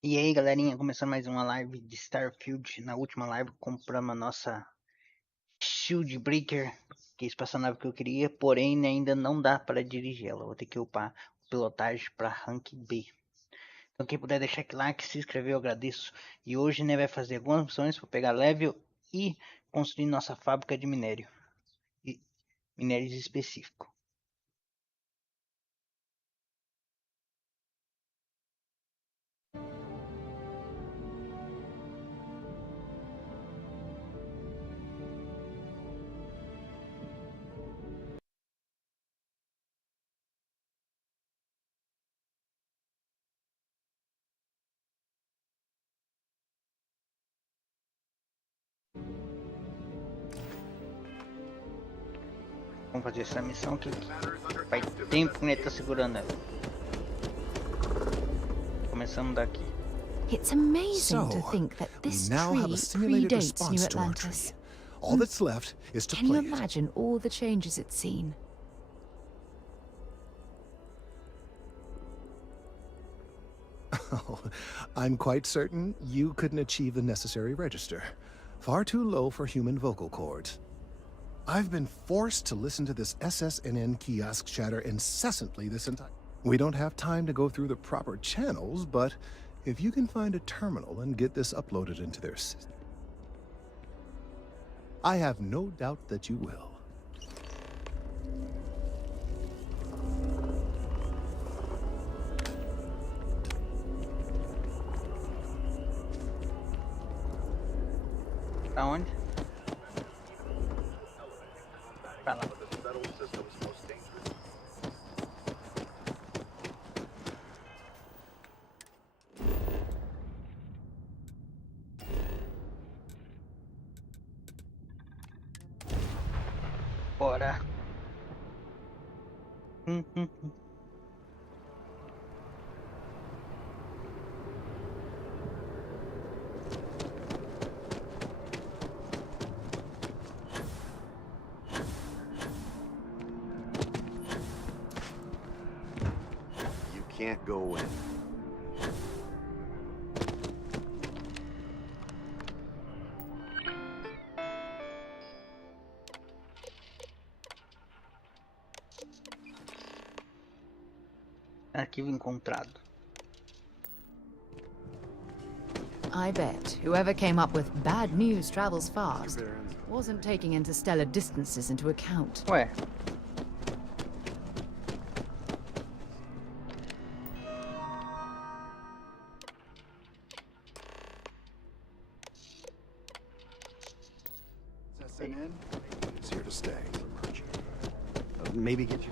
E aí galerinha, começando mais uma live de Starfield. Na última live compramos a nossa Shield Breaker, que é a espaçonave que eu queria, porém ainda não dá para dirigir ela. Vou ter que upar pilotagem para Rank B. Então quem puder deixar aqui like, se inscrever, eu agradeço. E hoje vai fazer algumas missões para pegar level e construir nossa fábrica de minério. E minérios específicos. Vamos fazer essa missão que faz tempo que ele tá segurando ela. Começando daqui. It's amazing to think that this tree predates New Atlantis. All that's left is to Can you play it. imagine all the changes it's seen? Oh, I'm quite certain you couldn't achieve the necessary register. Far too low for human vocal cords. I've been forced to listen to this SSNN kiosk chatter incessantly this entire... We don't have time to go through the proper channels, but if you can find a terminal and get this uploaded into their system, I have no doubt that you will. Pra onde? Pra lá. Bora. You can't go in. Arquivo encontrado. I bet whoever came up with bad news travels fast wasn't taking interstellar distances into account. Ué. SNN is here to stay. Maybe get you.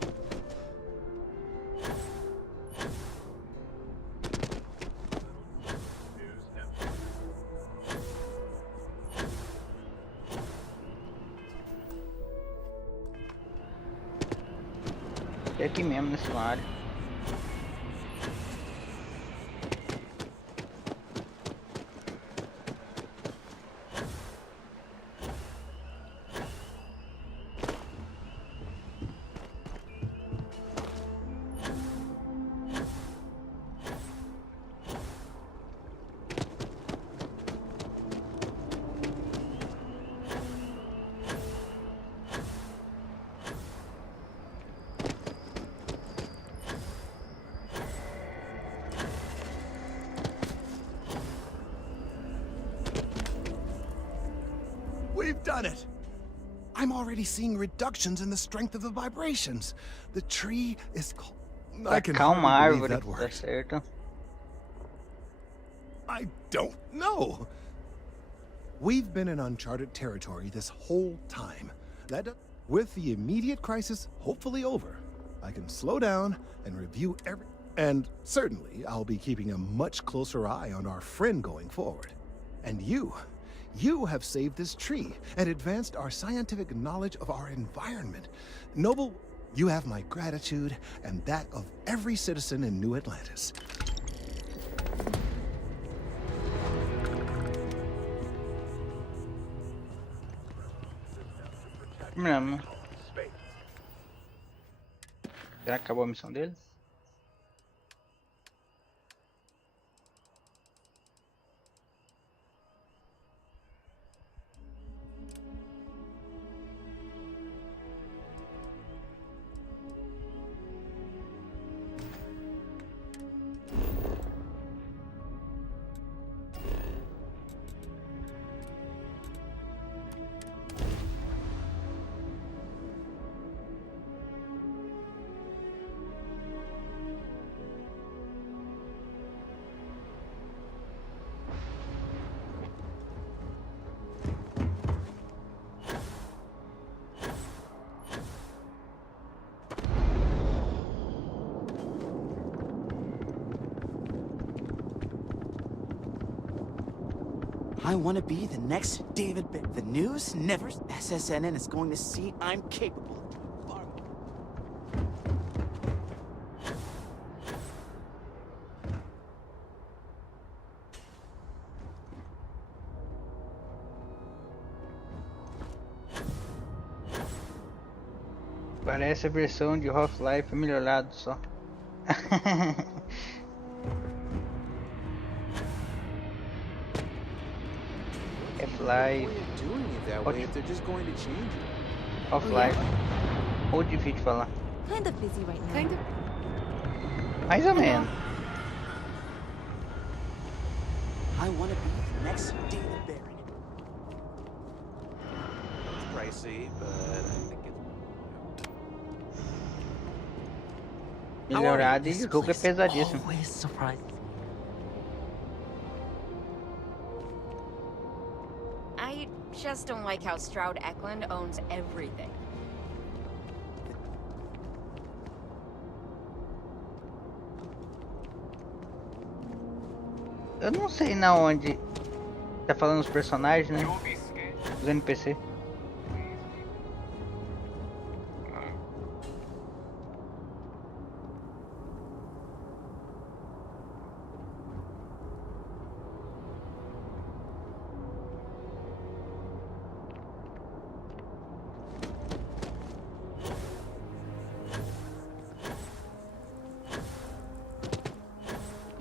É aqui mesmo nesse área. We've done it! I'm already seeing reductions in the strength of the vibrations. The tree is... I can Calma a hardly árvore believe that que tá worked. certo. I don't know. We've been in uncharted territory this whole time. With the immediate crisis hopefully over, I can slow down and review every... And certainly, I'll be keeping a much closer eye on our friend going forward. And you have saved this tree and advanced our scientific knowledge of our environment. Noble, you have my gratitude and that of every citizen in New Atlantis. Mesmo. Será que acabou a missão dele? I want to be the next David The news never... SSNN is going to see I'm capable. Parece a versão de Half-Life melhorado só. Half-Life. Half-Life. Ou difícil de falar. Kind of busy right now. Kind of. Mais ou menos. I want to be the next David Barron. It's pricey, but I think it's... Melhorado e o jogo é pesadíssimo. Always surprising. I just don't like how Stroud Eklund owns everything. Eu não sei na onde. Tá falando os personagens, né? Os NPC.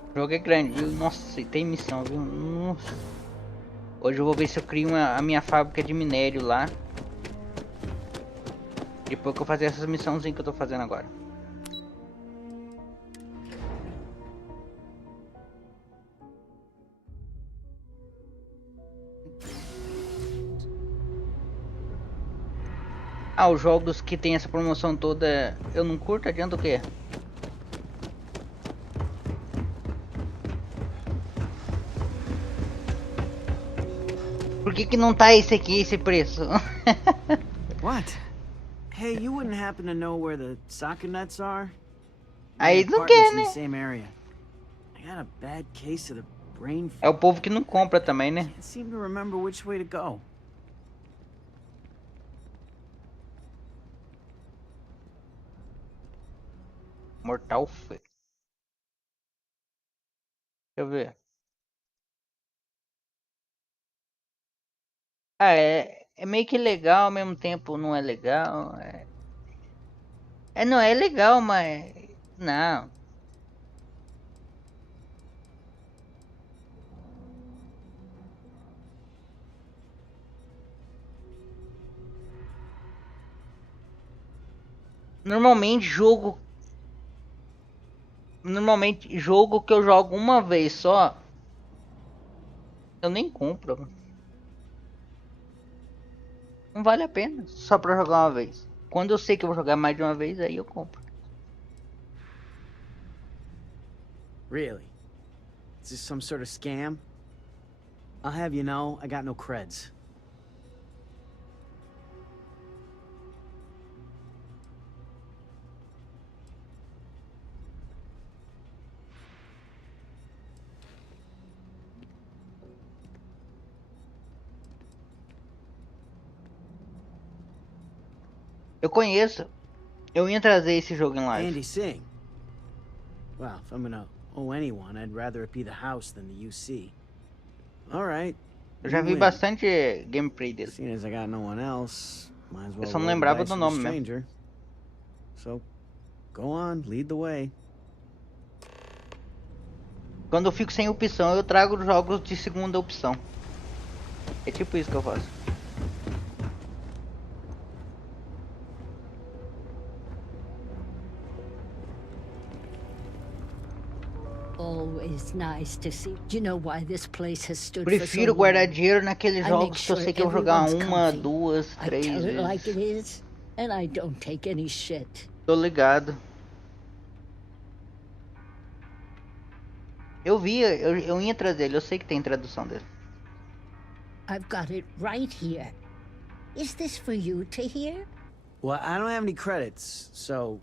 O jogo é grande, viu? Nossa, e tem missão, viu? Nossa. Hoje eu vou ver se eu crio a minha fábrica de minério lá. Depois que eu fazer essas missãozinhas que eu tô fazendo agora. Ah, os jogos que tem essa promoção toda eu não curto, adianta o quê? Por que não tá esse aqui, esse preço? What? Hey, you wouldn't happen to know where the soccer nets are? Aí My não apartment's quer, in the né? same area. I got a bad case of the brain É o povo que não compra também, né? Can't seem to remember which way to go. Mortal Foi. Deixa eu ver. Ah, é meio que legal ao mesmo tempo não é legal. Não é legal, mas não. Normalmente jogo que eu jogo uma vez só, eu nem compro. Não vale a pena só pra jogar uma vez. Quando eu sei que eu vou jogar mais de uma vez, aí eu compro. Really? Is this some sort of scam? I'll have you know, I got no creds. Eu conheço. Eu ia trazer esse jogo em live. Andy Singh. Well, if I'm gonna owe anyone, I'd rather it be the house than the UC. Alright. Eu já vi bastante gameplay dele. Seeing as I got no one else, might as well Eu só não roll the lembrava dice do with a nome mesmo. stranger. So, go on, lead the way. Quando eu fico sem opção, eu trago jogos de segunda opção. É tipo isso que eu faço. Always nice to see. Do you know why this place has stood Prefiro for so guardar long? dinheiro naqueles I jogos make que eu sure sei que eu vou jogar everyone's uma, comfy. duas, I três tell it like it vezes. is, and I don't take any shit. Tô ligado. Eu ia trazer ele, eu sei que tem tradução dele. I've got it right here. Is this for you to hear? Well, I don't have any credits, so...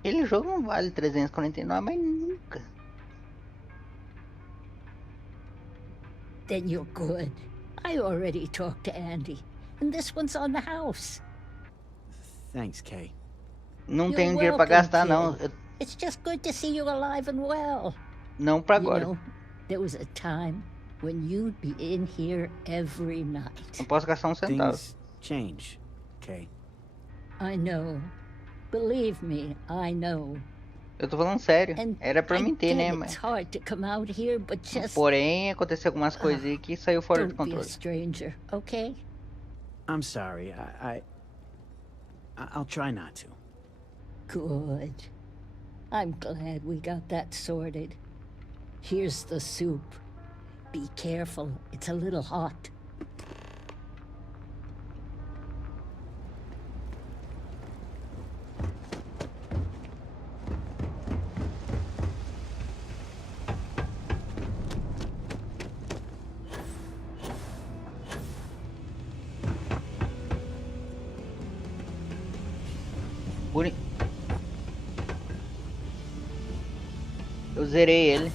Aquele jogo não vale 349, mas nunca. Then you're good. I already talked to Andy, and this one's on the house. Thanks, Kay. Não You're tenho dinheiro pra welcome, gastar, não. kid. It's just good to see you alive and well. Não pra You agora. know, there was a time when you'd be in here every night. Não posso gastar um centavo. Things change, Kay. I know. Believe me, I know. Eu tô falando sério. And Era pra I mim ter, get né? it's Mas... hard to come out here, but just Porém, aconteceu algumas coisas aí que saiu fora de don't be a controle. stranger, okay? I'm sorry. I'll try not to. Good. I'm glad we got that sorted. Here's the soup. Be careful, it's a little hot. Eu zerei ele.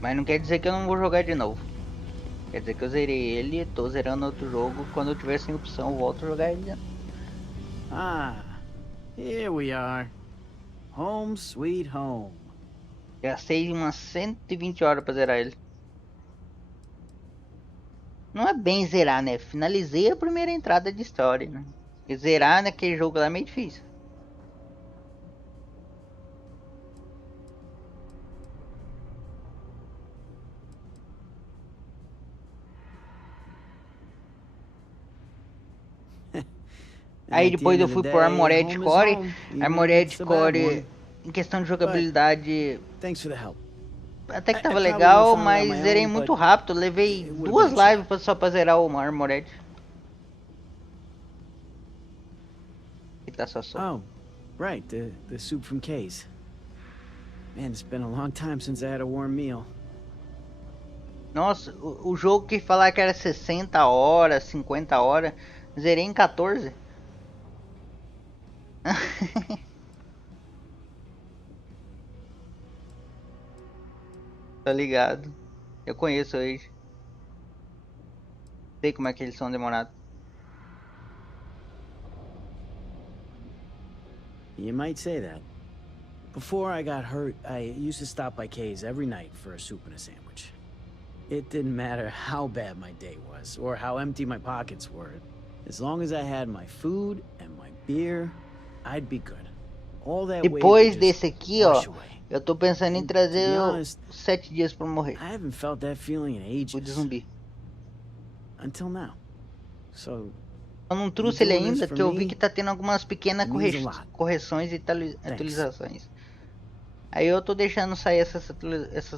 Mas não quer dizer que eu não vou jogar de novo. Quer dizer que eu zerei ele, tô zerando outro jogo. Quando eu tiver sem opção, eu volto a jogar ele de novo. Ah, here we are. Home sweet home. Gastei umas 120 horas pra zerar ele. Não é bem zerar, né? Finalizei a primeira entrada de história, né? E zerar naquele jogo lá é meio difícil. Aí depois eu fui pro Armored Core. Armored Core, em questão de jogabilidade, Thanks for the help. até que tava I probably legal, would've found mas it on my zerei own, muito but rápido. Levei it would've 2 been lives só pra zerar o Armored. E tá só. Oh, right, the soup from Kay's. Man, it's been a long time since I had a warm meal. Nossa, o jogo que falar que era 60 horas, 50 horas, zerei em 14. Tá ligado? Eu conheço eles. Sei como é que eles são demorados. You might say that. Before I got hurt, I used to stop by Kay's every night for a soup and a sandwich. It didn't matter how bad my day was, or how empty my pockets were. As long as I had my food and my beer, I'd be good. All that weight Depois would desse just aqui, ó, wash away. eu tô pensando em And trazer to be honest, 7 dias pra morrer. I haven't felt that feeling in O de ages. zumbi. Until now. So, Eu não trouxe ele doing this ainda, for que eu vi me que tá tendo algumas pequenas means a lot. correções e atualizações. Aí eu tô deixando sair essas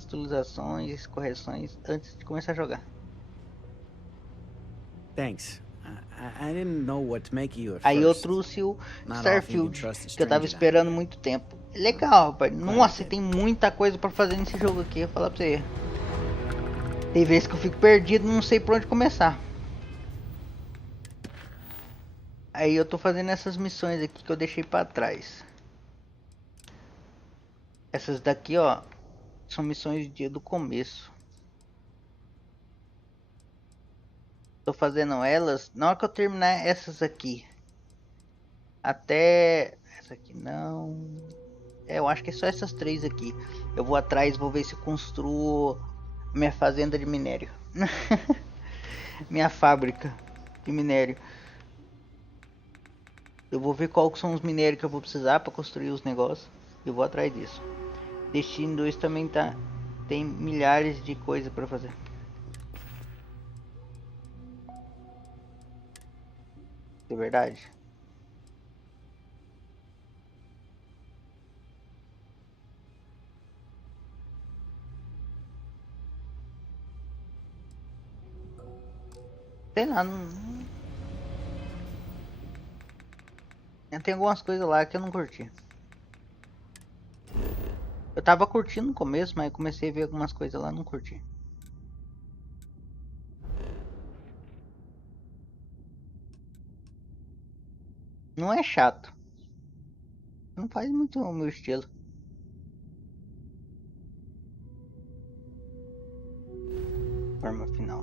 atualizações, correções, antes de começar a jogar. thanks. I didn't know what to make of you at Aí eu first. trouxe o Not Starfield, often you can trust a que eu tava stranger esperando that muito tempo. Legal, rapaz. Nossa, did. tem muita coisa pra fazer nesse jogo aqui, eu vou falar pra você. Tem vezes que eu fico perdido, não sei por onde começar. Aí eu tô fazendo essas missões aqui que eu deixei pra trás. Essas daqui, ó, são missões do começo. Tô fazendo elas, na hora que eu terminar essas aqui. Até... essa aqui não... eu acho que é só essas 3 aqui. Eu vou atrás, vou ver se eu construo minha fazenda de minério. Minha fábrica de minério. Eu vou ver quais são os minérios que eu vou precisar para construir os negócios. Eu vou atrás disso. Destino 2 também tá. Tem milhares de coisas para fazer. É verdade. Sei lá, não... tem algumas coisas lá que eu não curti. Eu tava curtindo no começo, mas comecei a ver algumas coisas lá e não curti. Não é chato. Não faz muito o meu estilo. forma final.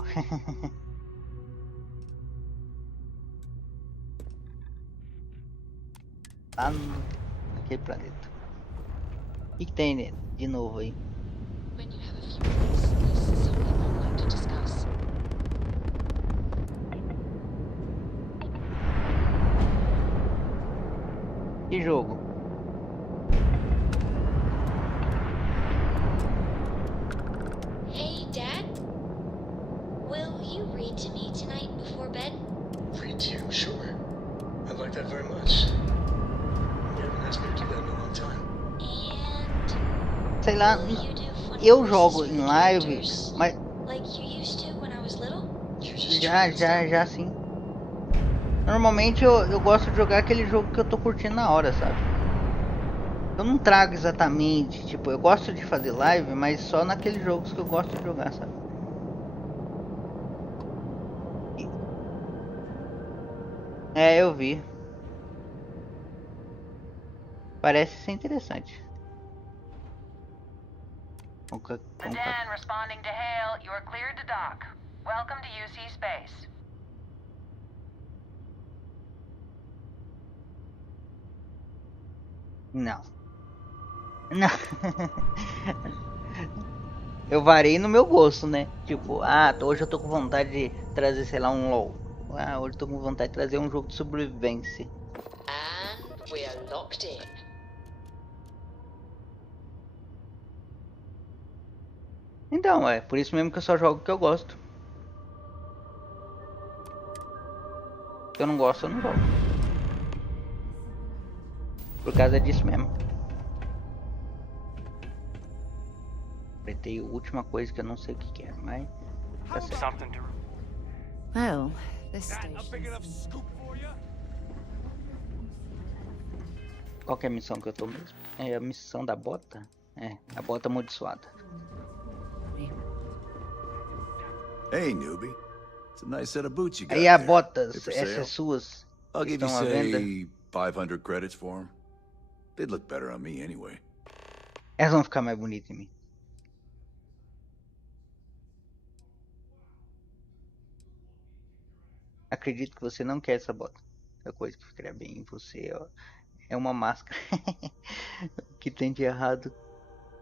Lá naquele planeta. O que tem nele? De novo aí. When you have a few minutes, there's something I'd like to discuss. Que jogo? Hey, Dad? Will you read to me tonight before bed? Read to you? Sure. I'd like that very much. You haven't asked me to do that in a long time. And Sei lá, will you do funny eu voices jogo for em the live, characters, mas like you used to when I was little? You just já sim. Normalmente eu gosto de jogar aquele jogo que eu tô curtindo na hora, sabe? Eu não trago exatamente, tipo, eu gosto de fazer live, mas só naqueles jogos que eu gosto de jogar, sabe? É, eu vi. Parece ser interessante. Dan responding to hail. You are cleared to dock. Welcome to UC space. Não. Não. Eu varei no meu gosto, né? Tipo, hoje eu tô com vontade de trazer, sei lá, um LoL. Hoje eu tô com vontade de trazer um jogo de sobrevivência. And we're locked in. Então, é por isso mesmo que eu só jogo o que eu gosto. Se eu não gosto, eu não jogo. Por causa disso mesmo. Apretei a última coisa que eu não sei o que quero, mas tá certo. Well, this station. Qual que é a missão que eu tô mesmo? É a missão da bota? É, a bota amaldiçoada. Hey, newbie. It's a nice set of boots you got Aí a there. botas, They for essas sale? suas, I'll que give you, estão à venda. say, 500 credits for them. They'd look better on me anyway. Elas vão ficar mais bonitas em mim. Acredito que você não quer essa bota. A coisa que ficaria bem em você, ó, é uma máscara. O que tem de errado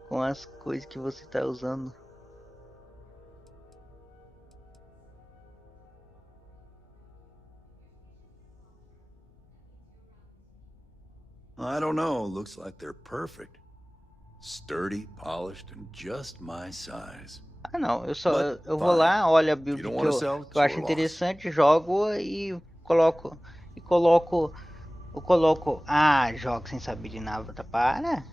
com as coisas que você tá usando? I don't know. Looks like they're perfect. Sturdy, polished, and just my size. Não, eu But vou lá, olho a build You que don't wanna sell? eu acho It's your loss. interessante, jogo e coloco. Jogo sem saber de nada, tá? Para.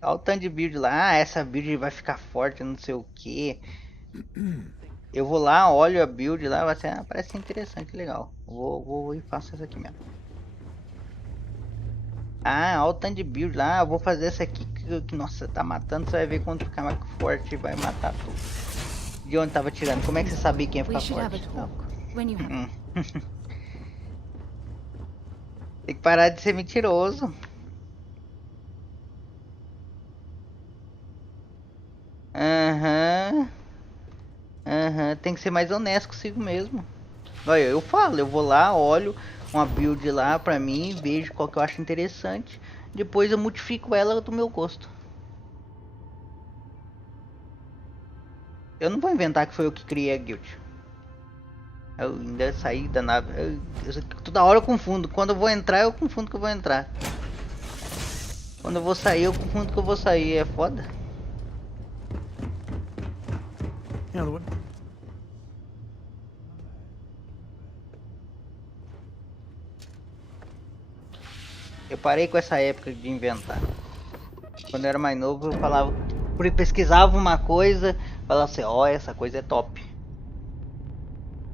Olha o tanto de build lá, essa build vai ficar forte, não sei o que. Eu vou lá, olho a build lá, parece interessante, legal. Vou e faço essa aqui mesmo. Olha o tanto de build lá, eu vou fazer essa aqui que nossa, tá matando, você vai ver quando ficar mais forte, vai matar tudo. De onde tava tirando? Como é que você sabia quem ia ficar forte? Tem que parar de ser mentiroso. Tem que ser mais honesto consigo mesmo. Olha, eu falo, eu vou lá, olho uma build lá pra mim, vejo qual que eu acho interessante. Depois eu modifico ela do meu gosto. Eu não vou inventar que foi eu que criei a guild. Eu ainda saí da nave. Toda hora eu confundo. Quando eu vou entrar, eu confundo que eu vou entrar. Quando eu vou sair, eu confundo que eu vou sair. É foda. Eu parei com essa época de inventar. Quando eu era mais novo, eu falava, pesquisava uma coisa, falava assim, ó, essa coisa é top.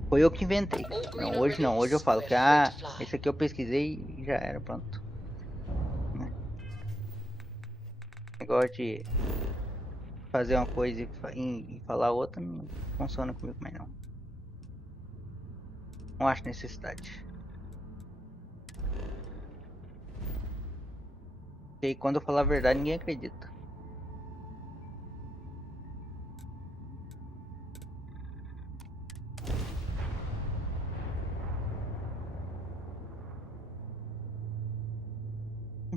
Foi eu que inventei. Não, hoje não. Hoje eu falo que, esse aqui eu pesquisei e já era, pronto. Negócio de fazer uma coisa e falar outra não funciona comigo mais não. Não acho necessidade. E quando eu falar a verdade, ninguém acredita.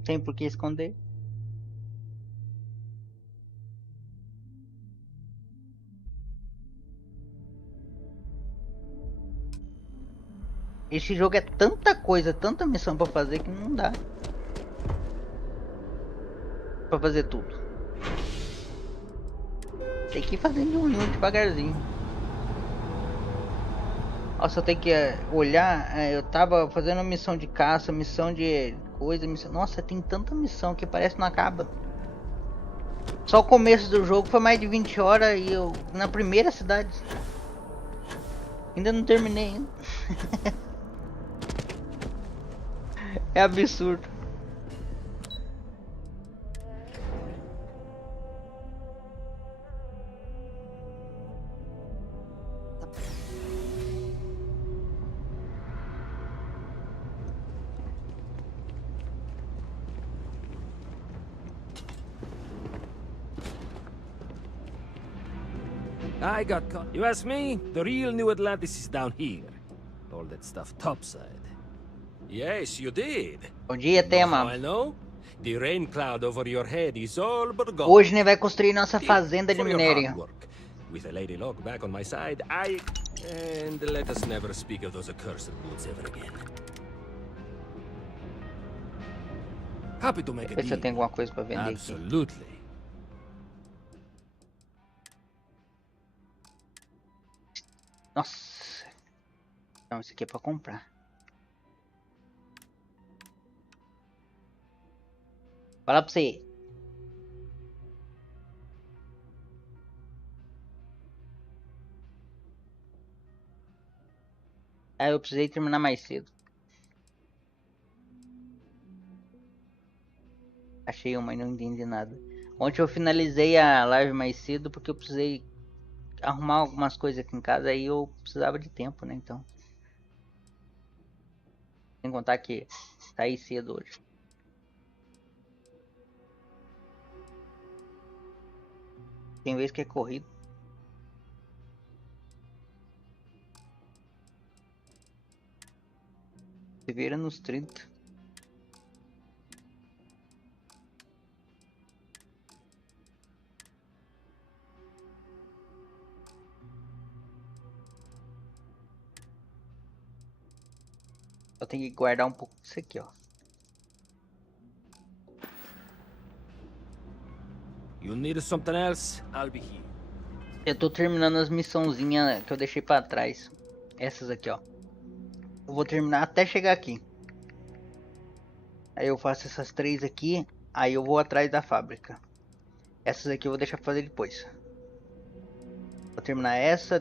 Não tem por que esconder. Esse jogo é tanta coisa, tanta missão pra fazer que não dá pra fazer tudo. Tem que ir fazendo um devagarzinho. Nossa, eu tenho que olhar. Eu tava fazendo missão de caça, missão de coisa, missão. Nossa, tem tanta missão que parece que não acaba. Só o começo do jogo foi mais de 20 horas e eu na primeira cidade. Ainda não terminei ainda. É absurdo. I got caught. You ask me? The real New Atlantis is down here. All that stuff topside. Yes, you did. Bom dia, tema. I know. The rain cloud over your head is all but gone. Hoje nós vai construir nossa fazenda de minério. With a lady lock back on my side, and let us never speak of those accursed woods ever again. Happy to make a Ver se eu deal. tenho alguma coisa pra vender aqui. Absolutely. Nossa. Então isso aqui é pra comprar. Fala pra você. Ah, eu precisei terminar mais cedo. Achei uma e não entendi nada. Ontem eu finalizei a live mais cedo porque eu precisei arrumar algumas coisas aqui em casa, aí eu precisava de tempo, né? Então, sem contar que saí cedo hoje. Tem vez que é corrido. Se vira nos 30. Eu tenho que guardar um pouco disso aqui, ó. You need something else? I'll be here. Eu tô terminando as missãozinhas que eu deixei pra trás. Essas aqui, ó. Eu vou terminar até chegar aqui. Aí eu faço essas 3 aqui. Aí eu vou atrás da fábrica. Essas aqui eu vou deixar pra fazer depois. Vou terminar essa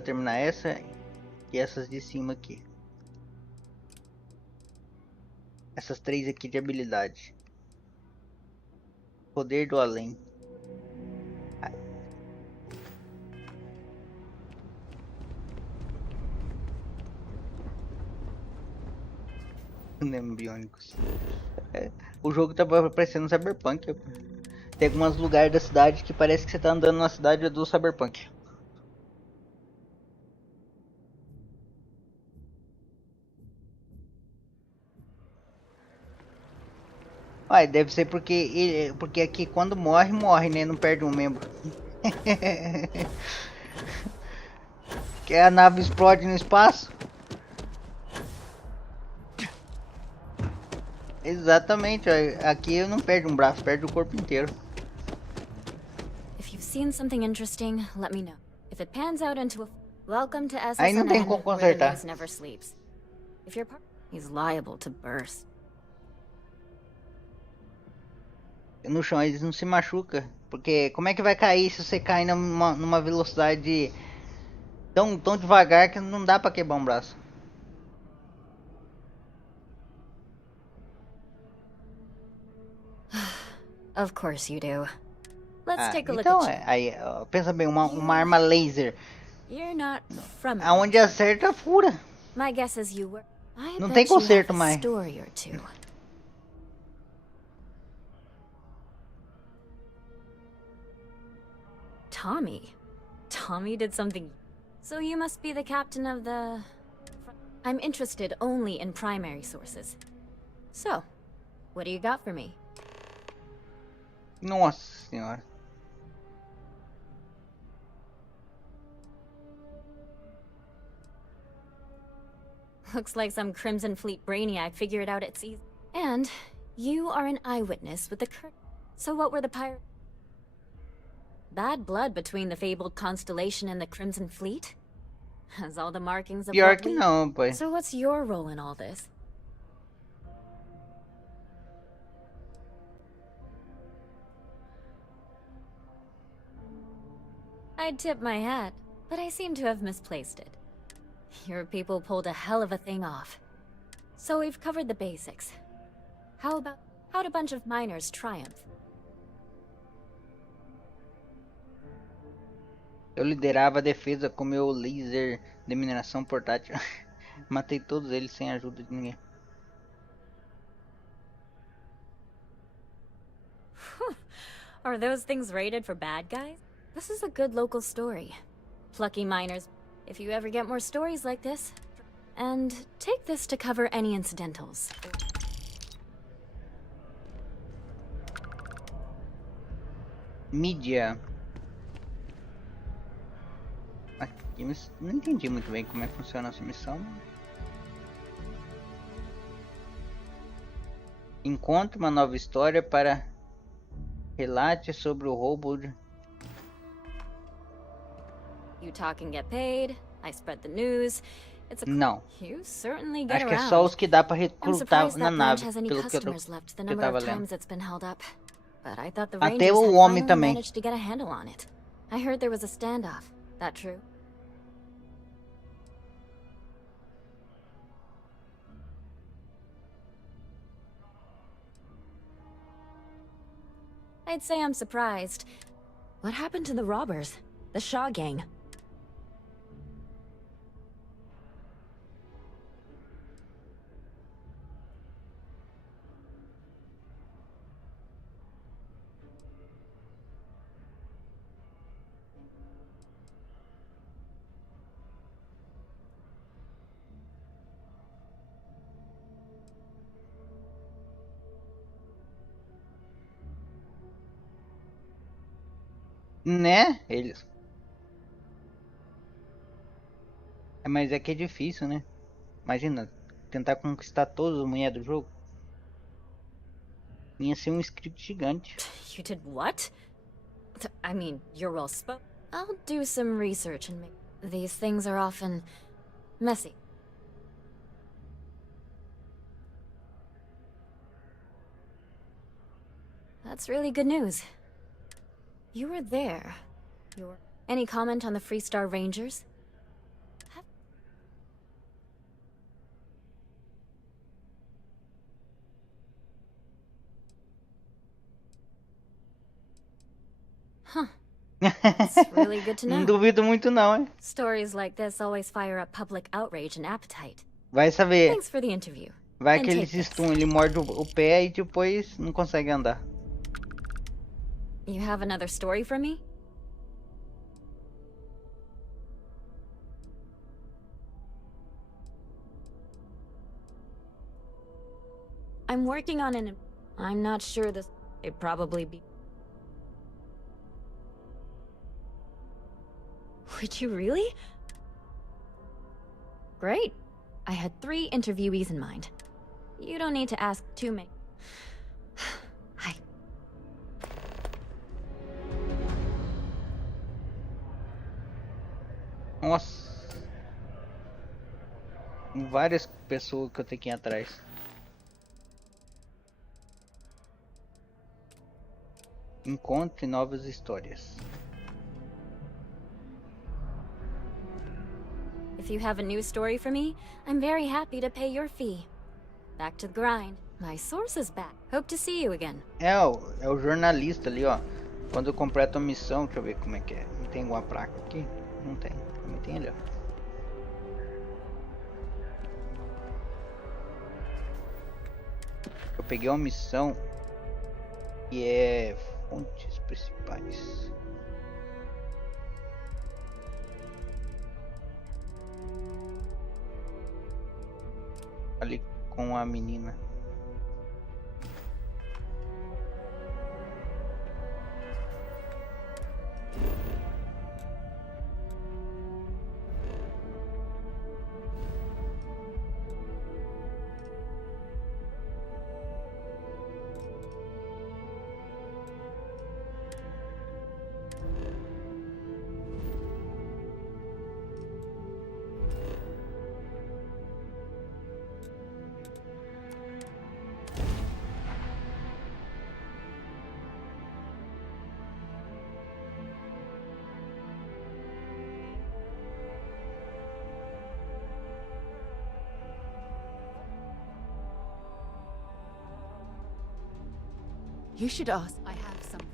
e essas de cima aqui. Essas 3 aqui de habilidade. Poder do além. Biônicos. O jogo tá parecendo um Cyberpunk. Tem alguns lugares da cidade que parece que você tá andando na cidade do Cyberpunk. Uai, deve ser porque aqui quando morre, né? Não perde um membro. Que a nave explode no espaço. Exatamente, aqui eu não perdo um braço, perde o corpo inteiro. If you've seen something interesting, let me know. If it pans out into a welcome to SSN, Aí não tem como where the consertar. news never sleeps. If your partner is liable to burst. No chão eles não se machucam, porque como é que vai cair se você cair numa velocidade tão devagar que não dá pra quebrar um braço? Of course you do. Let's take a look Então, at aí, pensa bem, uma arma laser. You're not from Aonde acerta, fura. My guess is you were. I Não bet tem you have conserto a mais. story or two. Tommy did something. So you must be the captain of the... I'm interested only in primary sources. So, what do you got for me? Nossa senhora. Looks like some Crimson Fleet brainiac figured out it's easy. And you are an eyewitness with the So what were the pirates? Bad blood between the fabled Constellation and the Crimson Fleet? Has all the markings of Pior what que we... não, pai. So what's your role in all this? I'd tip my hat, but I seem to have misplaced it. Your people pulled a hell of a thing off. So we've covered the basics. How'd a bunch of miners triumph? Eu liderava a defesa com meu laser de mineração portátil. Matei todos eles sem a ajuda de ninguém. Are those things rated for bad guys? This is a good local story. Plucky miners. If you ever get more stories like this. And take this to cover any incidentals. Mídia. Aqui, não entendi muito bem como é que funciona essa missão. Encontre uma nova história para relate sobre o roubo de... You talk and get paid. I spread the news. It's a... Não. You certainly get Acho que é around. só os que dá para I'm recrutar surprised na that nave, branch has any pelo que eu customers left. The que eu number tava of lendo. times it's been held up. But I thought the Até Rangers o had homem finally também. managed to get a handle on it. I heard there was a standoff. That true? I'd say I'm surprised. What happened to the robbers? The Shaw gang? Né? Eles. Mas é que é difícil, né? Imagina, tentar conquistar todas as mulheres do jogo. Ia ser um script gigante. You did what? I mean, you're well spoken. I'll do some research and make... These things are often... messy. That's really good news. You were there. Any comment on the Freestar Rangers? Huh. It's really good to know. Não duvido muito não, hein? Stories like this always fire up public outrage and appetite. Vai saber. Thanks for the interview. Vai And que ele take se this. stun, ele morde o pé e depois não consegue andar. You have another story for me? I'm working on an... I'm not sure this... It'd probably be... Would you really? Great. I had 3 interviewees in mind. You don't need to ask too many. Hi. Nossa. Várias pessoas que eu tenho que ir atrás. Encontre novas histórias. If you have a new story for me, I'm very happy to pay your fee. Back to the grind. My source is back. Hope to see you again. É o jornalista ali, ó. Quando eu completo a missão, deixa eu ver como é que é. Não tem alguma placa aqui? Não tem. Também tem ali, ó. Eu peguei uma missão que é fontes principais. Ali com a menina. You should ask. I have something.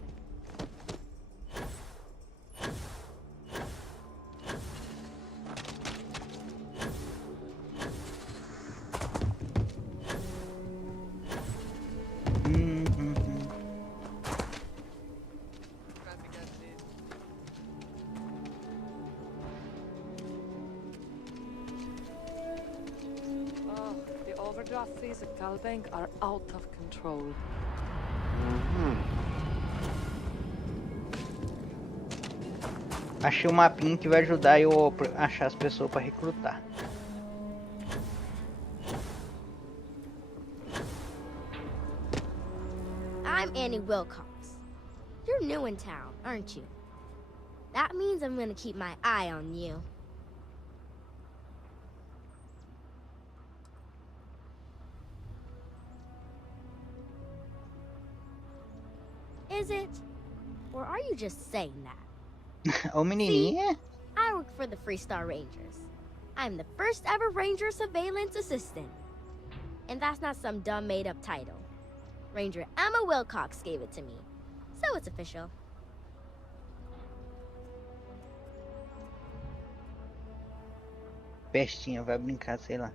The overdraft fees at Calbank are out of control. Achei um mapinha que vai ajudar eu a achar as pessoas para recrutar. I'm Annie Wilcox. You're new in town, aren't you? That means I'm gonna keep my eye on you. Is it? Or are you just saying that? Ô menininha. I work for the Freestar Rangers. I'm the first ever Ranger Surveillance Assistant. And that's not some dumb made up title. Ranger Emma Wilcox gave it to me. So it's official. Pestinha, vai brincar, sei lá.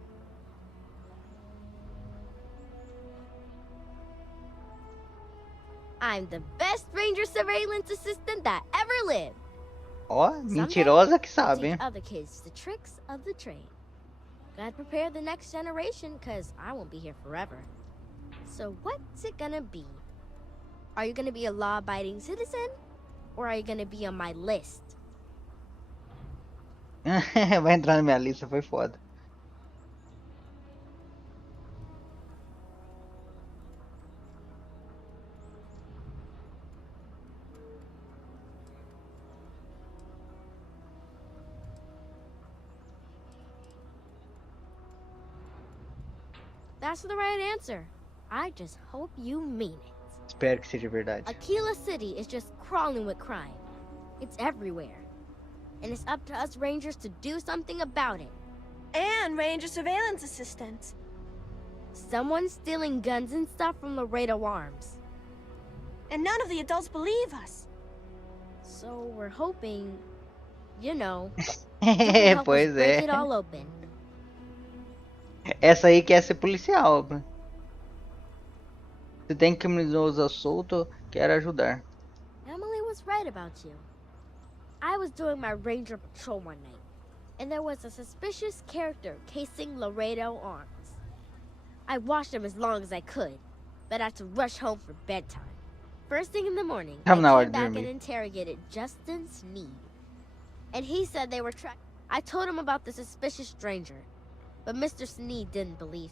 I'm the best Ranger Surveillance Assistant that ever lived. Ó, mentirosa que sabe, hein? Teach other kids the tricks of the trade. Gotta prepare the next generation, cause I won't be here forever. So what's it gonna be? Are you gonna be a law-abiding citizen? Or are you gonna be on my list? Vai entrar na minha lista, foi foda. That's the right answer. I just hope you mean it. Espero que seja verdade. Aquila City is just crawling with crime. It's everywhere. And it's up to us Rangers to do something about it. And Ranger Surveillance Assistants. Someone's stealing guns and stuff from Laredo Arms. And none of the adults believe us. So we're hoping, you know, you can help us break it all open. Essa aí quer ser policial. Se tem criminoso solto, quer ajudar. Emily was right about you. I was doing my ranger patrol one night, and there was a suspicious character casing Laredo Arms. I watched him as long as I could, but I had to rush home for bedtime. First thing in the morning, I came back and interrogated Justin Sneed. And he said they were tracked. I told him about the suspicious stranger, but Mr. Sneed didn't believe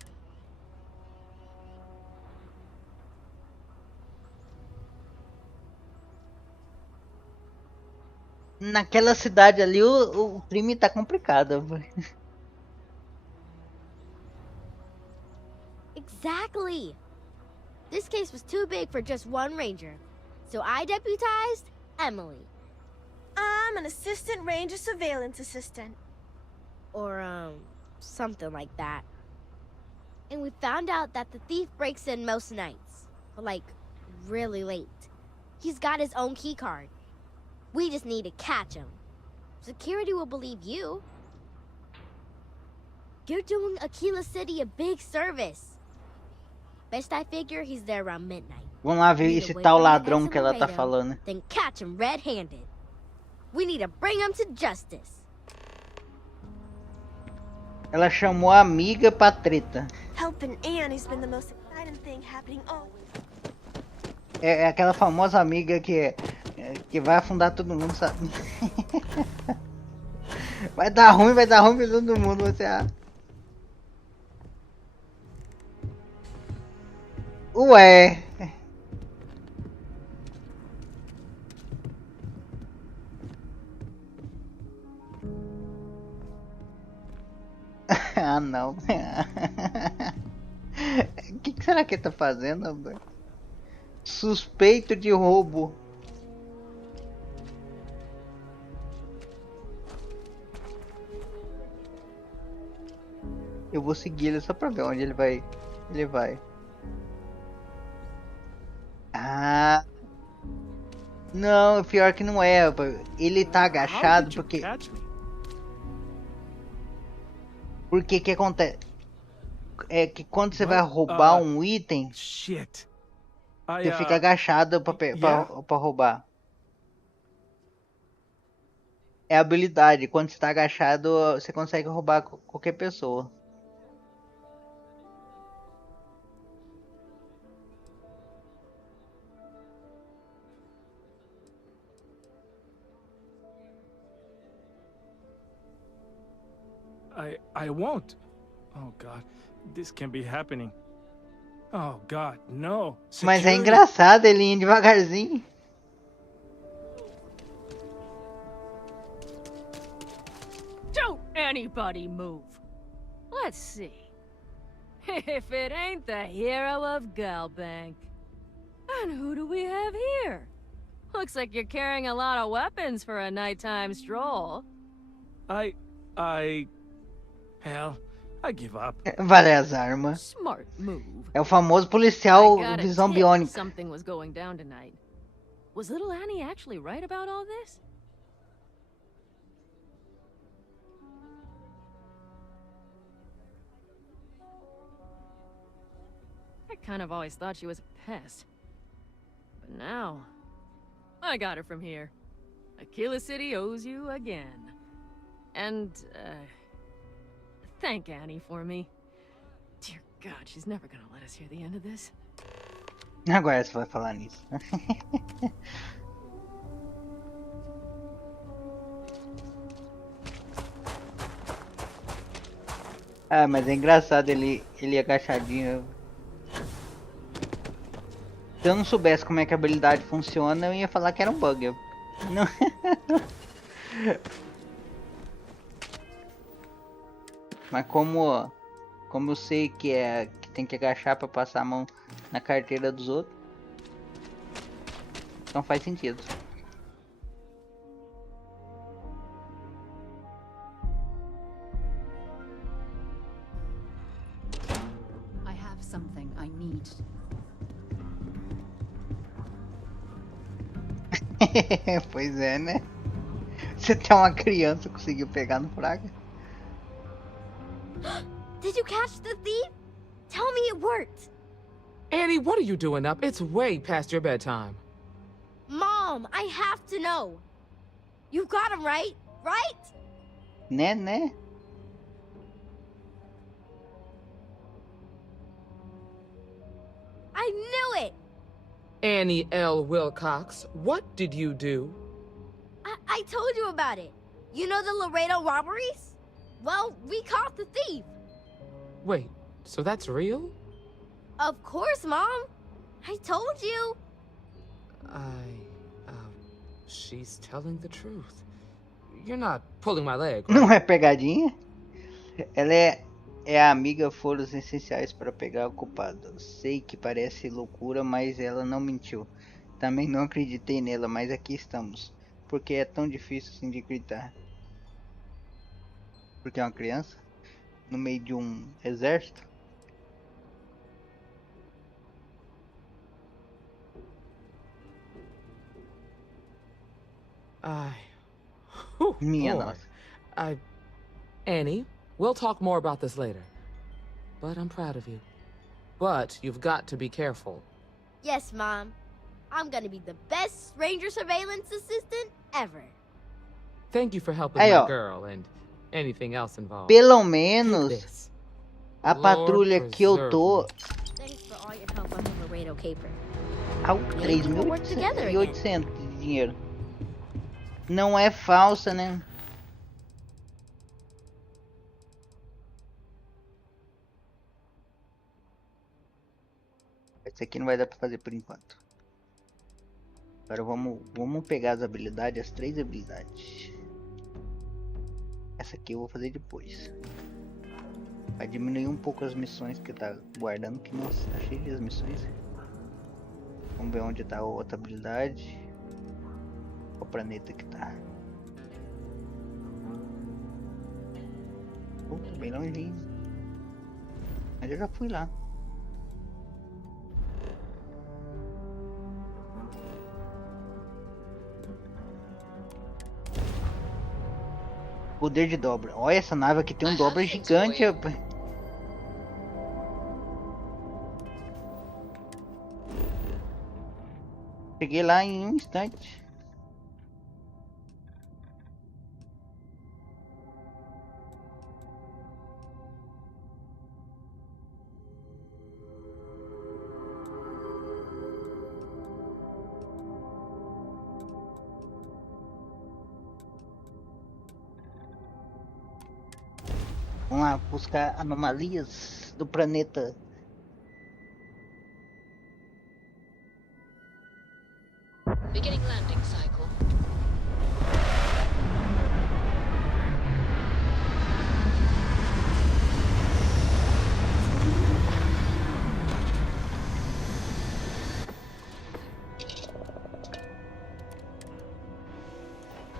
me. Naquela cidade ali o crime tá complicado. Exactly. This case was too big for just one ranger, so I deputized Emily. I'm an assistant ranger surveillance assistant. Or, something like that. And we found out that the thief breaks in most nights, but like, really late. He's got his own key card. We just need to catch him. Security will believe you. You're doing Aquila City a big service. Best I figure he's there around midnight. Vamos lá ver esse tal ladrão que ela tá falando. Then catch him red-handed. We need to bring him to justice. Ela chamou a amiga pra treta. Helping Annie's been the most exciting thing happening all. É aquela famosa amiga que vai afundar todo mundo, sabe? Vai dar ruim pra todo mundo, você Ué. Ah, não. O que será que ele tá fazendo? Suspeito de roubo. Eu vou seguir ele só pra ver onde ele vai. Ah. Não, pior que não é. Ele tá agachado porque... Porque que acontece? É que quando você vai roubar um item, você fica agachado pra roubar. É habilidade. Quando você tá agachado, você consegue roubar qualquer pessoa. I won't. Oh God, this can't be happening. Oh God, no. Mas é engraçado ele indo devagarzinho. Don't anybody move. Let's see. If it ain't the hero of Galbank. And who do we have here? Looks like you're carrying a lot of weapons for a nighttime stroll. Hell, I give up. Várias armas. Smart move. É o famoso policial visão biônica. Something was going down tonight. Was little Annie actually right about all this? I kind of always thought she was a pest. But now, I got her from here. Aquila City owes you again. And, thank Annie for me. Dear God, she's never gonna let us hear the end of this. Agora você vai falar nisso. Ah, mas é engraçado ele agachadinho. Se eu não soubesse como é que a habilidade funciona, eu ia falar que era um bug. Não... Mas como eu sei que tem que agachar para passar a mão na carteira dos outros, então faz sentido. I have something I need. Pois é, né? Você tem uma criança conseguiu pegar no fraga. Did you catch the thief? Tell me it worked. Annie, what are you doing up? It's way past your bedtime. Mom, I have to know. You got him right? Right? Né? I knew it! Annie L. Wilcox, what did you do? I told you about it. You know the Laredo robberies? Well, we caught the thief. Wait, so that's real? Of course, Mom. I told you. She's telling the truth. You're not pulling my leg, right? Não é pegadinha? Ela é a amiga foros essenciais para pegar o culpado. Sei que parece loucura, mas ela não mentiu. Também não acreditei nela, mas aqui estamos. Porque é tão difícil assim de acreditar. Porque é uma criança? No meio de um exército? Minha nossa. Annie, we'll talk more about this later. But I'm proud of you. But you've got to be careful. Yes, Mom. I'm gonna be the best ranger surveillance assistant ever. Thank you for helping Aí, my ó. girl and anything else involved. Pelo menos a patrulha que eu tô Thanks for all your help on the Laredo caper. ao Maybe we'll work together again. 3.800 de dinheiro. Não é falsa, né? Esse aqui não vai dar pra fazer por enquanto. Agora vamos pegar as habilidades, as 3 habilidades. Essa aqui eu vou fazer depois. Vai diminuir um pouco as missões que tá guardando, que nossa, tá cheio de missões. Vamos ver onde tá a outra habilidade. Qual planeta que tá? Tá bem longinho. Mas eu já fui lá. Poder de dobra. Olha, essa nave aqui tem um dobra gigante. Cheguei lá em um instante. Vamos lá buscar anomalias do planeta. Beginning landing cycle.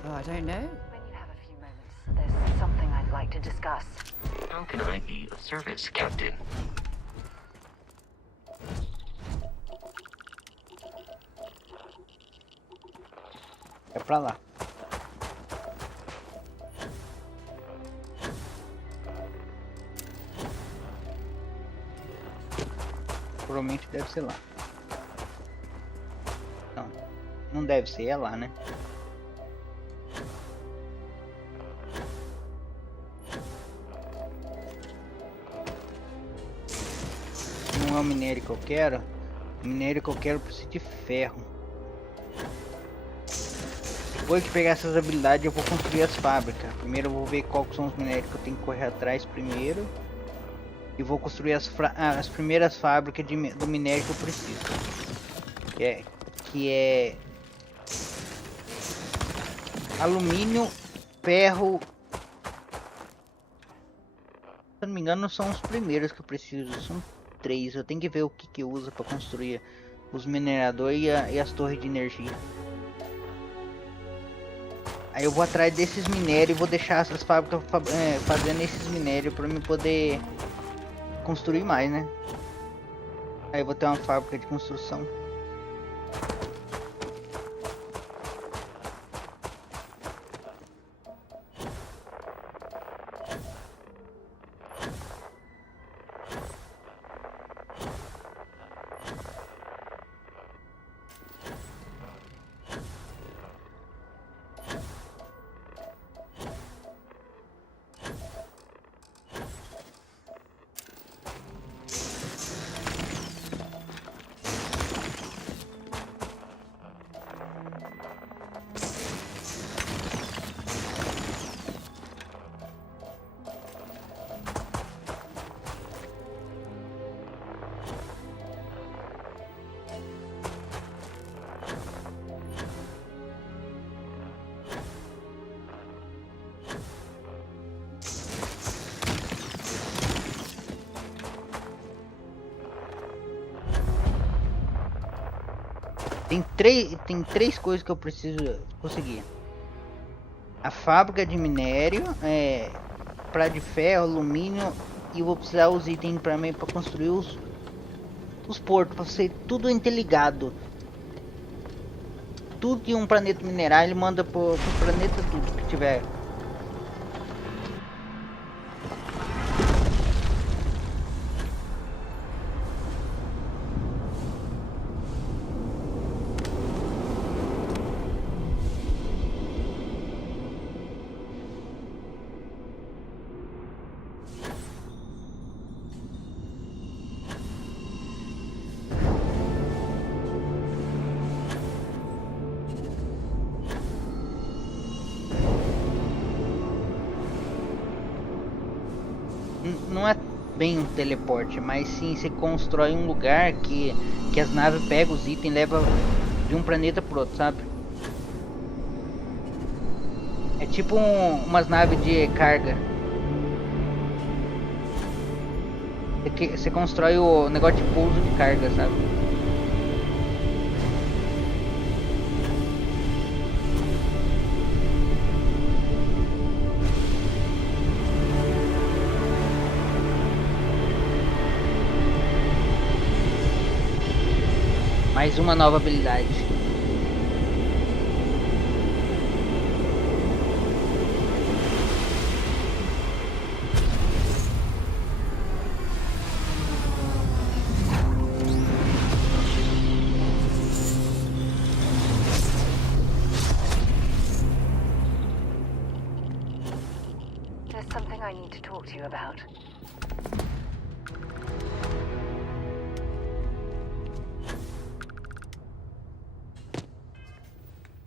Oh, I don't know. When you have a few moments, there's something I'd like to discuss. How can I be of service, Captain? É pra lá. Provavelmente deve ser lá. Não, não deve ser, é lá, né? Não é o minério que eu quero. O minério que eu quero precisa de ferro. Depois que pegar essas habilidades eu vou construir as fábricas. Primeiro eu vou ver quais são os minérios que eu tenho que correr atrás primeiro. E vou construir as primeiras fábricas do minério que eu preciso. Que é alumínio, ferro. Se eu não me engano são os primeiros que eu preciso. São 3. Eu tenho que ver o que eu uso para construir os mineradores e as torres de energia. Aí eu vou atrás desses minérios e vou deixar essas fábricas fazendo esses minérios para me poder construir mais, né? Aí eu vou ter uma fábrica de construção. Tem três coisas que eu preciso conseguir. A fábrica de minério, pra de ferro, alumínio, e eu vou precisar os itens para construir os portos, para ser tudo interligado. Tudo que um planeta minerar ele manda pro planeta tudo que tiver. Não é bem um teleporte, mas sim você constrói um lugar que as naves pegam os itens e levam de um planeta pro outro, sabe? É tipo umas naves de carga. Você constrói o negócio de pouso de carga, sabe? Mais uma nova habilidade. to you about.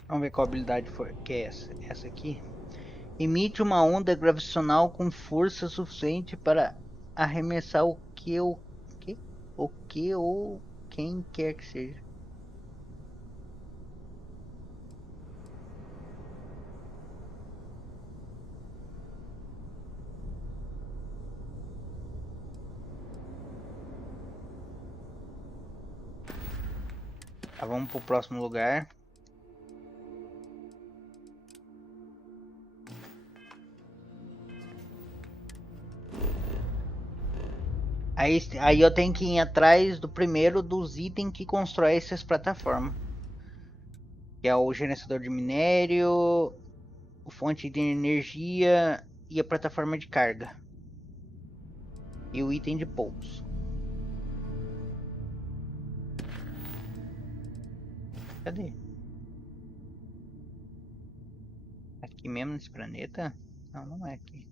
Vamos ver qual habilidade foi, que é essa aqui. Emite uma onda gravitacional com força suficiente para arremessar o que ou quem quer que seja. Tá, vamos pro próximo lugar. Aí eu tenho que ir atrás do primeiro dos itens que constrói essas plataformas. Que é o gerenciador de minério, a fonte de energia e a plataforma de carga. E o item de pouso. Cadê? Aqui mesmo nesse planeta? Não, não é aqui.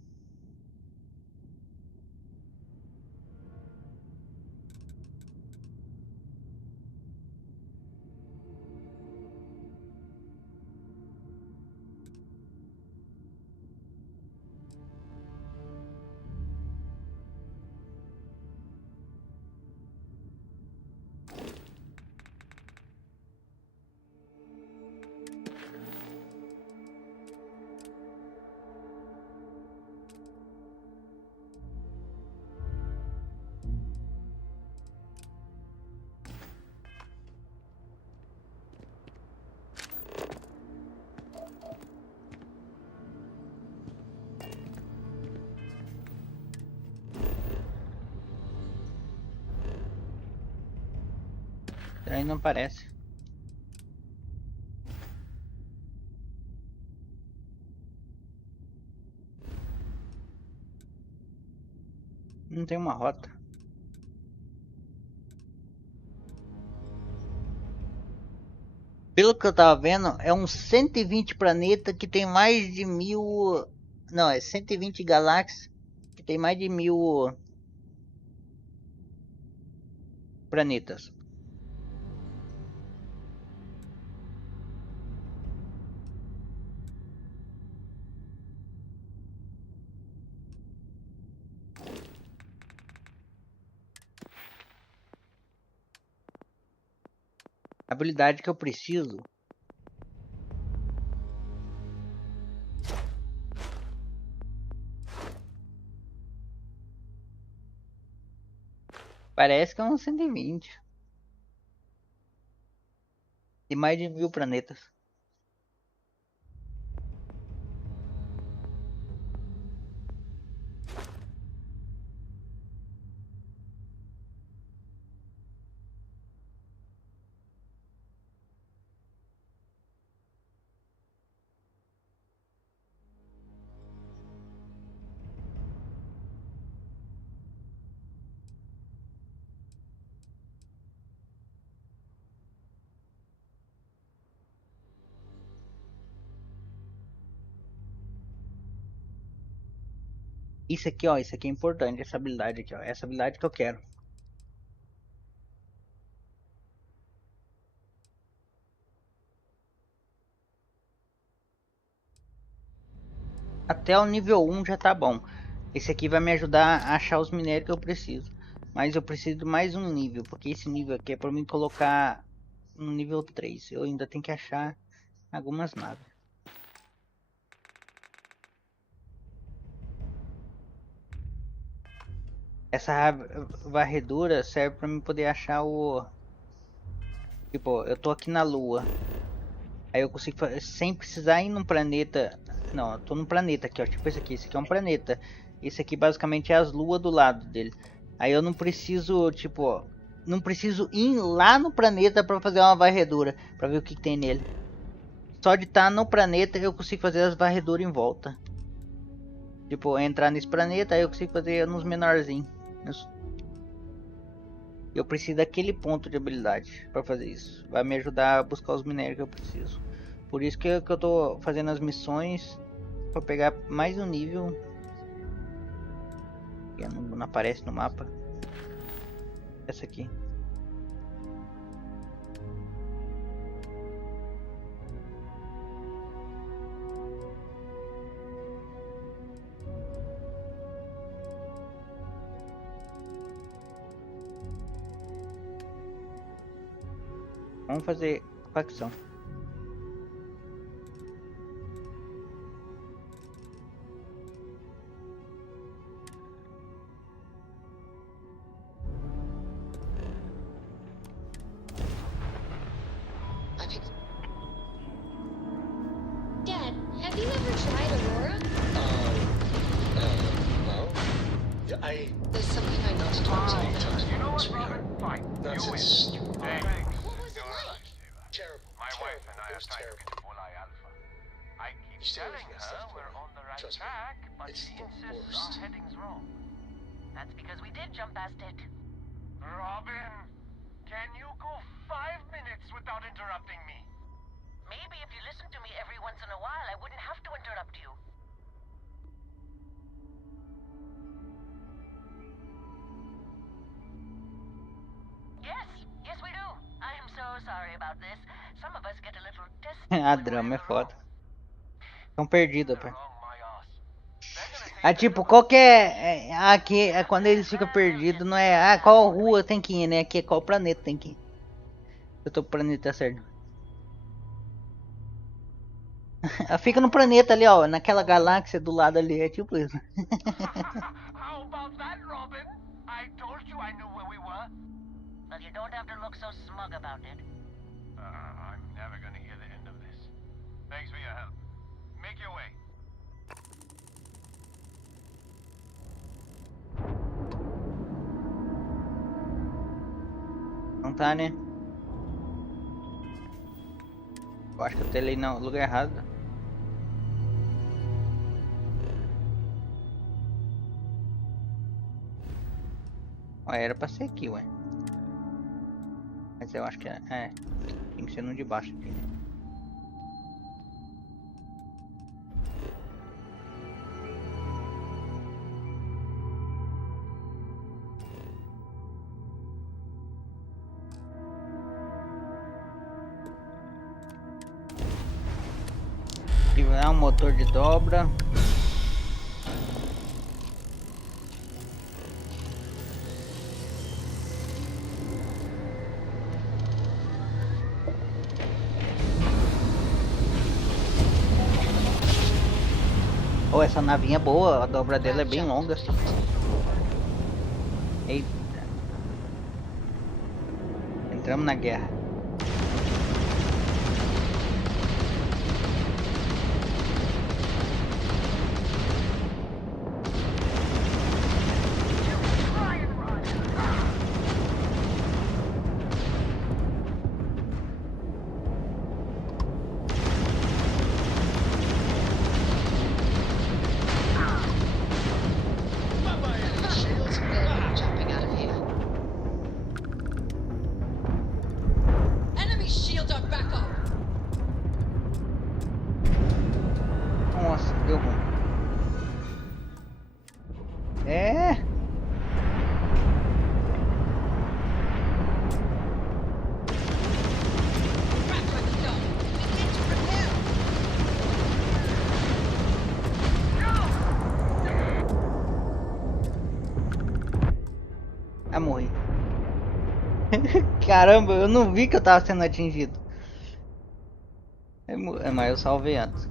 Aí não aparece. Não tem uma rota. Pelo que eu tava vendo, é uns 120 planetas que tem mais de 1000... Não, é 120 galáxias que tem mais de 1000 planetas. A habilidade que eu preciso parece que é uns 120 e mais de 1000 planetas. Isso aqui, ó, isso aqui é importante, essa habilidade aqui, ó, essa habilidade que eu quero. Até o nível 1 já tá bom. Esse aqui vai me ajudar a achar os minérios que eu preciso. Mas eu preciso de mais um nível, porque esse nível aqui é para mim colocar no nível 3. Eu ainda tenho que achar algumas naves. Essa varredura serve para mim poder achar o... Tipo, eu tô aqui na Lua. Aí eu consigo fazer, sem precisar ir num planeta... Não, eu tô num planeta aqui, ó. Tipo esse aqui é um planeta. Esse aqui basicamente é as luas do lado dele. Aí eu não preciso, tipo, ó, não preciso ir lá no planeta para fazer uma varredura, para ver o que tem nele. Só de estar no planeta eu consigo fazer as varreduras em volta. Tipo, entrar nesse planeta, aí eu consigo fazer nos menorzinhos. Eu preciso daquele ponto de habilidade para fazer isso. Vai me ajudar a buscar os minérios que eu preciso. Por isso que eu tô fazendo as missões para pegar mais um nível. Que não aparece no mapa. Essa aqui. Vamos fazer facção. Dad, have you ever tried Aurora? No. Yeah, There's something I need to talk to you about. You know what, Robin? Fine. Nonsense. What was it like? Terrible. My wife and I It are was trying to terrible. get full eye alpha. I keep You telling seriously her stuff we're for on the right Trust me. track, but It's she the insists worst. our heading's wrong. That's because we did jump past it. Robin, can you go 5 minutes without interrupting me? Maybe if you listen to me every once in a while, I wouldn't have to interrupt you. Yes, we do. I am so sorry about this. Some of us get a little testy. A drama é foda. Estão perdidos, pai. Ah, tipo, qual que é. Aqui é quando eles ficam perdidos, não é. Ah, qual rua tem que ir, né? Aqui é qual planeta tem que ir. Eu tô pro planeta certo. Fica no planeta ali, ó. Naquela galáxia do lado ali. É tipo isso. How about that, Robin? I told you I knew where we were. Well, you don't have to look so smug about it. I'm never gonna hear the end of this. Thanks for your help. Make your way. Não tá, né? Eu acho que eu telei no lugar errado. Ó, era pra ser aqui, ué. Mas eu acho que é. Tem que ser no de baixo aqui. É um motor de dobra. Oh, essa navinha é boa, a dobra dela é bem longa. Eita. Entramos na guerra. Nossa, deu ruim. É. Ah, morri. Caramba, eu não vi que eu tava sendo atingido. Mas eu salvei antes.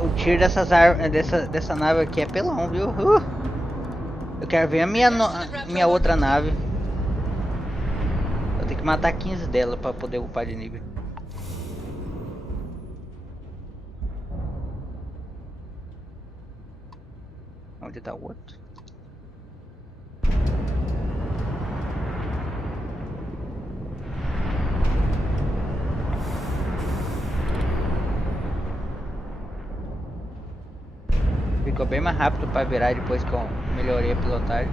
O tiro dessa nave aqui é pelão, viu? Eu quero ver a minha outra nave. Eu tenho que matar 15 dela pra poder upar de nível. Onde tá o outro? ficou bem mais rápido pra virar depois que eu melhorei a pilotagem.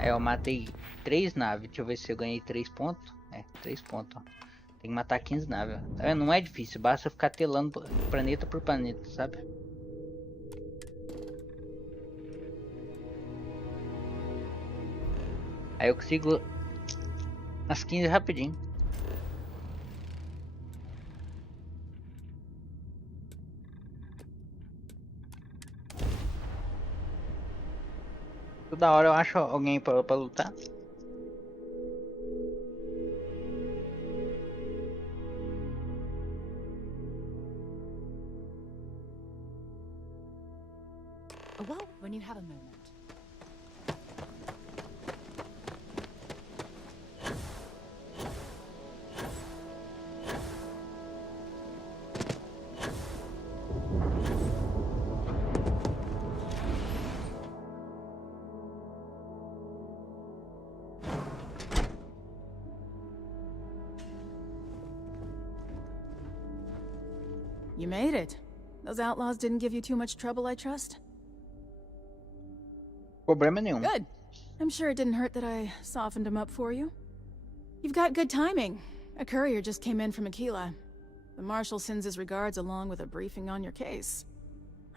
Eu matei 3 naves. Deixa eu ver se eu ganhei 3 pontos. 3 pontos, ó. Tem que matar 15 naves. Não é difícil, basta ficar telando planeta por planeta, sabe? Aí eu consigo as 15 rapidinho. Toda hora eu acho alguém pra lutar. Well, when you have a moment. You made it. Those outlaws didn't give you too much trouble, I trust? Problema nenhum. Good. I'm sure it didn't hurt that I softened them up for you. You've got good timing. A courier just came in from Aquila. The Marshal sends his regards along with a briefing on your case.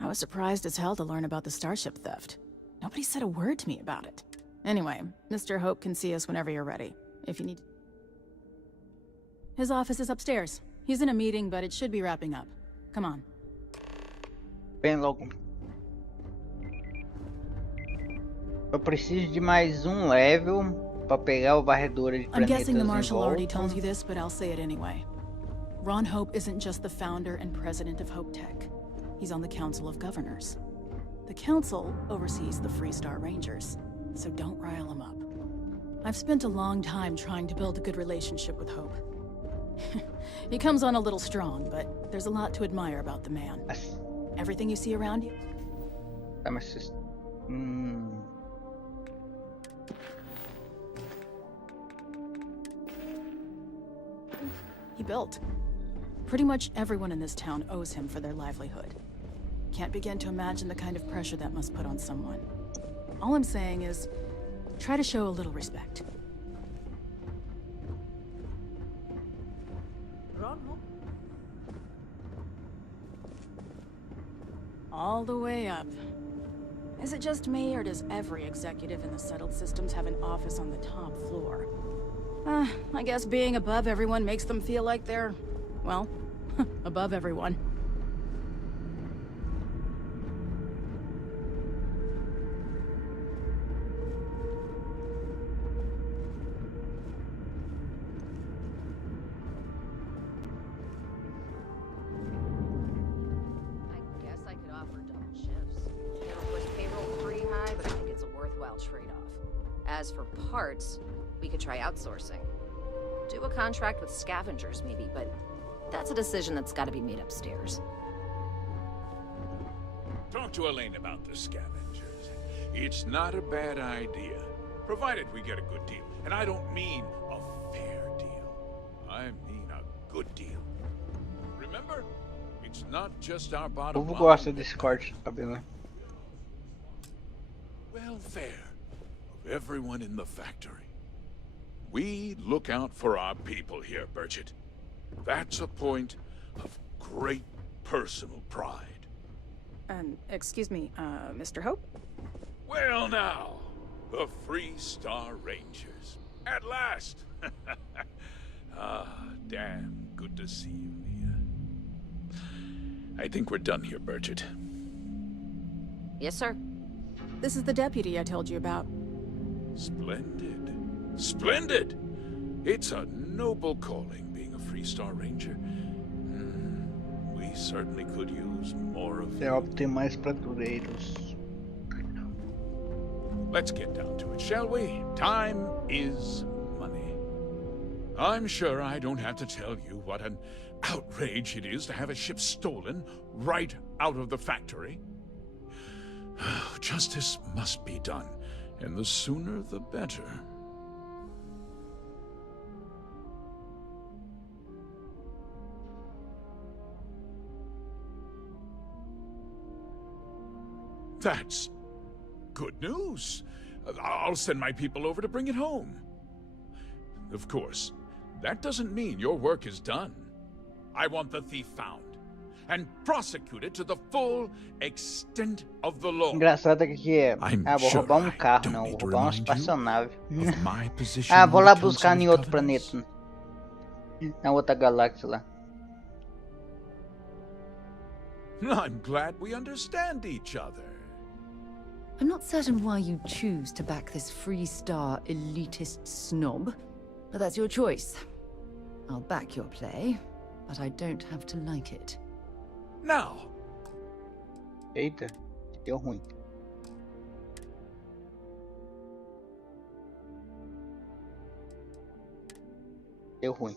I was surprised as hell to learn about the starship theft. Nobody said a word to me about it. Anyway, Mr. Hope can see us whenever you're ready, if you need. His office is upstairs. He's in a meeting, but it should be wrapping up. Come on. Bem logo. Eu preciso de mais um level para pegar o varredor de planetas. I'm guessing the Marshal em volta. already told you this, but I'll say it anyway. Ron Hope isn't just the founder and president of Hope Tech. He's on the Council of Governors. The Council oversees the Freestar Rangers, so don't rile him up. I've spent a long time trying to build a good relationship with Hope. He comes on a little strong, but there's a lot to admire about the man. Everything you see around you? He built. Pretty much everyone in this town owes him for their livelihood. Can't begin to imagine the kind of pressure that must put on someone. All I'm saying is, try to show a little respect. All the way up. Is it just me, or does every executive in the settled systems have an office on the top floor? I guess being above everyone makes them feel like they're, well, above everyone. As for parts, we could try outsourcing. Do a contract with scavengers, maybe, but that's a decision that's got to be made upstairs. Talk to Elaine about the scavengers. It's not a bad idea, provided we get a good deal. And I don't mean a fair deal. I mean a good deal. Remember, it's not just our bottom line. O povo gosta desse corte de cabelo. Welfare of everyone in the factory. We look out for our people here, Burchett. That's a point of great personal pride. Excuse me, Mr. Hope? Well now, the Freestar Rangers. At last! Damn good to see you, Mia. I think we're done here, Burchett. Yes, sir. This is the deputy I told you about. Splendid. Splendid! It's a noble calling, being a Freestar Ranger. We certainly could use more of É óbvio, tem mais patrulheiros. Let's get down to it, shall we? Time is money. I'm sure I don't have to tell you what an outrage it is to have a ship stolen right out of the factory. Justice must be done, and the sooner the better. That's good news. I'll send my people over to bring it home. Of course, that doesn't mean your work is done. I want the thief found and prosecuted to the full extent of the law. Engraçado aqui é. Vou roubar um carro, não. Vou roubar uma espaçonave. Vou lá buscar em outro planeta. Na outra galáxia lá. I'm glad we understand each other. I'm not certain why you choose to back this Freestar elitist snob, but that's your choice. I'll back your play, but I don't have to like it. Now. Eita, deu ruim. Deu ruim.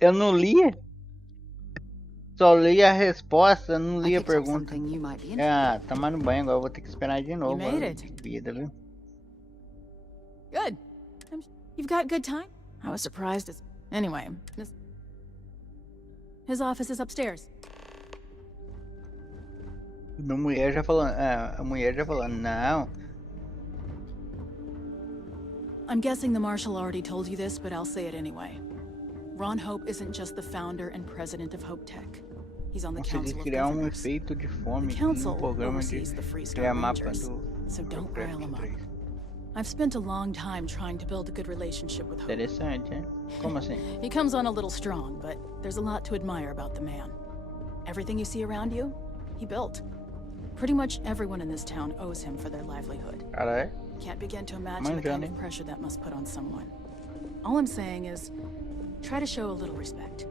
Eu não li. Só li a resposta, não li a pergunta. Tomar no banho, agora eu vou ter que esperar de novo. Vida, viu? Good. You've got good time? I was surprised as... Anyway, his office is upstairs. A mulher já falou, não. I'm guessing the Marshal already told you this, but I'll say it anyway. Ron Hope isn't just the founder and president of Hope Tech. He's on the council of governors. The council oversees the Freestar Rangers, so don't rile him up. I've spent a long time trying to build a good relationship with Hope. Interessante, como assim? He comes on a little strong, but there's a lot to admire about the man. Everything you see around you, he built. Pretty much everyone in this town owes him for their livelihood. Can't begin to imagine the kind of pressure that must put on someone. All I'm saying is, try to show a little respect.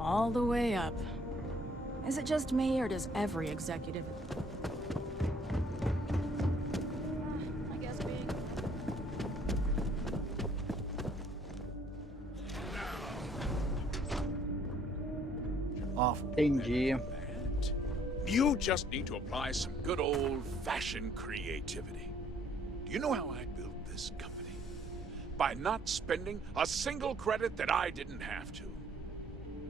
All the way up. Is it just me, or does every executive... I guess being... Entendi. You just need to apply some good old-fashioned creativity. Do you know how I built this company? By not spending a single credit that I didn't have to.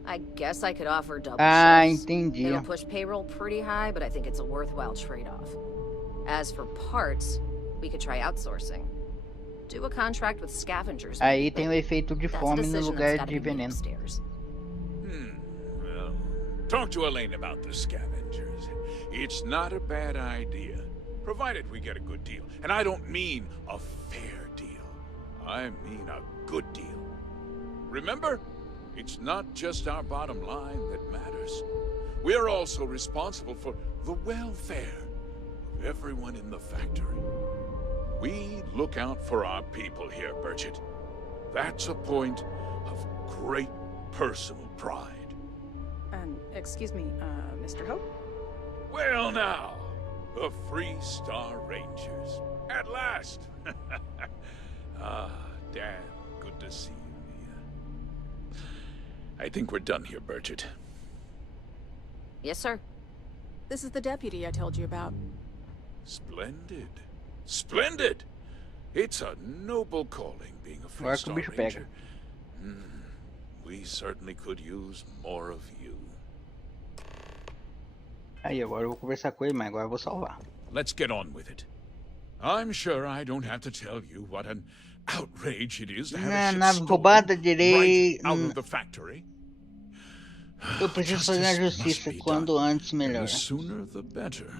I guess I could offer double shifts. Entendi. It'll push payroll pretty high, but I think it's a worthwhile trade-off. As for parts, we could try outsourcing. Do a contract with scavengers. Aí tem o efeito de fome no lugar de veneno. Well, talk to Elaine about the scavengers. It's not a bad idea, provided we get a good deal. And I don't mean a fair deal. I mean a good deal. Remember? It's not just our bottom line that matters. We're also responsible for the welfare of everyone in the factory. We look out for our people here, Burchett. That's a point of great personal pride. Excuse me, Mr. Hope? Well now, the Freestar Rangers. At last! Damn, good to see you. I think we're done here, Burchett. Yes, sir. This is the deputy I told you about. Splendid. Splendid! It's a noble calling being a Freestar Ranger. We certainly could use more of you. Aí, agora eu vou conversar com ele, mas agora eu vou salvar. Let's get on with it. I'm sure I don't have to tell you what an outrage it is to have a ship stolen right out of the factory. Eu preciso fazer a justiça quanto antes melhor. The sooner the better.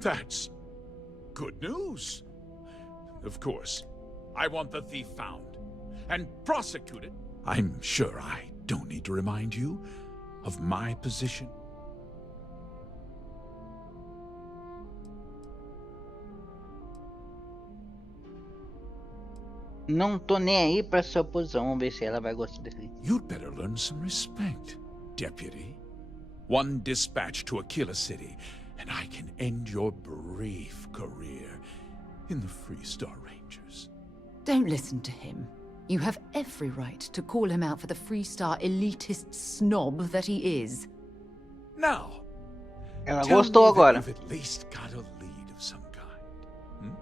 That's good news. Of course, I want the thief found and prosecuted. I'm sure I don't need to remind you of my position. Não tô nem aí pra sua posição. Vamos ver se ela vai gostar desse. You'd better learn some respect, deputy. One dispatch to Aquila City, and I can end your brief career in the Free Star Rangers. Don't listen to him. You have every right to call him out for the Freestar elitist snob that he is. Now, Ela tell gostou me that agora. you've at least got a lead of some kind. Hmm?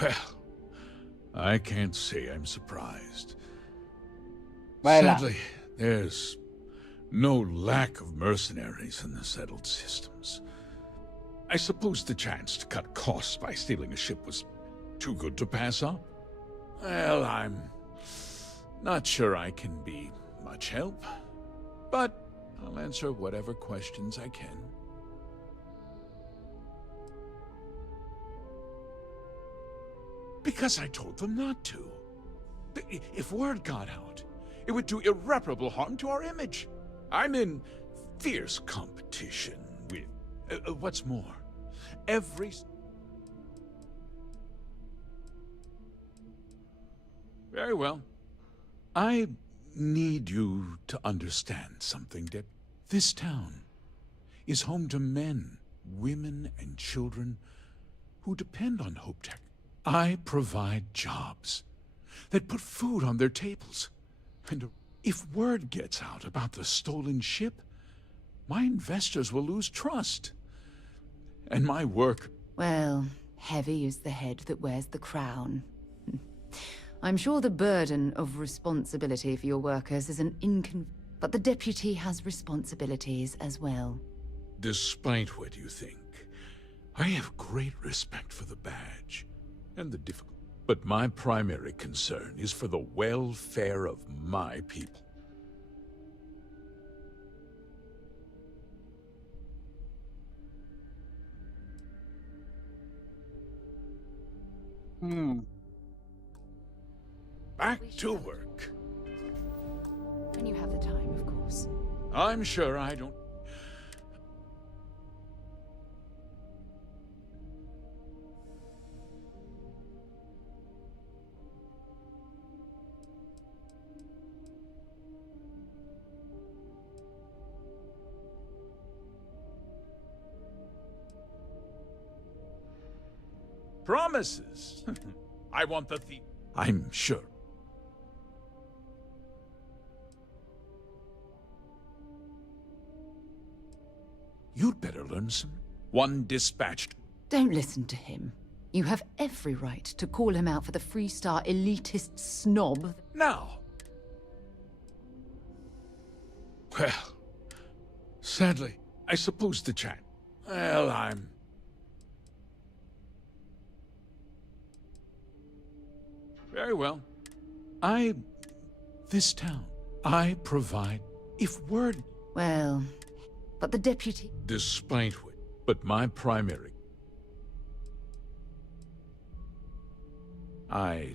Well, I can't say I'm surprised. Vai lá. Sadly, there's no lack of mercenaries in the settled systems. I suppose the chance to cut costs by stealing a ship was too good to pass up. Well, I'm not sure I can be much help, but I'll answer whatever questions I can. Because I told them not to. If word got out, it would do irreparable harm to our image. I'm in fierce competition with... what's more, every... Very well. I need you to understand something, Deb. This town is home to men, women, and children who depend on Hope Tech. I provide jobs that put food on their tables. And if word gets out about the stolen ship, my investors will lose trust. And my work... Well, heavy is the head that wears the crown. I'm sure the burden of responsibility for your workers is an but the deputy has responsibilities as well. Despite what you think, I have great respect for the badge and the difficult. But my primary concern is for the welfare of my people. Back to work. When you have the time, of course. I'm sure I don't... Promises. I want the thief. I'm sure. You'd better learn some. One dispatched. Don't listen to him. You have every right to call him out for the Freestar elitist snob. Now. Well, sadly, I suppose the chat. Well, I'm... Very well. This town, I provide... If word... Well, but the deputy... Despite what... But my primary... I'm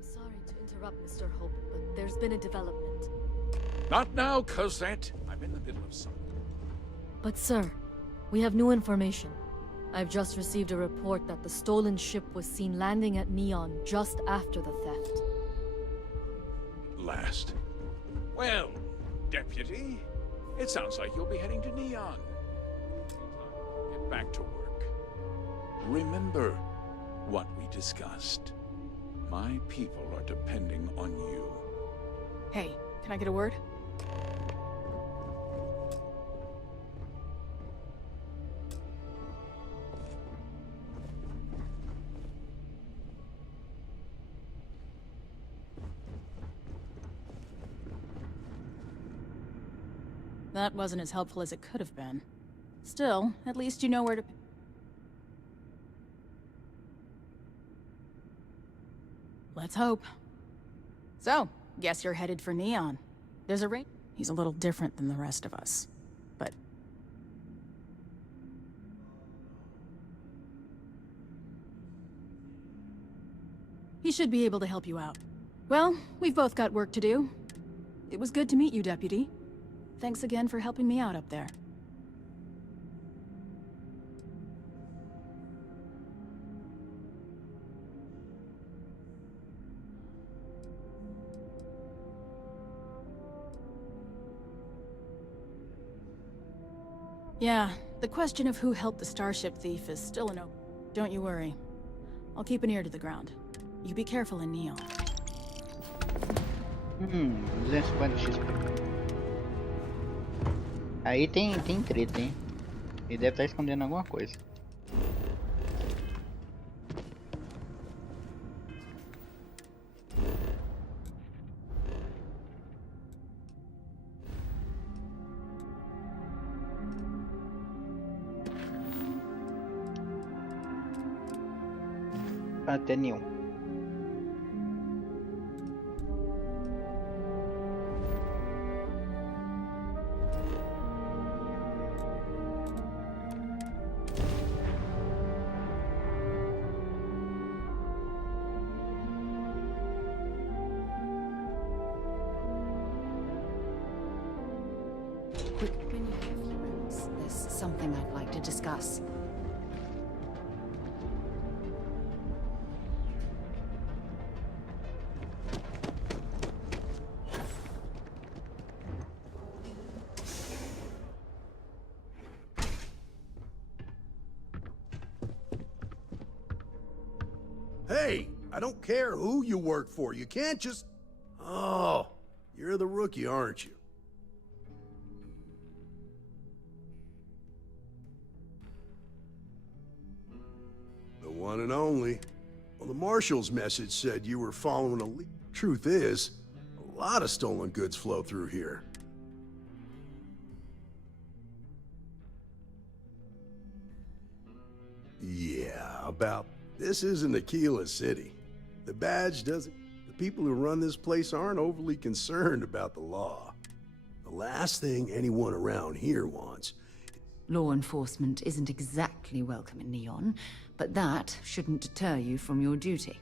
sorry to interrupt, Mr. Hope, but there's been a development. Not now, Cosette. I'm in the middle of something. But sir, we have new information. I've just received a report that the stolen ship was seen landing at Neon just after the theft. Last. Well, Deputy, it sounds like you'll be heading to Neon. Get back to work. Remember what we discussed. My people are depending on you. Hey, can I get a word? That wasn't as helpful as it could have been. Still, at least you know where to... Let's hope. So, guess you're headed for Neon. There's a ring. He's a little different than the rest of us, but... He should be able to help you out. Well, we've both got work to do. It was good to meet you, Deputy. Thanks again for helping me out up there. Yeah, the question of who helped the Starship thief is still an open. Don't you worry. I'll keep an ear to the ground. You be careful in Neon. 250 XP. Aí tem treta, hein? Ele deve estar escondendo alguma coisa. Até nenhum. Quick, when you have a few moments, there's something I'd like to discuss. Hey, I don't care who you work for. You can't just... Oh, you're the rookie, aren't you? The one and only. Well, the marshal's message said you were following a lead. Truth is, a lot of stolen goods flow through here. Yeah, about... This isn't Aquila City. The badge doesn't... The people who run this place aren't overly concerned about the law. The last thing anyone around here wants... Law enforcement isn't exactly welcome in Neon, but that shouldn't deter you from your duty.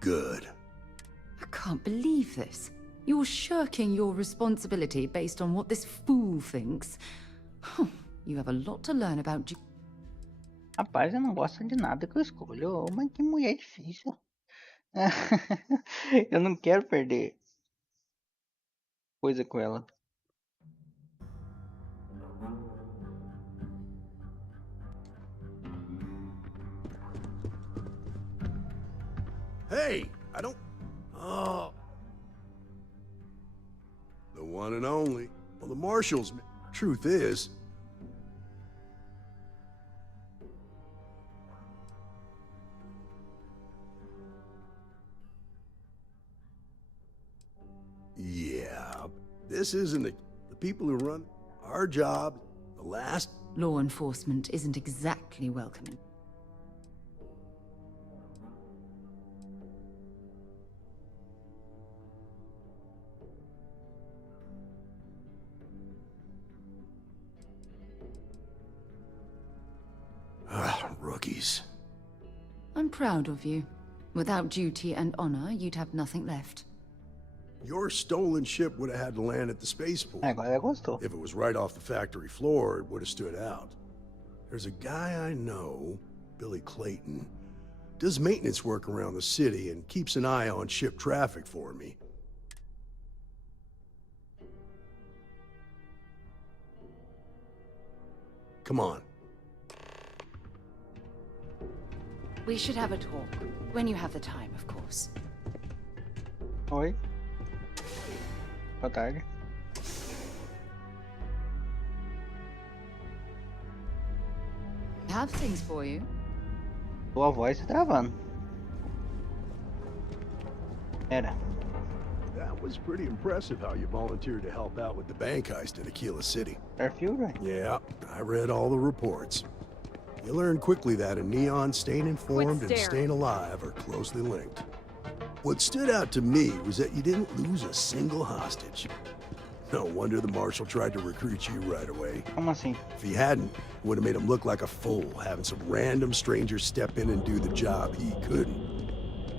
Good. I can't believe this. You're shirking your responsibility based on what this fool thinks. You have a lot to learn about... Rapaz, eu não gosto de nada que eu escolho. Mas que mulher difícil. Eu não quero perder coisa com ela. Hey, I don't... Oh... The one and only. Well, the marshal's... Truth is... Yeah, this isn't the people who run our job, the last... Law enforcement isn't exactly welcoming. Rookies. I'm proud of you. Without duty and honor, you'd have nothing left. Your stolen ship would have had to land at the spaceport. Agora gostou. If it was right off the factory floor, it would have stood out. There's a guy I know, Billy Clayton, does maintenance work around the city and keeps an eye on ship traffic for me. Come on. We should have a talk. When you have the time, of course. Oi. Boa tarde. I have things for you. Tua voz tá travando. Era. That was pretty impressive how you volunteered to help out with the bank heist in Aquila City. Starfield, right? Yeah, I read all the reports. You learn quickly that in Neon, staying informed and staying alive are closely linked. What stood out to me was that you didn't lose a single hostage. No wonder the marshal tried to recruit you right away. Como assim? If he hadn't, would have made him look like a fool, having some random stranger step in and do the job he couldn't.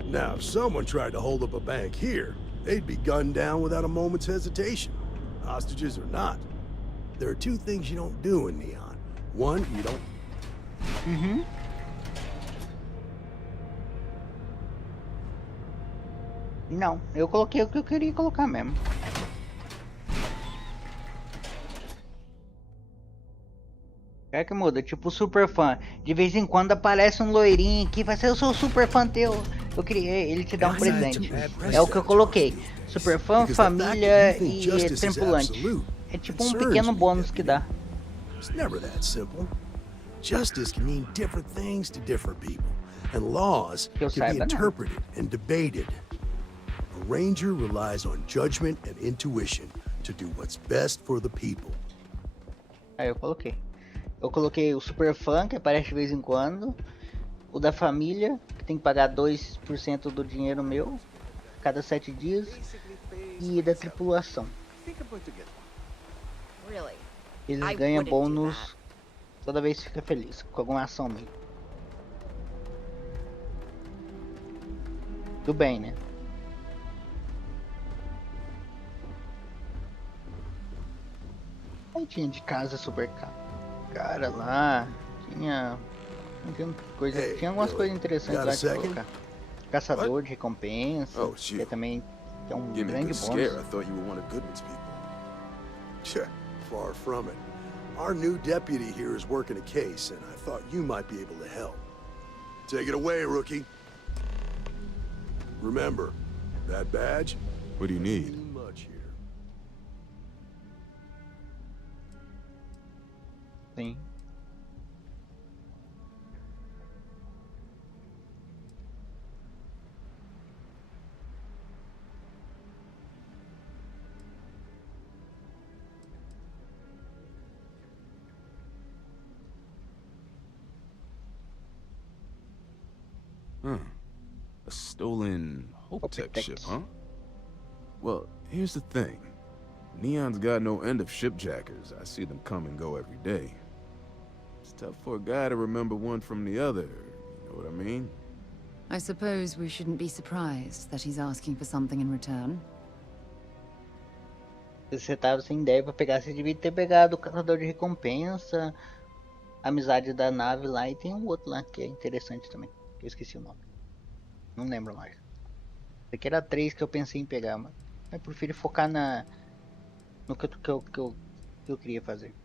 Now, if someone tried to hold up a bank here, they'd be gunned down without a moment's hesitation. Hostages or not. There are two things you don't do in Neon. One, you don't... Uhum. Não, eu coloquei o que eu queria colocar mesmo. É que muda, tipo super fã. De vez em quando aparece um loirinho aqui, vai ser eu sou super fã teu. Eu criei, ele te dá um presente. É o que eu coloquei. Super fã, família e tripulante. É tipo um pequeno bônus que dá. It's never that simple. Justice can mean different things to different people, and laws can be interpreted and debated. A ranger relies on judgment and intuition to do what's best for the people. Aí eu coloquei. Eu coloquei o super fã, que aparece de vez em quando. O da família, que tem que pagar 2% do dinheiro meu, cada 7 dias. E da tripulação. Eles ganham bônus toda vez que fica feliz, com alguma ação minha. Tudo bem, né? Aí tinha de casa super cara lá, tinha coisa, tinha algumas coisas interessantes lá de colocar. Caçador de recompensa, que também é um grande bônus. Far from it. Our new deputy here is working a case, and I thought you might be able to help. Take it away, rookie. Remember, that badge? What do you need? Much here. Sim. A stolen Hope-Tech ship, huh? Well, here's the thing. Neon's got no end of shipjackers. I see them come and go every day. It's tough for a guy to remember one from the other, you know what I mean? I suppose we shouldn't be surprised that he's asking for something in return. Se você tava sem ideia pra pegar, você devia ter pegado o caçador de recompensa, a amizade da nave lá, e tem um outro lá que é interessante também. Eu esqueci o nome. Não lembro mais. Esse aqui era 3 que eu pensei em pegar, mas eu prefiro focar no que eu queria fazer.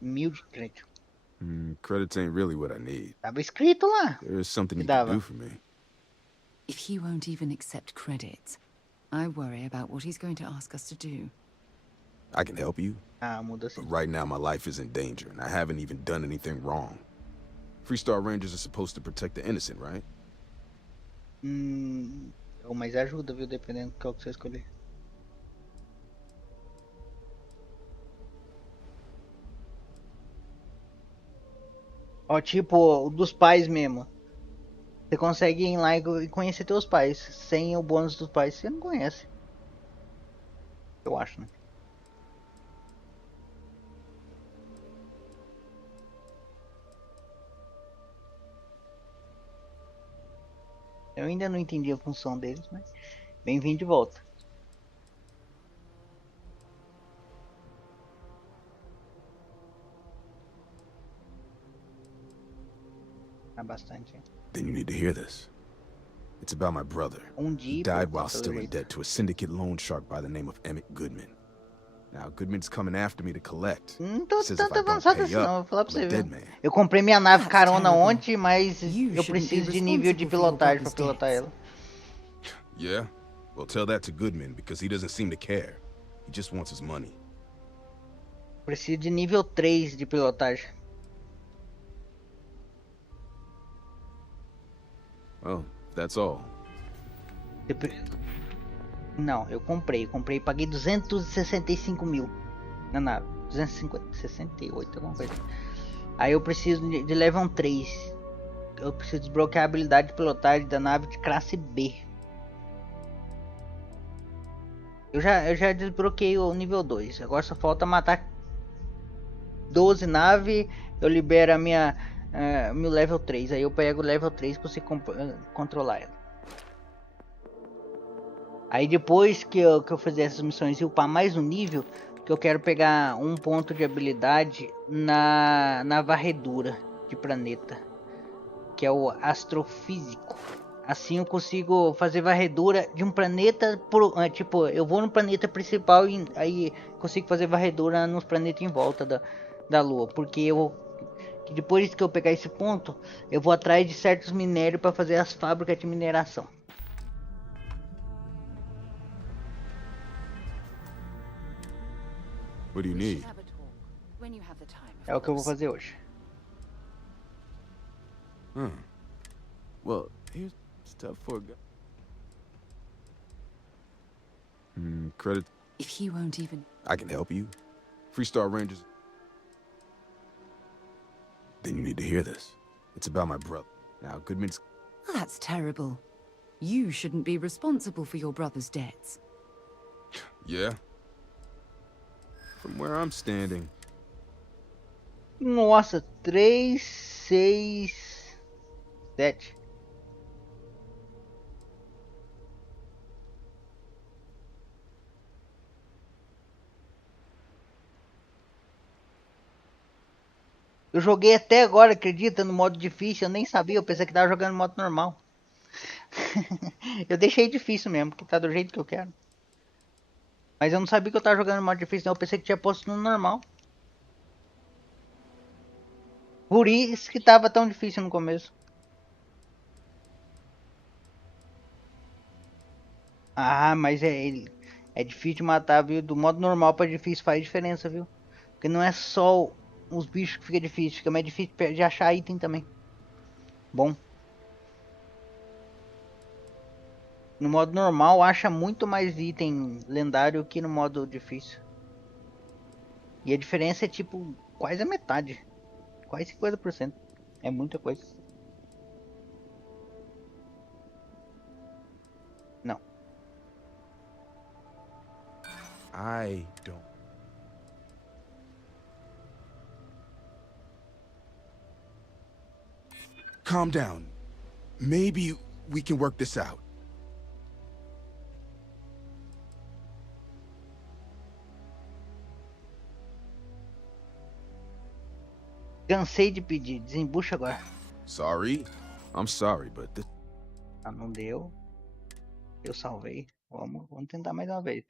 1000 de crédito. Credits ain't really what I need. Tava escrito lá. There's something you can do for me. If he won't even accept credits, I worry about what he's going to ask us to do. I can help you. Muda sim. But right now my life is in danger, and I haven't even done anything wrong. Freestar Rangers are supposed to protect the innocent, right? Mas ajuda, viu? Dependendo do que você escolher. Ó, tipo, o dos pais mesmo. Você consegue ir lá e conhecer teus pais. Sem o bônus dos pais, você não conhece. Eu acho, né? Eu ainda não entendi a função deles, mas bem-vindo de volta. Bastante. Then you need to hear this. It's about my brother. He died while still in debt to a syndicate loan shark by the name of Emmett Goodman. Now Goodman's coming after me to collect. Não tô tanto avançado assim não, vou falar pra você ver. Eu comprei minha nave carona ontem, mas eu preciso de nível de pilotagem pra pilotar ela. Yeah? Well, tell that to Goodman because he doesn't seem to care. He just wants his money. Preciso de nível 3 de pilotagem. Well, that's all. Não, eu comprei, paguei 265 mil na nave, 268, alguma coisa. Aí eu preciso de level 3. Eu preciso desbloquear a habilidade de pilotagem da nave de classe B. Eu já desbloqueei o nível 2. Agora só falta matar 12 naves. Eu libero a meu level 3. Aí eu pego o level 3 e consigo controlar ela. Aí depois que eu fizer essas missões e upar mais um nível, que eu quero pegar um ponto de habilidade na varredura de planeta, que é o astrofísico. Assim eu consigo fazer varredura de um planeta tipo, eu vou no planeta principal e aí consigo fazer varredura nos planetas em volta da Lua, porque depois que eu pegar esse ponto, eu vou atrás de certos minérios para fazer as fábricas de mineração. What do you need? É o que eu vou fazer hoje. Well, here's stuff for a guy. Credit. If he won't even... I can help you. Freestar Rangers. Then you need to hear this. It's about my brother. Now, Goodman's... Well, that's terrible. You shouldn't be responsible for your brother's debts. Yeah? From where I'm standing. Nossa, 3, 6, 7. Eu joguei até agora, acredita, no modo difícil. Eu nem sabia, eu pensei que tava jogando no modo normal. Eu deixei difícil mesmo, porque tá do jeito que eu quero. Mas eu não sabia que eu tava jogando no modo difícil, não. Eu pensei que tinha posto no normal. Por isso que tava tão difícil no começo. Ah, mas é difícil de matar, viu? Do modo normal para difícil faz diferença, viu? Porque não é só os bichos que fica difícil, fica mais difícil de achar item também. Bom. No modo normal acha muito mais item lendário que no modo difícil. E a diferença é tipo quase a metade. Quase 50%. É muita coisa. Não. I don't. Calm down. Maybe we can work this out. Cansei de pedir, desembucha agora. Sorry. I'm sorry, but this... Ah, não deu. Eu salvei. Vamos tentar mais uma vez.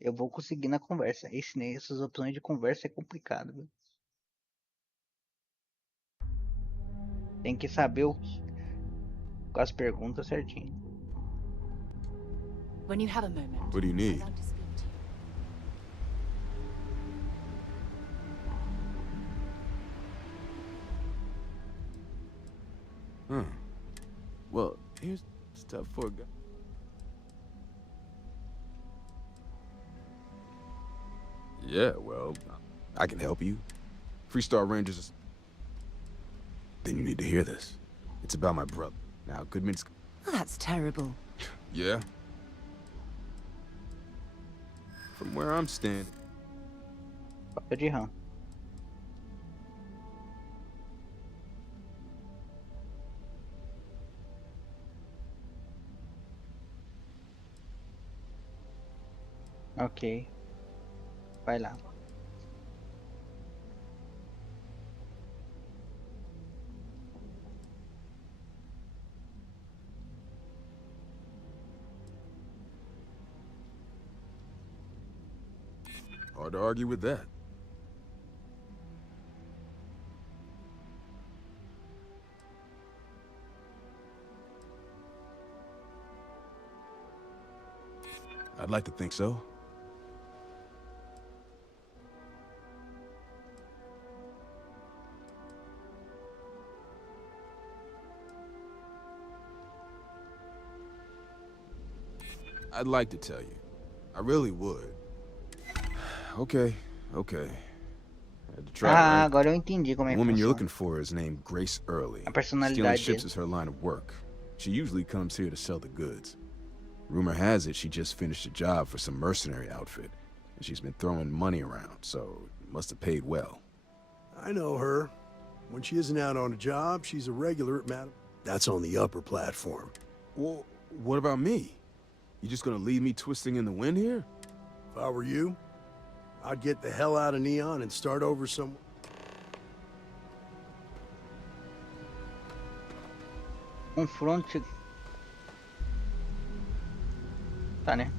Eu vou conseguir na conversa. Essas opções de conversa é complicado, viu? Tem que saber com as perguntas certinho. When you have a moment. What do you need? Well, here's stuff for a guy. Yeah, well, I can help you. Freestar Rangers. Then you need to hear this. It's about my brother. Now, Goodman's... Well, that's terrible. Yeah? From where I'm standing... Papel de rã. Ok. Vai lá. Hard to argue with that. I'd like to think so. I'd like to tell you. I really would. Okay. Had to try, right? Agora eu entendi como é The que woman you're funciona. looking for is named Grace Early. A personalidade Stealing ships dele. is her line of work. She usually comes here to sell the goods. Rumor has it she just finished a job for some mercenary outfit, and she's been throwing money around, so it must have paid well. I know her. When she isn't out on a job, she's a regular at Madam. That's on the upper platform. Well, what about me? You just gonna leave me twisting in the wind here? If I were you, I'd get the hell out of Neon and start over somewhere. Confronte. Tá, né?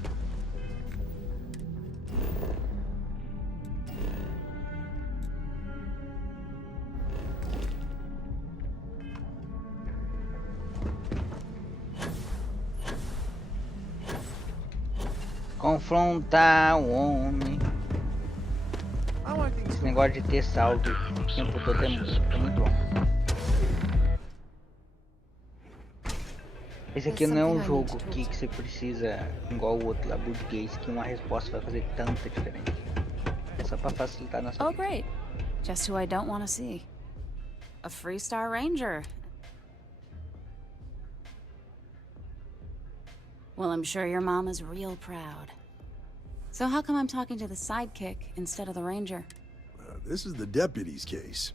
Confrontar o homem. Esse negócio de ter saldo o tempo todo é muito bom. Esse aqui não é um jogo que você precisa, igual o outro lá, Budgaze, que uma resposta vai fazer tanta diferença. É só pra facilitar a nossa vida. Oh, great. Just who I don't want to see. A Freestar Ranger. Well, I'm sure your mom is real proud. So how come I'm talking to the sidekick instead of the ranger? This is the deputy's case.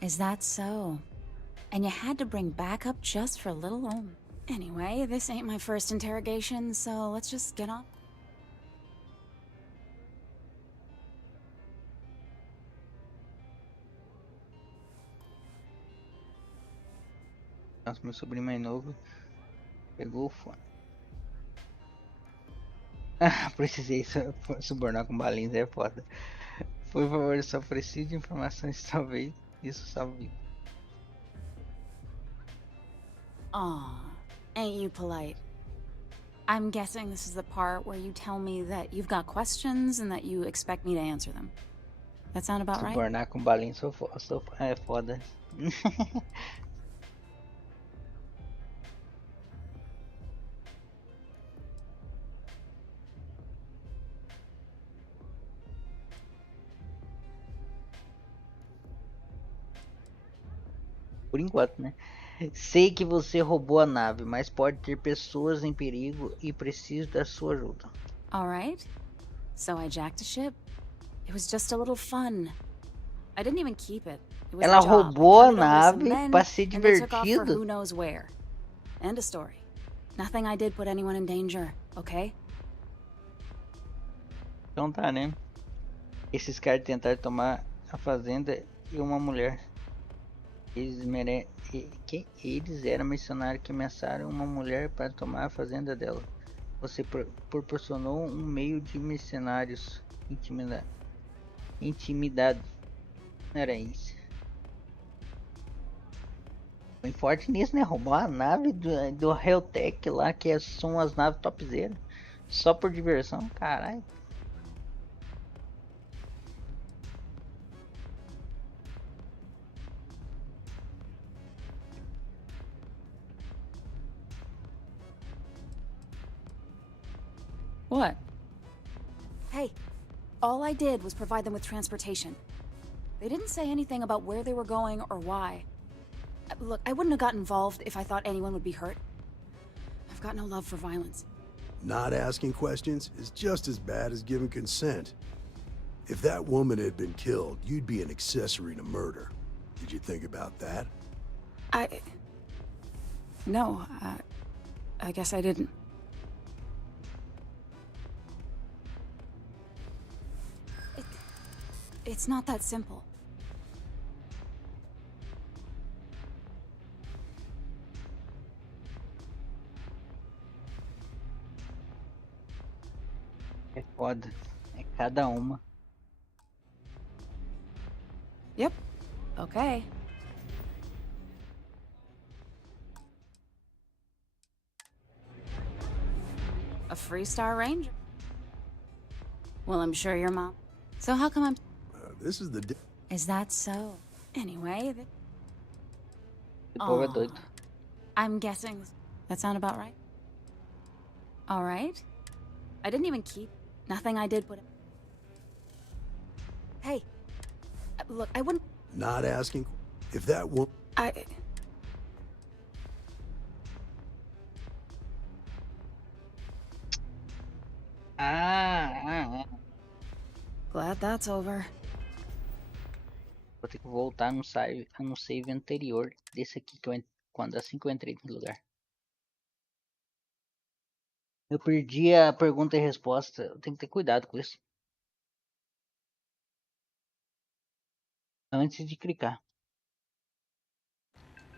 Is that so? And you had to bring backup just for little old... Anyway, this ain't my first interrogation, so let's just get on. Nossa, meu sobrinho mais novo pegou o fone. Ah, precisei subornar com balinhas, é foda. Por favor, só preciso de informações, talvez isso salve. Aw, ain't you polite? I'm guessing this is the part where you tell me that you've got questions and that you expect me to answer them. That sound about right? Subornar com balinhas é foda. Por enquanto, né? Sei que você roubou a nave, mas pode ter pessoas em perigo e preciso da sua ajuda. Alright. So I jacked a ship. It was just a little fun. I didn't even keep it. It was Ela a job. roubou a I handed over some nave men, pra ser and they took off for divertido. who knows where. End of story. Nothing I did put anyone in danger, okay? Então tá, né? Esses caras tentaram tomar a fazenda e uma mulher. Eles eram mercenários que ameaçaram uma mulher para tomar a fazenda dela. Você proporcionou um meio de mercenários intimidado. Era isso. Foi forte nisso, né? Roubou a nave do Helltech lá, que são as naves topzera. Só por diversão, caralho. What? Hey, all I did was provide them with transportation. They didn't say anything about where they were going or why. Look, I wouldn't have got involved if I thought anyone would be hurt. I've got no love for violence. Not asking questions is just as bad as giving consent. If that woman had been killed, you'd be an accessory to murder. Did you think about that? No, I guess I didn't. It's not that simple. É foda. É cada uma. Yep. Okay. A Freestar Ranger. Well, I'm sure your mom. So how come I'm... This is the... Is that so? Anyway... Povo é doido. I'm guessing... That sound about right? Alright. I didn't even keep... Nothing I did would... Hey. Look, I wouldn't... Not asking... If that woman... Glad that's over. Vou ter que voltar no save anterior desse aqui que assim que eu entrei no lugar. Eu perdi a pergunta e resposta. Eu tenho que ter cuidado com isso. Antes de clicar.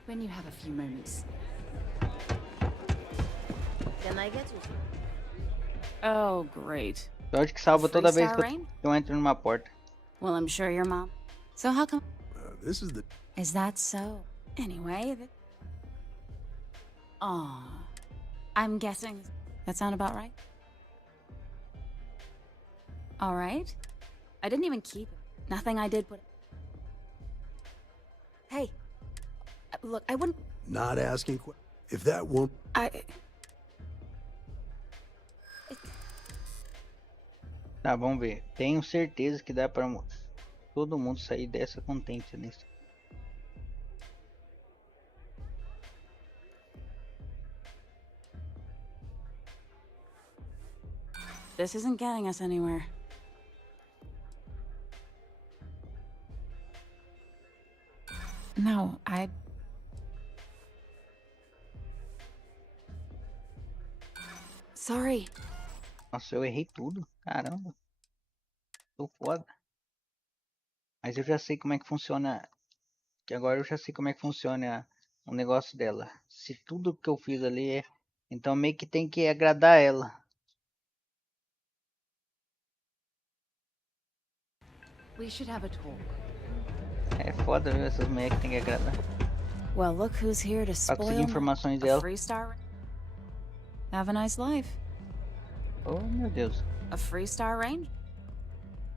When you have a few moments. Can I get you? Oh, great. Sorte que salva toda vez que Rain? eu entro numa porta. Well, I'm sure your mom. So how come? This is the... Is that so? Anyway, Aw. I'm guessing. That sound about right? All right. I didn't even keep it. Nothing I did, but... Hey. Look, I wouldn't... Not asking if that won't... Tá, vamos ver. Tenho certeza que dá pra todo mundo sair dessa contente nisso. This isn't getting us anywhere. No, Sorry. Nossa, eu errei tudo. Caramba. Tô foda. Mas eu já sei como é que funciona. Que agora eu já sei como é que funciona o negócio dela. Se tudo que eu fiz ali é... Então meio que tem que agradar ela. We should have a talk. É foda, viu? Essas mulheres que tem que agradar. Well, look who's here to Pra conseguir spoil informações a dela. free star. Have a nice life. Oh, meu Deus. A free star range?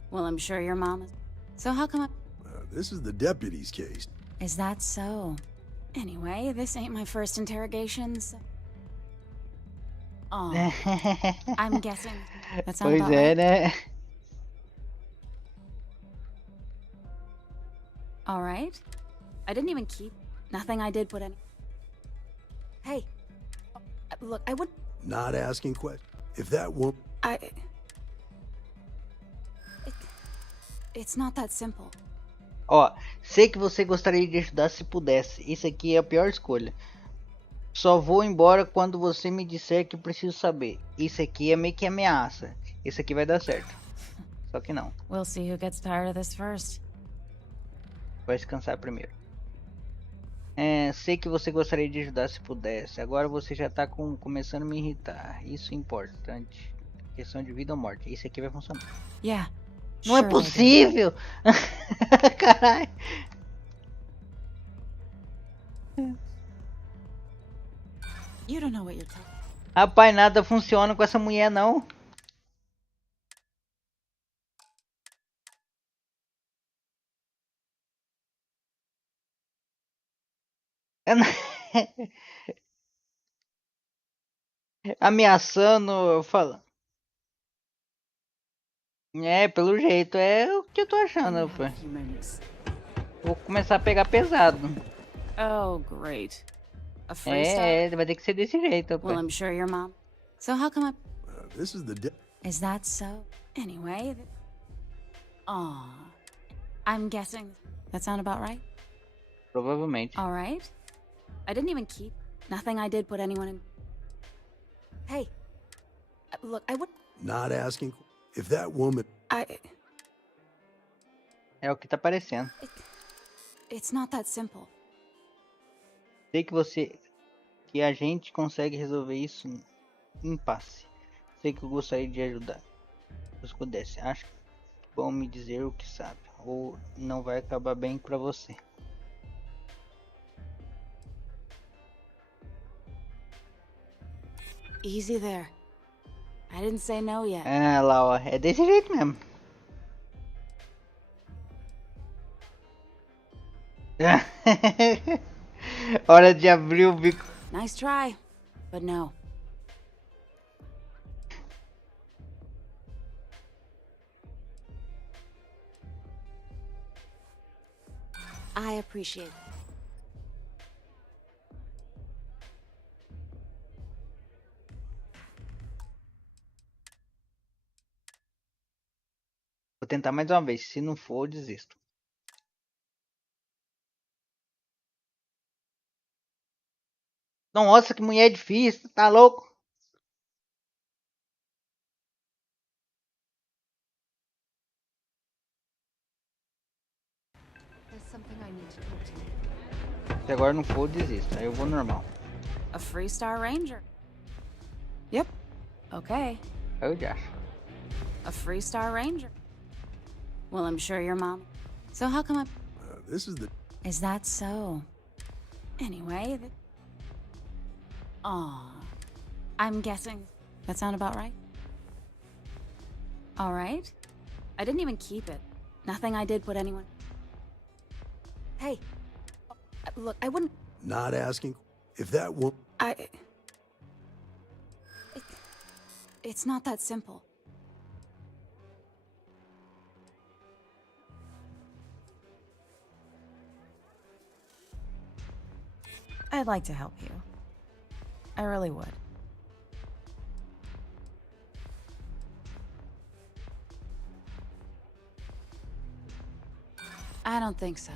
Well, I'm sure your mom is. So how come This is the deputy's case. Is that so? Anyway, this ain't my first interrogation, so... Oh, I'm guessing. That sounds Pois about é, right. né? All right. I didn't even keep. Nothing I did put any. Hey. Look, I would. Not asking if that won't... It's not that simple. Ó, sei que você gostaria de ajudar se pudesse. Isso aqui é a pior escolha. Só vou embora quando você me disser que preciso saber. Isso aqui é meio que ameaça. Isso aqui vai dar certo. Só que não. We'll see who gets tired of this first. Vai se cansar primeiro. Sei que você gostaria de ajudar se pudesse. Agora você já tá começando a me irritar. Isso é importante. Questão de vida ou morte. Isso aqui vai funcionar. Yeah. Não é possível! Caralho! You don't know what you're talking. Rapaz, nada funciona com essa mulher, não. Ameaçando, fala. Pelo jeito, é o que eu tô achando, pô. Vou começar a pegar pesado. Oh, great. A free star? Vai ter que ser desse jeito, pô. Well, I'm sure your mom. So how come This is the... Is that so? Anyway, Aw. I'm guessing. That sound about right? Provavelmente. All right. I didn't even keep. Nothing I did put anyone in. Hey. Look, I would. Not asking if that woman... É o que tá aparecendo. It's not that simple. Sei que a gente consegue resolver isso em passe. Sei que eu gostaria de ajudar. Se pudesse, acho que vão me dizer o que sabe. Ou não vai acabar bem pra você. Easy there. I didn't say no yet. Lá, ó. É desse jeito mesmo. Hora de abrir o bico. Nice try, but no. I appreciate it. Vou tentar mais uma vez. Se não for, eu desisto. Nossa, que mulher difícil. Tá louco? Se agora não for, eu desisto. Aí eu vou normal. A Freestar Ranger. Yep. Okay. Eu já. A Freestar Ranger. Well, I'm sure your mom. So how come This is the... Is that so? Anyway, Aw. I'm guessing that sound about right? All right. I didn't even keep it. Nothing I did put anyone... Hey. Look, I wouldn't... Not asking if that will... It's not that simple. I'd like to help you. I really would. I don't think so.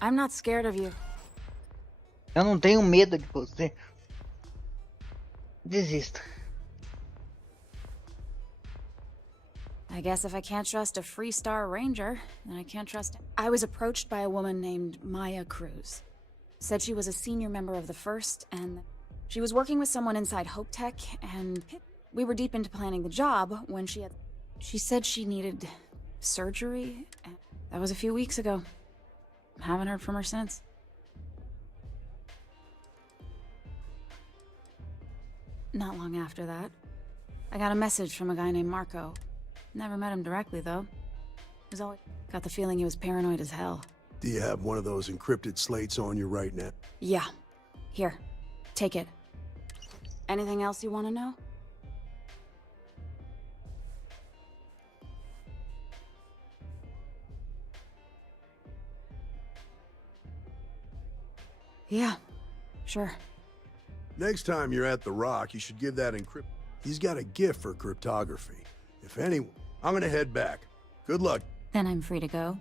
I'm not scared of you. Eu não tenho medo de você. Desista. I guess if I can't trust a Freestar Ranger, then I can't trust him. I was approached by a woman named Maya Cruz. Said she was a senior member of the First, and she was working with someone inside Hope Tech, and we were deep into planning the job when she said she needed surgery. That was a few weeks ago. Haven't heard from her since. Not long after that, I got a message from a guy named Marco. Never met him directly, though. He's always got the feeling he was paranoid as hell. Do you have one of those encrypted slates on you right now? Yeah. Here. Take it. Anything else you want to know? Yeah. Sure. Next time you're at the Rock, you should give that encrypt... He's got a gift for cryptography. If any... I'm gonna head back. Good luck. Then I'm free to go.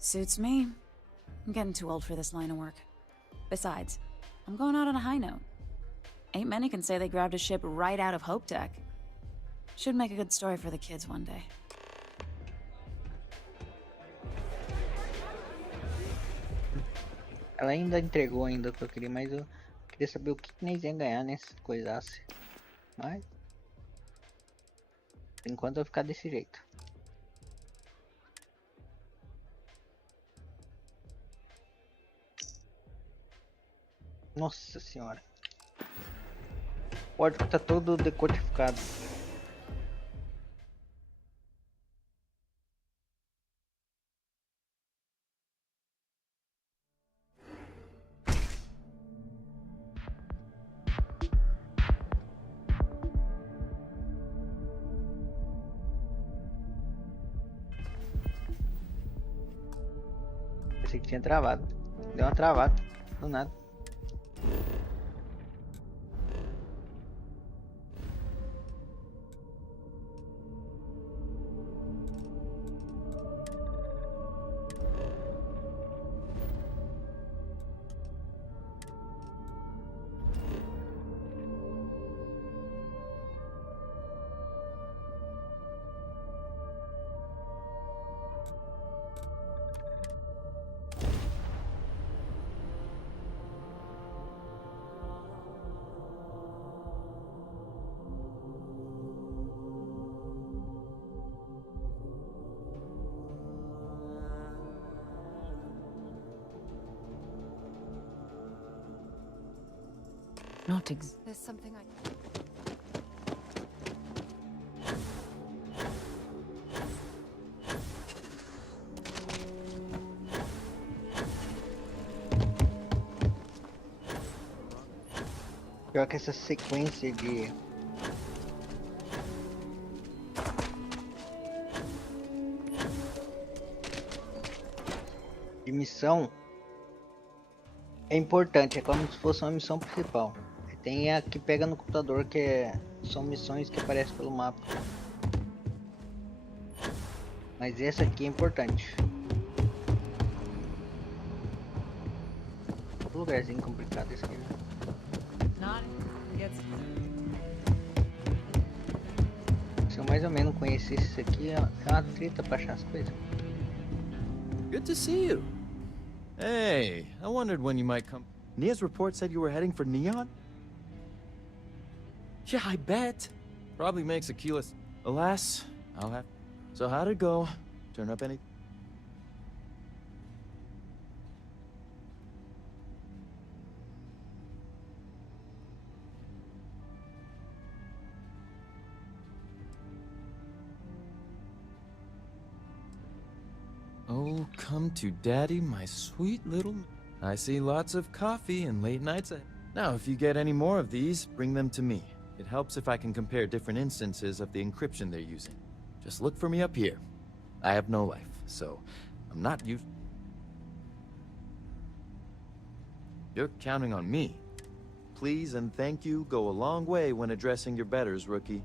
Suits me. I'm getting too old for this line of work. Besides, I'm going out on a high note. Ain't many can say they grabbed a ship right out of Hope Tech. Should make a good story for the kids one day. Ela ainda entregou ainda o que eu queria, mas eu queria saber o que nós ia ganhar nesse coisasse. Mas por enquanto vai ficar desse jeito. Nossa senhora. O código tá todo decodificado. Pensei que tinha travado. Deu uma travada. Do nada. There's something I... Pior que essa sequência de de missão é importante, é como se fosse uma missão principal. Tem a que pega no computador, são missões que aparecem pelo mapa. Mas essa aqui é importante. Um lugarzinho complicado esse aqui, né? Se eu mais ou menos conhecesse isso aqui, é uma treta pra achar as coisas. Good to see you. Hey, I wondered when you might come. Nia's report said you were heading for Neon? Yeah, I bet. Probably makes Aquilus. Alas, I'll have... So how'd it go? Turn up any... Oh, come to daddy, my sweet little... I see lots of coffee and late nights. Now, if you get any more of these, bring them to me. It helps if I can compare different instances of the encryption they're using. Just look for me up here. I have no life, so I'm not used... You're counting on me. Please and thank you go a long way when addressing your betters, rookie.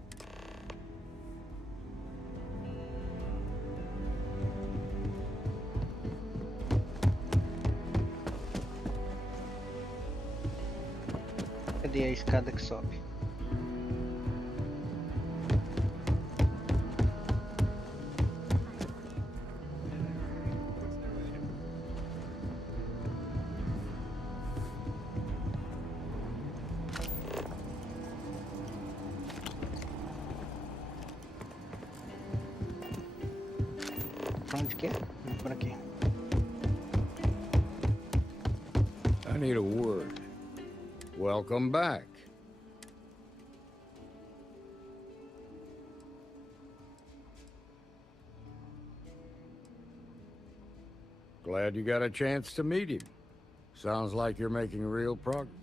Cadê a escada que sobe? Onde que é? Por aqui. I need a word. Welcome back. Glad you got a chance to meet him. Sounds like you're making real progress.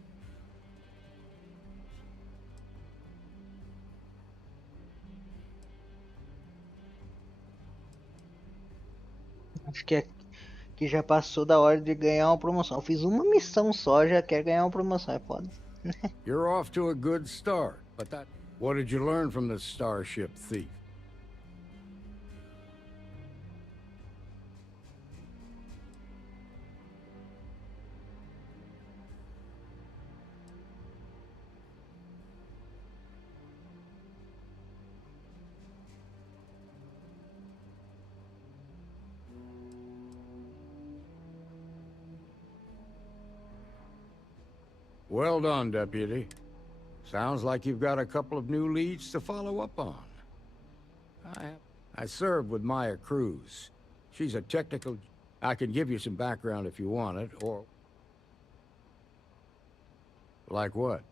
Acho que já passou da hora de ganhar uma promoção. Eu fiz uma missão só, já quero ganhar uma promoção, é foda. You're off to a good start, but what did you learn from the starship thief? Well done, Deputy. Sounds like you've got a couple of new leads to follow up on. I served with Maya Cruz. She's a technical... I can give you some background if you want it, or... Like what?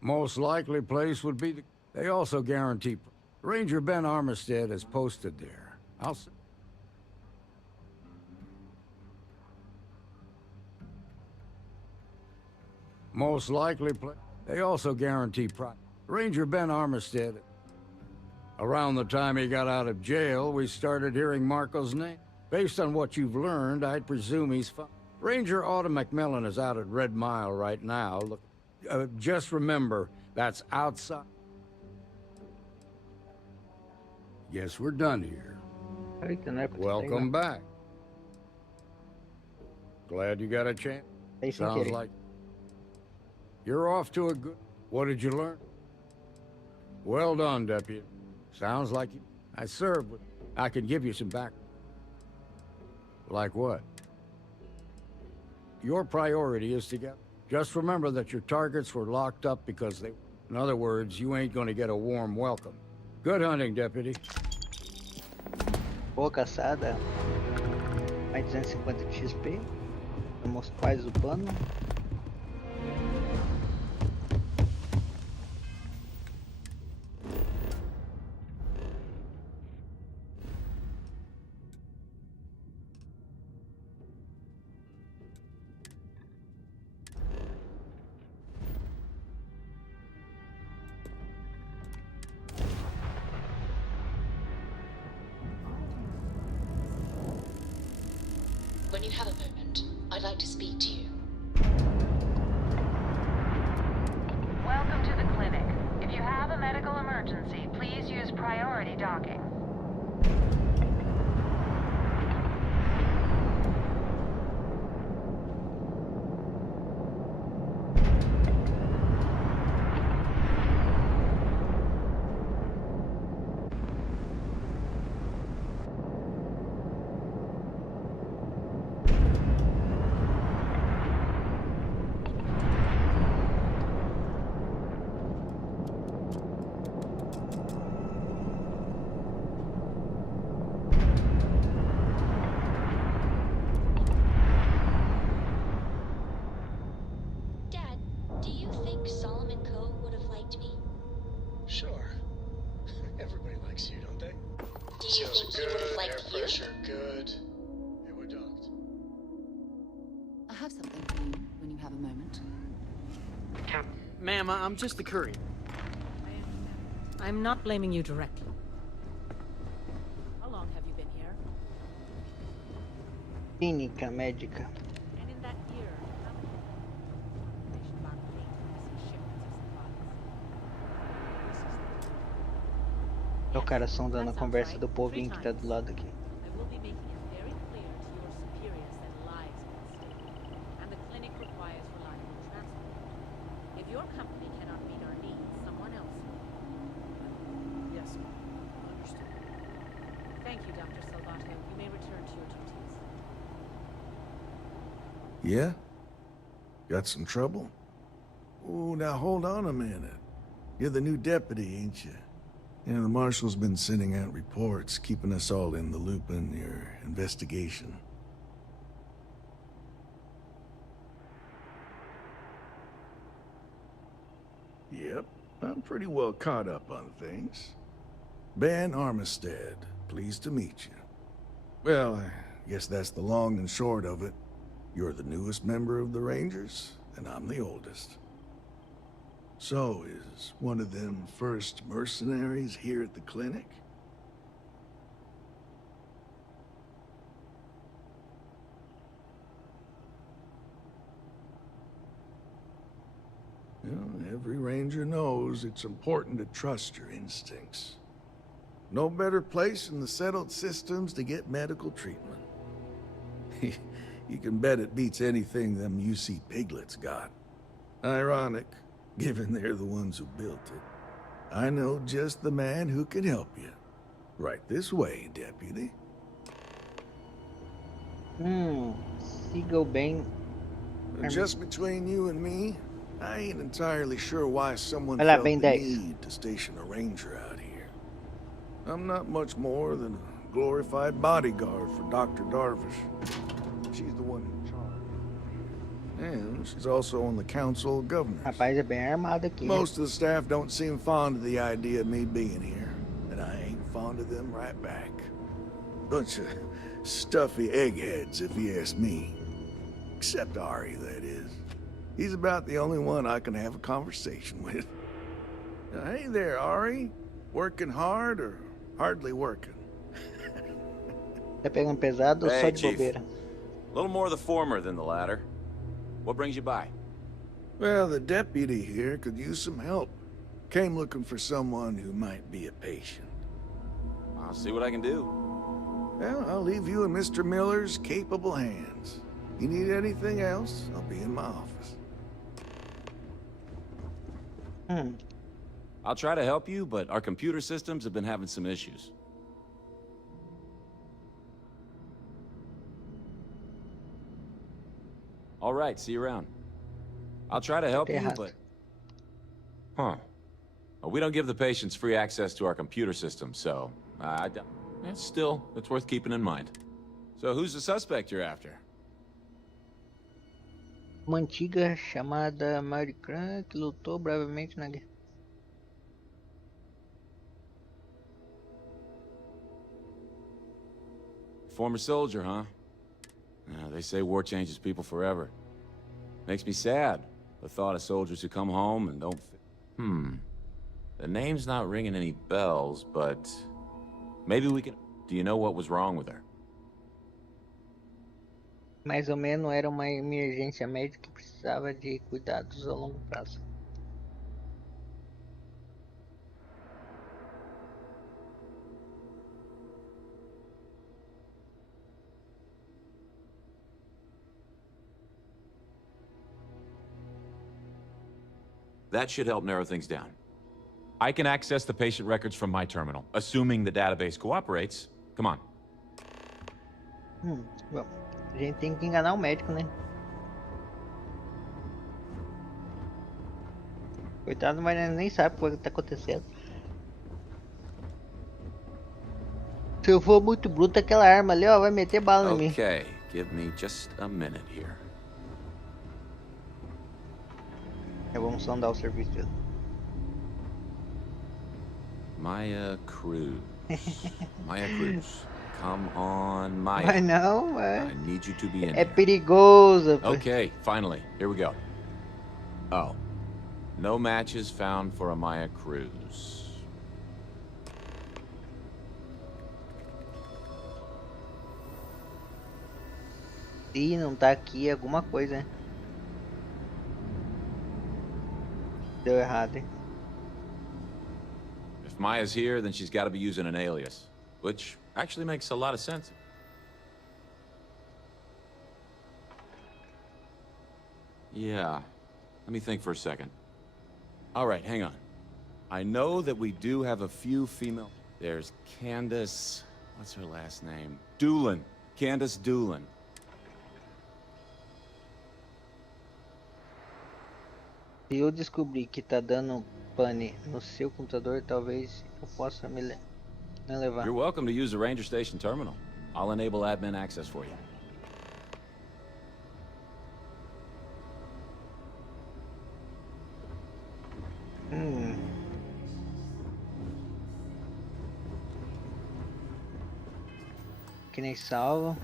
Most likely place would be the... They also guarantee... Ranger Ben Armistead is posted there. Most likely they also guarantee Ranger Ben Armistead. Around the time he got out of jail, we started hearing Marco's name. Based on what you've learned, I'd presume he's Ranger Autumn McMillan is out at Red Mile right now. Look, just remember, that's outside. Guess we're done here. Welcome back. Glad you got a chance. Sounds like you're off to a good... What did you learn? Well done, Deputy. Sounds like you... I served with... I can give you some back... Like what? Your priority is to get... Just remember that your targets were locked up because they... In other words, you ain't gonna get a warm welcome. Good hunting, Deputy. Boa caçada. Mais 250 de XP. Vamos quase upando. when you have a moment, I'd like to speak to you. Welcome to the clinic. If you have a medical emergency, please use priority docking. Sure. Everybody likes you, don't they? Do you think he would have liked you? Air pressure, good. Hey, we're docked. I have something for you when you have a moment. Ma'am, I'm just the courier. I'm not blaming you directly. How long have you been here? Clínica médica. And in that year, how many information about maintenance and shipments of supplies? É o cara sondando a conversa do povinho que tá do lado aqui. I will be making it very clear to your superiors that lives are at stake, and the clinic requires reliable transport. If your company cannot meet our needs, someone else will. Yes, understood. Thank you, Dr. Salvato. You may return to your duties. Yeah? Got some trouble? Oh, now hold on a minute. You're the new deputy, ain't you? Yeah, the marshal's been sending out reports, keeping us all in the loop in your investigation. Yep, I'm pretty well caught up on things. Ben Armistead, pleased to meet you. Well, I guess that's the long and short of it. You're the newest member of the Rangers, and I'm the oldest. So, is one of them first mercenaries here at the clinic? Well, every ranger knows it's important to trust your instincts. No better place in the settled systems to get medical treatment. You can bet it beats anything them UC piglets got. Ironic, given they're the ones who built it. I know just the man who can help you. Right this way, deputy. Siga o bem. Just between you and me, I ain't entirely sure why someone Vai lá, felt bem the 10. need to station a ranger out here. I'm not much more than a glorified bodyguard for Dr. Darvish. She's the one in charge. And she's also on the Council of Governors. Rapaz, é bem armado aqui. Né? Most of the staff don't seem fond of the idea of me being here, and I ain't fond of them right back. Bunch of stuffy eggheads, if you ask me. Except Ari, that is. He's about the only one I can have a conversation with. Now, hey there, Ari. Working hard or hardly working? Tá pegando pesado ou só de Chief. bobeira? A little more the former than the latter. What brings you by? Well, the deputy here could use some help. Came looking for someone who might be a patient. I'll see what I can do. Well, I'll leave you in Mr. Miller's capable hands. You need anything else, I'll be in my office. I'll try to help you, but our computer systems have been having some issues. All right, see you around. I'll try to help you, but... Huh. Well, we don't give the patients free access to our computer system, so... Still, it's worth keeping in mind. So who's the suspect you're after? Uma antiga chamada Maricrã que lutou bravemente na guerra. Former soldier, huh? They say war changes people forever. Makes me sad, the thought of soldiers who come home and don't fit. The name's not ringing any bells, but... Maybe we can... Do you know what was wrong with her? Mais ou menos era uma emergência médica que precisava de cuidados a longo prazo. That should help narrow things down. I can access the patient records from my terminal, assuming the database cooperates. Come on. Bom, a gente tem que enganar o médico, né? Coitado, mas nem sabe o que tá acontecendo. Se eu for muito bruto, aquela arma ali, ó, vai meter bala em mim. Okay, give me just a minute here. Vamos sondar o serviço dele. Maya Cruz. Maya Cruz. Come on, Maya. Mas não, I need you to be in é here. perigoso. Okay, finally. Here we go. Oh. No matches found for a Maya Cruz. Se não tá aqui, alguma coisa, né? Deu errado, hein? If Maya's here, then she's got to be using an alias, which actually makes a lot of sense. Yeah, let me think for a second. All right, hang on. I know that we do have a few female... There's Candace... What's her last name? Doolin. Candace Doolin. Se eu descobrir que tá dando pane no seu computador, talvez eu possa me levar. You're welcome to use the Ranger Station terminal. I'll enable admin access for you. Que nem salvo.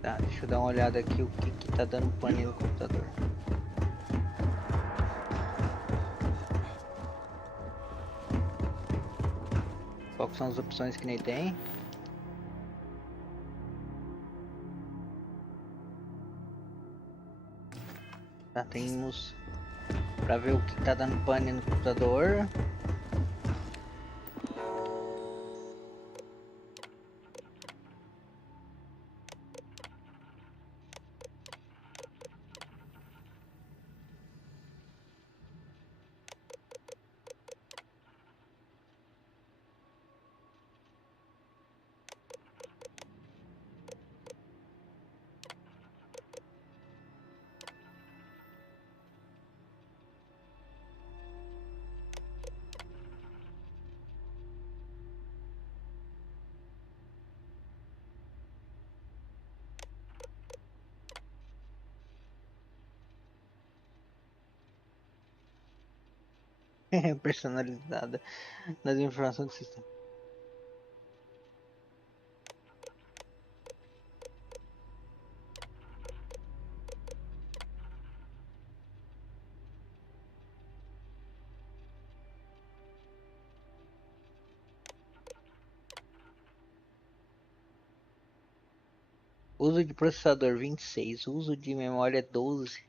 Tá, deixa eu dar uma olhada aqui o que tá dando pane no computador. Quais são as opções que nem tem? Tá, temos pra ver o que tá dando pane no computador. Personalizada nas informações do sistema. Uso de processador 26, uso de memória 12,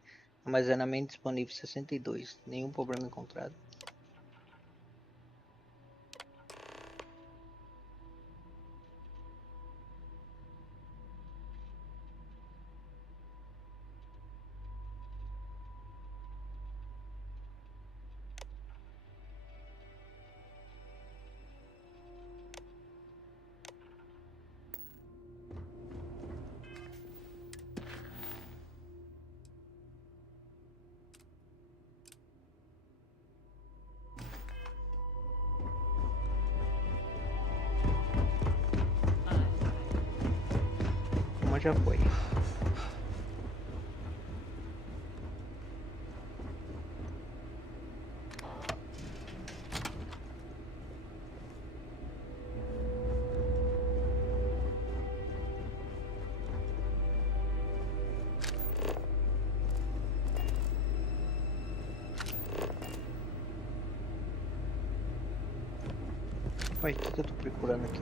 armazenamento disponível 62, nenhum problema encontrado. Já foi. Ué, o que eu tô procurando aqui?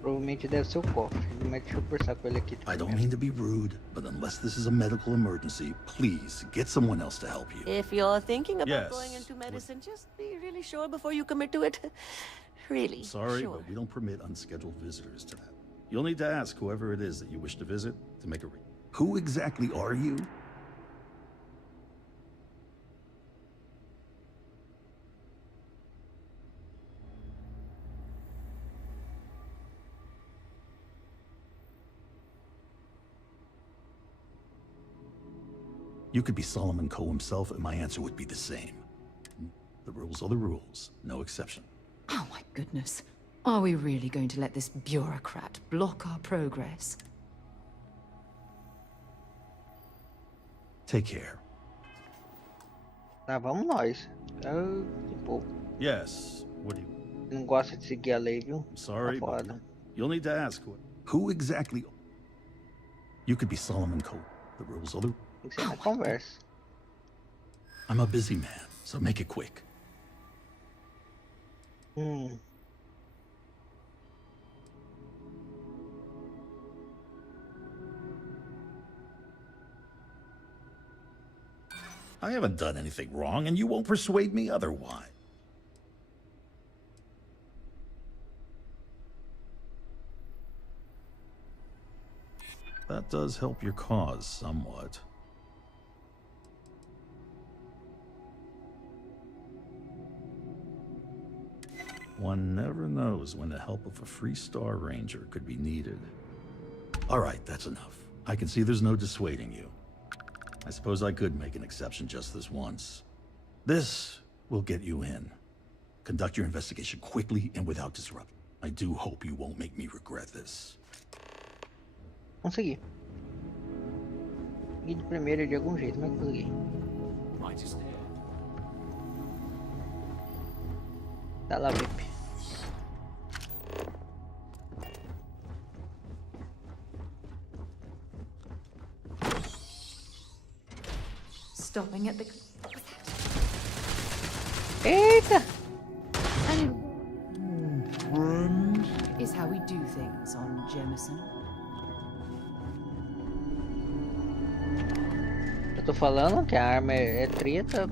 Provavelmente deve ser o cofre, mas deixa eu conversar com ele aqui. I don't mean to be rude, but unless this is a medical emergency, please get someone else to help you. If you're thinking about Yes. going into medicine, just be really sure before you commit to it. Really Sorry, sure. but we don't permit unscheduled visitors to that. You'll need to ask whoever it is that you wish to visit to make a Who exactly are you? You could be Solomon Coe himself, and my answer would be the same. The rules are the rules, no exception. Oh my goodness. Are we really going to let this bureaucrat block our progress? Take care. Tá, vamos nós. Eu, tipo, Yes, what do you... não gosta de seguir a lei, viu? Sorry, Tá but foda. you'll need to ask who exactly... You could be Solomon Coe. The rules are the... Tem que ser na conversa. I'm a busy man, so make it quick. I haven't done anything wrong, and you won't persuade me otherwise. That does help your cause somewhat. One never knows when the help of a Free Star Ranger could be needed. All right, that's enough. I can see there's no dissuading you. I suppose I could make an exception just this once. This will get you in. Conduct your investigation quickly and without disruption. I do hope you won't make me regret this. Consegui. E de primeiro de algum jeito, mas consegui. Tá lá, VIP. Stopping at the... Eita! Is how we do things on Jemison. Eu tô falando que a arma é treta.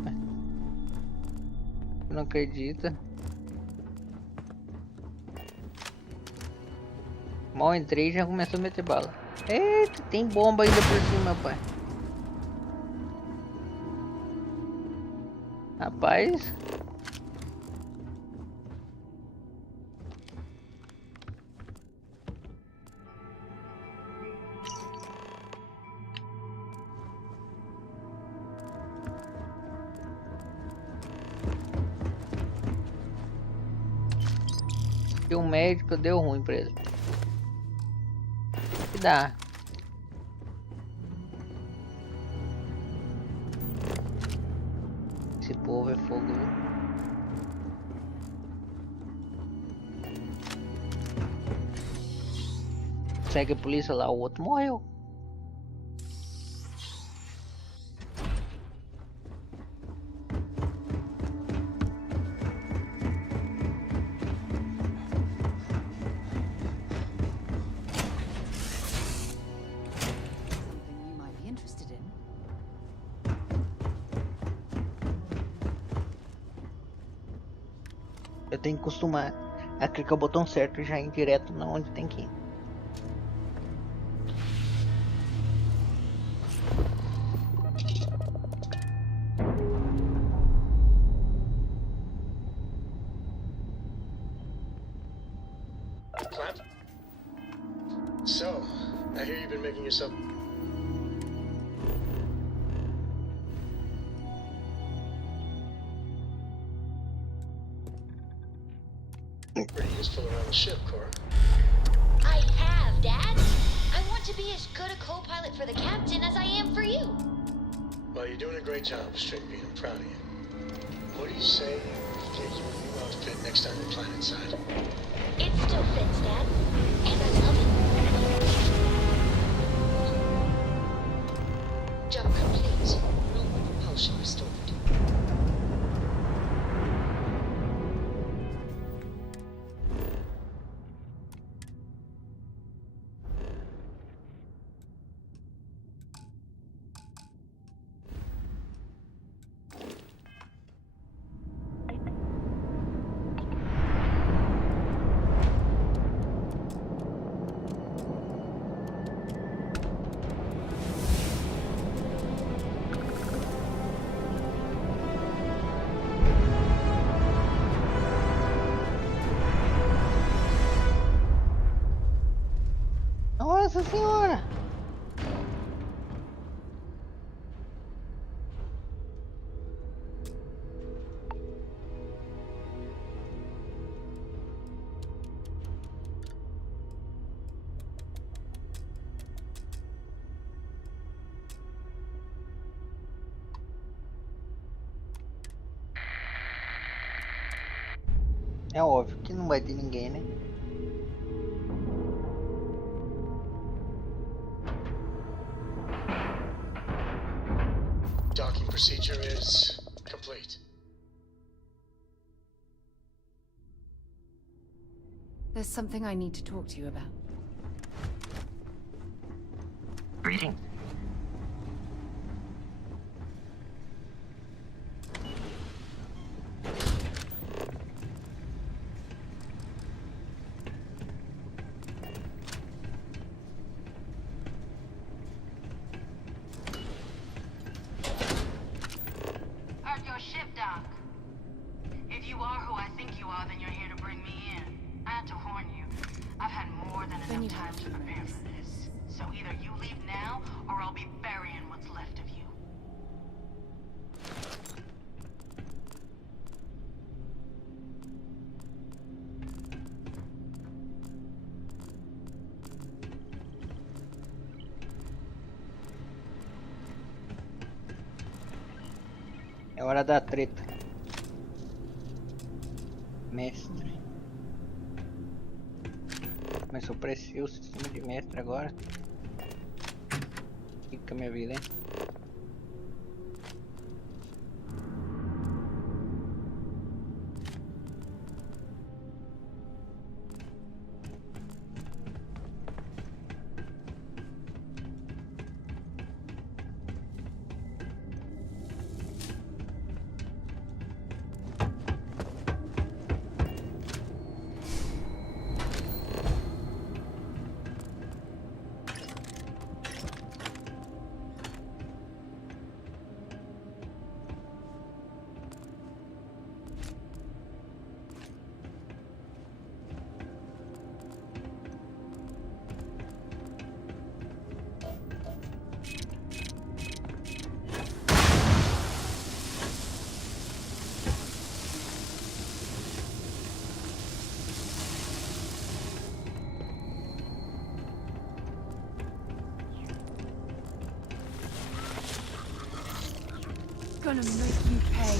Não acredita. Mal entrei e já começou a meter bala. Eita, tem bomba ainda por cima, pai. Rapaz. E o médico deu ruim pra ele. Que dá? Esse povo é fogo, viu? Segue a polícia lá, o outro morreu. Eu tenho que acostumar a clicar o botão certo e já ir direto na onde tem que ir. Clap. So, I hear you've been making yourself pretty useful around the ship, Cora. I have, Dad. I want to be as good a co-pilot for the captain as I am for you. Well, you're doing a great job, Stringbean. I'm proud of you. What do you say we get you a new outfit next time we planet side? It still fits, Dad. And I love it. Jump complete. Normal propulsion restored. Nossa senhora! É óbvio que não vai ter ninguém, né? Docking procedure is complete. There's something I need to talk to you about. Greetings. At your ship dock. If you are who I think you are, then you're here to bring me in. I had to warn you. I've had more than enough time to prepare for this. So either you leave now, or I'll be burying what's left of you. É hora da treta. Mestre. Começou a aparecer o sistema de mestre agora. Fica minha vida, hein? Gonna make you pay.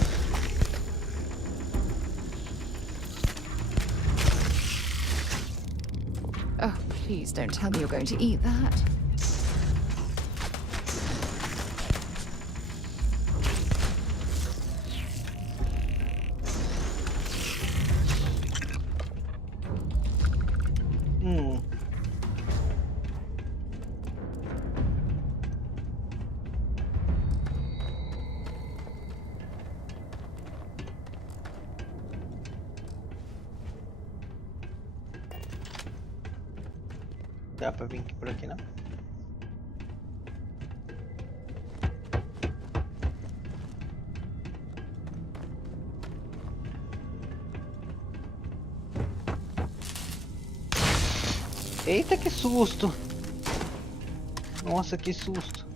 Oh, please don't tell me you're going to eat that. Dá pra vir aqui por aqui não? Eita, que susto! Nossa, que susto!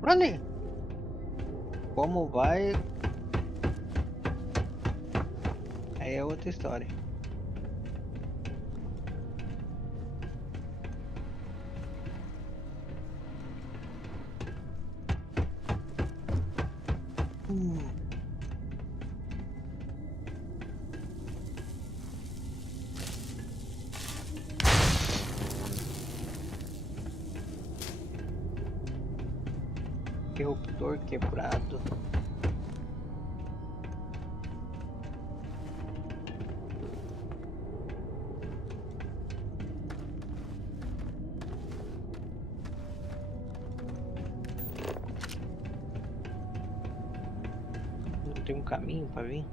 Por ali. Como vai? Aí é outra história. Interruptor quebrado. Não tem um caminho para vir?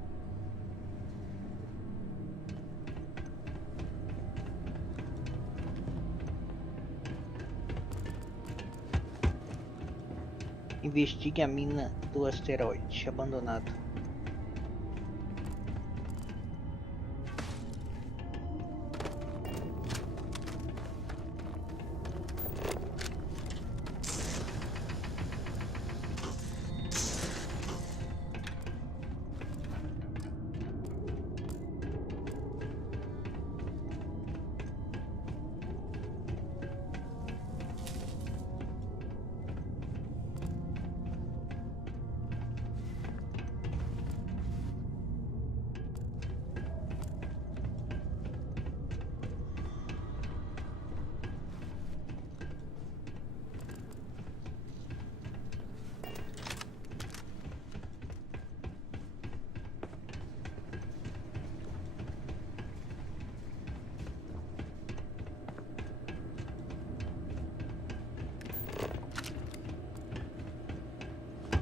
Investigue a mina do asteroide abandonado.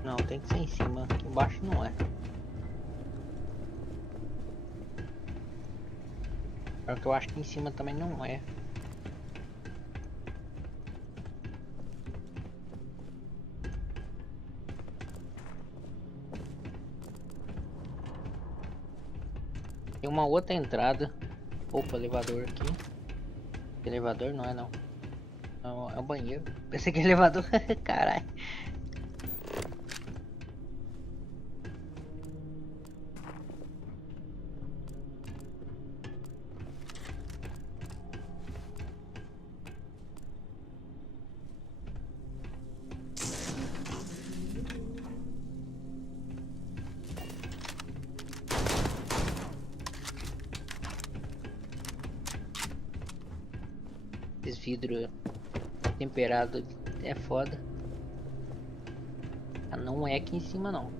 Não, tem que ser em cima. Aqui embaixo não é. Só que eu acho que em cima também não é. Tem uma outra entrada. Opa, elevador aqui. Elevador não é não. Não, é um banheiro. Pensei que é elevador. Caralho. Esse vidro temperado é foda. Ah, não é aqui em cima não.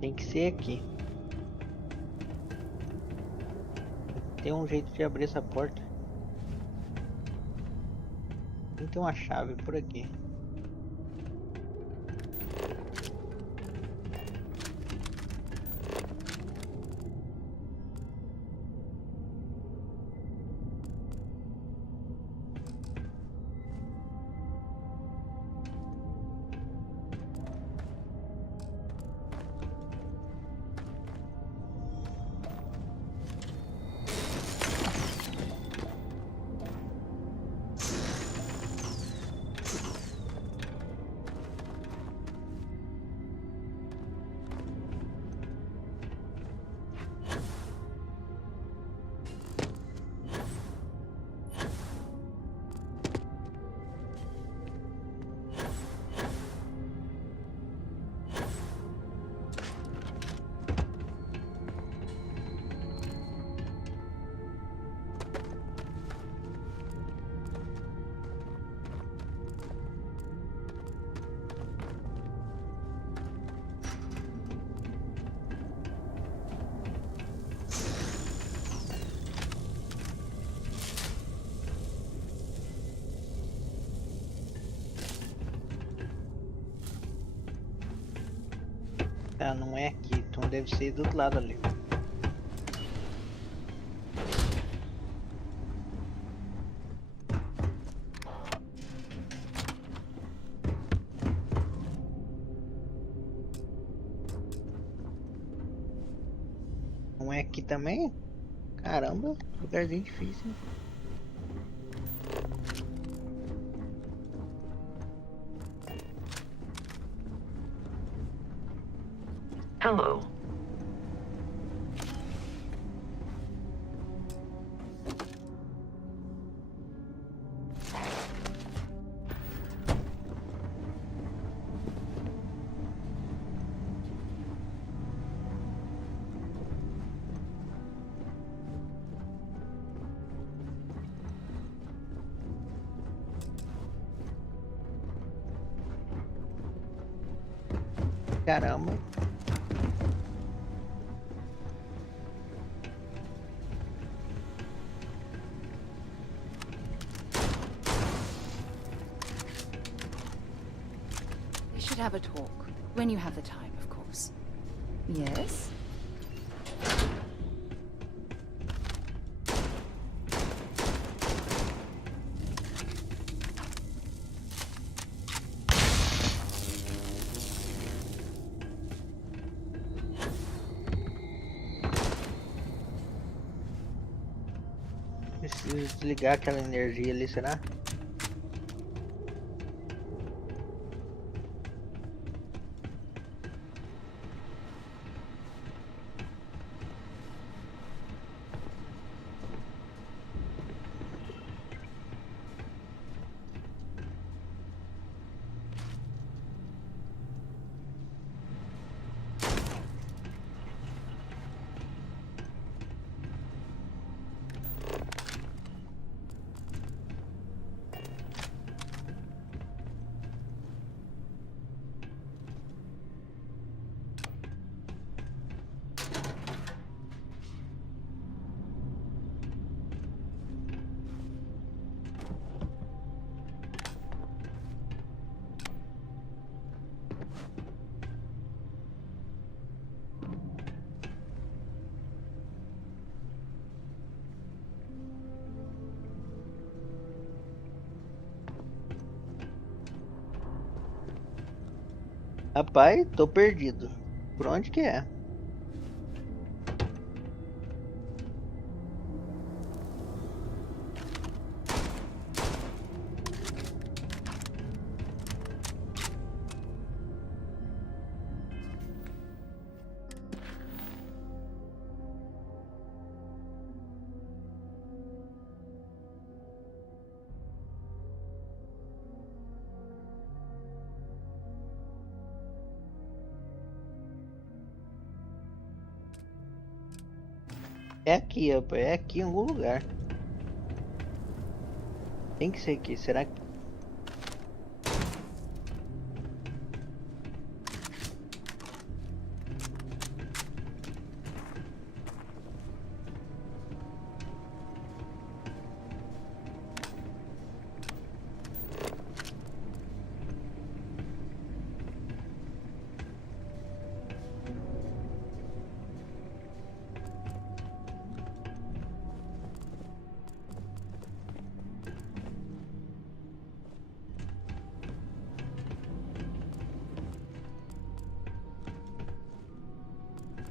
Tem que ser aqui. Tem um jeito de abrir essa porta. Tem que ter uma chave por aqui. Ah, não é aqui, então deve ser do outro lado ali. Não é aqui também? Caramba, lugarzinho difícil. Hello. Caramba. Should have a talk. When you have the time, of course. Yes? Preciso desligar aquela energia ali, será? Rapaz, tô perdido. Por onde que é? É aqui, rapaz. É aqui em algum lugar. Tem que ser aqui. Será que...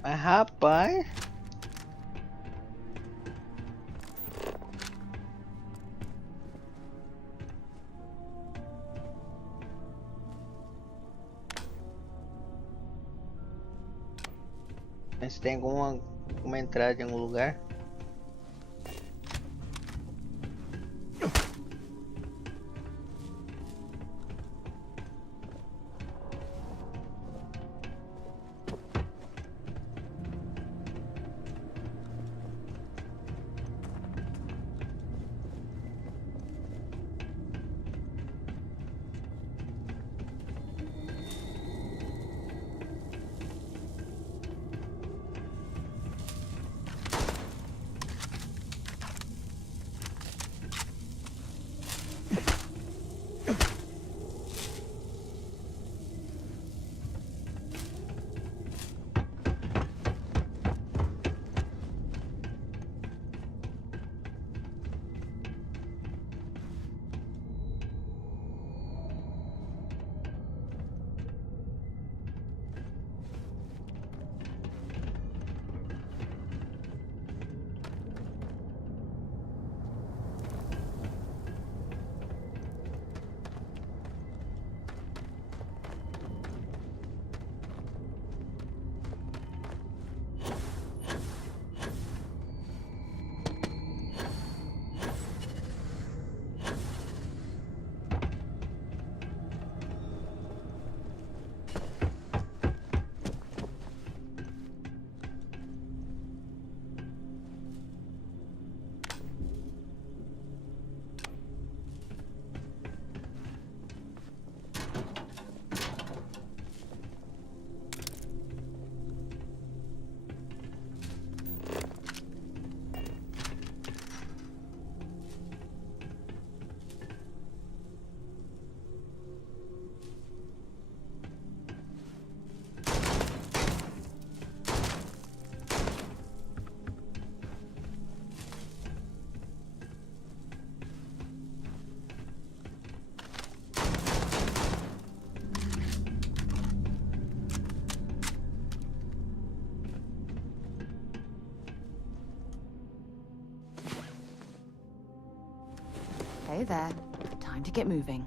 Mas, rapaz... Mas tem alguma entrada em algum lugar? Hey there. Time to get moving.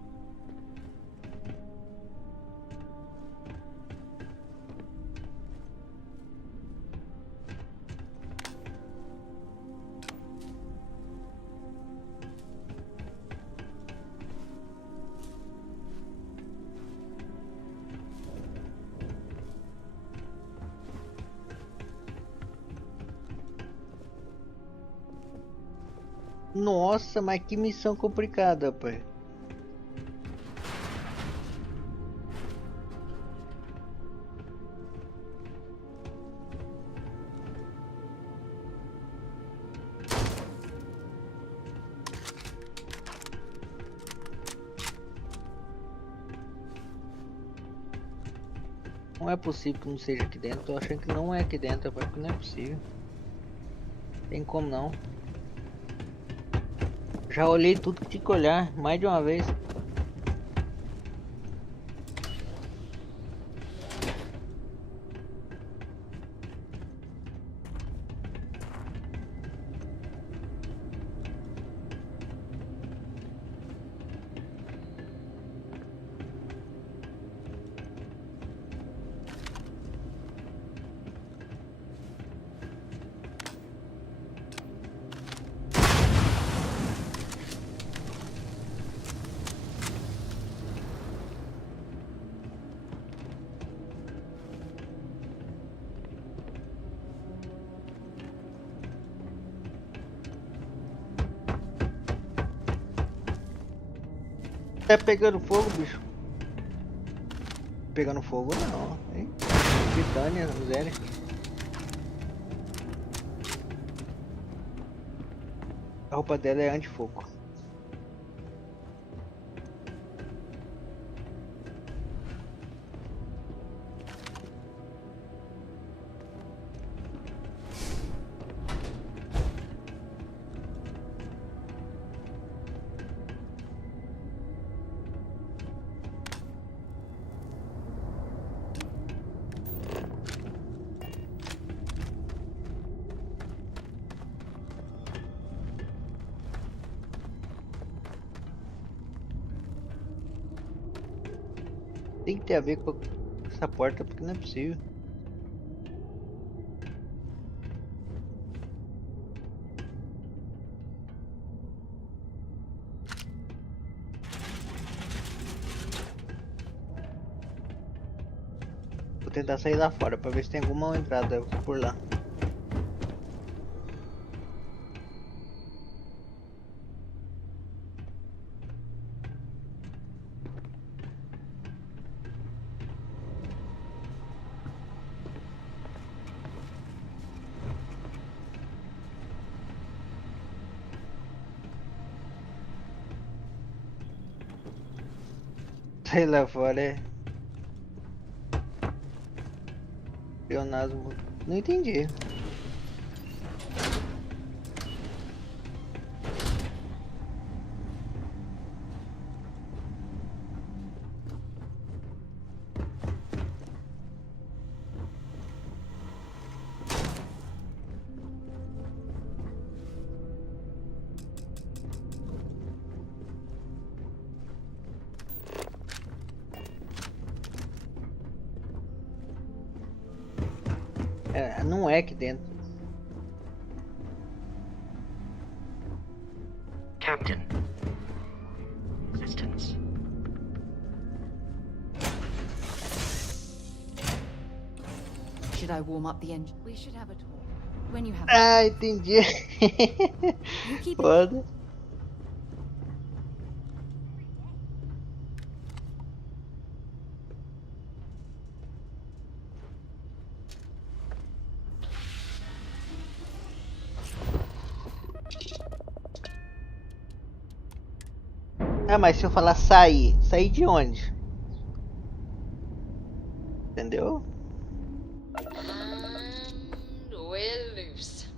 Nossa, mas que missão complicada, pai. Não é possível que não seja aqui dentro. Tô achando que não é aqui dentro, pai, porque não é possível. Tem como não. Já olhei tudo que tinha que olhar, mais de uma vez. Tá pegando fogo, bicho. Pegando fogo não, hein? Titânia, miséria. A roupa dela é anti-fogo. Tem que ter a ver com essa porta, porque não é possível. Vou tentar sair lá fora para ver se tem alguma entrada por lá. Sair lá fora é... Leonardo... Não entendi. É, não é aqui dentro. Captain. Resistance. Should I warm up the engine? We should have a talk. When you have Ah, entendi. Foda. Ah, mas se eu falar sair, sair de onde? Entendeu? We're loose.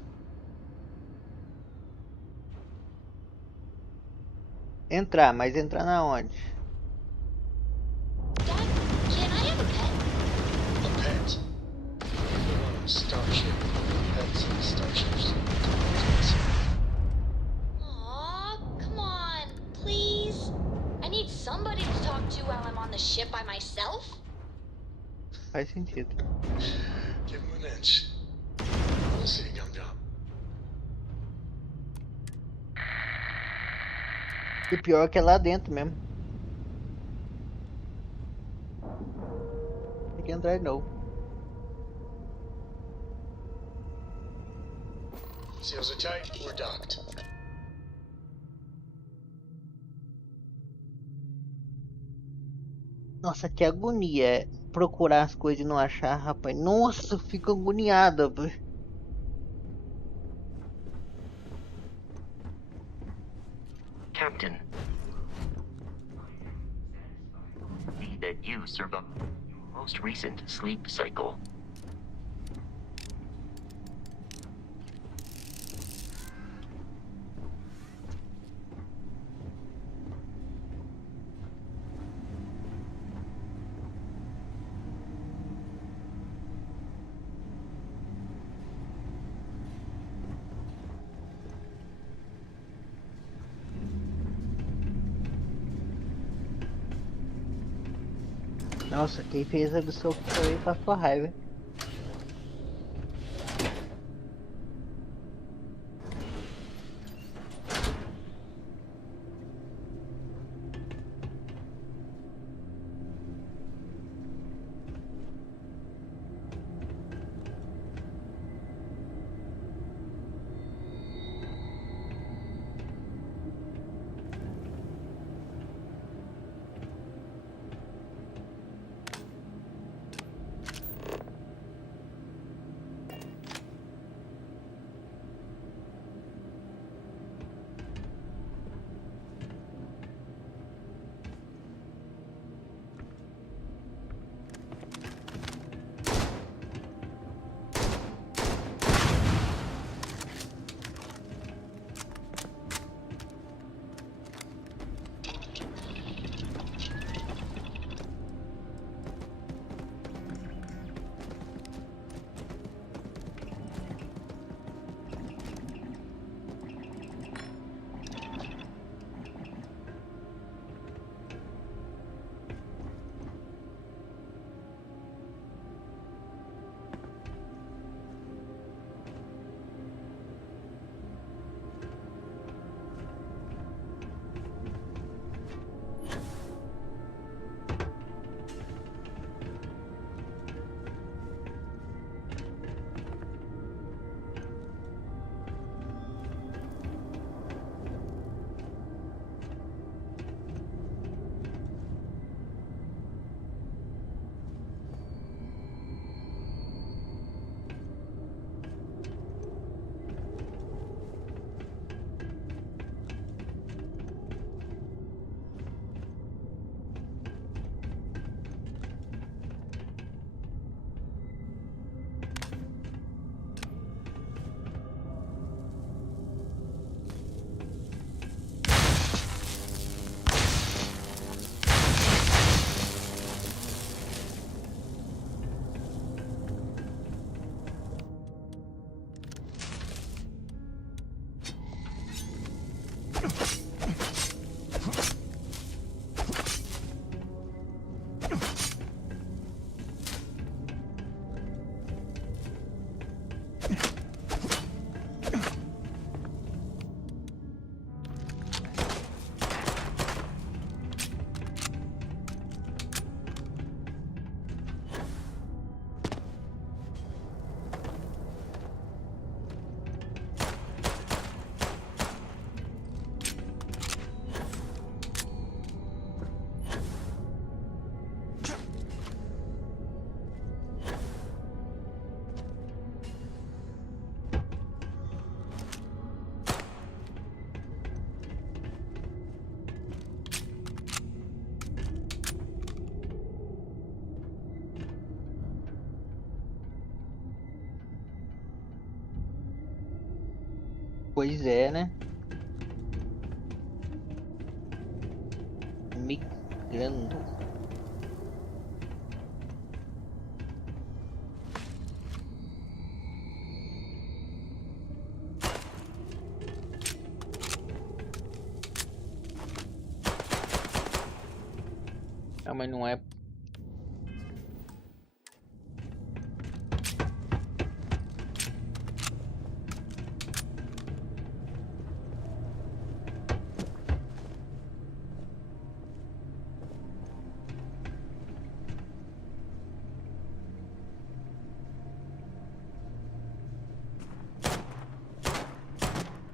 Entrar, mas entrar na onde? Can I have a pet? A pet? You're on a starship. Pets and starships. Aw, come on, please. I need somebody to talk to while I'm on the ship by myself. Faz sentido. Give him an inch. We'll see, gum gum. E pior é que é lá dentro mesmo. Tem que entrar de novo. Seals are tight. We're docked. Nossa, que agonia é procurar as coisas e não achar, rapaz. Nossa, eu fico agoniada. Captain. See that you survived your most recent sleep cycle. Nossa, quem fez a missão foi passou raiva. Pois é, né? Migrando. Ah, mas não é.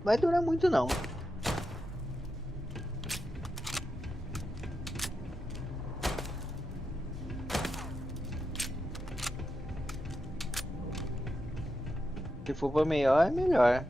Vai durar muito não. Se for pra melhor, é melhor.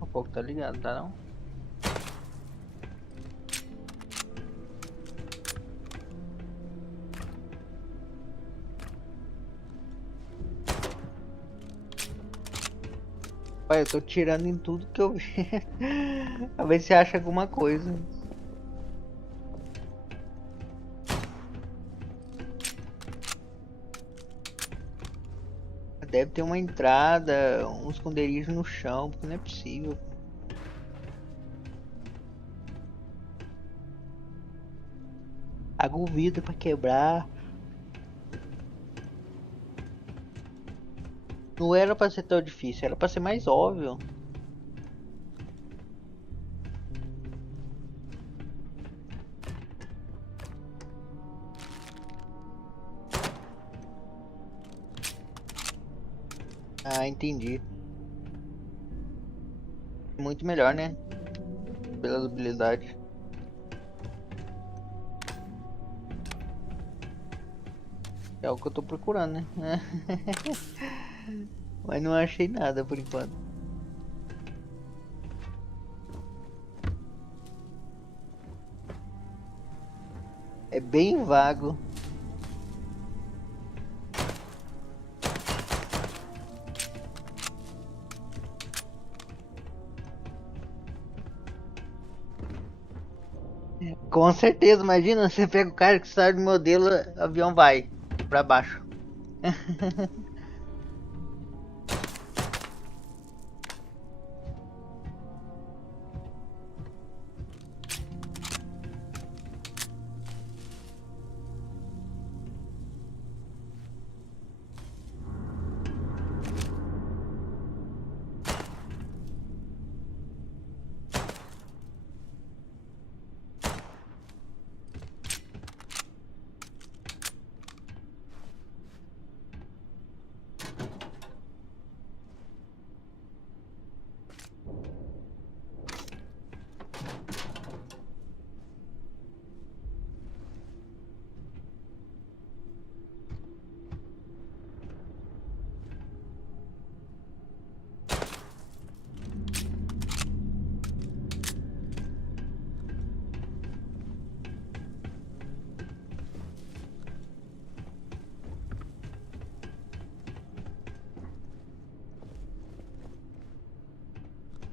Um pouco tá ligado, tá não? Pai, eu tô tirando em tudo que eu vi. A ver se acha alguma coisa. Deve ter uma entrada, um esconderijo no chão, porque não é possível. Água o vidro pra quebrar. Não era pra ser tão difícil, era pra ser mais óbvio. Ah, entendi. Muito melhor, né? Pela habilidade. É o que eu tô procurando, né? Mas não achei nada por enquanto. É bem vago. Com certeza, imagina, você pega o cara que sabe o modelo, o avião vai pra baixo.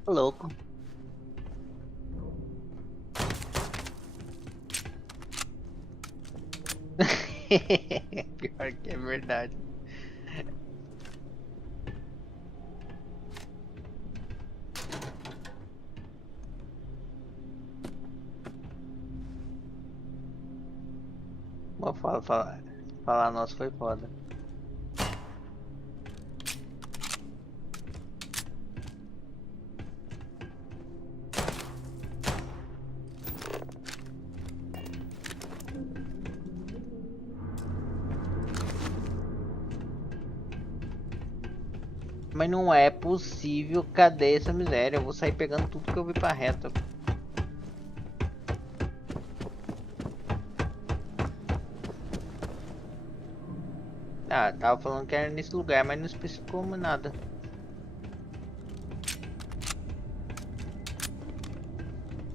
Louco. Pior que é verdade. Uma falar nossa foi foda. Mas não é possível, cadê essa miséria? Eu vou sair pegando tudo que eu vi pra reta. Ah, tava falando que era nesse lugar, mas não especificou nada.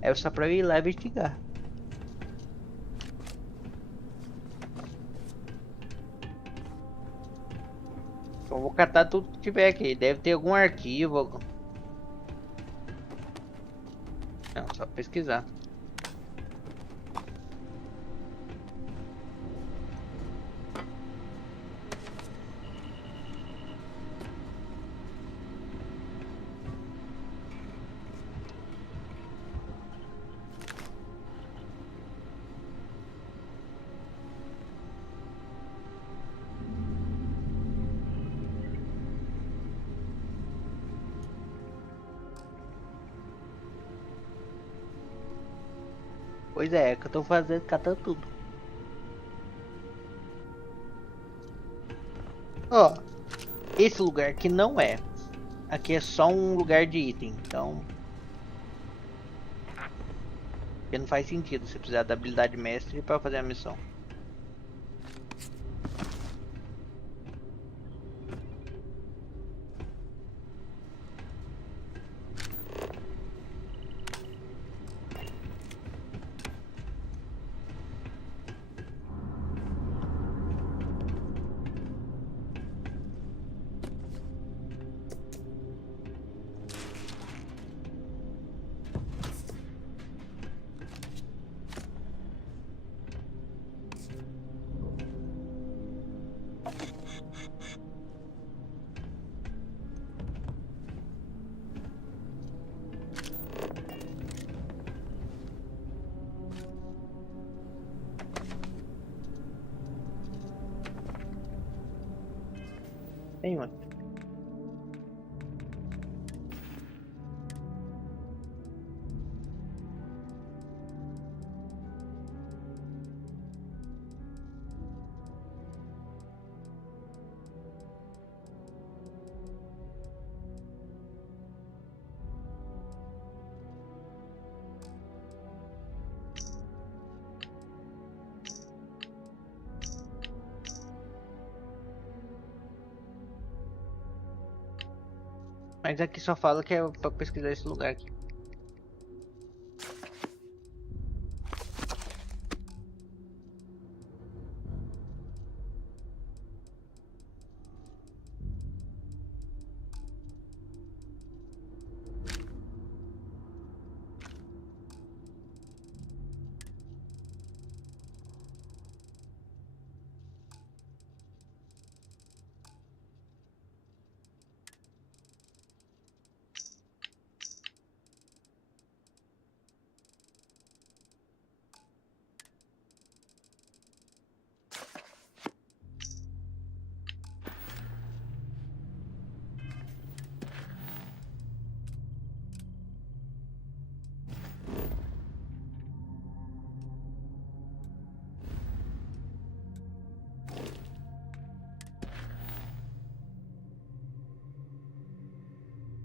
É só pra eu ir lá investigar. Eu vou catar tudo que tiver aqui. Deve ter algum arquivo. Não, só pesquisar. Pois é que eu tô fazendo, catando tudo. Ó, esse lugar aqui não é. Aqui é só um lugar de item, então... Porque não faz sentido você precisar da habilidade mestre pra fazer a missão. Tem uma. Mas aqui só fala que é pra pesquisar esse lugar aqui.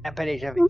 Ah, peraí, já vi.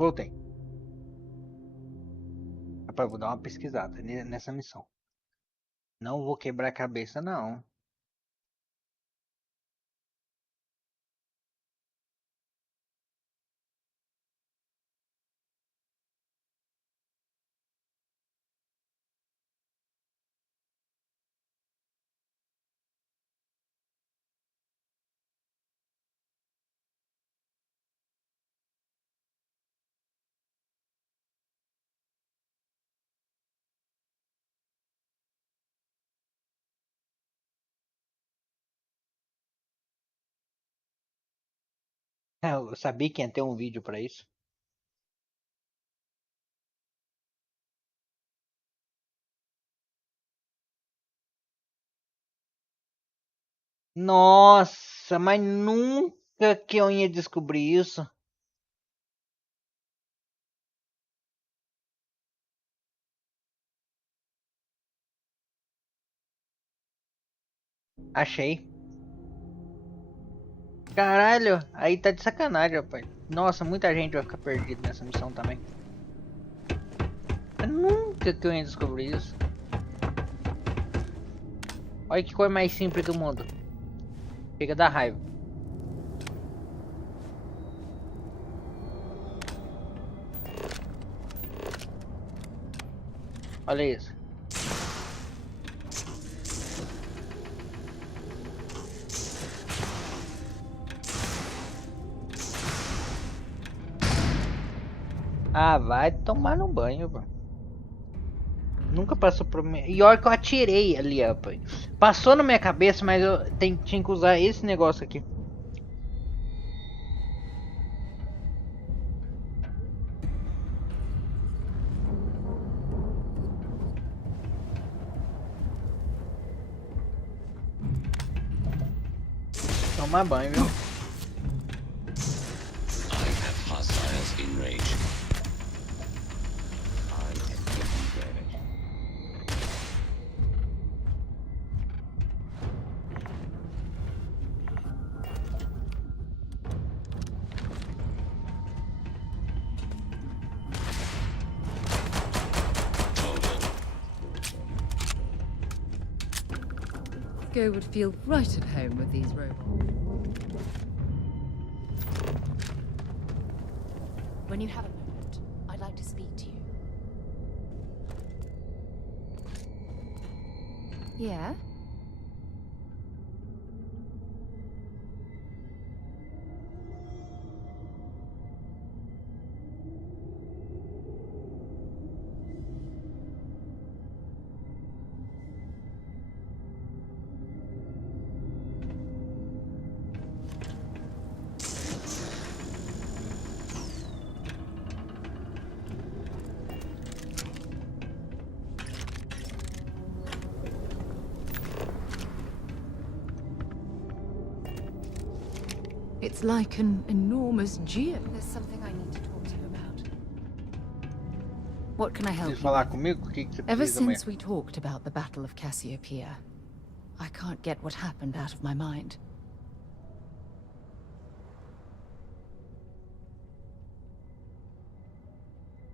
Voltei. Rapaz, vou dar uma pesquisada nessa missão. Não vou quebrar a cabeça, não. Eu sabia que ia ter um vídeo pra isso. Nossa, mas nunca que eu ia descobrir isso. Achei. Caralho, aí tá de sacanagem, rapaz. Nossa, muita gente vai ficar perdida nessa missão também. Eu nunca que eu ia descobrir isso. Olha que coisa mais simples do mundo. Chega da raiva. Olha isso. Ah, vai tomar no banho, pô. Nunca passou por mim. E olha que eu atirei ali, rapaz. Passou na minha cabeça, mas eu tinha que usar esse negócio aqui. Tomar banho, viu? I have hostiles in range. I am taking damage. Go would feel right at home with these robots. When you have a moment, I'd like to speak to you. Yeah? It's like an enormous geo. There's something I need to talk to you about. What can I help you falar with? comigo? O que você Ever precisa, since mulher? we talked about the Battle of Cassiopeia, I can't get what happened out of my mind.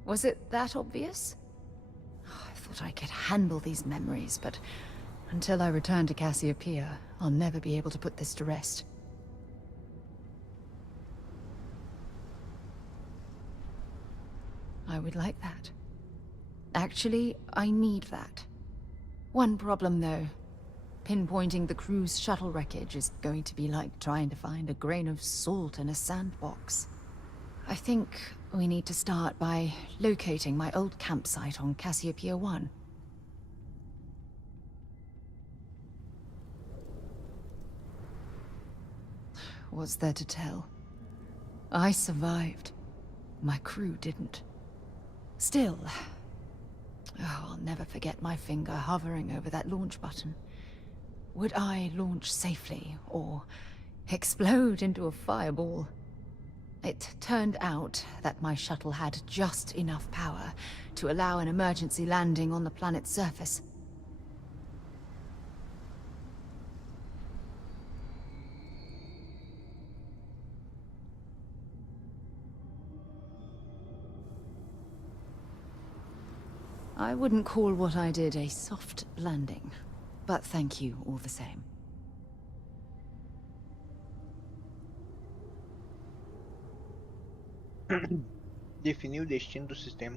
Was it that obvious? I thought I could handle these memories, but until I return to Cassiopeia, I'll never be able to put this to rest. I would like that. Actually, I need that. One problem, though. Pinpointing the crew's shuttle wreckage is going to be like trying to find a grain of salt in a sandbox. I think we need to start by locating my old campsite on Cassiopeia 1. What's there to tell? I survived. My crew didn't. Still, I'll never forget my finger hovering over that launch button. Would I launch safely, or explode into a fireball? It turned out that my shuttle had just enough power to allow an emergency landing on the planet's surface. I wouldn't call what I did a soft landing, but thank you all the same. Definir o destino do sistema.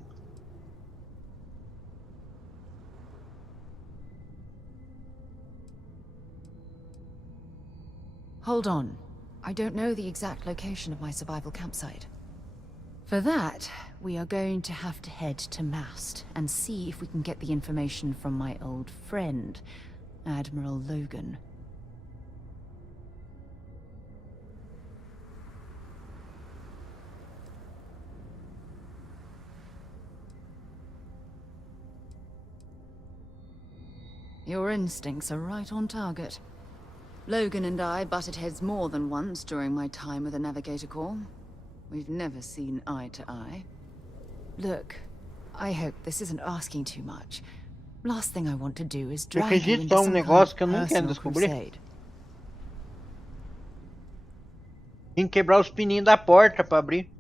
Hold on. I don't know the exact location of my survival campsite. For that, we are going to have to head to Mast and see if we can get the information from my old friend, Admiral Logan. Your instincts are right on target. Logan and I butted heads more than once during my time with the Navigator Corps. We've never seen eye to eye. Look, I hope this isn't asking too much. Last thing I want to do is drag you into some negócio que eu kind não of quero personal descobrir. crusade. Tem que quebrar os pininhos da porta pra abrir.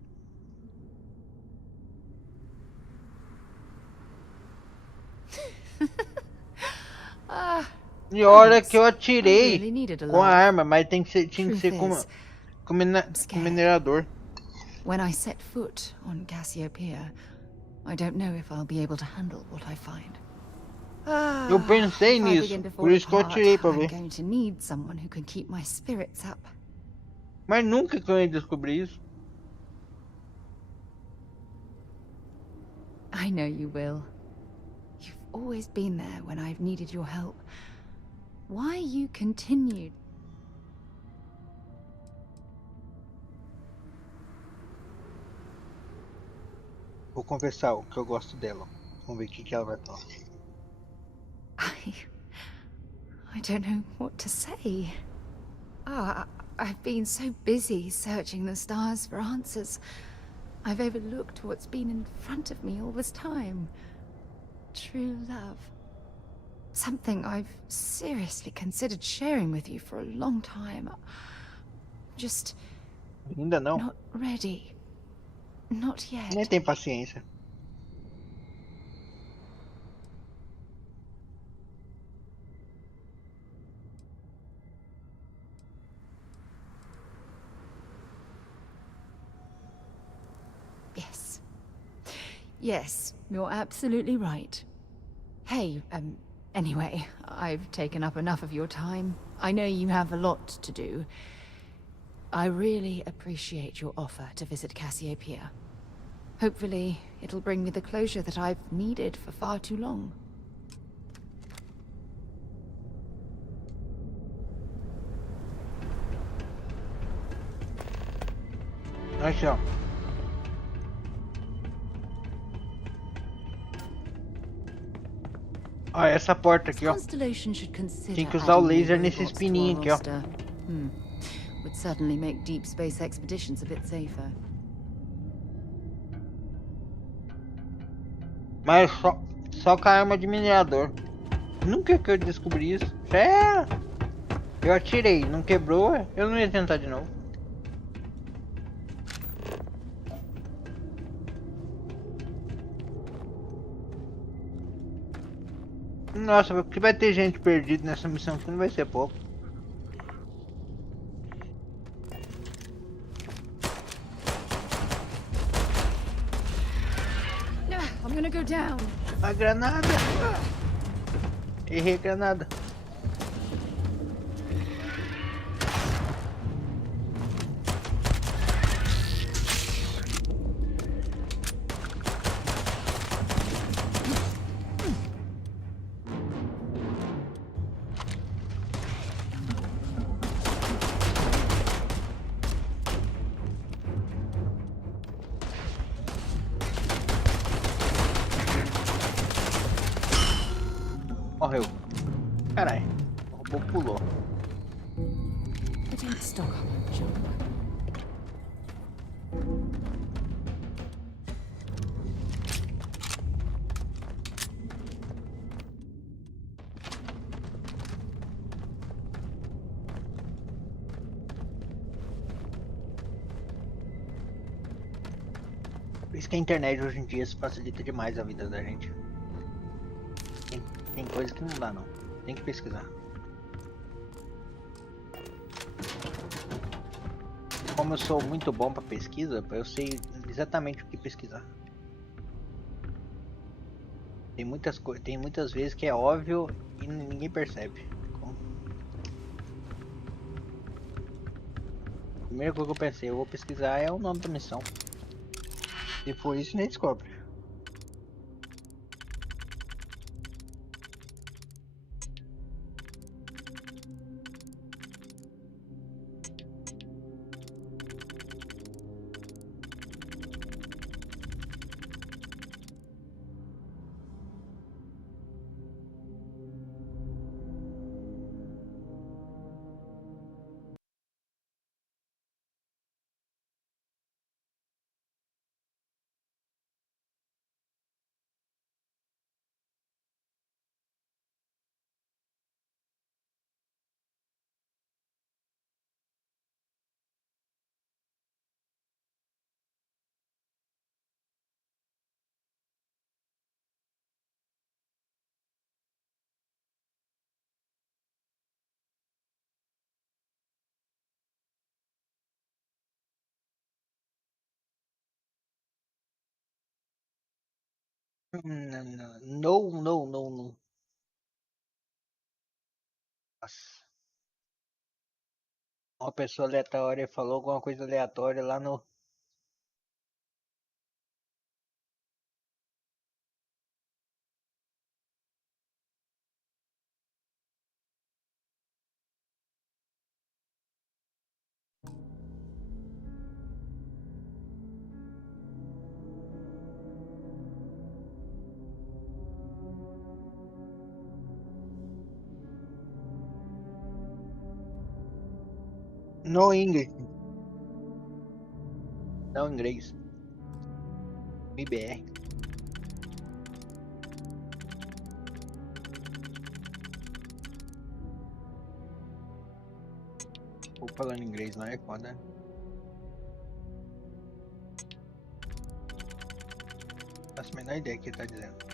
E olha que eu atirei com a arma, mas tinha que ser com minerador. When I set foot on Cassiopeia, I don't know if I'll be able to handle what I find. Eu pensei nisso, por isso que eu atirei pra ver. I'm going to need someone who can keep my spirits up. Mas nunca que eu ia descobrir isso. I know you will. You've always been there when I've needed your help. Why you continued? Vou confessar o que eu gosto dela. Vamos ver o que ela vai falar. I don't know what to say. I've been so busy searching the stars for answers. I've overlooked what's been in front of me all this time. True love. Something I've seriously considered sharing with you for a long time. Just ainda não. Not ready. Not yet. Nem tem paciência. Yes. Yes, you're absolutely right. Hey, anyway, I've taken up enough of your time. I know you have a lot to do. I really appreciate your offer to visit Cassiopeia. Hopefully, it'll bring me the closure that I've needed for far too long. Aqui, ó. Ó, essa porta aqui, ó. Tem que usar o laser nesses pininhos aqui, ó. Would certainly make deep space expeditions a bit safer. Mas só com a arma de minerador. Nunca que eu descobri isso. Já eu atirei, não quebrou, eu não ia tentar de novo. Nossa, porque vai ter gente perdida nessa missão que não vai ser pouco. I'm gonna go down. A granada. Errei a granada. Morreu. Caralho. O robô pulou. I didn't stock up on junk. Por isso que a internet hoje em dia facilita demais a vida da gente. Tem coisa que não dá não. Tem que pesquisar. Como eu sou muito bom para pesquisa, eu sei exatamente o que pesquisar. Tem muitas vezes que é óbvio e ninguém percebe. A primeira coisa que eu pensei, eu vou pesquisar é o nome da missão. Se for isso, nem descobre. Não, não, não, não. Nossa. Uma pessoa aleatória falou alguma coisa aleatória lá no... No English. Não inglês. LiveBR. Vou falando inglês, não é foda. Não faço a menor ideia do que ele tá dizendo.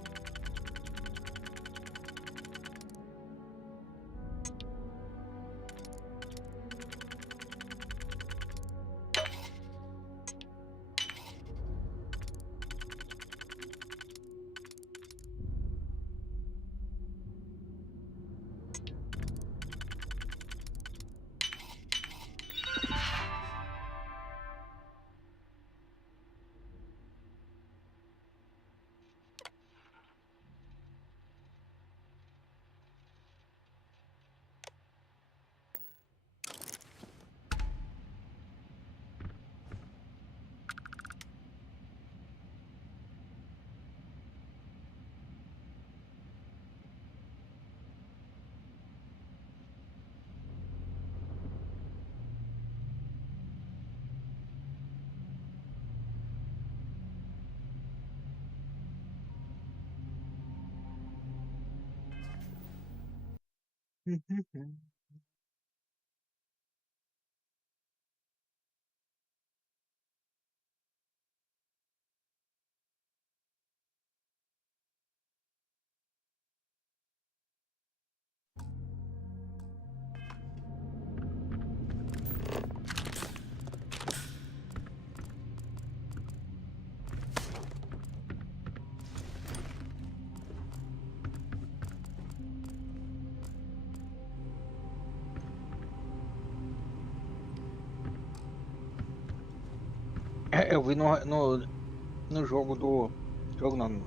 Eu vi no jogo do... Jogo não.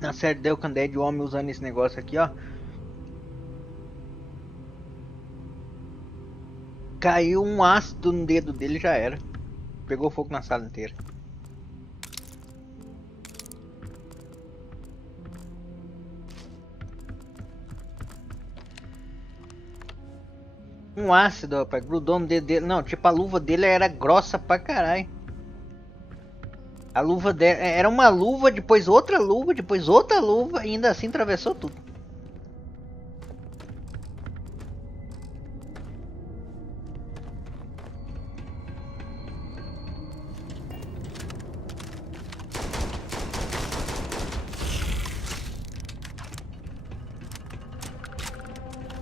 Na série The Walking Dead, o homem usando esse negócio aqui, ó. Caiu um ácido no dedo dele, já era. Pegou fogo na sala inteira. Um ácido, rapaz, grudou no dedo dele. Não, tipo, a luva dele era grossa pra caralho. A luva dele era uma luva, depois outra luva, depois outra luva, e ainda assim atravessou tudo.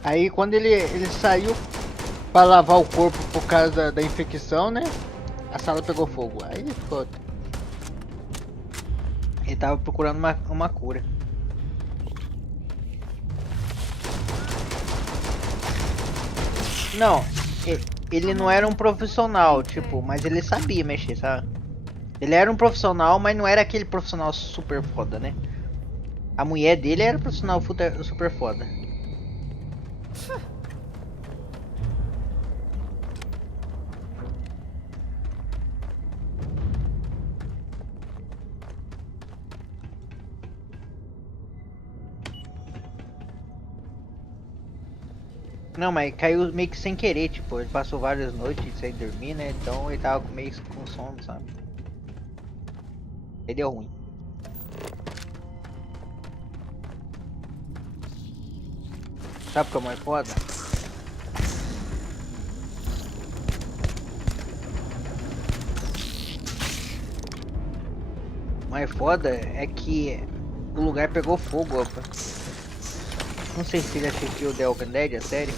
Aí quando ele saiu pra lavar o corpo por causa da infecção, né? A sala pegou fogo. Aí ele ficou... Ele tava procurando uma cura. Não, ele não era um profissional, tipo, mas ele sabia mexer, sabe? Ele era um profissional, mas não era aquele profissional super foda, né? A mulher dele era profissional super foda. Não, mas caiu meio que sem querer, tipo, ele passou várias noites sem dormir, né? Então ele tava meio com sono, sabe? Aí deu ruim. Sabe como é foda? O mais foda é que o lugar pegou fogo, opa. Não sei se ele assistiu The Walking Dead, a série.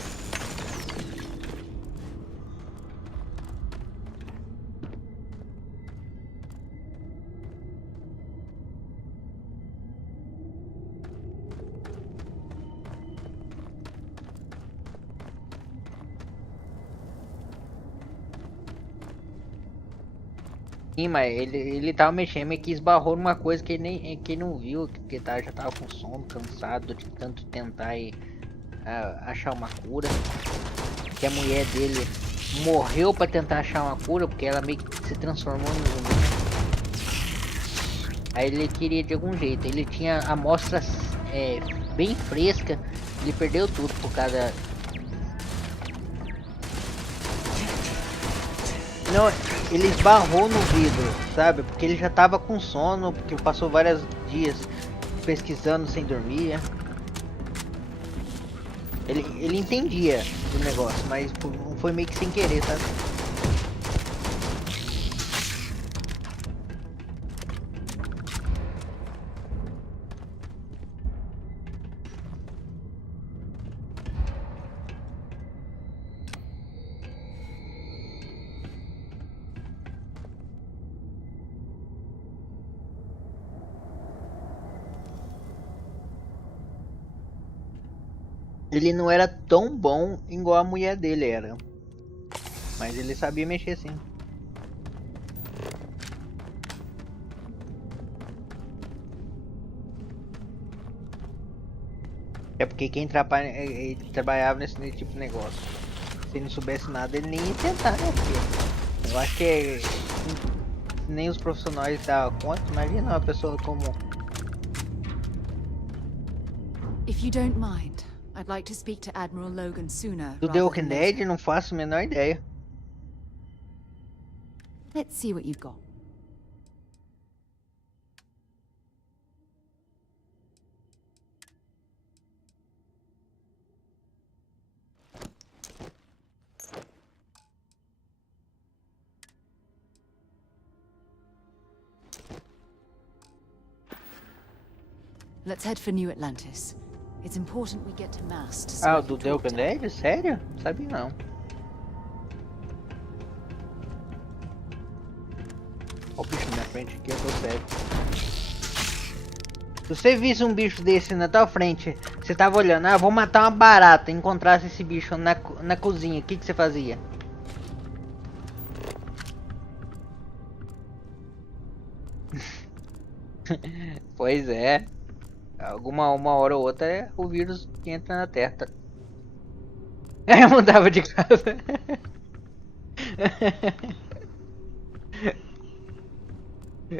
Sim, mas ele tava mexendo, meio que esbarrou numa coisa que ele não viu, que já tava com sono, cansado de tanto tentar achar uma cura. Que a mulher dele morreu pra tentar achar uma cura, porque ela meio que se transformou no zumbi. Aí ele queria de algum jeito, ele tinha amostras bem fresca, ele perdeu tudo por causa... Não, ele esbarrou no vidro, sabe? Porque ele já tava com sono, porque passou vários dias pesquisando sem dormir. Ele entendia do negócio, mas foi meio que sem querer, sabe? Ele não era tão bom igual a mulher dele era. Mas ele sabia mexer sim. É porque quem ele trabalhava nesse tipo de negócio. Se ele não soubesse nada, ele nem ia tentar, né? Porque eu acho que nem os profissionais davam conta. Imagina uma pessoa comum. If you don't mind, I'd like to speak to Admiral Logan sooner. Do The Walking Dead, não faço a menor ideia. Let's see what you've got. Let's head for New Atlantis. It's important we get to Mast. So Ah, do The Walking Dead? Sério? Não sabia não. Olha o bicho na minha frente aqui, eu tô cego. Se você visse um bicho desse na tua frente, você tava olhando, ah, vou matar uma barata, encontrasse esse bicho na cozinha, o que você fazia? Pois é. Uma hora ou outra o vírus entra na Terra. Eu mudava de casa.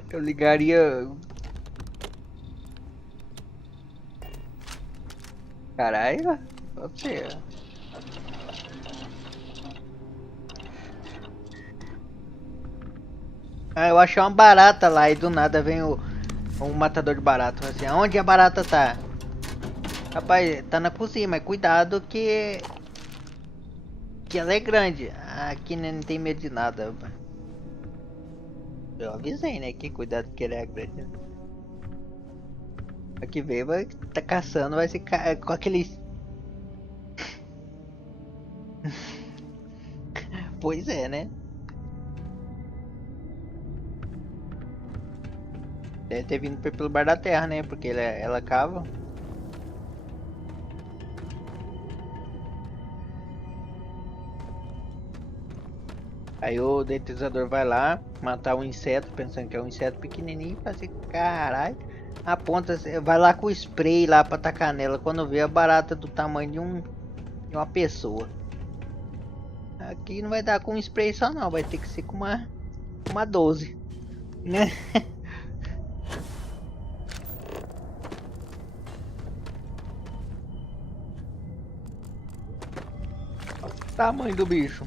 Eu ligaria. Caralho, você. Ah, eu achei uma barata lá e do nada vem um matador de barata. Assim, aonde a barata tá? Rapaz, tá na cozinha, mas cuidado que ela é grande. Aqui não tem medo de nada. Eu avisei, né? Que cuidado que ela é grande. Aqui veio, vai tá caçando, vai ser com aqueles Pois é, né? Deve ter vindo pelo bar da terra, né? Porque ela cava. Aí o detetizador vai lá, matar um inseto, pensando que é um inseto pequenininho, fazer caralho. Aponta, vai lá com o spray lá pra tacar nela, quando vê a barata do tamanho de uma pessoa. Aqui não vai dar com um spray só não, vai ter que ser com uma 12, né? Tamanho do bicho.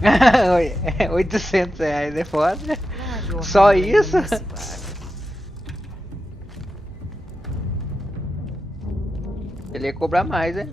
R$800 é foda. Só isso? Ele ia cobrar mais, né?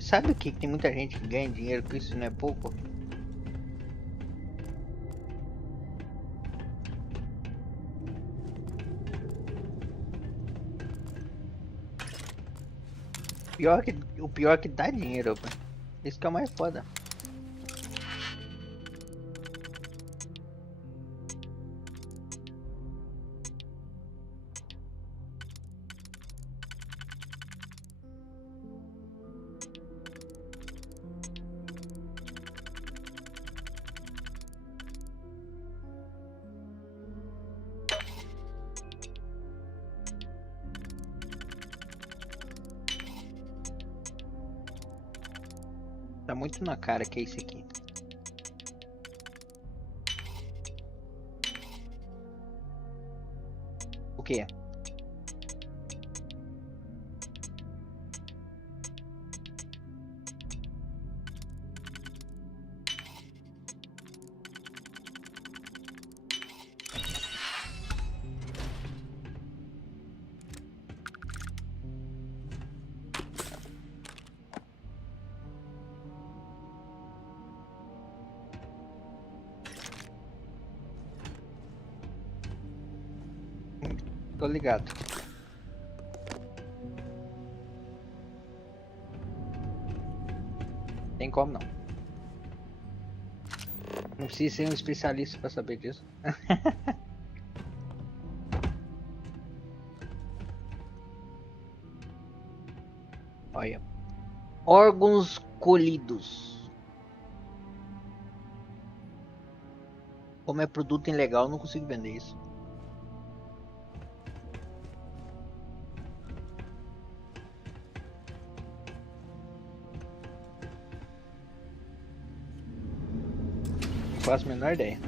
Sabe o que tem muita gente que ganha dinheiro com isso, não é pouco? O pior é que dá dinheiro, opa. Isso que é o mais foda. Tá muito na cara que é isso aqui. O que? Tô ligado. Tem como não. Não precisa ser um especialista para saber disso. Olha. Órgãos colhidos. Como é produto ilegal, não consigo vender isso. Faço a menor ideia.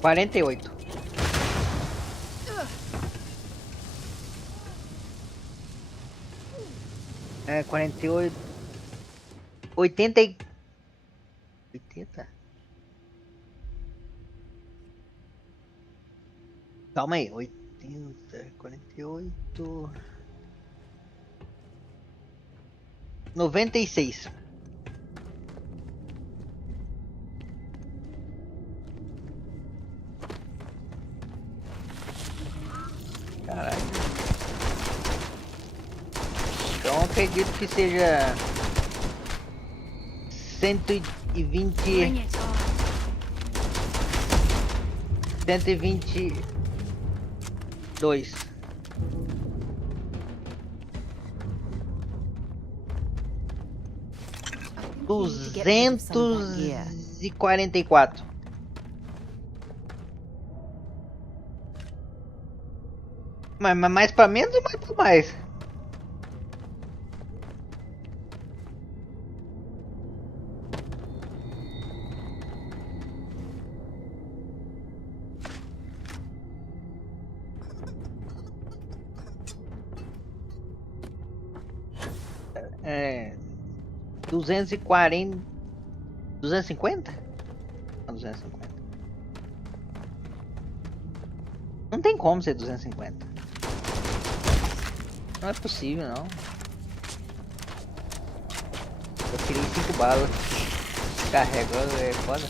$48. É, 48. 80 e... 80? Calma aí, 80, 48... 96. Caralho. Então acredito que seja 120... 122. 244. Mas mais pra menos ou mais pra mais? É 240, 250? Não, 250. Não tem como ser 250. Não é possível, não. Eu queria 5 balas. Carregando é foda.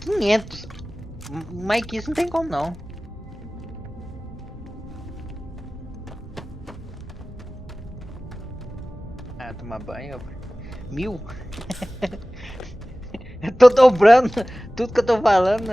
500. Mais que isso não tem como, não. Ah, tomar banho. 1000. Eu tô dobrando tudo que eu tô falando.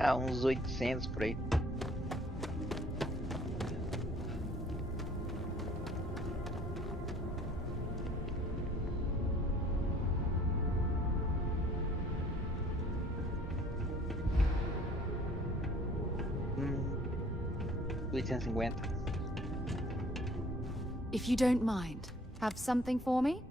Ah, uns 800 por aí. Hum, 850. If you don't mind, have something for me?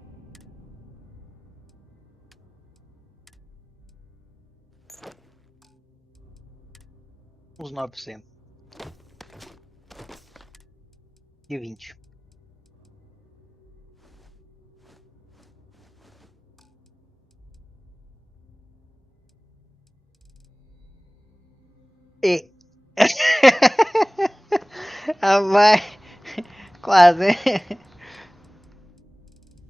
Uns 900. E 20. E ah, vai quase.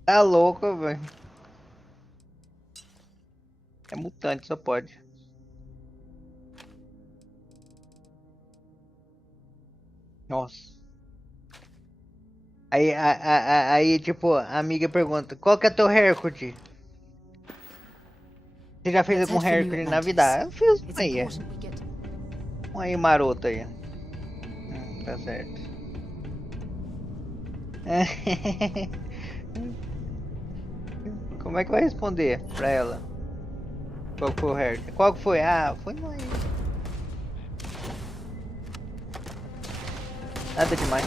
Tá louco, velho. É mutante, só pode. Nossa. Aí, tipo, a amiga pergunta, qual que é teu recorde? Você já fez algum recorde na vida? Eu fiz um aí. Um aí maroto aí. Tá certo. Como é que vai responder pra ela? Qual foi o recorde? Qual que foi? Ah, foi no aí. Nada demais.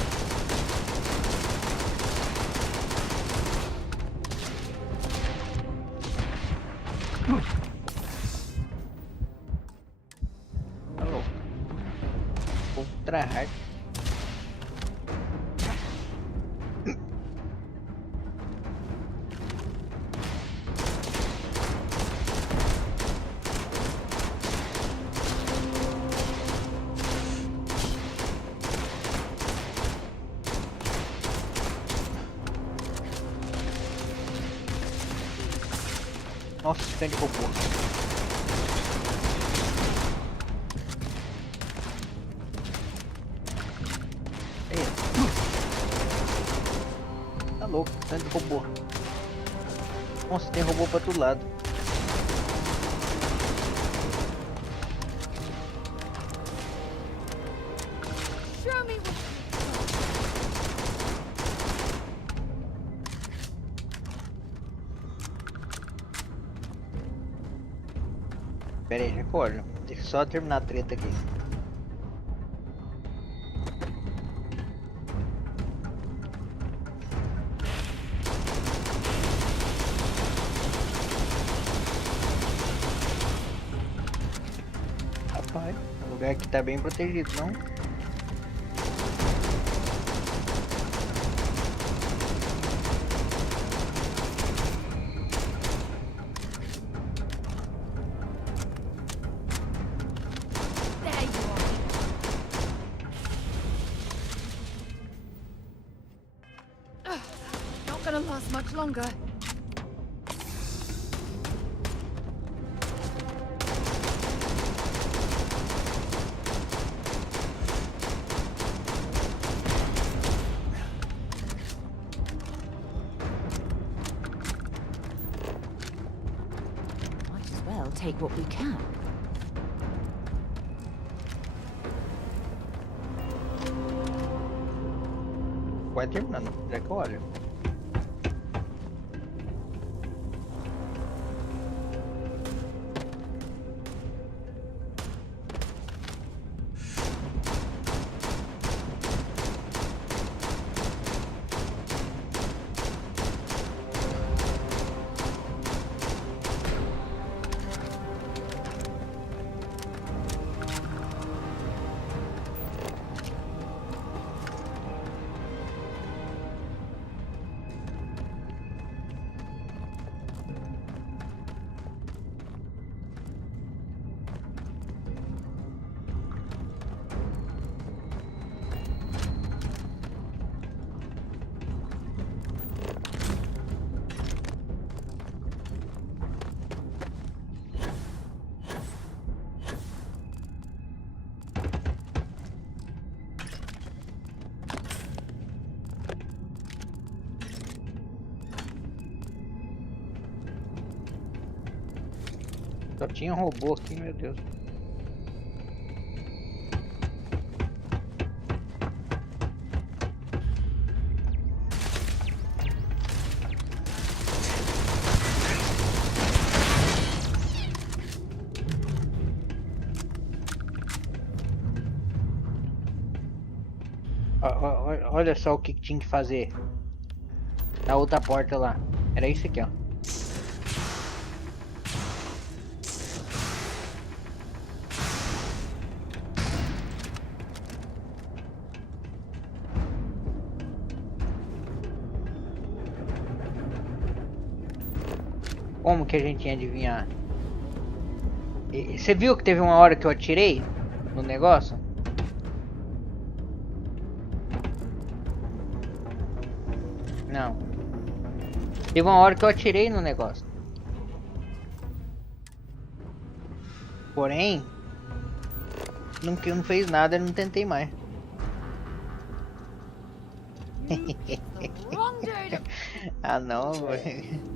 Alô. Ultra hard. Nossa, esse de robô. Tá louco, tanto de robô. Nossa, tem robô pra todo lado. Pera aí, recorda. Deixa eu só terminar a treta aqui. Rapaz, o lugar aqui tá bem protegido, não? Much longer. I'll take what we can. Vai terminando, já que eu olho. Só tinha robô aqui, meu Deus. Olha só o que tinha que fazer. Na outra porta lá. Era isso aqui, ó. Como que a gente ia adivinhar? Você viu que teve uma hora que eu atirei no negócio? Não. Teve uma hora que eu atirei no negócio. Porém, não fez nada, eu não tentei mais. Ah não, velho.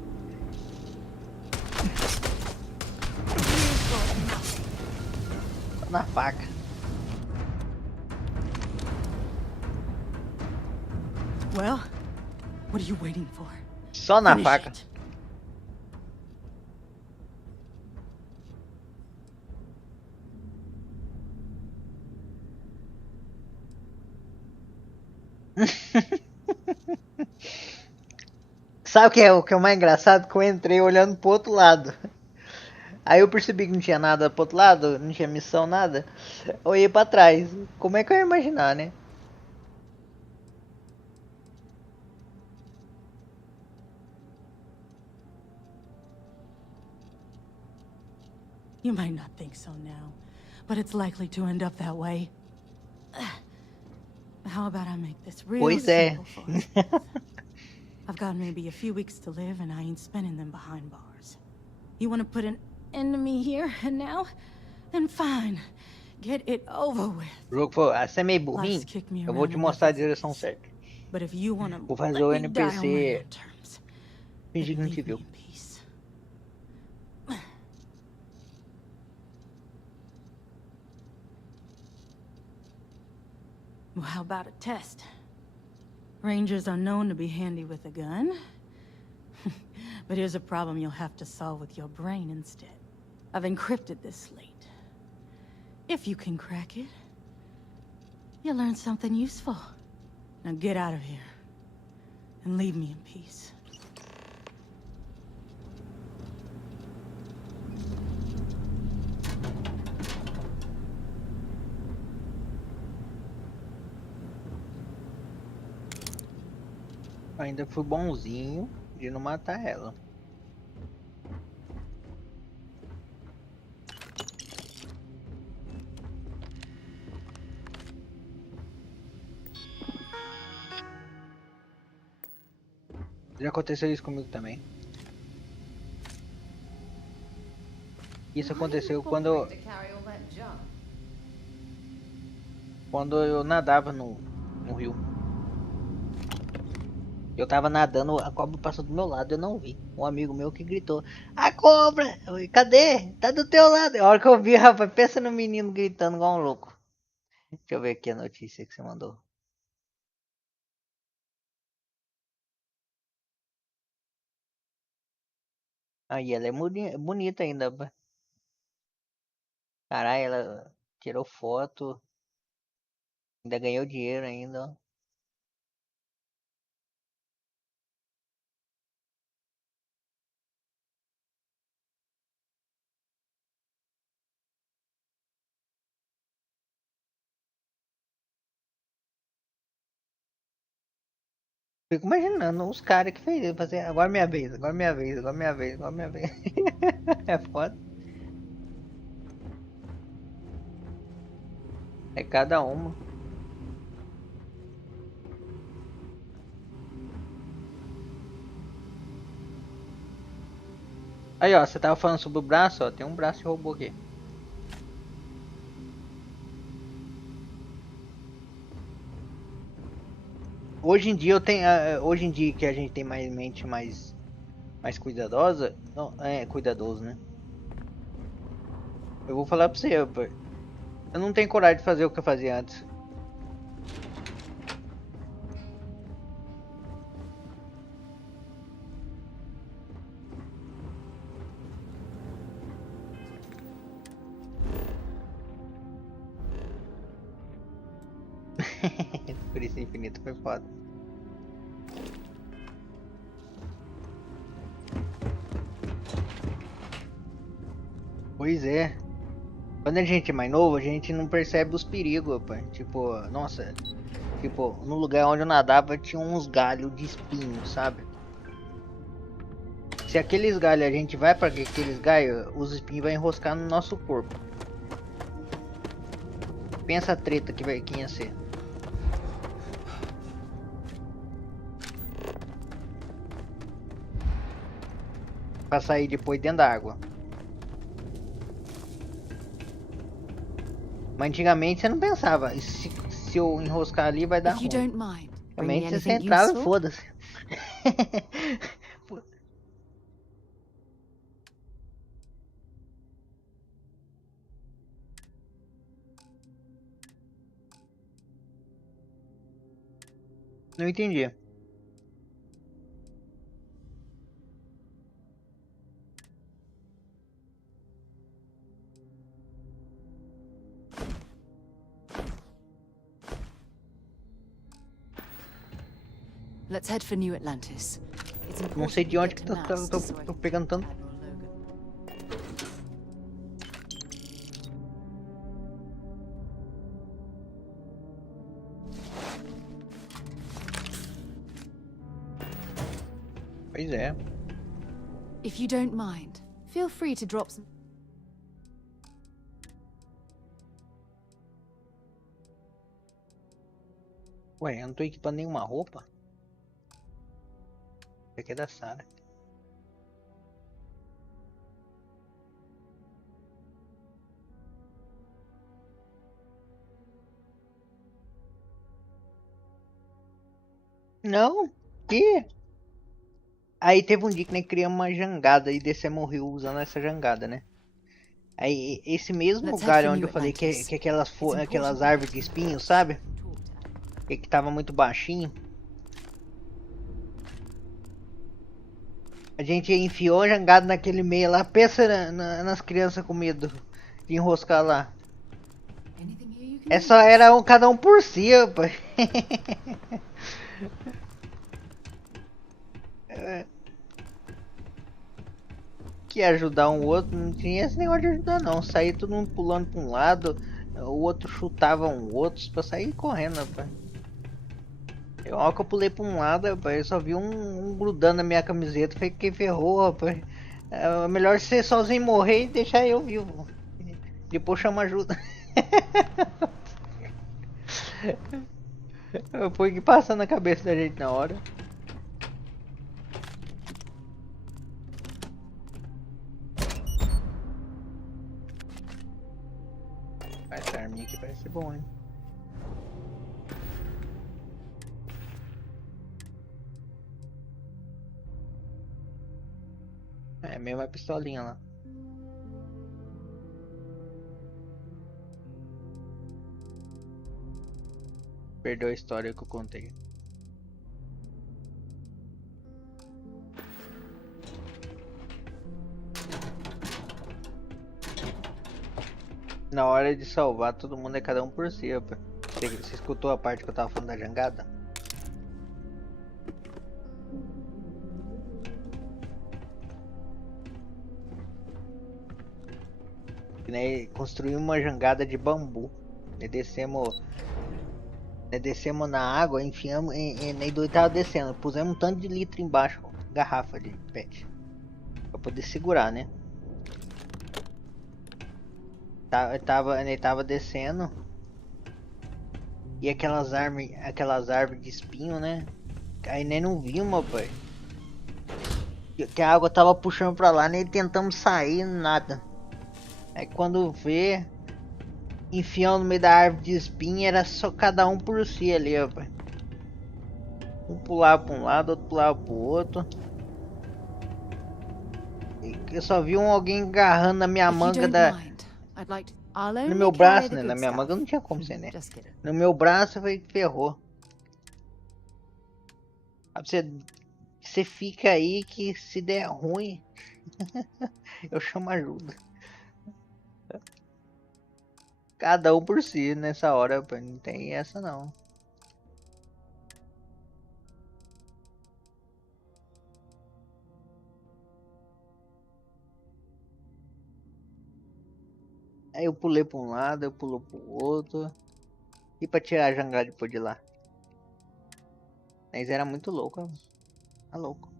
Na faca. Well, what are you waiting for? Só na faca. Sabe o que é o mais engraçado? Que eu entrei olhando pro outro lado. Aí eu percebi que não tinha nada pro outro lado, não tinha missão, nada. Eu olhei pra trás. Como é que eu ia imaginar, né? You might not think so now, but it's likely to end up that way. How about I make this real simple for us? I've got maybe a few weeks to live and I ain't spending them behind bars. You want to put an end to me here and now? Then fine. Get it over with. Jogo, você é meio burrinho? Eu vou te mostrar a direção certa. Vou fazer o NPC fingir que não te viu. Well, how about a test? Rangers are known to be handy with a gun. But here's a problem you'll have to solve with your brain instead. I've encrypted this slate. If you can crack it, you'll learn something useful. Now get out of here and leave me in peace. Ainda fui bonzinho de não matar ela. Já aconteceu isso comigo também. Isso aconteceu quando eu nadava no rio. Eu tava nadando, a cobra passou do meu lado, eu não vi. Um amigo meu que gritou: a cobra! Eu falei, cadê? Tá do teu lado. A hora que eu vi, rapaz, pensa no menino gritando igual um louco. Deixa eu ver aqui a notícia que você mandou. Aí ela é bonita ainda. Caralho, ela tirou foto. Ainda ganhou dinheiro ainda. Fico imaginando os caras que fez isso. Fazer, agora é minha vez, agora é minha vez, agora é minha vez, agora é minha vez. É foda. É cada uma. Aí, ó, você tava falando sobre o braço, ó. Tem um braço de robô aqui. Hoje em dia eu tenho. Hoje em dia que a gente tem mais mente mais cuidadosa. Não, cuidadoso, né? Eu vou falar pra você, eu não tenho coragem de fazer o que eu fazia antes. Por isso infinito foi foda. Pois é. Quando a gente é mais novo, a gente não percebe os perigos, rapaz. Tipo, nossa. Tipo, no lugar onde eu nadava tinha uns galhos de espinho, sabe? Se aqueles galhos a gente vai para aqueles galhos, os espinhos vão enroscar no nosso corpo. Pensa a treta que ia ser. Pra sair depois dentro da água. Mas antigamente você não pensava, se eu enroscar ali vai dar ruim. Realmente você entrava e foda-se. Não entendi. Let's head for New Atlantis. Não sei de onde que tô pegando tanto. Pois é. If you don't mind, feel free to drop some. Ué, eu não tô equipando nenhuma roupa. Isso aqui é da Sarah. Não? Que? Aí teve um dia que nós criamos uma jangada e DC morreu usando essa jangada, né? Aí esse mesmo lugar onde eu falei que aquelas árvores de espinhos, sabe? Que tava muito baixinho. A gente enfiou a jangada naquele meio lá. Pensa nas crianças com medo de enroscar lá. É só era cada um por si, rapaz. Que ajudar um outro, não tinha esse negócio de ajudar não. Saía todo mundo pulando pra um lado, o outro chutava um outro pra sair correndo, rapaz. Eu, ó, que eu pulei pra um lado, rapaz, eu só vi um grudando na minha camiseta, foi que ferrou, rapaz. É melhor ser sozinho morrer e deixar eu vivo. Depois chama ajuda. Foi que passa na cabeça da gente na hora. Essa arminha aqui parece ser bom, hein? É a mesma pistolinha lá. Perdeu a história que eu contei. Na hora de salvar, todo mundo é cada um por si. Você escutou a parte que eu tava falando da jangada? Né, construímos uma jangada de bambu. E descemos na água, enfiamos e daí tava descendo. Pusemos um tanto de litro embaixo, garrafa de pet, pra poder segurar, né? Ele tava descendo e aquelas árvores de espinho, né? Aí nem não vimos, pai. Que a água tava puxando pra lá, nem tentamos sair, nada. Aí quando vê, enfiando no meio da árvore de espinho, era só cada um por si ali, ó, pai. Um pulava pra um lado, outro pulava pro outro. Eu só vi alguém agarrando na minha manga no meu braço, né? Na minha manga não tinha como ser, né? No meu braço foi que ferrou. Você fica aí que se der ruim, eu chamo ajuda. Cada um por si nessa hora, não tem essa não. Aí eu pulei pra um lado, eu pulo pro outro. E pra tirar a jangada depois de lá. Mas era muito louco, tá louco.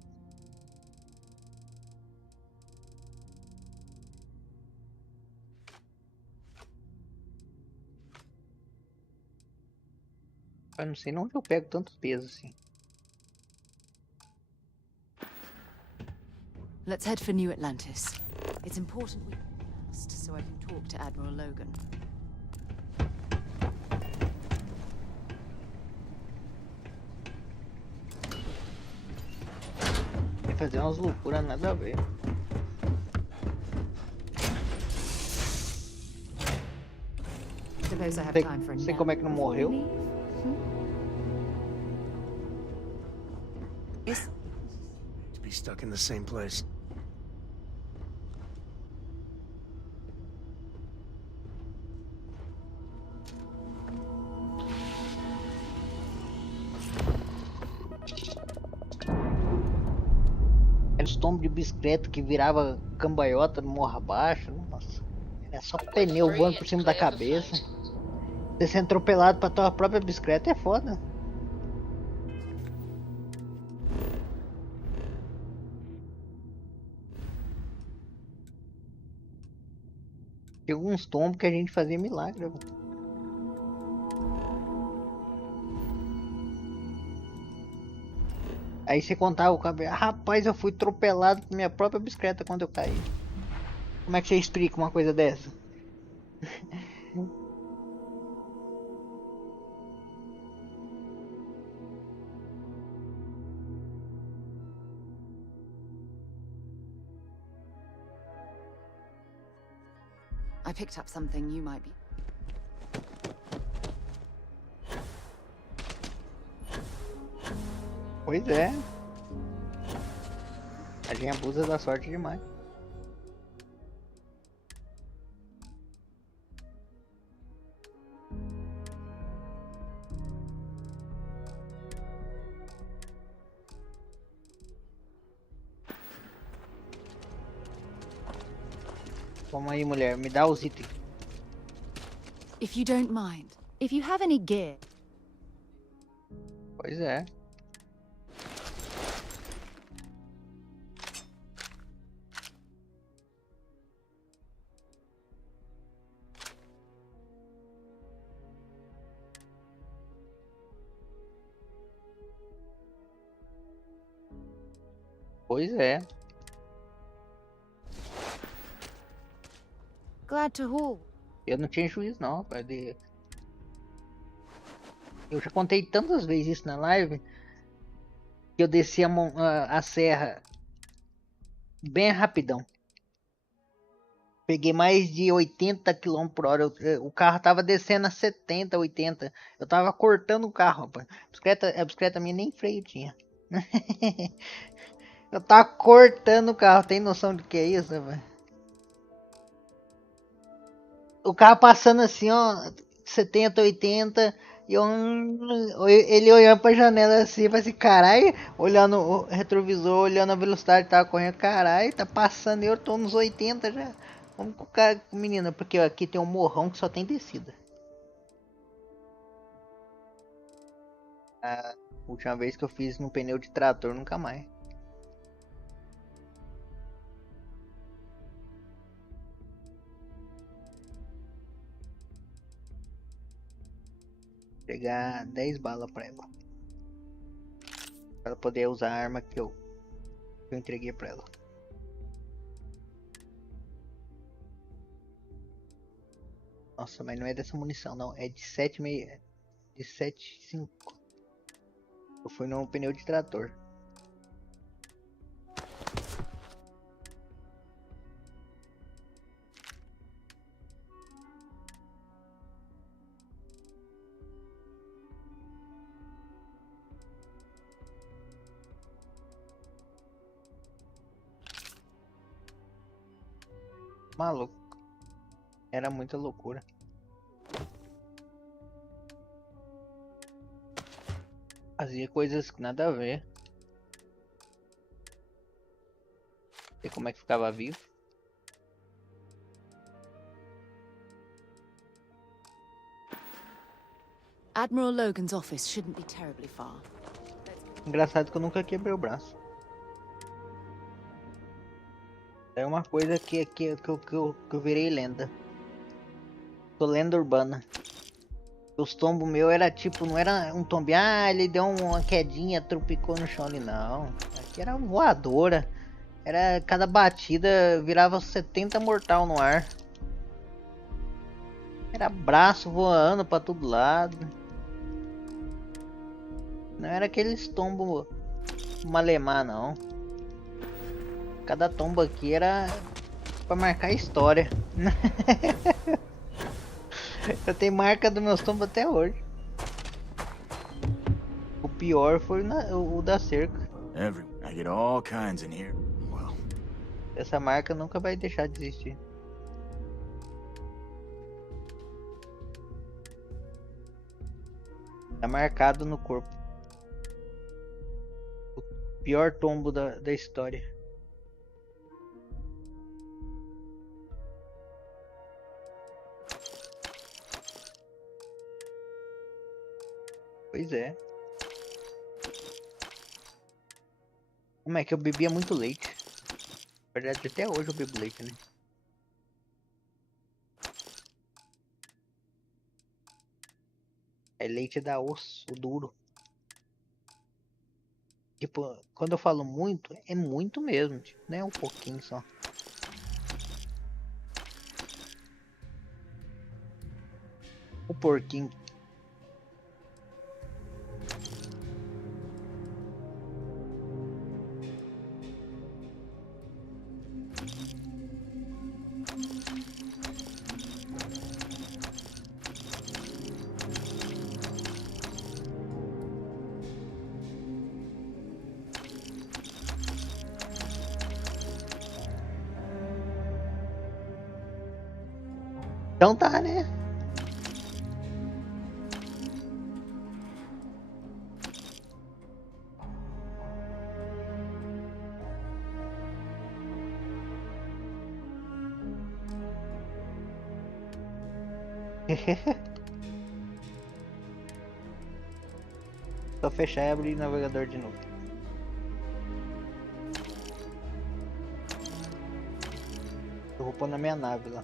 Eu não sei onde eu pego tantos pesos assim. Let's head for New Atlantis. It's important we first, so I can talk to Admiral Logan. Vai fazer umas loucuras nada a ver. Suppose I have time for a Sei nap como é que não morreu. To be stuck in the same place. Aqueles tombos de bicicleta que virava cambalhota no morro abaixo. Nossa, é só pneu voando por cima da cabeça. Você ser atropelado pra tua própria bicicleta é foda. Tinha alguns tombos que a gente fazia milagre. Aí você contava o cabelo, rapaz, eu fui atropelado por minha própria bicicleta quando eu caí. Como é que você explica uma coisa dessa? I picked up something you might be. Pois é. A gente abusa da sorte demais. Vamos aí, mulher, me dá os itens. If you don't mind, if you have any gear. Pois é. Pois é. Glad to haul. Eu não tinha juízo não, pai. Eu já contei tantas vezes isso na live que eu desci a serra Bem rapidão. Peguei mais de 80 km por hora. O carro tava descendo a 70, 80. Eu tava cortando o carro, rapaz. A bicicleta minha nem freio tinha. Eu tava cortando o carro. Tem noção do que é isso, rapaz? O carro passando assim, ó, 70, 80. E ele olhando pra janela assim, assim, carai, olhando o retrovisor, olhando a velocidade que tava correndo, carai, tá passando, eu tô nos 80 já. Vamos com o cara, menina, porque aqui tem um morrão que só tem descida. A última vez que eu fiz no pneu de trator, nunca mais. Pegar 10 balas pra ela. Pra ela poder usar a arma que eu entreguei pra ela. Nossa, mas não é dessa munição não, é de 7,6, de 7,5. Eu fui no pneu de trator. Maluco. Era muita loucura. Fazia coisas que nada a ver. E como é que ficava vivo? Admiral Logan's office shouldn't be terribly far. Engraçado que eu nunca quebrei o braço. É uma coisa que eu virei lenda. Sou lenda urbana. Os tombos meus era tipo, não era um tombo, ele deu uma quedinha, tropicou no chão ali, não. Aqui era voadora. Era, cada batida virava 70 mortal no ar. Era braço voando pra todo lado. Não era aqueles tombos malemar, não. Cada tombo aqui era pra marcar a história. Eu tenho marca dos meus tombos até hoje. O pior foi o da cerca. I get all kinds in here. Well, essa marca nunca vai deixar de existir. Tá marcado no corpo. O pior tombo da história. Pois é. Como é que eu bebia muito leite? Na verdade, até hoje eu bebo leite, né? É leite da osso, o duro. Tipo, quando eu falo muito, é muito mesmo. Tipo, não é um pouquinho só. O porquinho. Então tá, né? Só fechar e abrir o navegador de novo. Eu vou pôr na minha nave lá.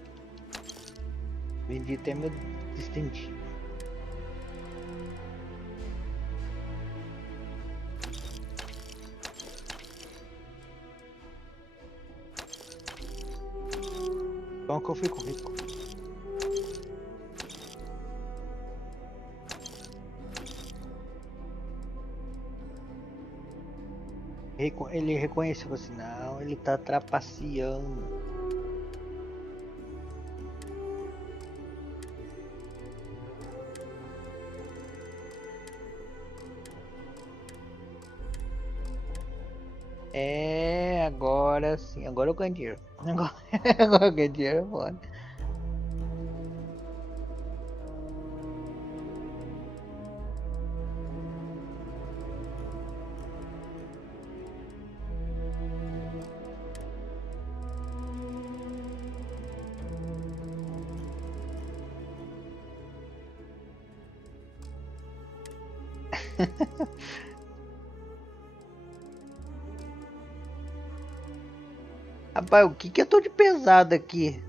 Vendi até meu distintivo. Então que eu fico rico. Ele reconheceu assim, não, ele tá trapaceando. É, agora sim, agora eu ganho dinheiro. Agora eu ganho dinheiro, bora. Rapaz, o que eu tô de pesado aqui?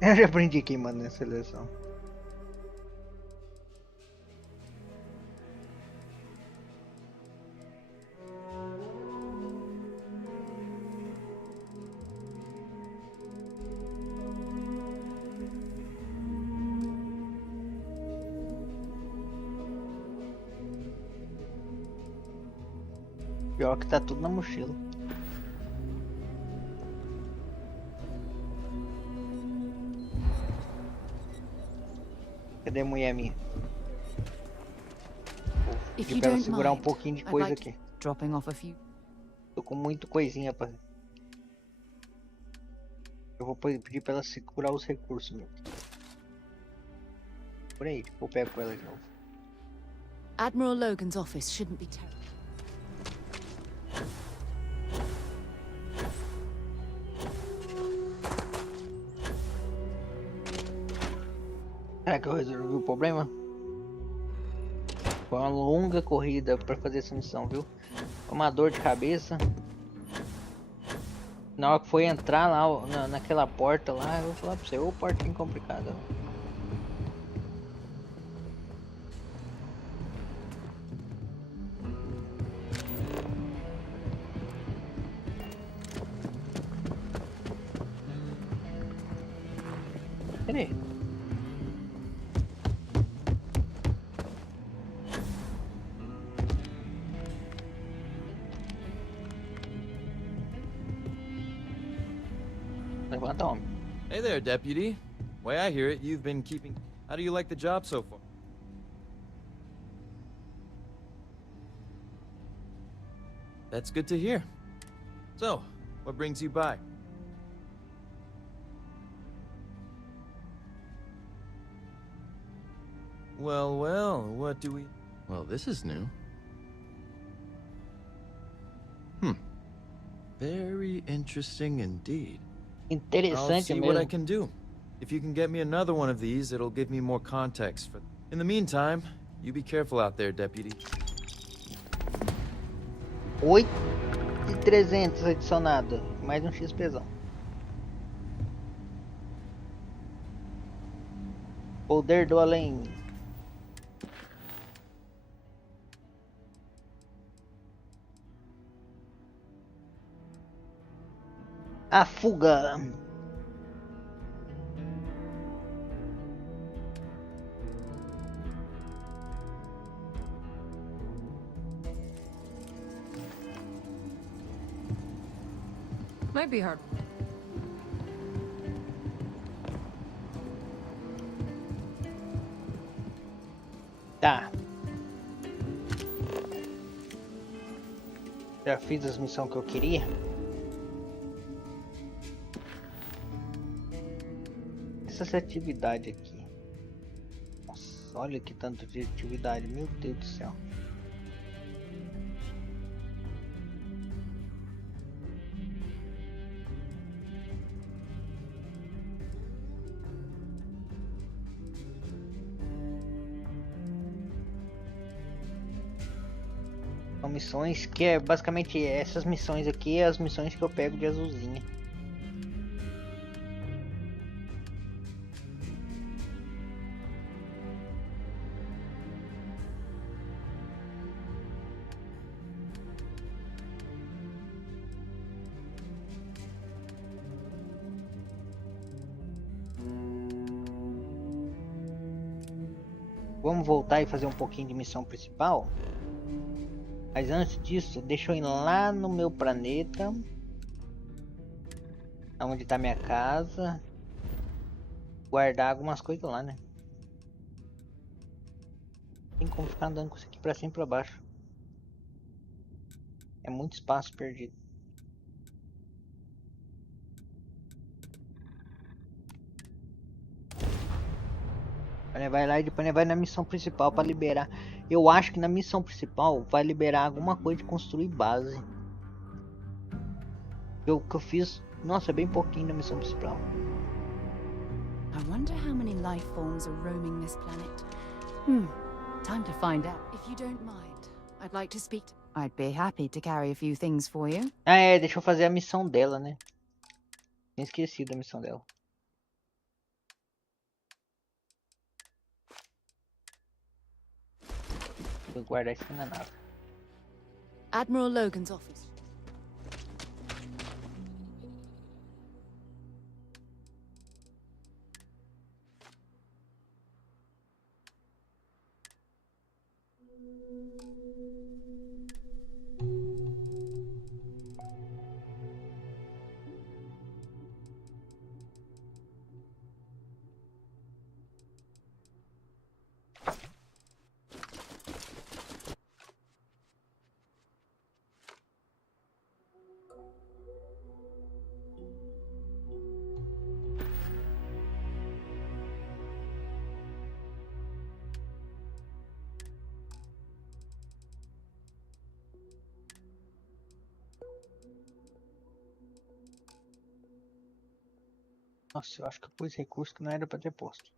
Eu já aprendi queimando na seleção. Pior que tá tudo na mochila. Cadê a mulher minha? Pedi pra ela segurar um pouquinho de coisa aqui. Dropping off a few. Tô com muito coisinha pra... Eu vou pedir pra ela segurar os recursos, meu. Por aí, eu pego com ela de novo. Admiral Logan's office shouldn't be terrible. Será que eu resolvi o problema? Foi uma longa corrida pra fazer essa missão, viu? Foi uma dor de cabeça. Na hora que foi entrar lá naquela porta lá, eu vou falar pra você, ô portinha complicada. Cadê? Levanta, homem. Hey there, deputy. Way I hear it, you've been keeping... How do you like the job so far? That's good to hear. So, what brings you by? Well, what do we... Well, this is new. Very interesting indeed. I'll see what I can do. If you can get me another one of these, it'll give me more context for... In the meantime, you be careful out there, deputy. 8.300 adicionado. Mais XPzão. Poder do além. A fuga. Might be hard. Tá. Já fiz as missões que eu queria. Essa atividade aqui. Nossa, olha que tanto de atividade, meu Deus do céu. São missões que é basicamente essas missões aqui, as missões que eu pego de azulzinha. Vamos voltar e fazer um pouquinho de missão principal. Mas antes disso, deixa eu ir lá no meu planeta. Onde tá minha casa. Guardar algumas coisas lá, né? Tem como ficar andando com isso aqui pra cima e pra baixo. É muito espaço perdido. Vai lá e depois vai na missão principal para liberar. Eu acho que na missão principal vai liberar alguma coisa de construir base. O que eu fiz, nossa, bem pouquinho na missão principal. I wonder how many life forms are roaming this planet. Time to find out. If you don't mind, I'd like to speak to... I'd be happy to carry a few things for you. Ah, é, deixa eu fazer a missão dela, né? Tinha esquecido da missão dela. Vou guardar isso na nave. Admiral Logan's office. Nossa, eu acho que eu pus recurso que não era pra ter posto.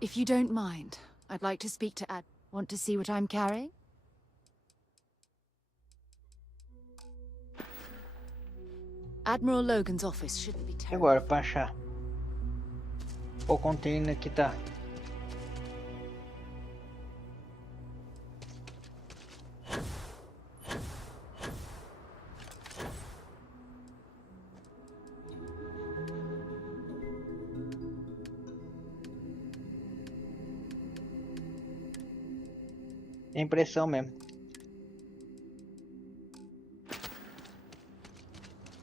If you don't mind, I'd like to speak to Ad. Want to see what I'm carrying? Admiral Logan's office shouldn't be terrible. Agora, pra achar. O container que tá. É impressão mesmo.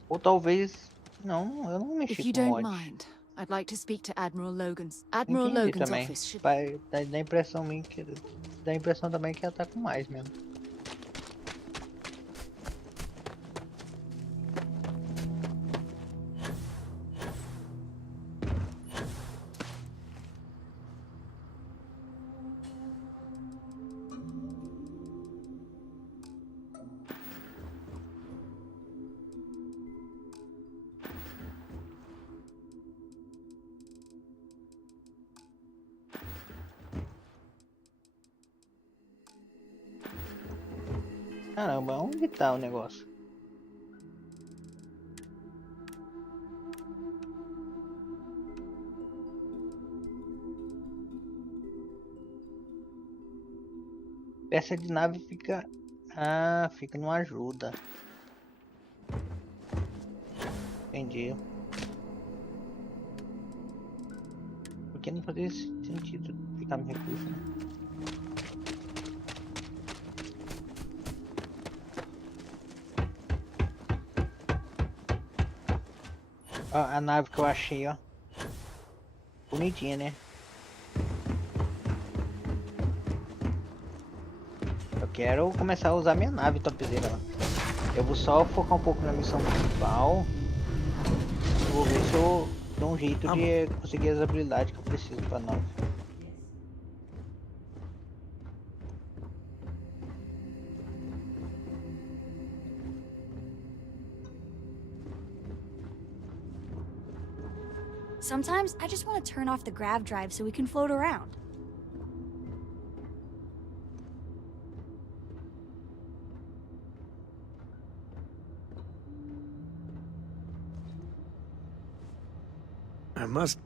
Ou talvez... Não, eu não mexi If you com don't mod. mind, I'd like to speak to Admiral Logan's. Entendi Logan's também. office should... Dá impressão minha que... Dá impressão também que ela tá com mais mesmo. Caramba, onde tá o negócio? Peça de nave fica... Ah, fica no ajuda. Entendi. Porque não fazia sentido ficar no recurso, né? Ó, a nave que eu achei, ó. Bonitinha, né? Eu quero começar a usar minha nave topzera lá. Eu vou só focar um pouco na missão principal. Vou ver se eu dou um jeito de conseguir as habilidades que eu preciso pra nave. Sometimes I just want to turn off the grav drive so we can float around. I must...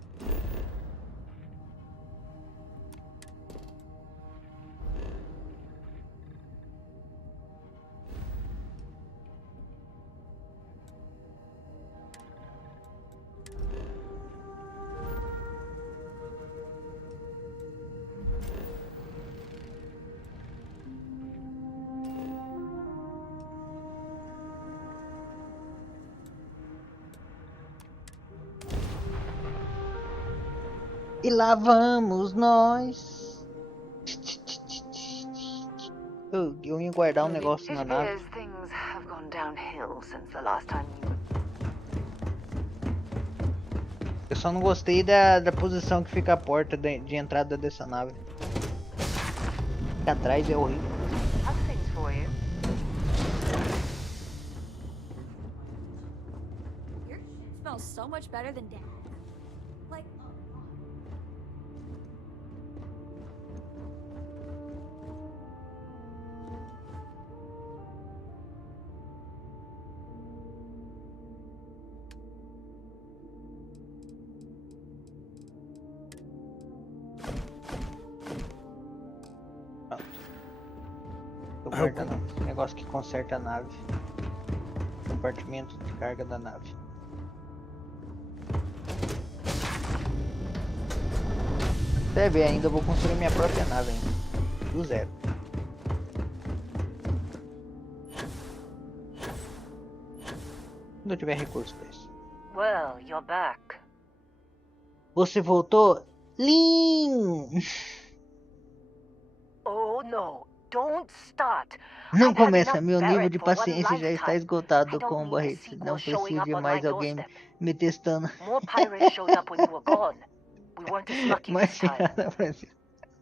E lá vamos nós. Eu ia guardar um negócio na nave. Things have gone downhill since the last time you... Eu só não gostei da posição que fica a porta de entrada dessa nave. Fica atrás é horrível. Have things for you. Your shit smells so much better than Dad. Like, Negócio que conserta a nave. Compartimento de carga da nave. Você vê, ainda vou construir minha própria nave ainda. Do zero. Quando eu tiver recurso pra isso. Well, you're back. Você voltou? Lin! Oh no, don't start. Não começa, meu nível de paciência já está esgotado com o barrete. Não preciso de mais alguém me testando. More pirates showed up when you were gone. We weren't as lucky this time.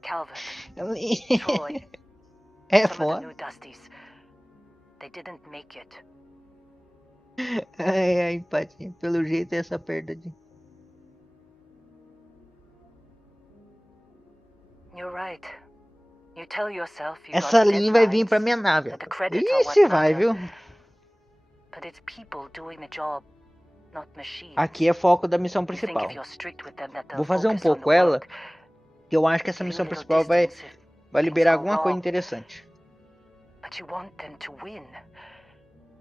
Calvin, Troy, é some of the foda. new Dusties. They didn't make it. Ai, empatia. Pelo jeito é essa perda de... You're right. You tell yourself you Essa got linha vai vir deadlines, pra minha nave. that the credits are what Ixi, vai, matter. viu? But it's people doing the job, not machines. Aqui é foco da missão You think principal. if you're strict with them that they'll Vou fazer um focus on pouco the ela, work. que eu acho que essa missão principal vai liberar alguma coisa interessante. But you want them to win.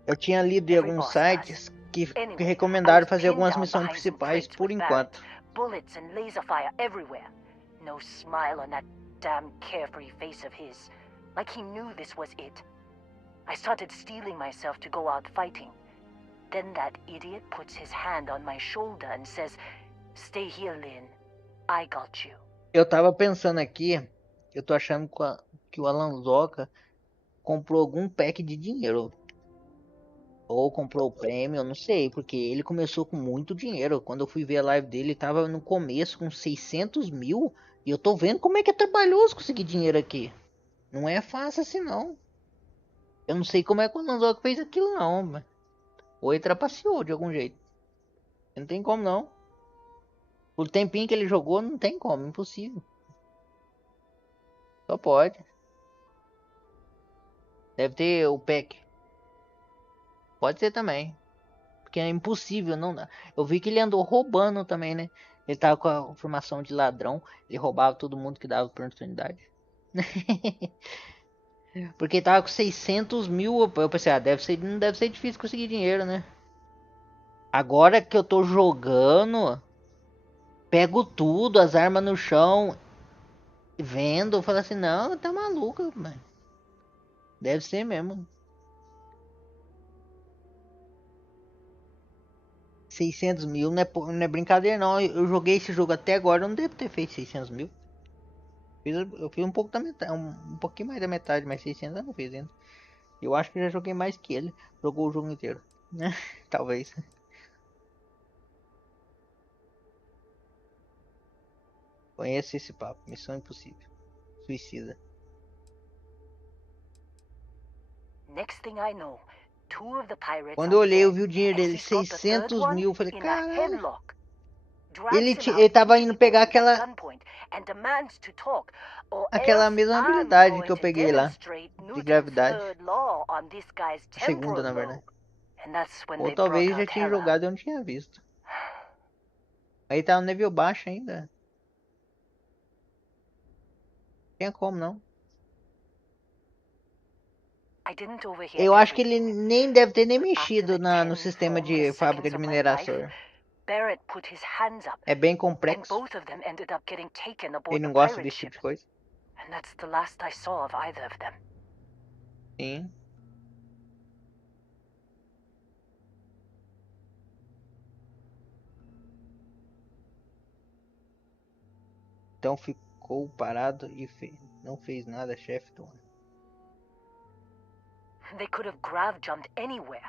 Eu tinha lido em alguns sites que recomendaram fazer algumas missões principais por enquanto. Bullets and laser fire everywhere. No smile on that damn carefree face of his. Like he knew this was it. I started steeling myself to go out fighting. Then that idiot puts his hand on my shoulder and says, "Stay here, Lynn. I got you." Eu tava pensando aqui, eu tô achando que o Alan Zoca comprou algum pack de dinheiro. Ou comprou o prêmio, eu não sei, porque ele começou com muito dinheiro. Quando eu fui ver a live dele, ele tava no começo com 600 mil. E eu tô vendo como é que é trabalhoso conseguir dinheiro aqui. Não é fácil assim não. Eu não sei como é que o Alan Zoca fez aquilo não, mas... Ou ele trapaceou de algum jeito. Não tem como não. O tempinho que ele jogou, não tem como, impossível. Só pode. Deve ter o pack. Pode ser também. Porque é impossível, não dá. Eu vi que ele andou roubando também, né? Ele tava com a formação de ladrão. Ele roubava todo mundo que dava oportunidade. Porque ele tava com 600 mil. Eu pensei, não deve ser difícil conseguir dinheiro, né? Agora que eu tô jogando, pego tudo, as armas no chão, vendo, eu falo assim, não, tá maluco, mano. Deve ser mesmo. 600 mil não é brincadeira não. Eu joguei esse jogo até agora, eu não devo ter feito 600 mil. Eu fiz um pouco da metade, um pouquinho mais da metade, mas 600 eu não fiz ainda. Eu acho que já joguei mais que ele. Jogou o jogo inteiro. Talvez. Conheço esse papo. Missão impossível. Suicida. Next thing I know, two of the pirates Quando eu olhei, eu vi o dinheiro dele, 600 mil. Eu falei, caralho. Ele tava indo pegar aquela mesma habilidade que eu peguei lá. De gravidade. A segunda, na verdade. Ou talvez já tinha jogado e eu não tinha visto. Aí tá no nível baixo ainda. Tinha como não. Eu acho que ele nem deve ter nem mexido no sistema de fábrica de mineração. Barrett put his hands up. É bem complexo. And both of them ended up getting taken aboard Ele não the gosta pirate desse ship. tipo de coisa. And that's the last I saw of either of them. Sim. Então ficou parado e não fez nada, chefe. They could have grav jumped anywhere.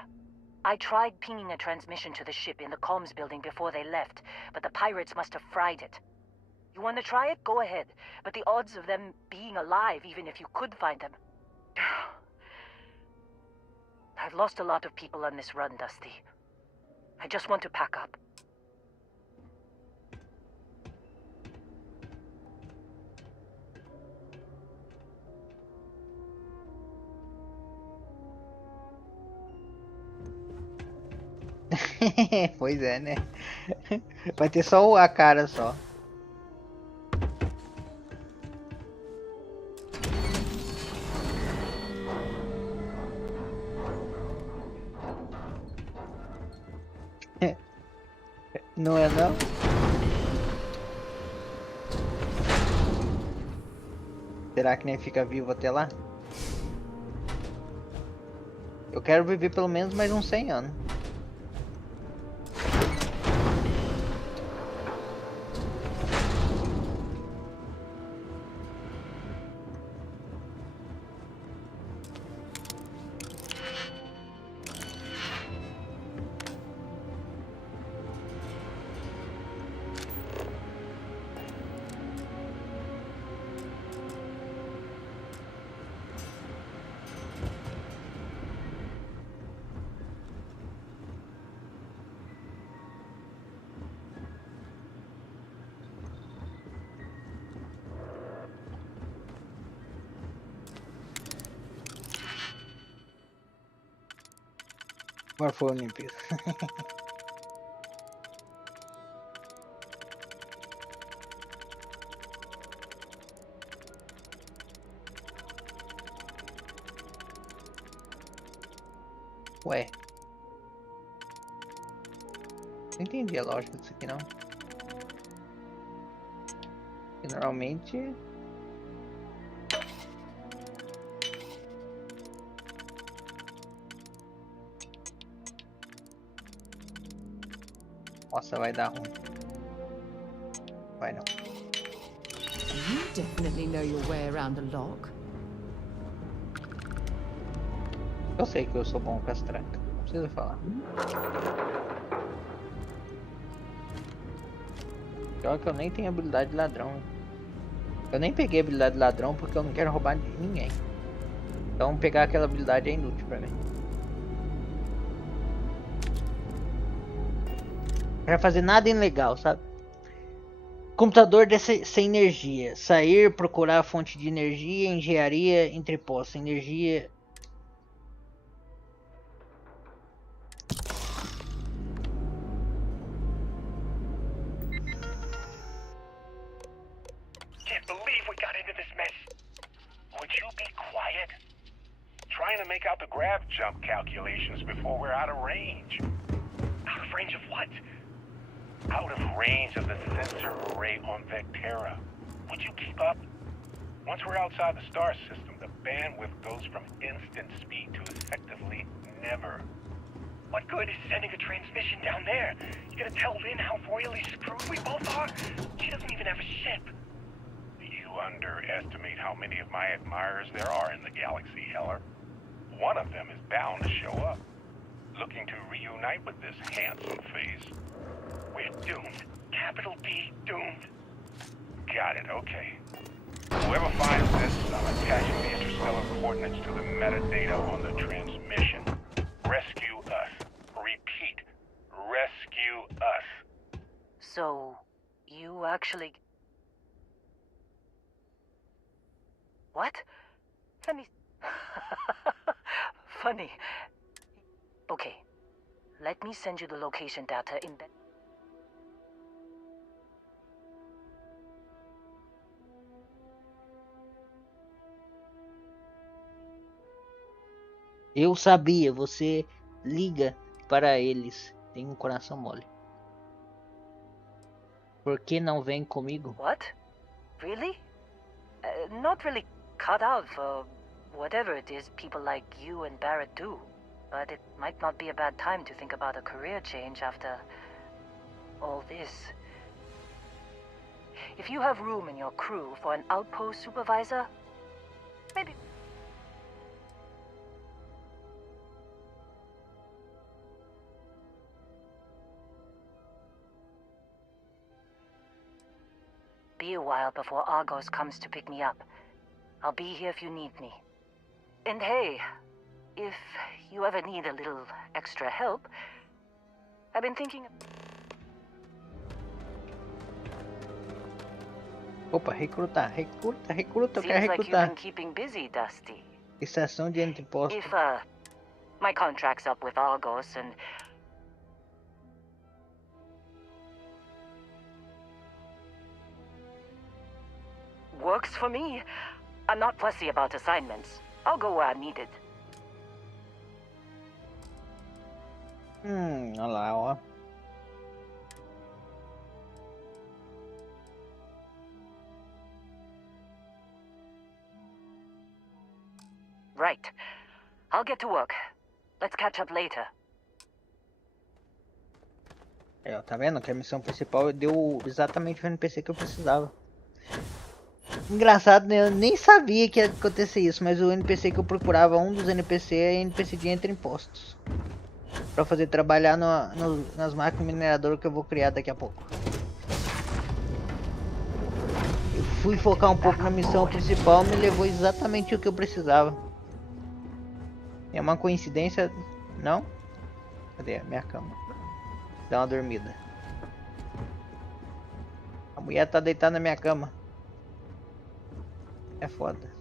I tried pinging a transmission to the ship in the comms building before they left, but the pirates must have fried it. You want to try it? Go ahead. But the odds of them being alive, even if you could find them... I've lost a lot of people on this run, Dusty. I just want to pack up. Pois é, né? Vai ter só a cara só. Não é não? Será que nem fica vivo até lá? Eu quero viver pelo menos mais uns 100 anos. Agora foi a Olimpíada. Ué. Não entendi a lógica disso aqui não. Porque normalmente... Nossa, vai dar ruim. Vai não. You definitely know your way around a lock. Eu sei que eu sou bom com as trancas. Não precisa falar. Pior que eu nem tenho habilidade de ladrão. Eu nem peguei a habilidade de ladrão porque eu não quero roubar de ninguém. Então pegar aquela habilidade é inútil pra mim. Não quero fazer nada ilegal, sabe? Computador sem energia. Sair, procurar a fonte de energia, engenharia, entreposto, energia. Can't believe we got into this mess. Would you be quiet? Trying to make out the grav jump calculations before we're out of range. Out of range of what? Out of range of the sensor array on Vectera. Would you keep up? Once we're outside the star system, the bandwidth goes from instant speed to effectively never. What good is sending a transmission down there? You gonna tell Lynn how royally screwed we both are? She doesn't even have a ship. You underestimate how many of my admirers there are in the galaxy, Heller. One of them is bound to show up, looking to reunite with this handsome face. We're doomed. Capital D, doomed. Got it, okay. Whoever finds this, I'm attaching the interstellar coordinates to the metadata on the transmission. Rescue us. Repeat. Rescue us. So, you actually... What? Let me... Funny. Okay. Let me send you the location data in that... Eu sabia, você liga para eles. Tem um coração mole. Por que não vem comigo? What? Really? Not really cut out for whatever it is people like you and Barrett do. But it might not be a bad time to think about a career change after all this. If you have room in your crew for an outpost supervisor, maybe... Be a while before Argos comes to pick me up. I'll be here if you need me. And hey, if you ever need a little extra help, I've been thinking... Opa, recrutar, eu quero Seems like you've recrutar. been keeping busy, Dusty. Estação de anteposto. If, my contract's up with Argos and... works for me. I'm not fussy about assignments. I'll go where I'm needed. Olha lá, ó. Right. I'll get to work. Let's catch up later. É, tá vendo que a missão principal deu exatamente o NPC que eu precisava. Engraçado, né? Eu nem sabia que ia acontecer isso, mas o NPC que eu procurava, um dos NPC é NPC de entre impostos. Pra fazer trabalhar nas máquinas mineradoras que eu vou criar daqui a pouco. Eu fui focar um pouco na missão principal, me levou exatamente o que eu precisava. É uma coincidência? Não? Cadê a minha cama? Dá uma dormida. A mulher tá deitada na minha cama. É foda.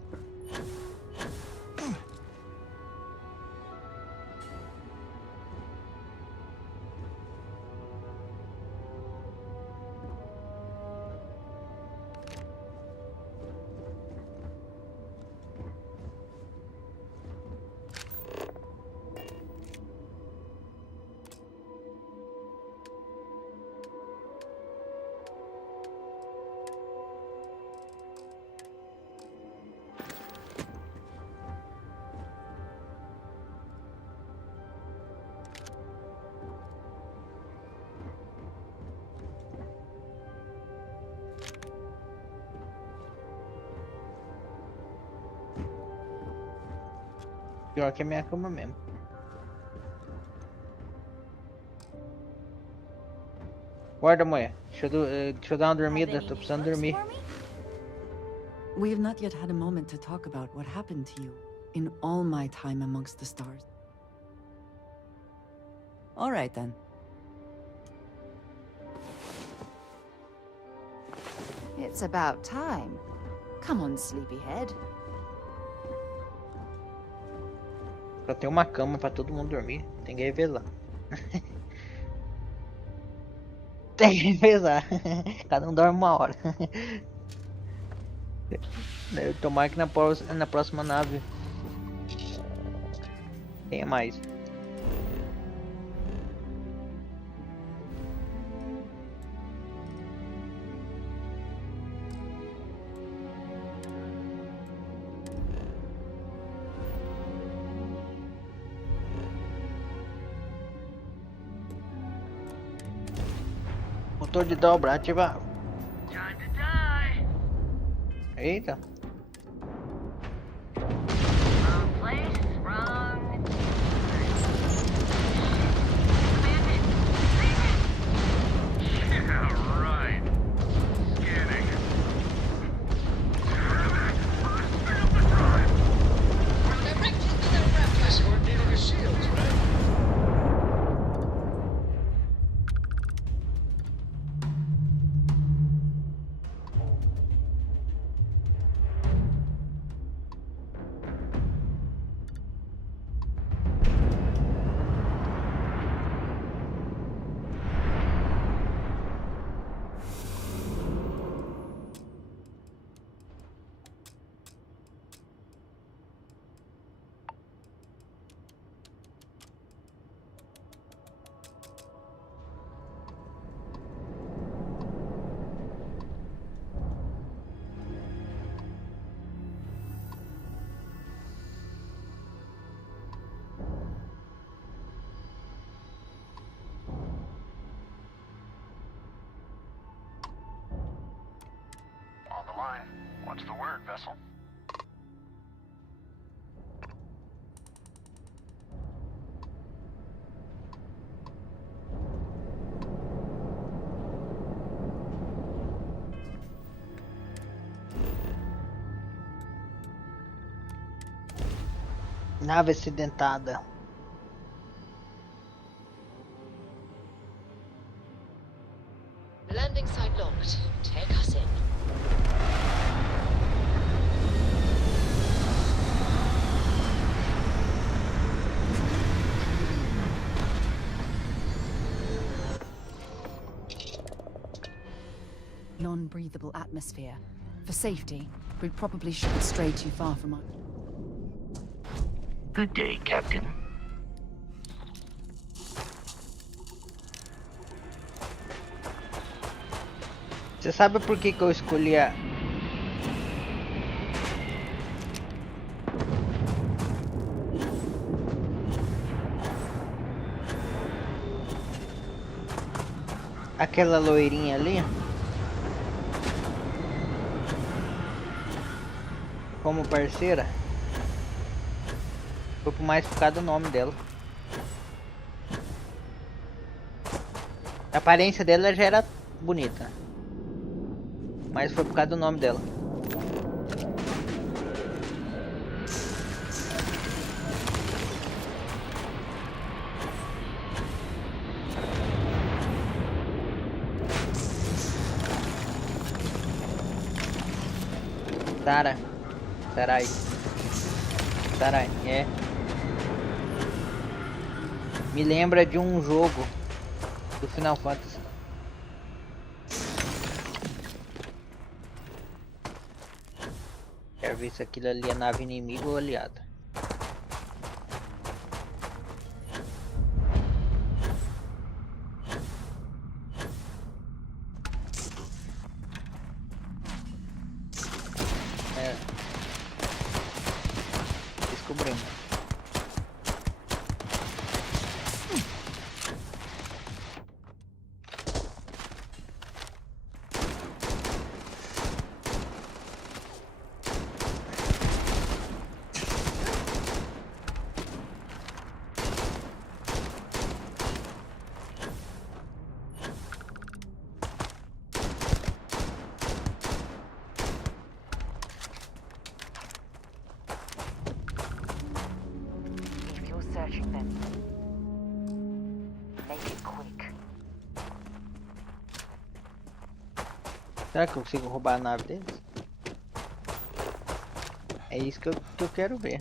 Pior que a minha cama mesmo. Guarda, mulher. Deixa eu dar uma dormida. Tô precisando dormir. We have not yet had a moment to talk about what happened to you in all my time amongst the stars. All right, then. It's about time. Come on, sleepyhead. Só tem uma cama pra todo mundo dormir. Tem que revezar. Tem que revezar. Cada um dorme uma hora. Tomara que na próxima nave tenha mais. Motor de dobra ativado. Eita. What's the word, vessel? Nave acidentada. Landing site locked. Take us in. Non-breathable atmosphere. For safety, we probably shouldn't stray too far from our... Good day, Captain. Você sabe por que eu escolhi aquela loirinha ali como parceira? Foi mais por causa do nome dela. A aparência dela já era bonita, mas foi por causa do nome dela. Estarei, é. Me lembra de um jogo do Final Fantasy. Quero ver se aquilo ali é nave inimigo ou aliada. Descobrimos. Será que eu consigo roubar a nave deles? É isso que eu quero ver.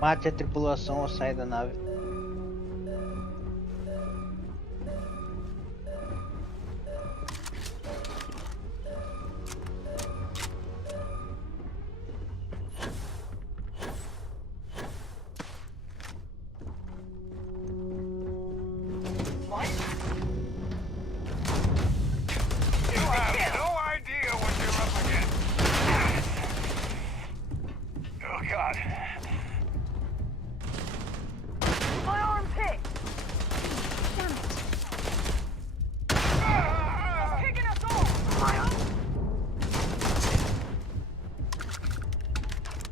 Mate a tripulação ou saia da nave.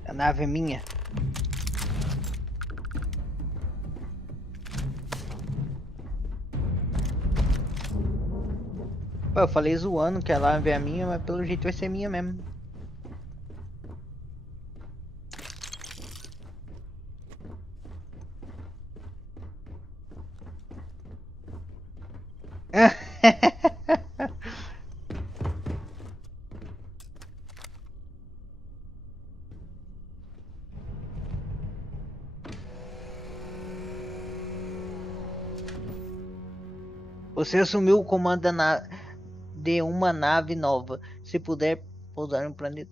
A nave é minha. Pô, eu falei zoando que a nave é minha, mas pelo jeito vai ser minha mesmo. Você assumiu o comando de uma nave nova. Se puder pousar no planeta.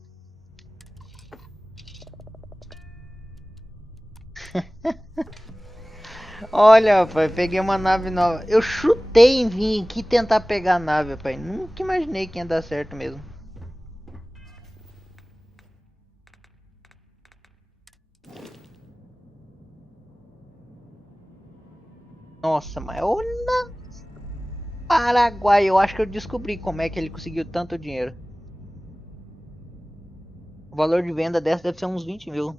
Olha, pai, peguei uma nave nova. Eu chutei em vir aqui tentar pegar a nave, pai. Nunca imaginei que ia dar certo mesmo. Nossa, mas olha, Paraguai, eu acho que eu descobri como é que ele conseguiu tanto dinheiro. O valor de venda dessa deve ser uns 20 mil.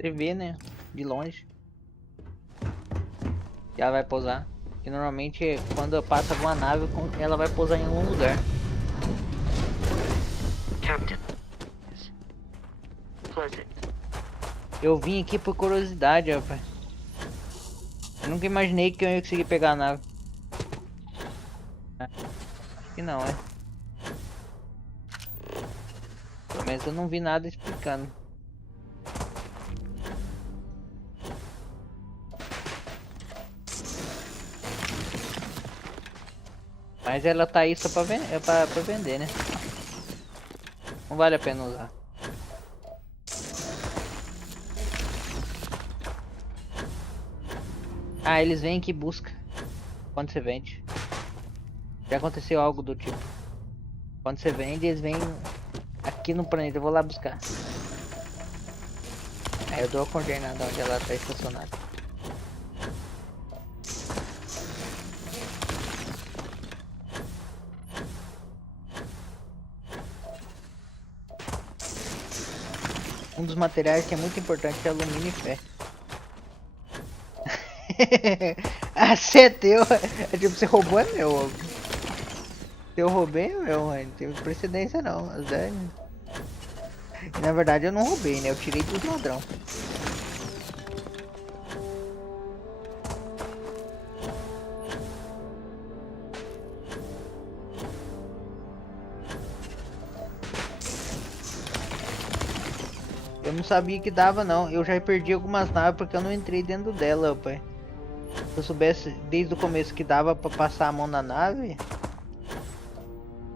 Você vê, né? De longe. Já vai pousar. Que normalmente quando passa alguma nave, ela vai pousar em algum lugar. Captain. Pleasant. Eu vim aqui por curiosidade, rapaz. Eu nunca imaginei que eu ia conseguir pegar a nave. Acho que não, é. Pelo menos eu não vi nada explicando. Mas ela tá aí só pra vender, né? Não vale a pena usar. Ah, eles vêm aqui e buscam quando você vende. Já aconteceu algo do tipo. Quando você vende, eles vêm aqui no planeta. Eu vou lá buscar. Aí eu dou a coordenada onde ela tá estacionada. Um dos materiais que é muito importante é alumínio e ferro. Ah, se é teu, é tipo, você roubou é meu. Se eu roubei é meu, mano. Não teve precedência não. E, na verdade eu não roubei, né? Eu tirei dos ladrão. Eu não sabia que dava não. Eu já perdi algumas naves porque eu não entrei dentro dela, pai. Se eu soubesse desde o começo que dava pra passar a mão na nave,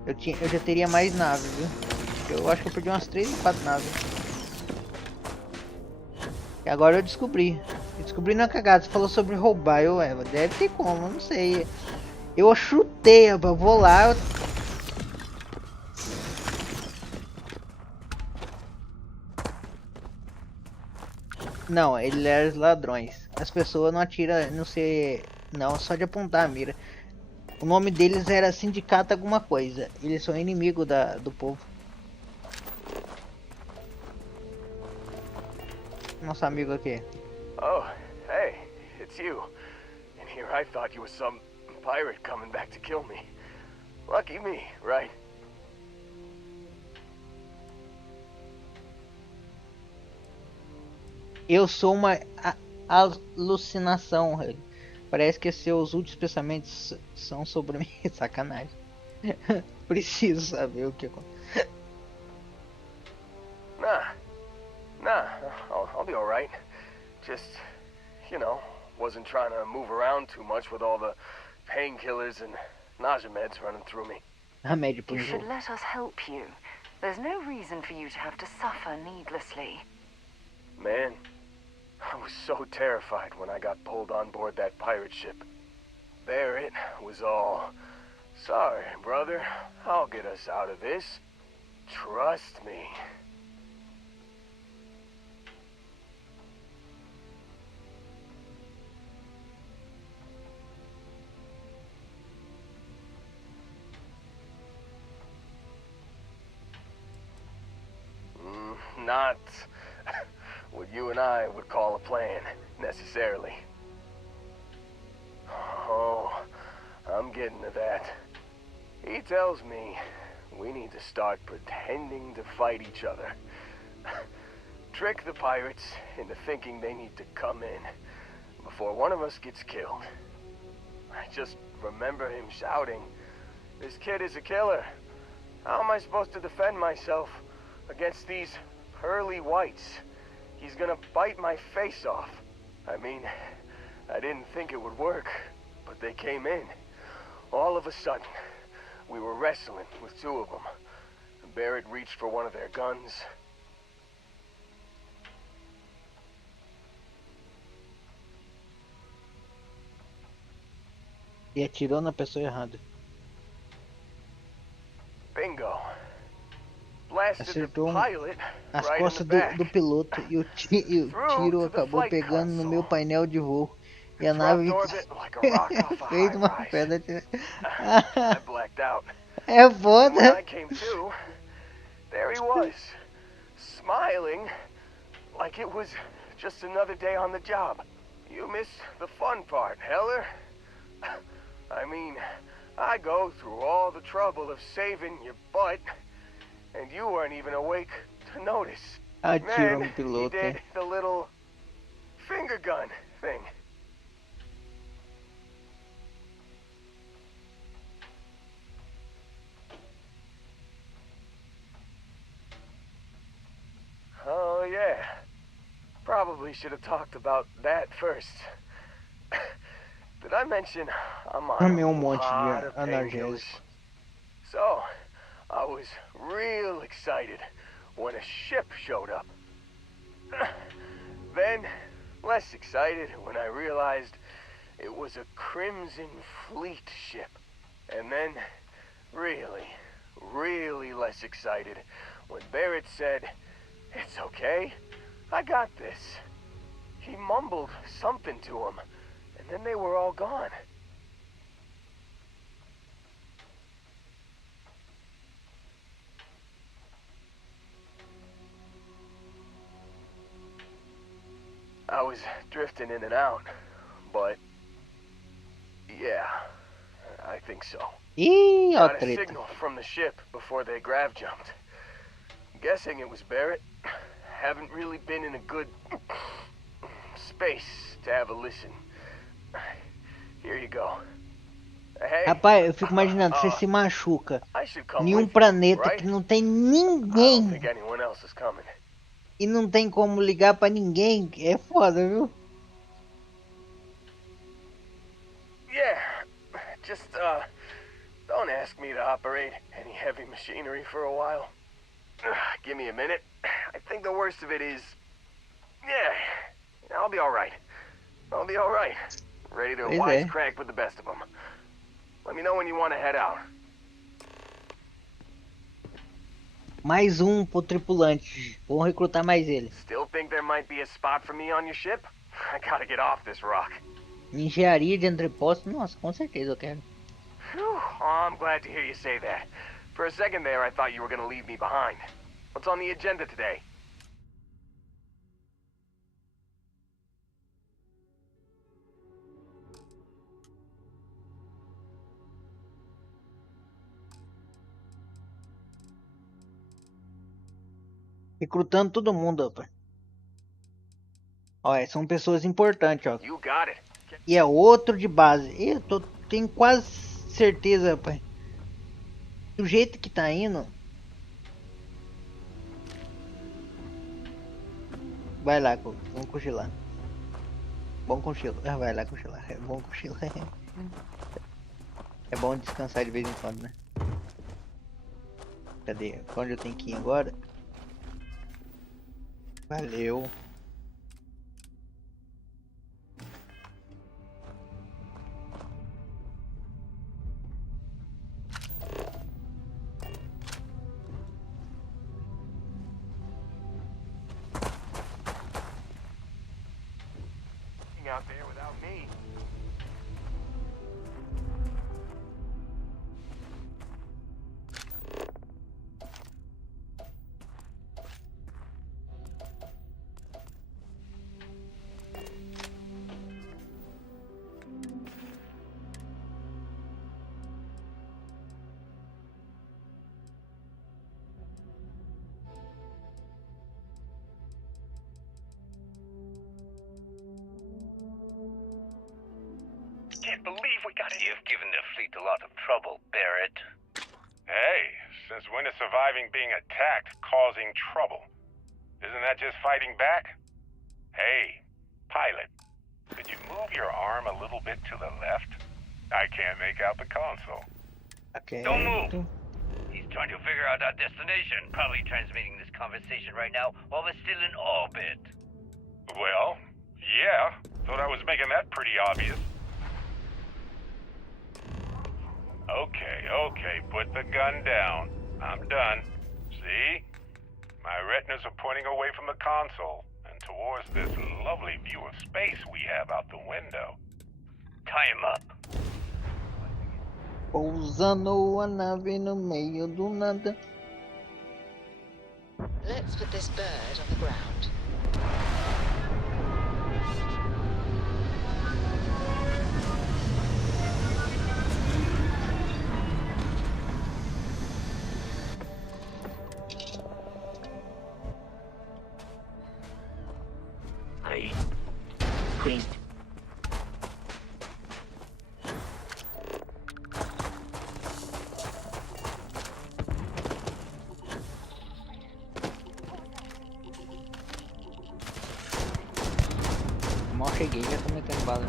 eu já teria mais naves, viu? Eu acho que eu perdi umas 3 ou 4 naves. E agora eu descobri. Eu descobri na cagada. Você falou sobre roubar. Deve ter como, eu não sei. Eu chutei, eu vou lá. Não, eles eram ladrões. As pessoas não atiram, não sei, não, só de apontar a mira. O nome deles era Sindicato alguma coisa. Eles são inimigo do povo. Nosso amigo aqui. Oh, hey, it's you. And here I thought you were some pirate coming back to kill me. Lucky me, right? Eu sou uma alucinação. Parece que seus últimos pensamentos são sobre mim. Sacanagem. Preciso saber o que aconteceu. Nah, I'll be alright. Just, you know, wasn't trying to move around too much with all the painkillers and nausea meds running through me. You should let us help you. There's no reason for you to have to suffer needlessly. Man, I was so terrified when I got pulled on board that pirate ship. There it was all. Sorry, brother. I'll get us out of this. Trust me. Not what you and I would call a plan, necessarily. Oh, I'm getting to that. He tells me we need to start pretending to fight each other. trick the pirates into thinking they need to come in before one of us gets killed. I just remember him shouting, "This kid is a killer. How am I supposed to defend myself against these pearly whites? He's gonna bite my face off." I mean, I didn't think it would work, but they came in. All of a sudden, we were wrestling with two of them. Barrett reached for one of their guns. E atirou na pessoa errada. Bingo. Blasted the Acertou pilot as right in costas the back. do piloto e o tiro acabou pegando no meu painel de voo. E a nave fez uma pedra. I blacked out. É And when I foda. came to, there he was, smiling like it was just another day on the job. You missed the fun part, Heller. I mean, I go through all the trouble of saving your butt, and you weren't even awake to notice. Atirou no Then he piloto. did the little finger gun thing. Oh, yeah. Probably should have talked about that first. Did I mention I'm on Tomei a monte lot de of painkillers? analgésico. So, I was real excited when a ship showed up. Then, less excited when I realized it was a Crimson Fleet ship. And then, really less excited when Barrett said, "It's okay, I got this." He mumbled something to him, and then they were all gone. I was drifting in and out, but yeah, I think so. Ih, ó a Got a treta. signal from the ship before they grav jumped. Guessing it was Barrett. Haven't really been in a good space to have a listen. Here you go. Hey, Rapaz, eu fico imaginando, você se machuca I should come em um with you, planeta right? que não tem I don't ninguém think anyone else is coming. e não tem como ligar pra ninguém. É foda, viu? Yeah, just don't ask me to operate any heavy machinery for a while. Give me a minute. I think the worst of it is, yeah, I'll be all right. I'll be all right. Ready to Pois é. wisecrack with the best of them. Let me know when you want to head out. Mais um pro tripulante. Vamos recrutar mais ele. Still think there might be a spot for me on your ship? I gotta get off this rock. Engenharia de entrepostos, nossa, com certeza eu quero. Whew, I'm glad to hear you say that. For a second there, I thought you were gonna leave me behind. What's on the agenda today? Recrutando todo mundo, rapaz. Olha, são pessoas importantes, ó. You got it. E é outro de base. Tenho quase certeza, rapaz. Do jeito que tá indo. Vai lá, vamos cochilar. Bom cochilo. Ah, vai lá cochilar. É bom cochilar. É bom descansar de vez em quando, né? Cadê? Pra onde eu tenho que ir agora? Valeu. Out there without me. if we got it. You've given the fleet a lot of trouble, Barrett. Hey, since when is surviving being attacked causing trouble? Isn't that just fighting back? Hey, pilot, could you move your arm a little bit to the left? I can't make out the console. Okay. Don't move! He's trying to figure out our destination. Probably transmitting this conversation right now while we're still in orbit. Well, yeah. Thought I was making that pretty obvious. Okay, put the gun down. I'm done. See? My retinas are pointing away from the console and towards this lovely view of space we have out the window. Tie him up. Pousando a nave no meio do nada. Let's put this bird on the ground. Please. Mal cheguei, já tô metendo bala, né?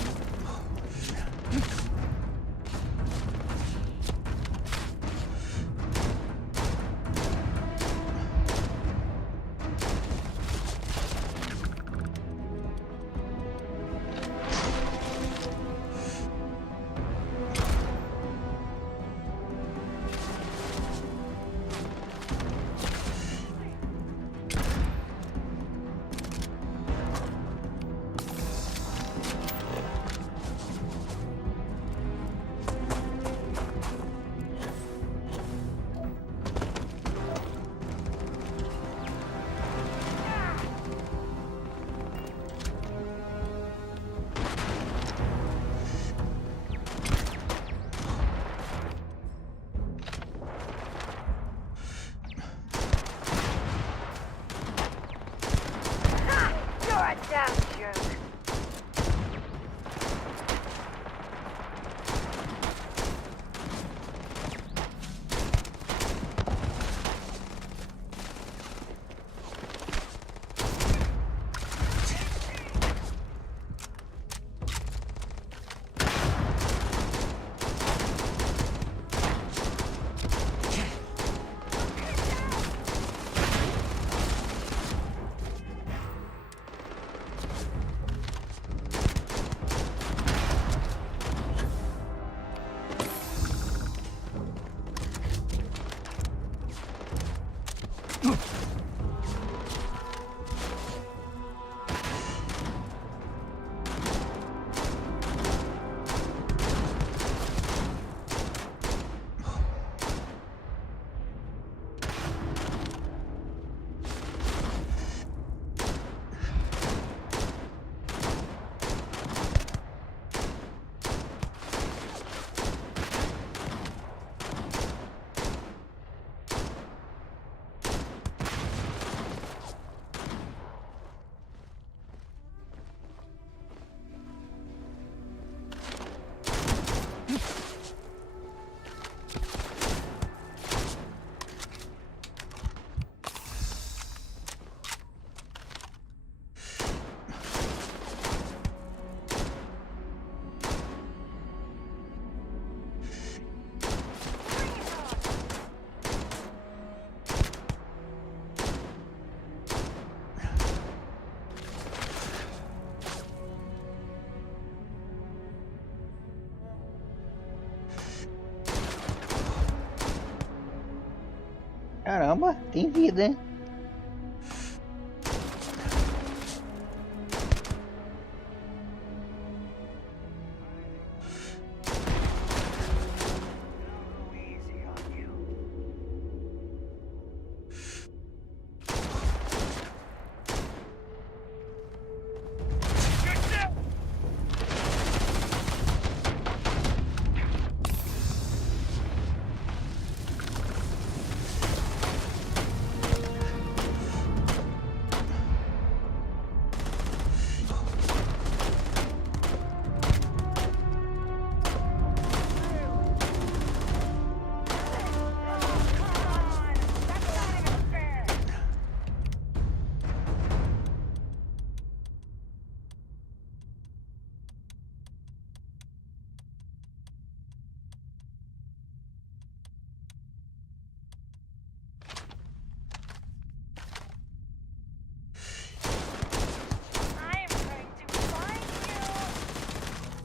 Caramba, tem vida, hein?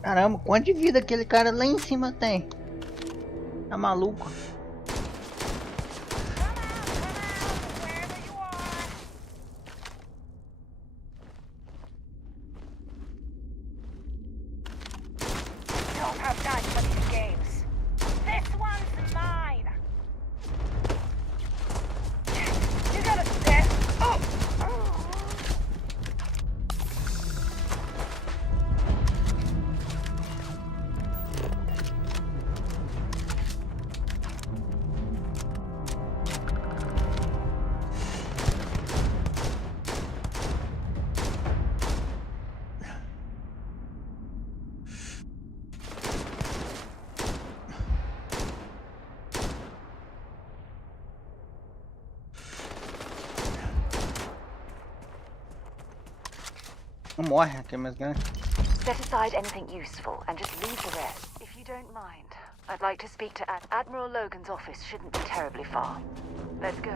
Caramba, quanto de vida aquele cara lá em cima tem? Tá maluco? Don't have time for these games. This one's mine. You gotta stand. Oh! Não morre aqui, mas ganha. Set aside anything useful and just leave the rest. If you don't mind, I'd like to speak to Admiral Logan's office. Shouldn't be terribly far. Let's go.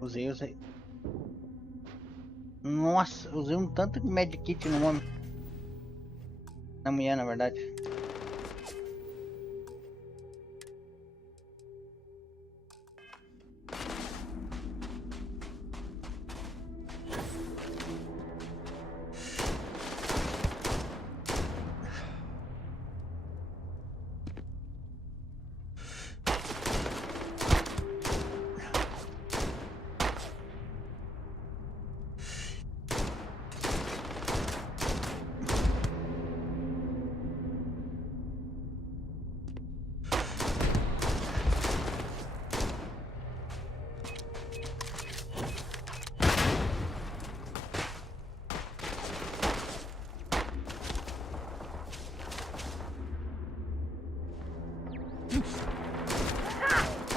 Usei. Nossa, usei um tanto de medkit no homem. Na mulher, na verdade.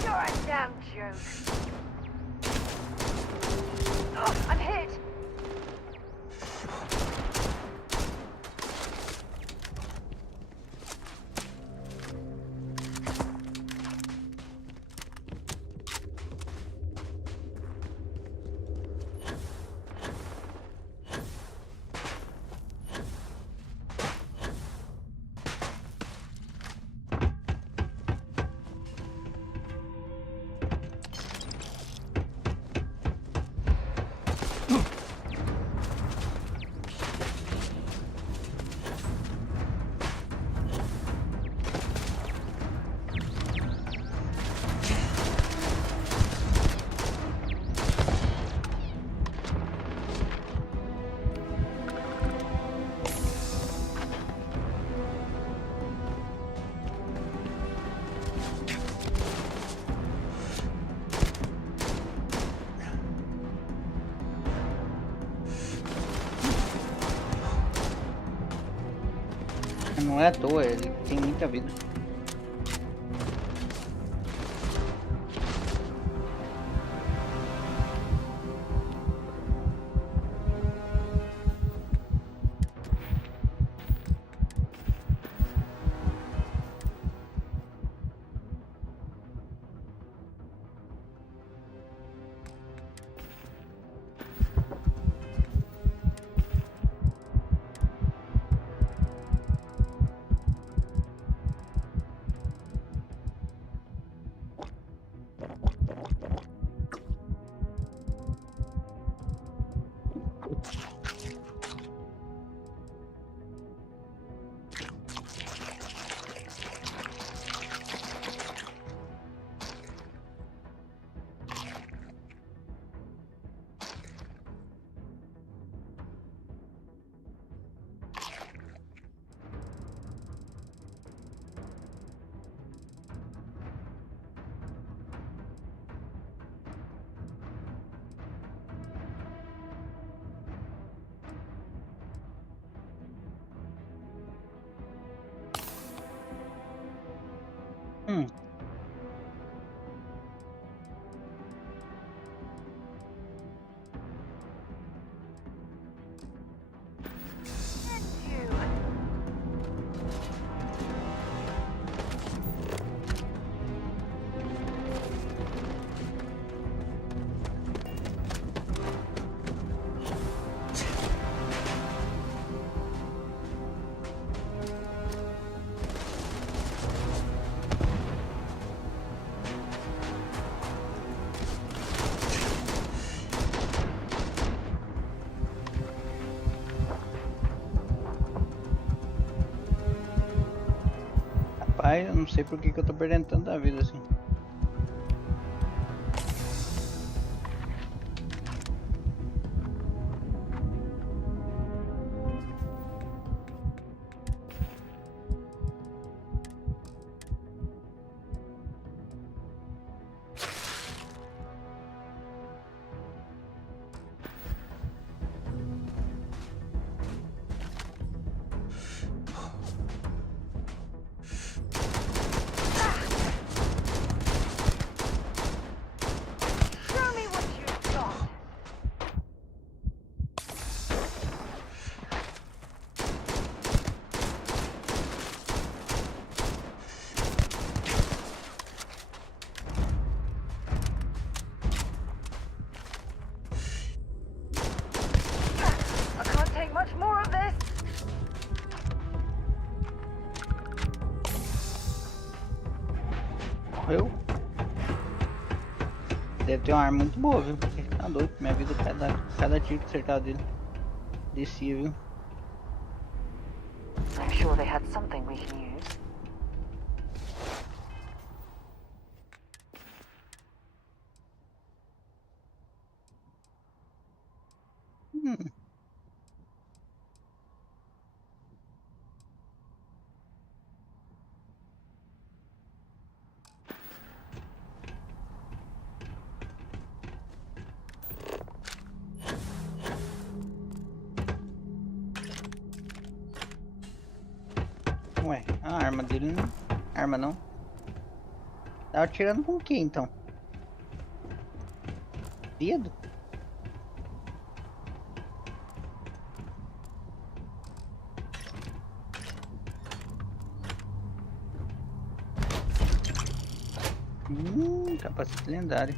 You're a damn joke. Oh, I'm hit. Não é à toa, ele tem muita vida. Rapaz, eu não sei por que eu tô perdendo tanta vida assim. Morreu? Deve ter uma arma muito boa, viu? Porque tá doido, minha vida cada tiro que acertar dele descia, viu? I'm sure they had something we can use. Ué, a arma dele não... Arma não. Tava atirando com o que então? Dedo? Capacete lendário.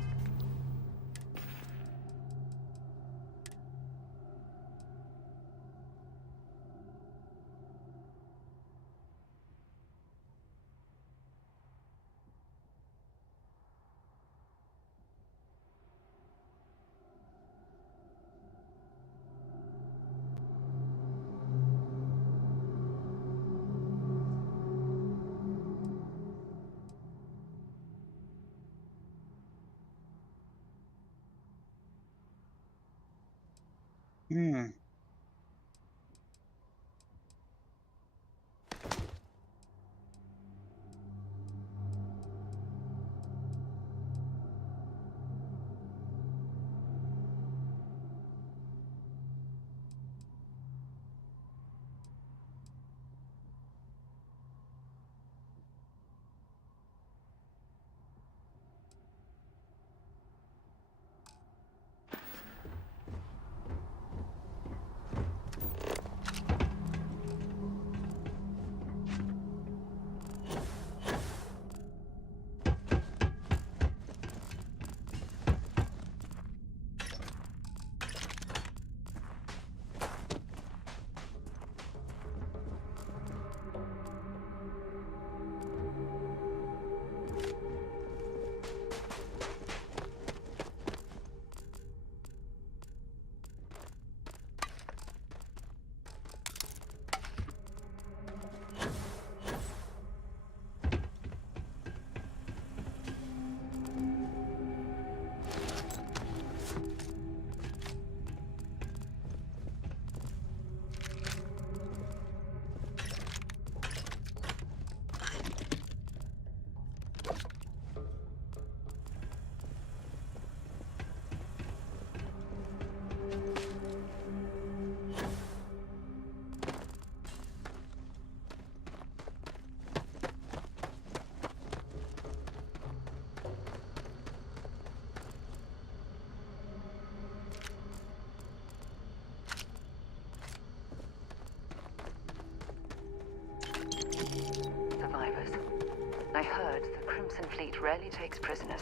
I heard the Crimson Fleet rarely takes prisoners.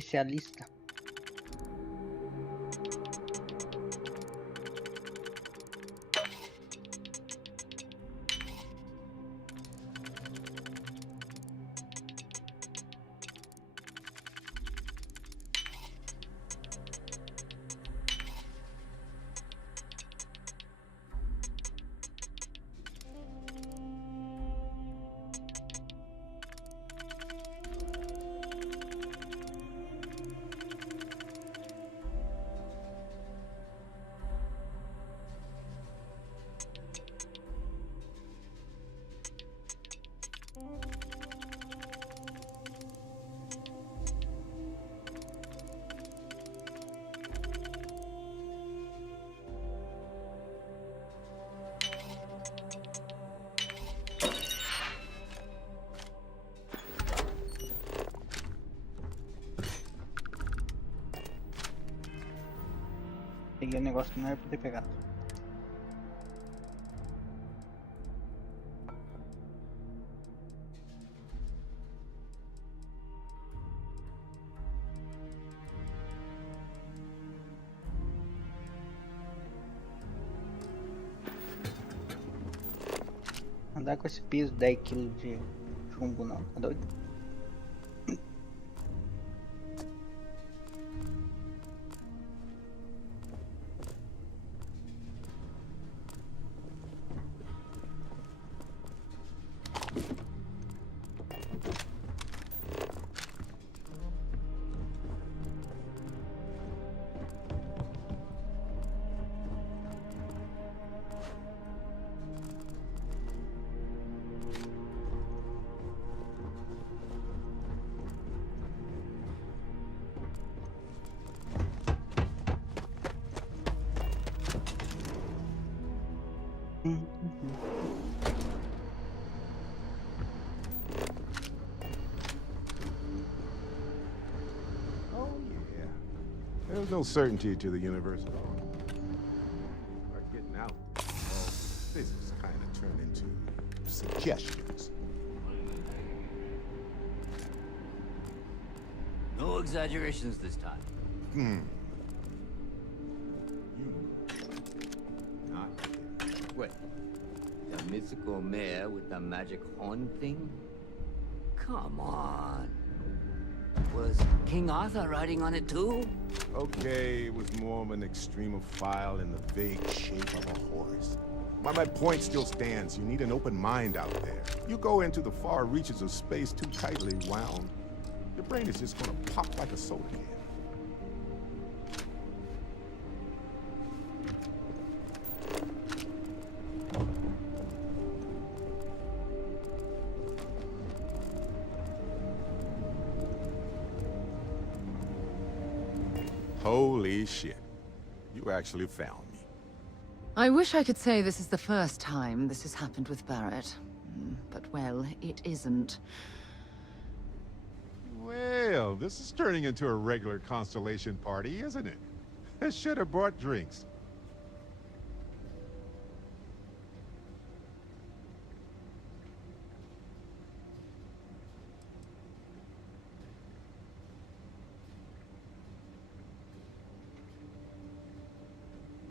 especialista. Peguei o negócio que não era pra ter pegado. Andar com esse peso 10 kg de chumbo não, tá doido? There's no certainty to the universe at all. By getting out, all physics kind of turn into suggestions. No exaggerations this time. Not What? The mythical mare with the magic horn thing? Come on. Was King Arthur riding on it too? Okay, it was more of an extremophile in the vague shape of a horse. But my point still stands. You need an open mind out there. You go into the far reaches of space too tightly wound, your brain is just gonna pop like a soda can. Holy shit. You actually found me. I wish I could say this is the first time this has happened with Barrett. But, well, it isn't. Well, this is turning into a regular Constellation party, isn't it? I should have brought drinks.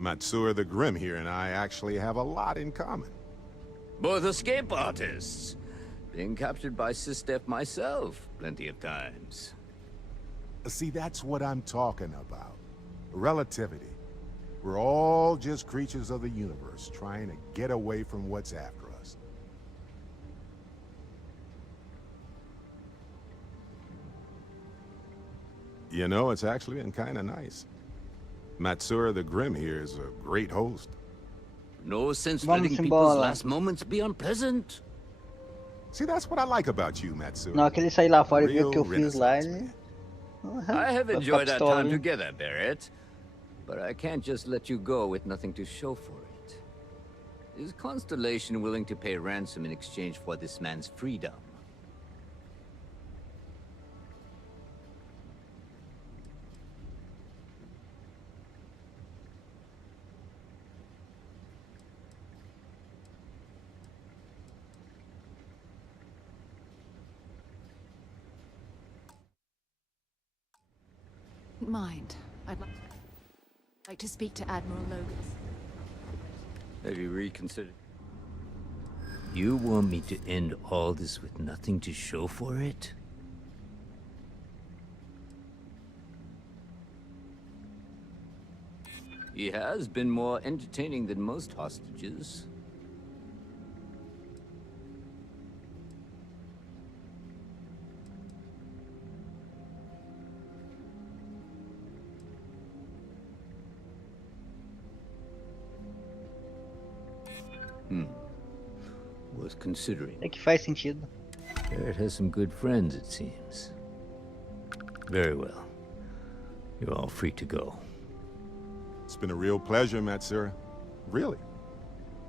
Matsura the Grim here and I actually have a lot in common. Both escape artists. Being captured by Sistef myself, plenty of times. See, that's what I'm talking about. Relativity. We're all just creatures of the universe, trying to get away from what's after us. You know, it's actually been kind of nice. Matsura the Grim here is a great host. No sense letting people's last moments be unpleasant. See, that's what I like about you, Matsura. Na hora que ele sair lá fora e ver o que eu fiz lá, ele... I have Vai enjoyed ficar our time pistola, hein? together, Barrett. But I can't just let you go with nothing to show for it. Is Constellation willing to pay ransom in exchange for this man's freedom? Mind. I'd like to speak to Admiral Logan. Have you reconsidered? You want me to end all this with nothing to show for it? He has been more entertaining than most hostages. Was considering. É que faz sentido. Barrett has some good friends, it seems. Very well. You're all free to go. It's been a real pleasure, Matsura. Really.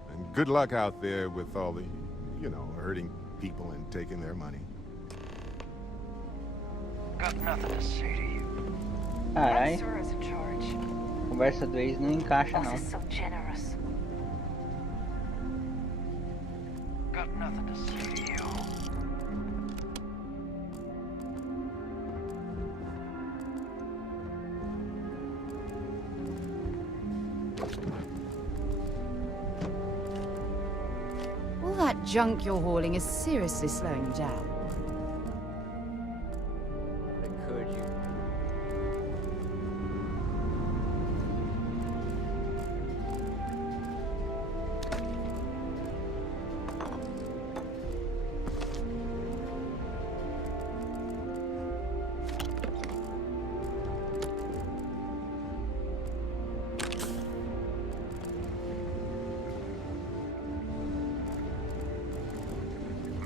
And good luck out there with all the, you know, hurting people and taking their money. Got nothing to say to you. Carai. Matsura's in charge. Conversa do ex não encaixa, não. So generous. Got nothing to say to you. All that junk you're hauling is seriously slowing you down. I encourage you.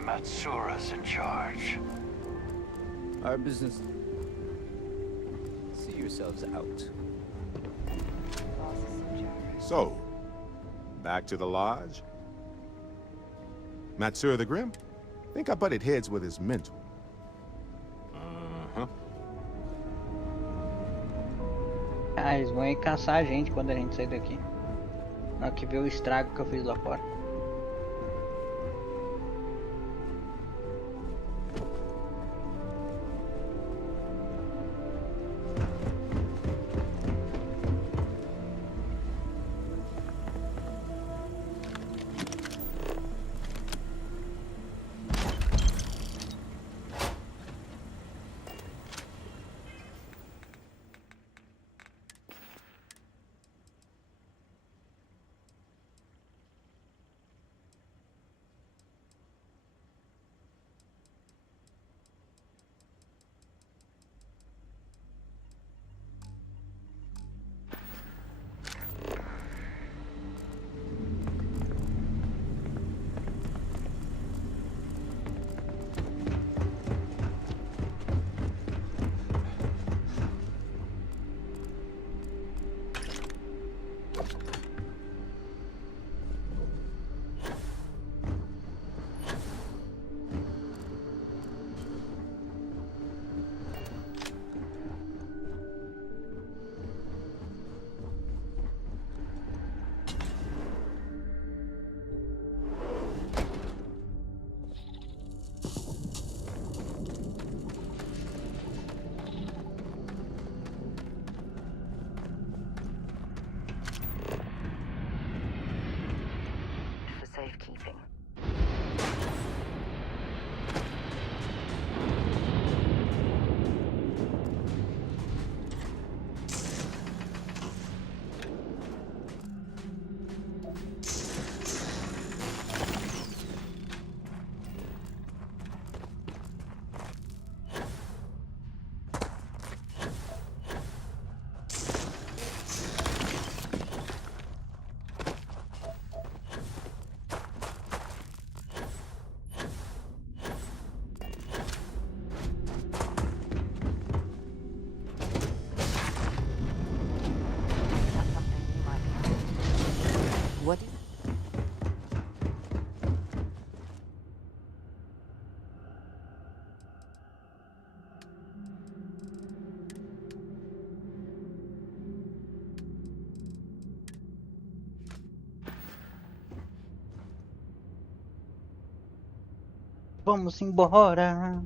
Matsura's in charge. Our business. See yourselves out. So, back to the lodge? Matsura the Grim? Think I butted heads with his mentor. Ah, eles vão ir caçar a gente quando a gente sair daqui. Na hora que ver o estrago que eu fiz lá fora. Safekeeping. What is Vamos embora.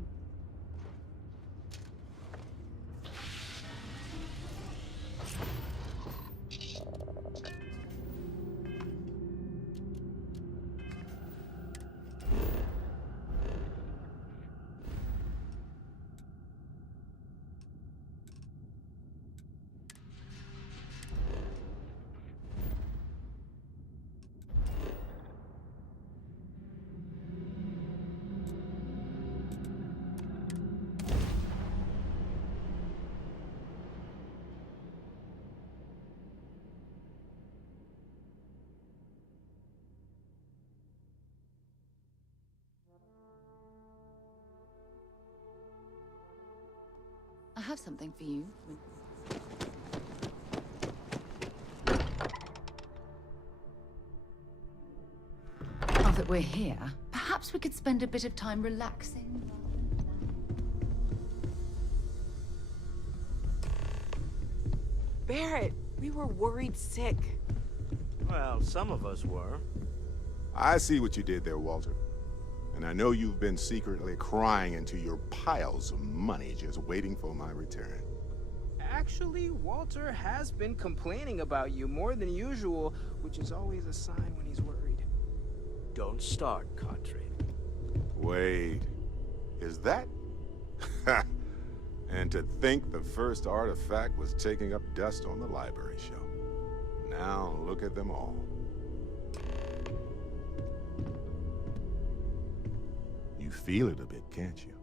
have something for you. Now that we're here, perhaps we could spend a bit of time relaxing. Barrett, we were worried sick. Well, some of us were. I see what you did there, Walter. And I know you've been secretly crying into your piles of money just waiting for my return. Actually, Walter has been complaining about you more than usual, which is always a sign when he's worried. Don't start, Cadre. Wait, is that? And to think the first artifact was taking up dust on the library shelf. Now look at them all. You feel it a bit, can't you?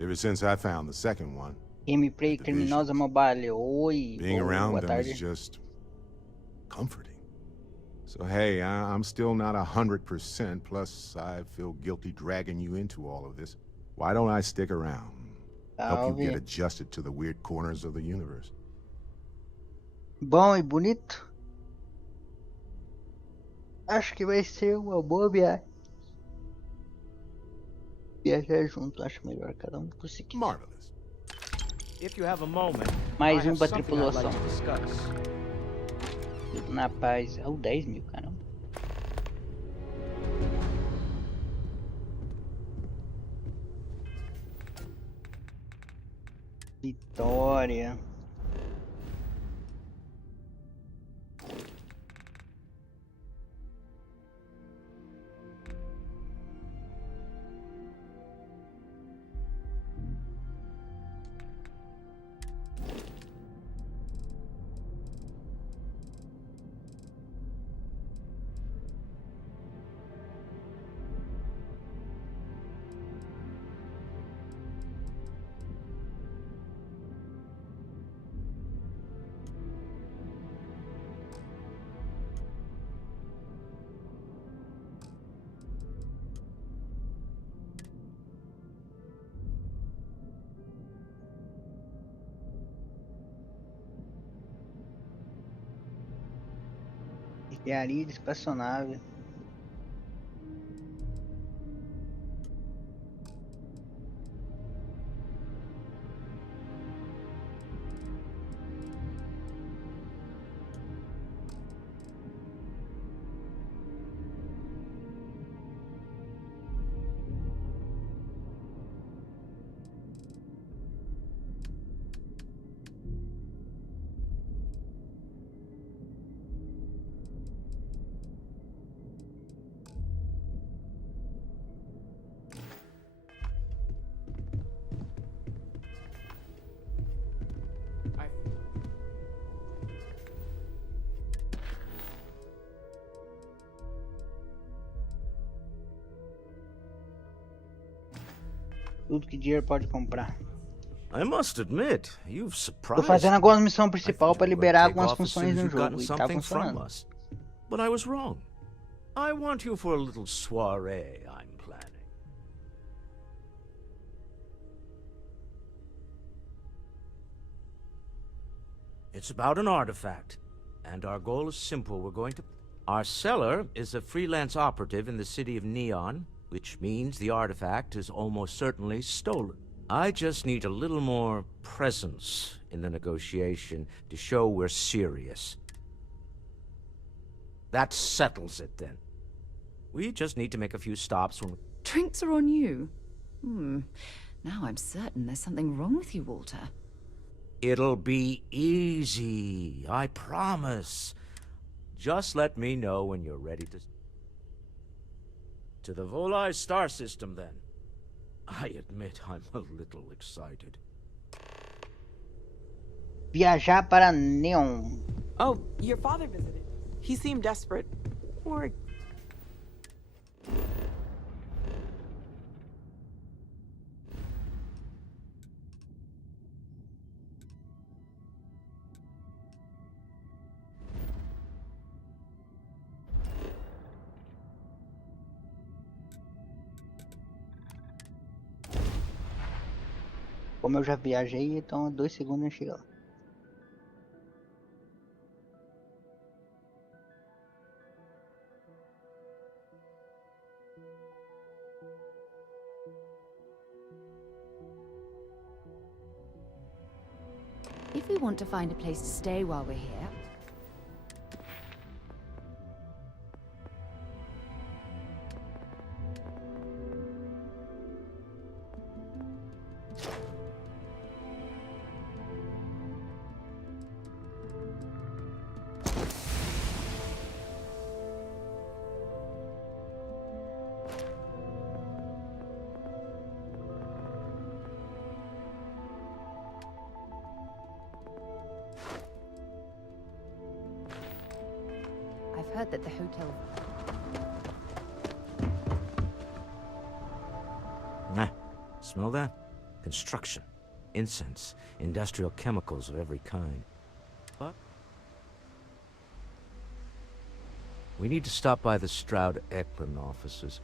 Ever since I found the second one, Gameplay Criminosa Mobile. Oi. being around boa them tarde. is just comforting. So hey, I'm still not 100%, plus I feel guilty dragging you into all of this. Why don't I stick around? Help you get adjusted to the weird corners of the universe. Bom e bonito. Acho que vai ser uma boa viagem. Viajar junto, acho melhor cada por si. Marvelous. If you have a moment, Mais I have pra something I'd tripulação. like to discuss. Tudo na paz. 10 mil, caramba. Vitória. Engenharia de espaçonave. Tudo que dinheiro pode comprar. I must admit, you've Tô surprised fazendo algumas missões principal para liberar take algumas off as soon funções as no you've jogo gotten e tá something from funcionando. us. But I was wrong. I want you for a little soiree I'm planning. It's about an artifact, and our goal is simple. We're going to... Our seller is a freelance operative in the city of Neon, which means the artifact is almost certainly stolen. I just need a little more presence in the negotiation to show we're serious. That settles it, then. We just need to make a few stops when... Drinks are on you. Now I'm certain there's something wrong with you, Walter. It'll be easy, I promise. Just let me know when you're ready to... To the Volai star system, then. I admit I'm a little excited. Viajar para Neon. Oh, your father visited. He seemed desperate. Or... Como eu já viajei, então 2 segundos eu chego lá. If we want to find a place to stay while we're here, I've heard that the hotel... Ah, smell that? Construction, incense, industrial chemicals of every kind. What? We need to stop by the Stroud-Ekman offices.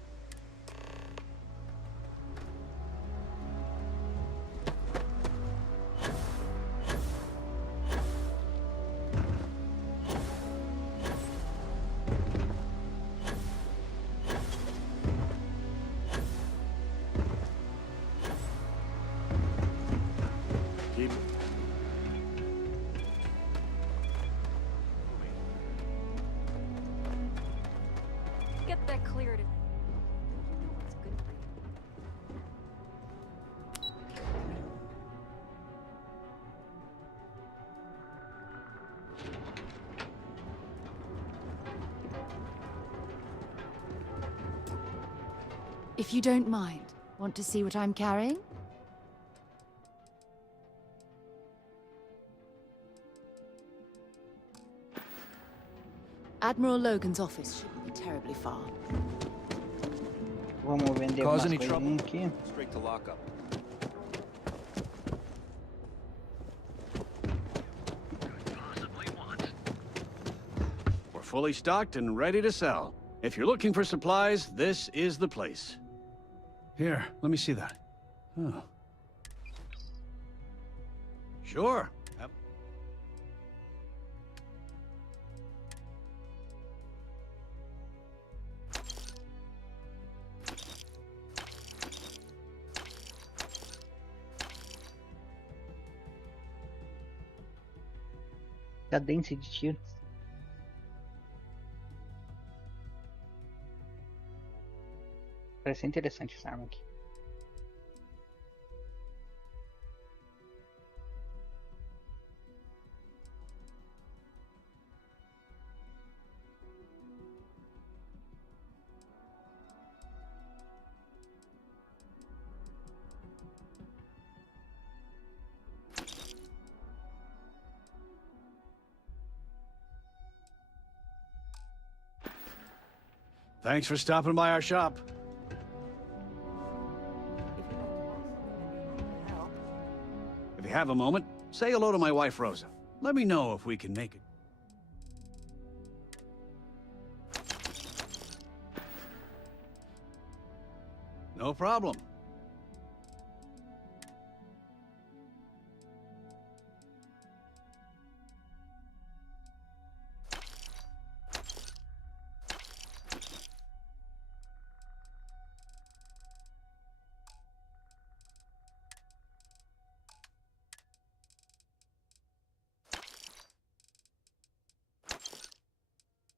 Get that cleared. You know what's good for you. If you don't mind, want to see what I'm carrying? Admiral Logan's office shouldn't be terribly far. Vamos vender algumas coisinhas aqui. Straight to lockup. We're fully stocked and ready to sell. If you're looking for supplies, this is the place. Here, let me see that. Oh. Sure. Cadência de tiro. Parece interessante essa arma aqui. Thanks for stopping by our shop. If you have a moment, say hello to my wife, Rosa. Let me know if we can make it. No problem.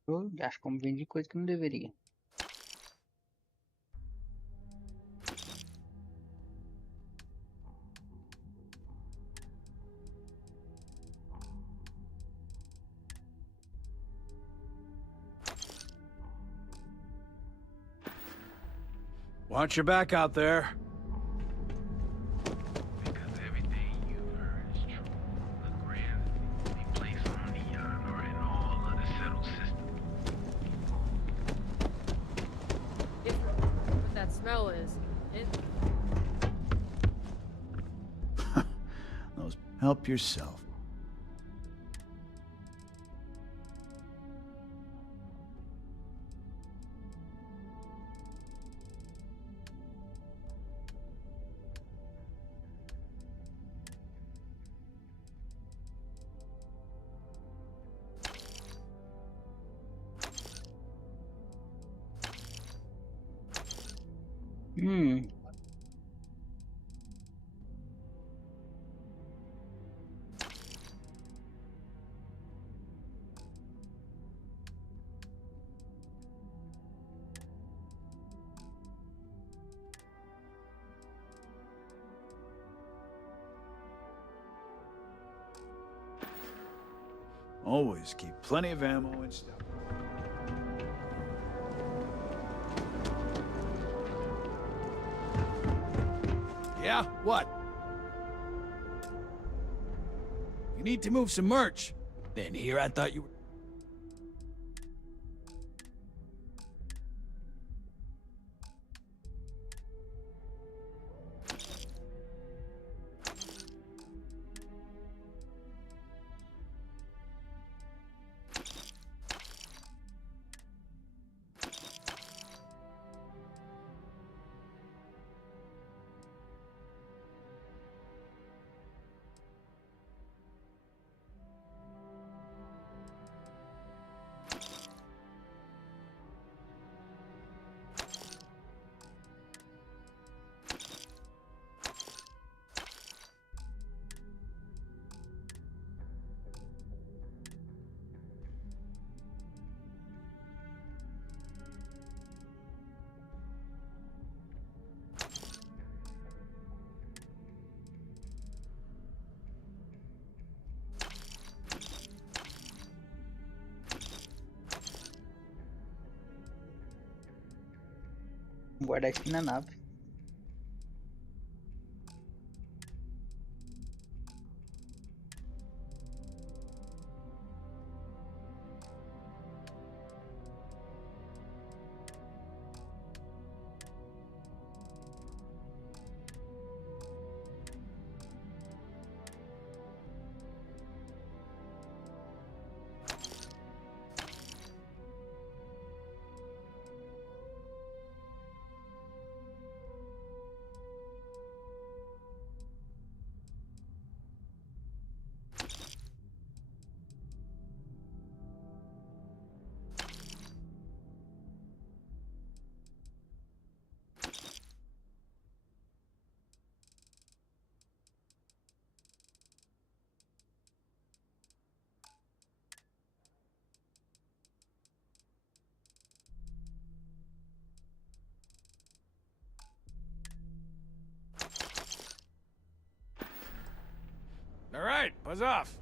Eu acho como vendi coisa que não deveria. Watch your back out there. Help yourself. Always keep plenty of ammo and stuff. Yeah, what? You need to move some merch. Then here I thought you were... Guardar isso aqui na nave. All right, buzz off.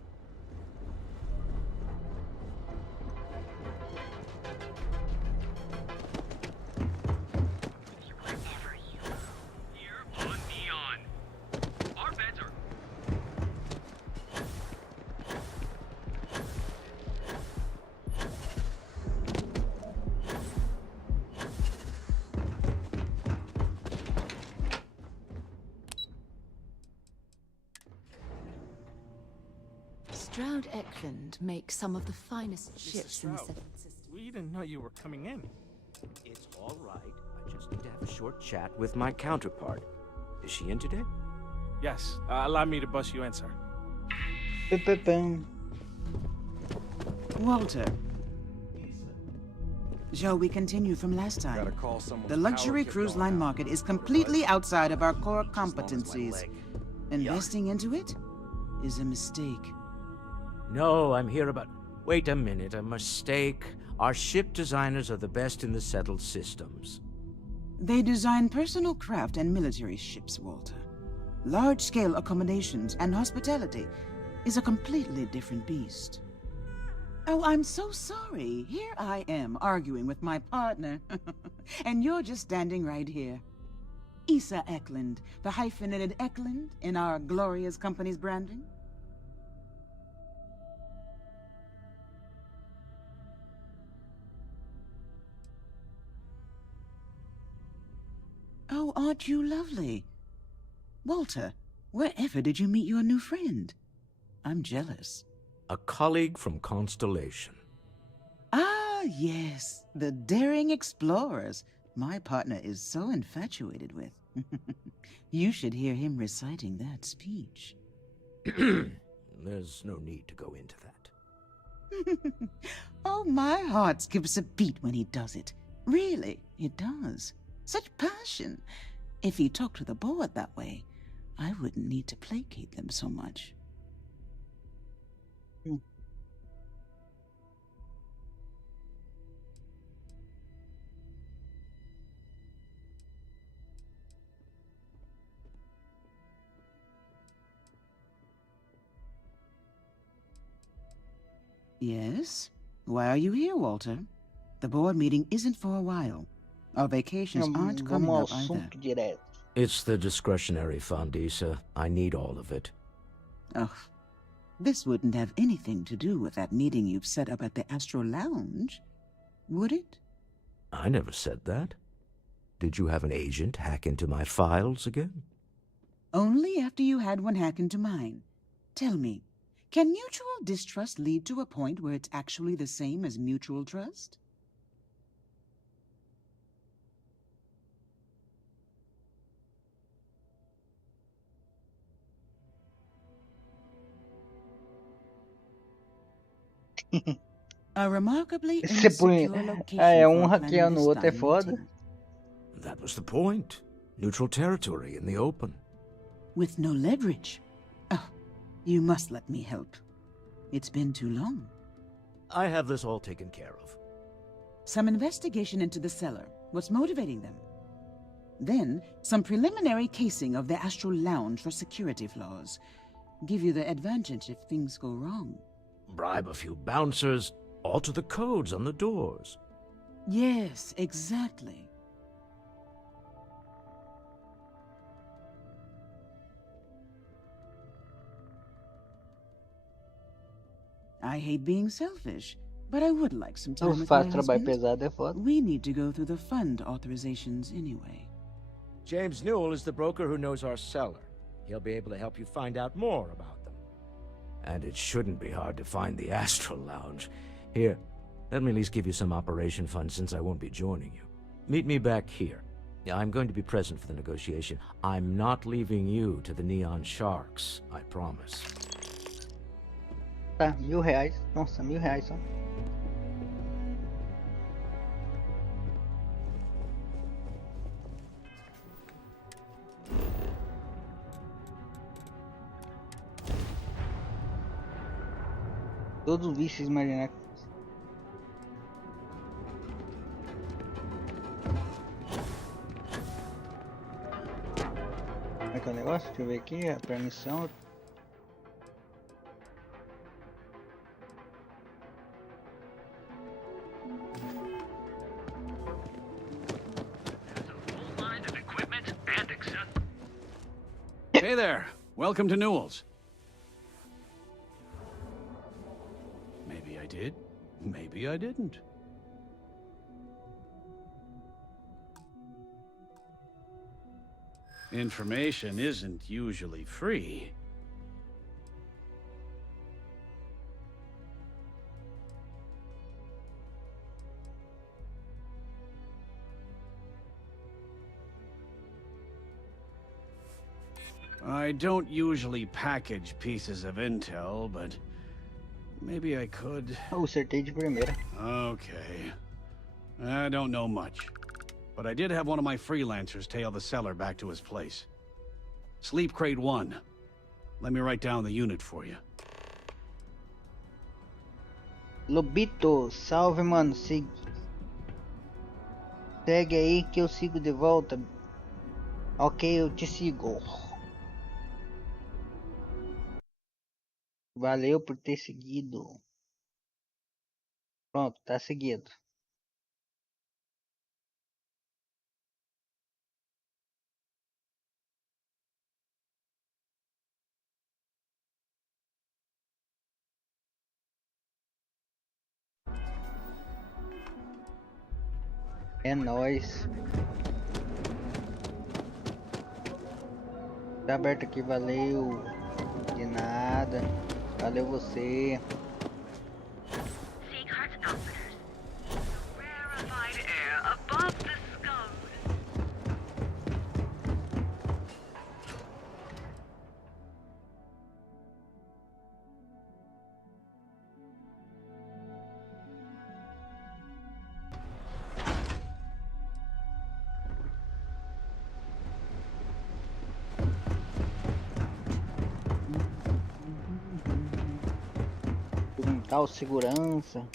Stroud Eklund makes some of the finest ships in the Seventh System. We didn't know you were coming in. It's all right. I just need to have a short chat with my counterpart. Is she in today? Yes. Allow me to bust you in, sir. Walter. Shall we continue from last time? The luxury cruise line market is completely outside of our core competencies. Investing into it is a mistake. No, I'm here about... Wait a minute, a mistake. Our ship designers are the best in the settled systems. They design personal craft and military ships, Walter. Large-scale accommodations and hospitality is a completely different beast. Oh, I'm so sorry. Here I am arguing with my partner. And you're just standing right here. Issa Eklund, the hyphenated Eklund in our glorious company's branding. Oh, aren't you lovely? Walter, wherever did you meet your new friend? I'm jealous. A colleague from Constellation. Ah, yes, the daring explorers my partner is so infatuated with. You should hear him reciting that speech. There's no need to go into that. Oh, my heart skips a beat when he does it. Really, it does. Such passion. If you talk to the board that way, I wouldn't need to placate them so much. Yes? Why are you here, Walter? The board meeting isn't for a while. Our vacations aren't coming up either. It's the discretionary fund, Issa. I need all of it. Ugh. This wouldn't have anything to do with that meeting you've set up at the Astro Lounge, would it? I never said that. Did you have an agent hack into my files again? Only after you had one hack into mine. Tell me, can mutual distrust lead to a point where it's actually the same as mutual trust? A remarkably insecure location for a clandestine. That was the point. Neutral territory in the open. With no leverage. Oh, you must let me help. It's been too long. I have this all taken care of. Some investigation into the cellar. What's motivating them? Then, some preliminary casing of the Astral Lounge for security flaws. Give you the advantage if things go wrong. Bribe a few bouncers, alter the codes on the doors. Yes, exactly. I hate being selfish, but I would like some time with my husband. We need to go through the fund authorizations anyway. James Newell is the broker who knows our cellar. He'll be able to help you find out more about them. And it shouldn't be hard to find the Astral Lounge. Here, let me at least give you some operation funds since I won't be joining you. Meet me back here. I'm going to be present for the negotiation. I'm not leaving you to the Neon Sharks, I promise. Tá, R$1.000. Nossa, R$1.000 só. Todos os vícios imaginários. Como é que é o negócio? Deixa eu ver aqui, a permissão. Hey there. Welcome to Newell's. Maybe I did. Maybe I didn't. Information isn't usually free. I don't usually package pieces of intel, but maybe I could. Oh, acertei de primeira. Okay. I don't know much, but I did have one of my freelancers tail the seller back to his place. Sleep Crate 1. Let me write down the unit for you. Lobito, salve, mano. Segue aí que eu sigo de volta. Ok, eu te sigo. Valeu por ter seguido. Pronto, tá seguido. É nóis. Tá aberto aqui, valeu. De nada. Valeu você. aumentar o segurança.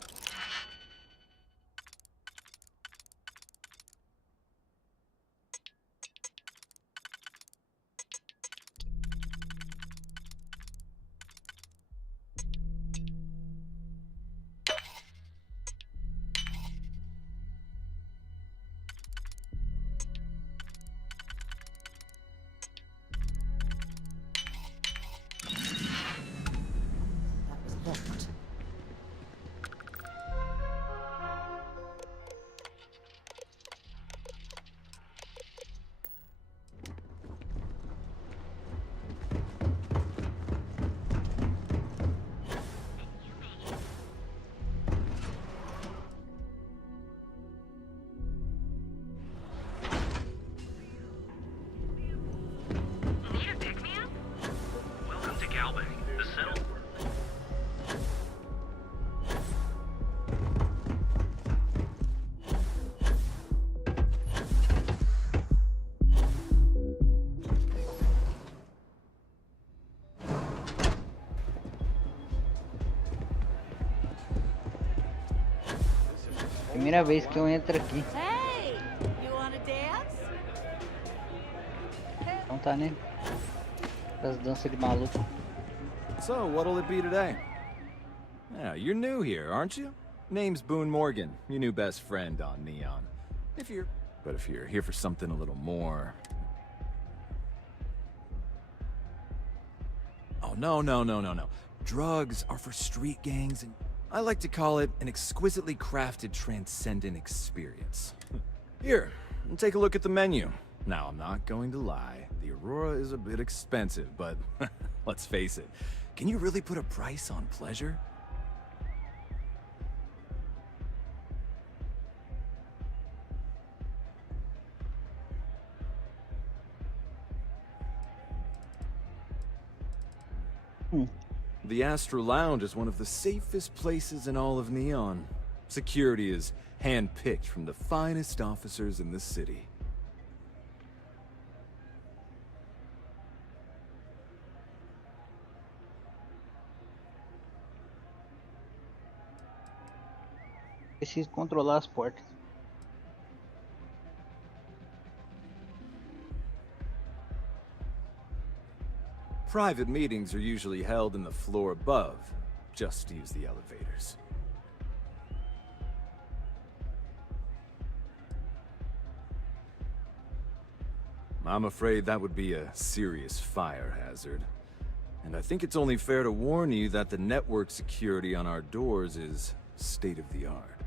Primeira vez que eu entro aqui. Então tá, né? Das danças de maluco. So, what'll it be today? Yeah, you're new here, aren't you? Name's Boone Morgan, your new best friend on Neon. If you're here for something a little more... Oh, no. Drugs are for street gangs, and I like to call it an exquisitely crafted transcendent experience. Here, take a look at the menu. Now, I'm not going to lie, the Aurora is a bit expensive, but let's face it, can you really put a price on pleasure? The Astro Lounge is one of the safest places in all of Neon. Security is hand-picked from the finest officers in the city. Preciso controlar as portas. Private meetings are usually held in the floor above. Just use the elevators. I'm afraid that would be a serious fire hazard. And I think it's only fair to warn you that the network security on our doors is state-of-the-art.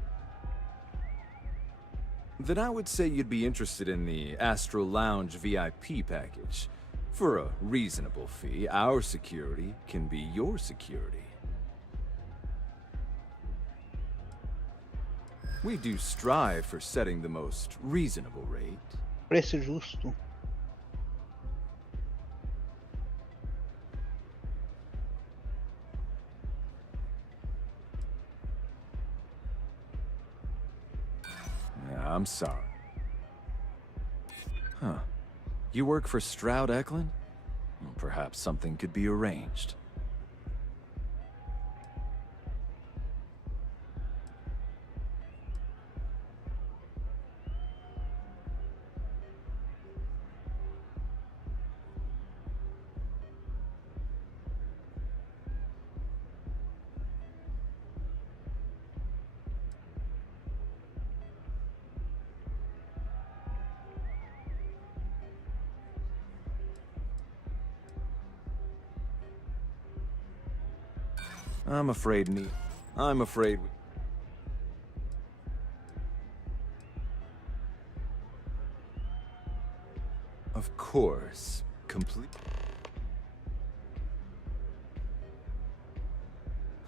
Then I would say you'd be interested in the Astro Lounge VIP package. For a reasonable fee, our security can be your security. We do strive for setting the most reasonable rate. Preço justo. Yeah, I'm sorry. Huh. You work for Stroud Eklund? Well, perhaps something could be arranged. I'm afraid we... Of course, complete...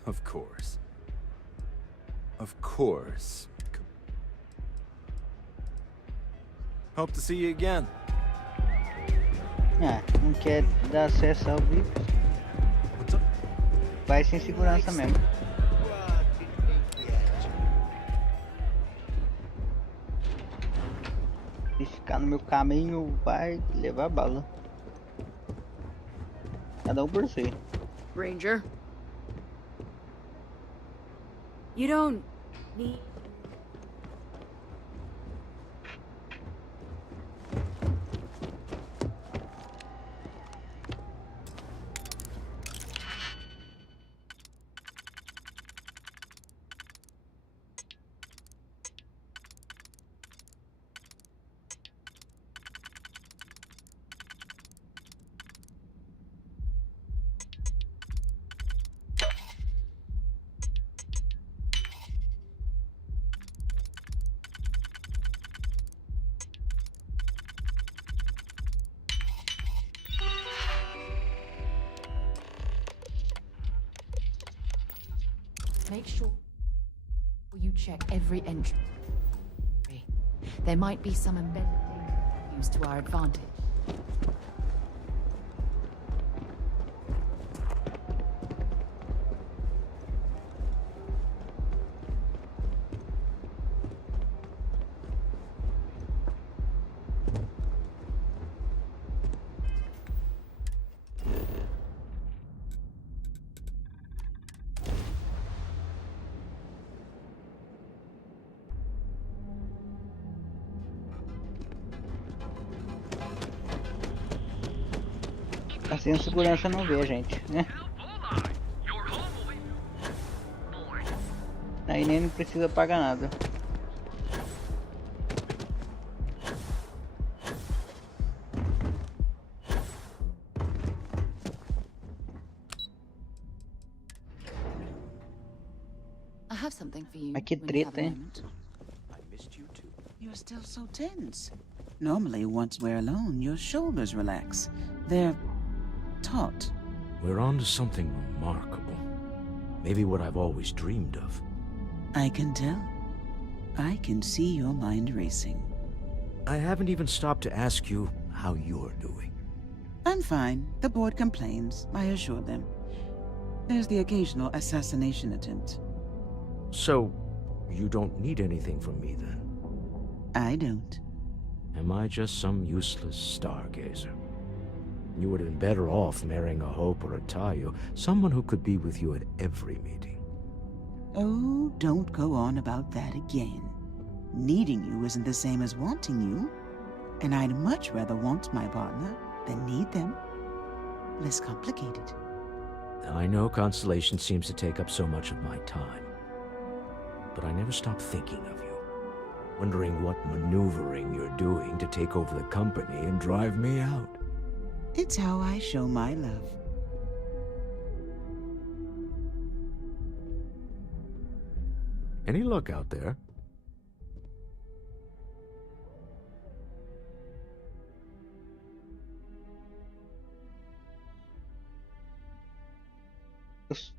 Of course. Hope to see you again. Ah, não quer dar acesso ao vivo. Vai sem segurança mesmo. Se ficar no meu caminho, vai levar bala. Cada um por si. Ranger. You don't need... Make sure you check every entry. There might be some embedded data used to our advantage. Assim a segurança não vê a gente, né? Aí nem precisa pagar nada. I have something for you. Mas que treta, hein? You're still so tense. Normally, once we're alone, your shoulders relax. They're taut. We're on to something remarkable. Maybe what I've always dreamed of. I can tell. I can see your mind racing. I haven't even stopped to ask you how you're doing. I'm fine. The board complains, I assure them. There's the occasional assassination attempt. So, you don't need anything from me then? I don't. Am I just some useless stargazer? You would have been better off marrying a Hope or a Tayo, someone who could be with you at every meeting. Oh, don't go on about that again. Needing you isn't the same as wanting you. And I'd much rather want my partner than need them. Less complicated. I know Constellation seems to take up so much of my time. But I never stop thinking of you. Wondering what maneuvering you're doing to take over the company and drive me out. It's how I show my love. Any luck out there?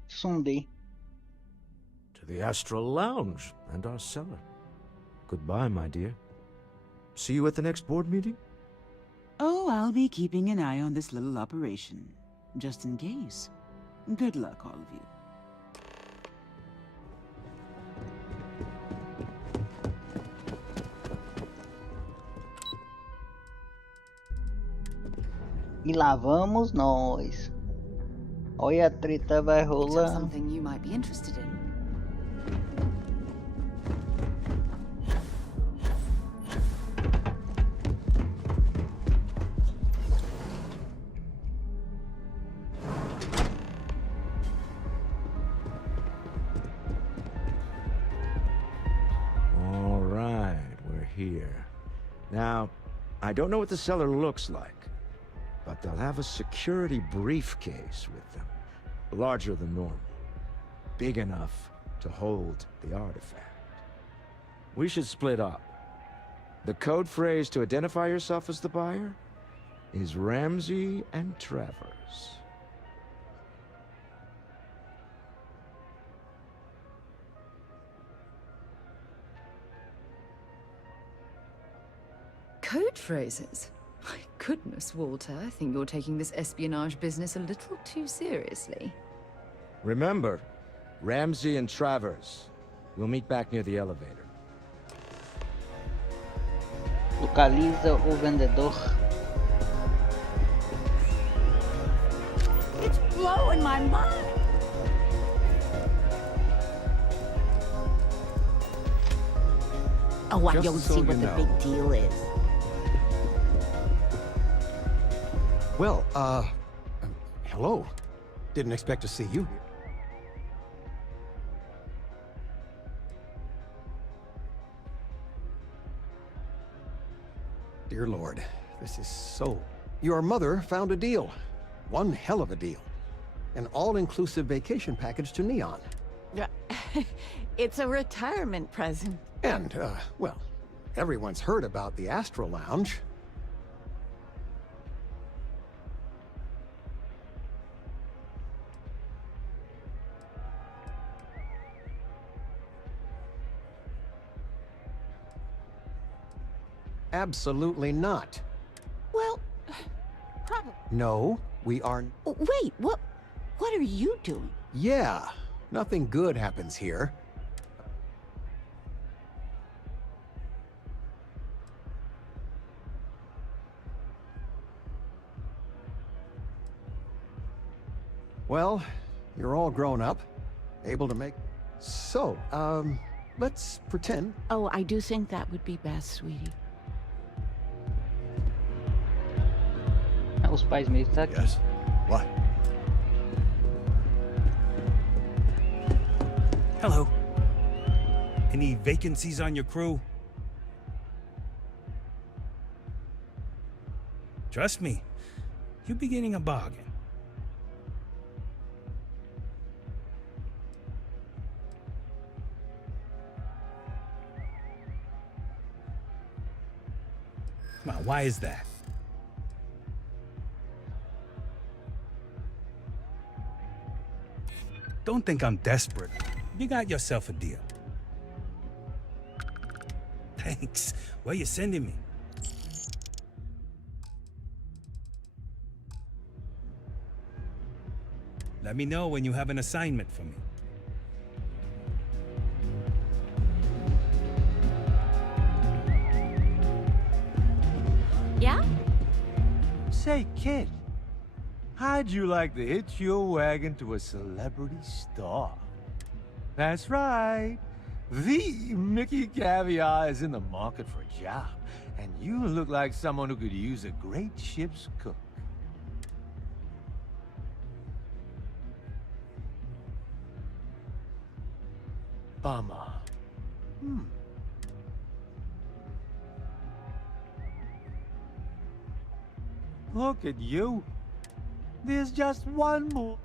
Sondei. To the Astral Lounge and our cellar. Goodbye, my dear. See you at the next board meeting? Oh, I'll be keeping an eye on this little operation, just in case. Good luck, all of you. E lá vamos nós. Olha, a treta vai rolar. Something you might be interested in. All right, we're here. Now, I don't know what the cellar looks like, but they'll have a security briefcase with them. Larger than normal. Big enough to hold the artifact. We should split up. The code phrase to identify yourself as the buyer is Ramsey and Travers. Code phrases? My goodness, Walter, I think you're taking this espionage business a little too seriously. Remember, Ramsey and Travers. We'll meet back near the elevator. Localiza o vendedor. It's blowing my mind. Oh, I Just don't so see what you the know. big deal is. Well, hello. Didn't expect to see you here. Dear Lord, this is so... Your mother found a deal. One hell of a deal. An all-inclusive vacation package to Neon. It's a retirement present. And, well, everyone's heard about the Astro Lounge. Absolutely not. Well, probably. No, we are... Wait, what are you doing? Yeah, nothing good happens here. Well, you're all grown up, able to make... So, let's pretend... Oh, I do think that would be best, sweetie. Os pais mesmo tá aqui. Yes. What? Hello. Any vacancies on your crew? Trust me, you're beginning a bargain. Come on, why is that? Don't think I'm desperate. You got yourself a deal. Thanks. Where you sending me? Let me know when you have an assignment for me. Yeah? Say, kid, how'd you like to hitch your wagon to a celebrity star? That's right. The Mickey Caviar is in the market for a job, and you look like someone who could use a great ship's cook. Bummer. Look at you. There's just one more.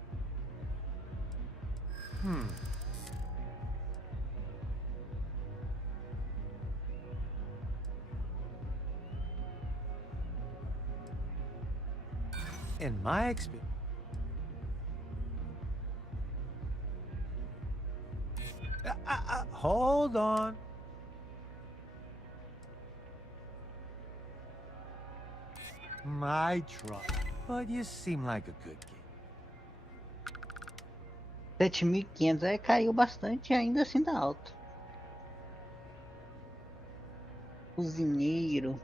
In my experience... hold on. My truck. But you seem like a good kid. 7.500 caiu bastante e ainda assim tá alto. Cozinheiro.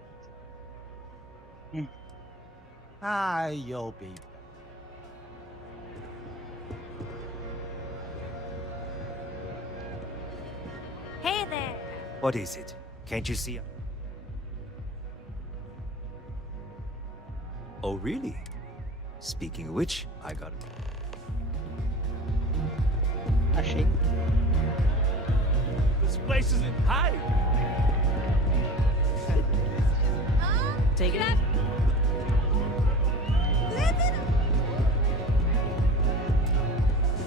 You'll be back. Hey there! What is it? Can't you see? Oh, really? Speaking of which, I got it. Achei. This place isn't hiding. Take it easy.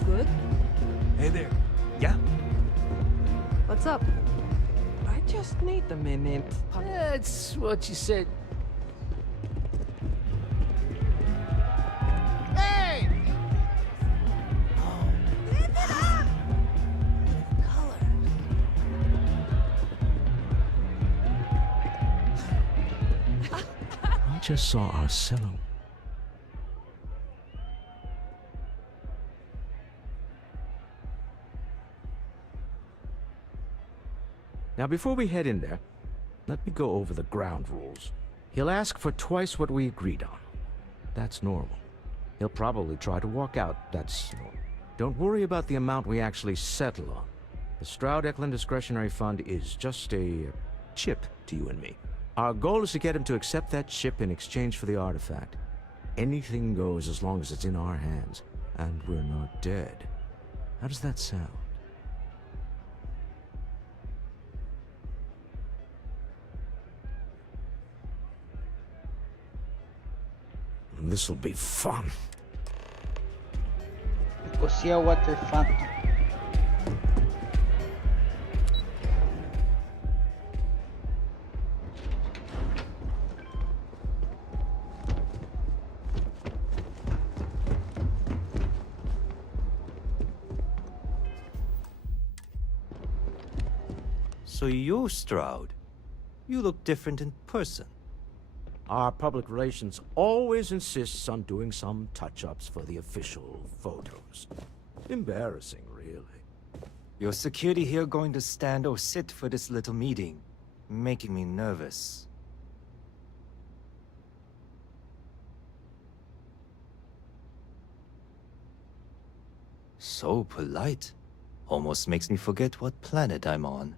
Good? Hey there. Yeah? What's up? I just need a minute. That's what you said. Hey! I just saw our cellar. Now, before we head in there, let me go over the ground rules. He'll ask for twice what we agreed on. That's normal. He'll probably try to walk out. That's normal. Don't worry about the amount we actually settle on. The Stroud-Eklund Discretionary Fund is just a chip to you and me. Our goal is to get him to accept that chip in exchange for the artifact. Anything goes as long as it's in our hands, and we're not dead. How does that sound? This'll be fun. Você é o artefato. So you're Stroud. You look different in person. Our public relations always insists on doing some touch-ups for the official photos. Embarrassing, really. Your security here going to stand or sit for this little meeting, making me nervous. So polite. Almost makes me forget what planet I'm on.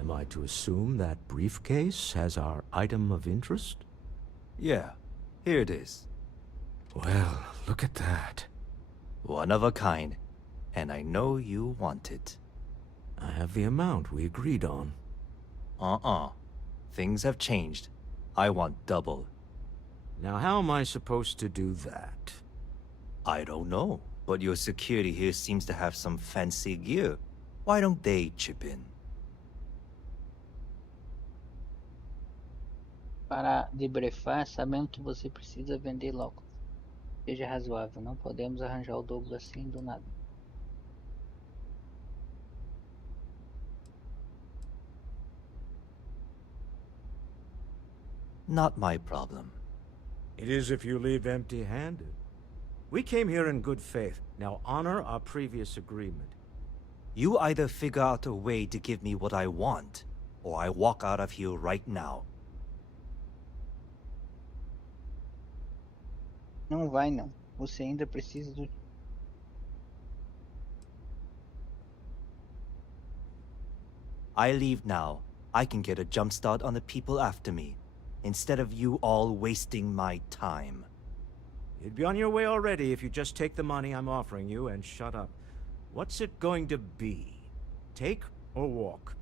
Am I to assume that briefcase has our item of interest? Yeah, here it is. Well, look at that. One of a kind, and I know you want it. I have the amount we agreed on. Things have changed. I want double. Now how am I supposed to do that? I don't know, but your security here seems to have some fancy gear. Why don't they chip in? Para debriefar, sabendo que você precisa vender logo. Seja razoável, não podemos arranjar o dobro assim do nada. Not my problem. It is if you leave empty-handed. We came here in good faith. Now honor our previous agreement. You either figure out a way to give me what I want, or I walk out of here right now. Não vai não. Você ainda precisa do... I leave now. I can get a jump start on the people after me, instead of you all wasting my time. You'd be on your way already if you just take the money I'm offering you and shut up. What's it going to be? Take or walk?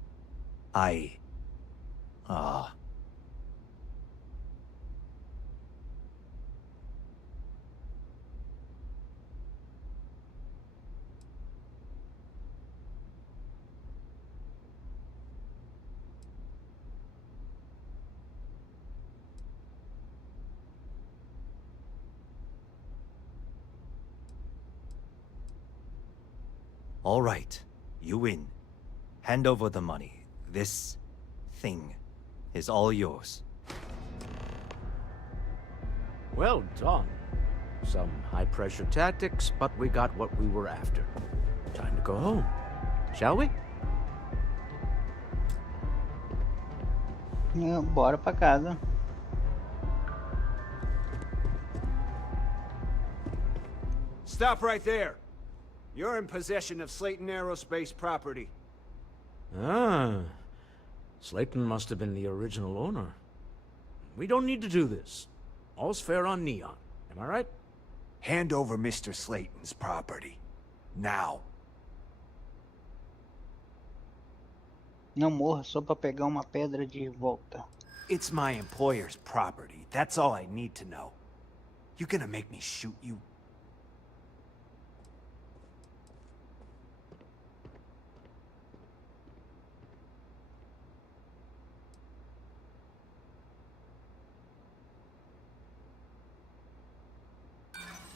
All right, you win. Hand over the money. This thing is all yours. Well done. Some high-pressure tactics, but we got what we were after. Time to go home, shall we? Bora pra casa. Stop right there. You're in possession of Slayton Aerospace property. Ah. Slayton must have been the original owner. We don't need to do this. All's fair on Neon. Am I right? Hand over Mr. Slayton's property. Now. Não morra só pra pegar uma pedra de volta. It's my employer's property. That's all I need to know. You gonna make me shoot you?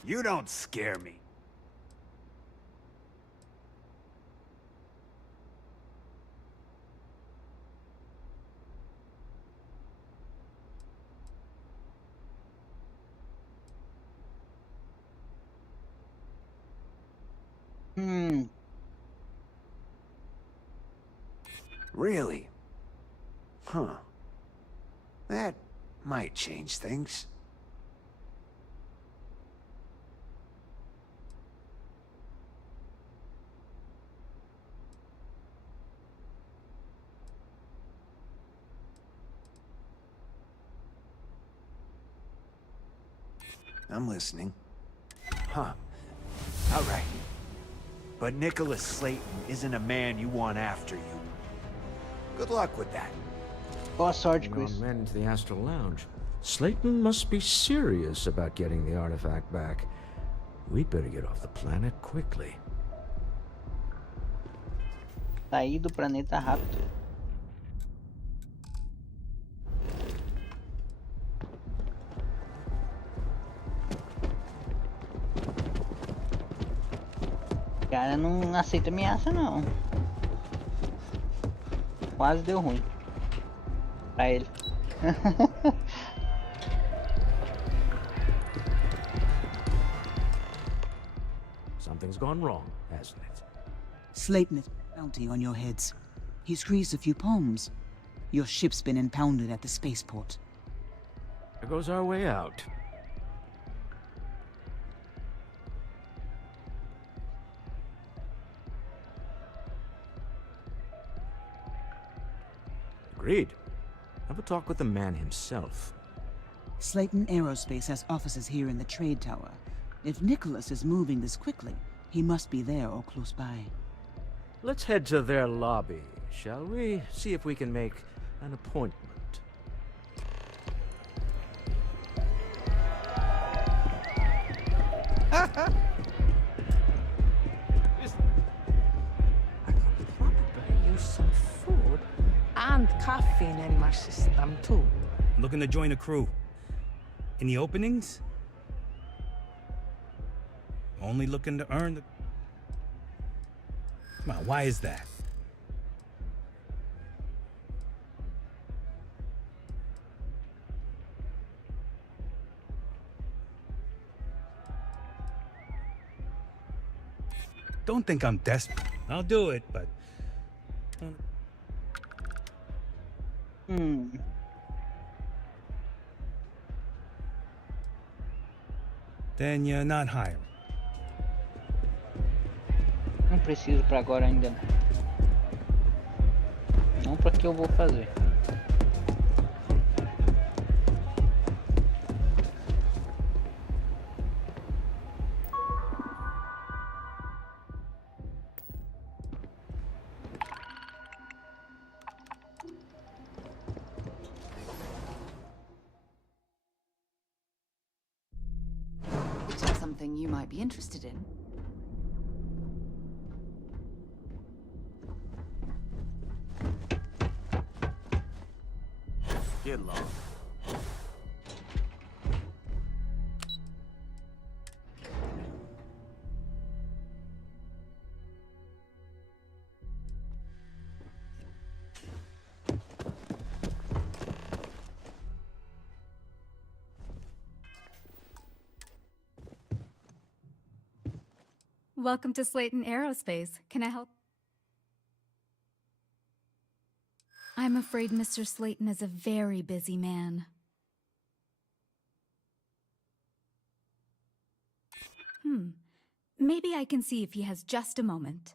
You don't scare me. Really? Huh. That might change things. I'm listening. Huh. All right. But Nicholas Slayton isn't a man you want after you. Good luck with that. Boa sorte com On isso. men into the Astral Lounge. Slayton must be serious about getting the artifact back. We'd better get off the planet quickly. Sair do planeta rápido. O cara não aceita ameaça não. Quase deu ruim pra ele. Something's gone wrong, hasn't it? Slayton has a bounty on your heads. He squeezed a few poems. Your ship's been impounded at the spaceport. There goes our way out. Agreed. Have a talk with the man himself. Slayton Aerospace has offices here in the trade tower. If Nicholas is moving this quickly, he must be there or close by. Let's head to their lobby, shall we? See if we can make an appointment. Use some food and caffeine in my system too. Looking to join a crew. Any openings? Only looking to earn the... Come on, why is that? Don't think I'm desperate. I'll do it, but... Then you're not hiring. Não preciso pra agora ainda não. Não pra que eu vou fazer. Looks like something you might be interested in. Get lost. Welcome to Slayton Aerospace. Can I help? I'm afraid Mr. Slayton is a very busy man. Maybe I can see if he has just a moment.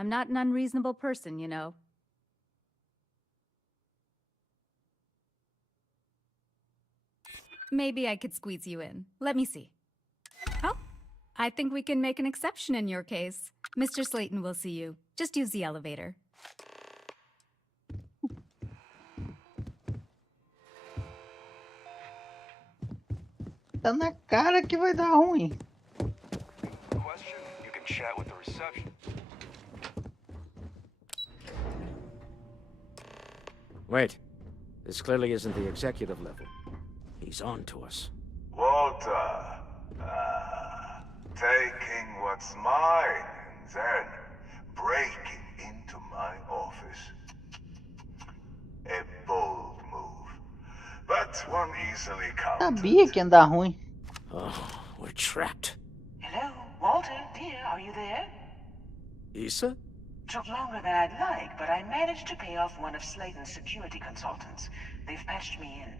I'm not an unreasonable person, you know. Maybe I could squeeze you in. Let me see. Oh, I think we can make an exception in your case. Mr. Slayton will see you. Just use the elevator. Tá na cara que vai dar ruim. Question? You can chat with the reception. Wait. This clearly isn't the executive level. He's on to us. Walter. Taking what's mine and then breaking into my office. A bold move. But one easily counted. Sabia que ia dar ruim. Oh, we're trapped. Hello, Walter, dear, are you there? Issa? Took longer than I'd like, but I managed to pay off one of Slayton's security consultants. They've patched me in.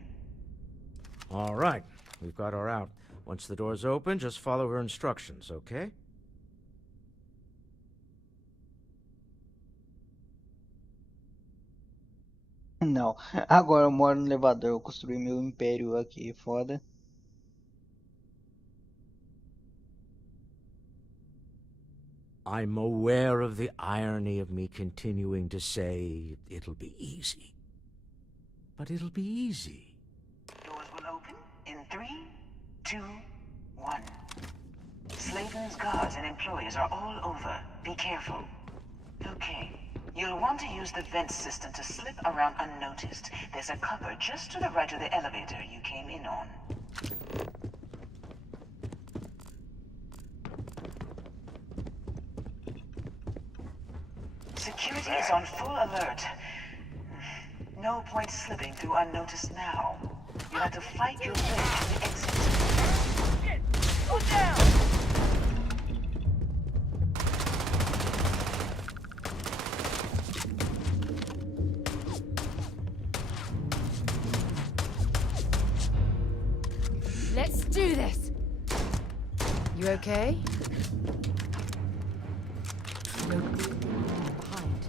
All right, we've got her out. Once the door's open, just follow her instructions, okay? Não, agora eu moro no elevador, eu construí meu império aqui, foda. I'm aware of the irony of me continuing to say it'll be easy. But it'll be easy. Doors will open in 3, 2, 1. Slayton's guards and employees are all over. Be careful. Okay. You'll want to use the vent system to slip around unnoticed. There's a cupboard just to the right of the elevator you came in on. Security is on full alert. No point slipping through unnoticed now. You'll have to fight your way to the exit. Shit! Go down! Let's do this. You okay? No. Behind.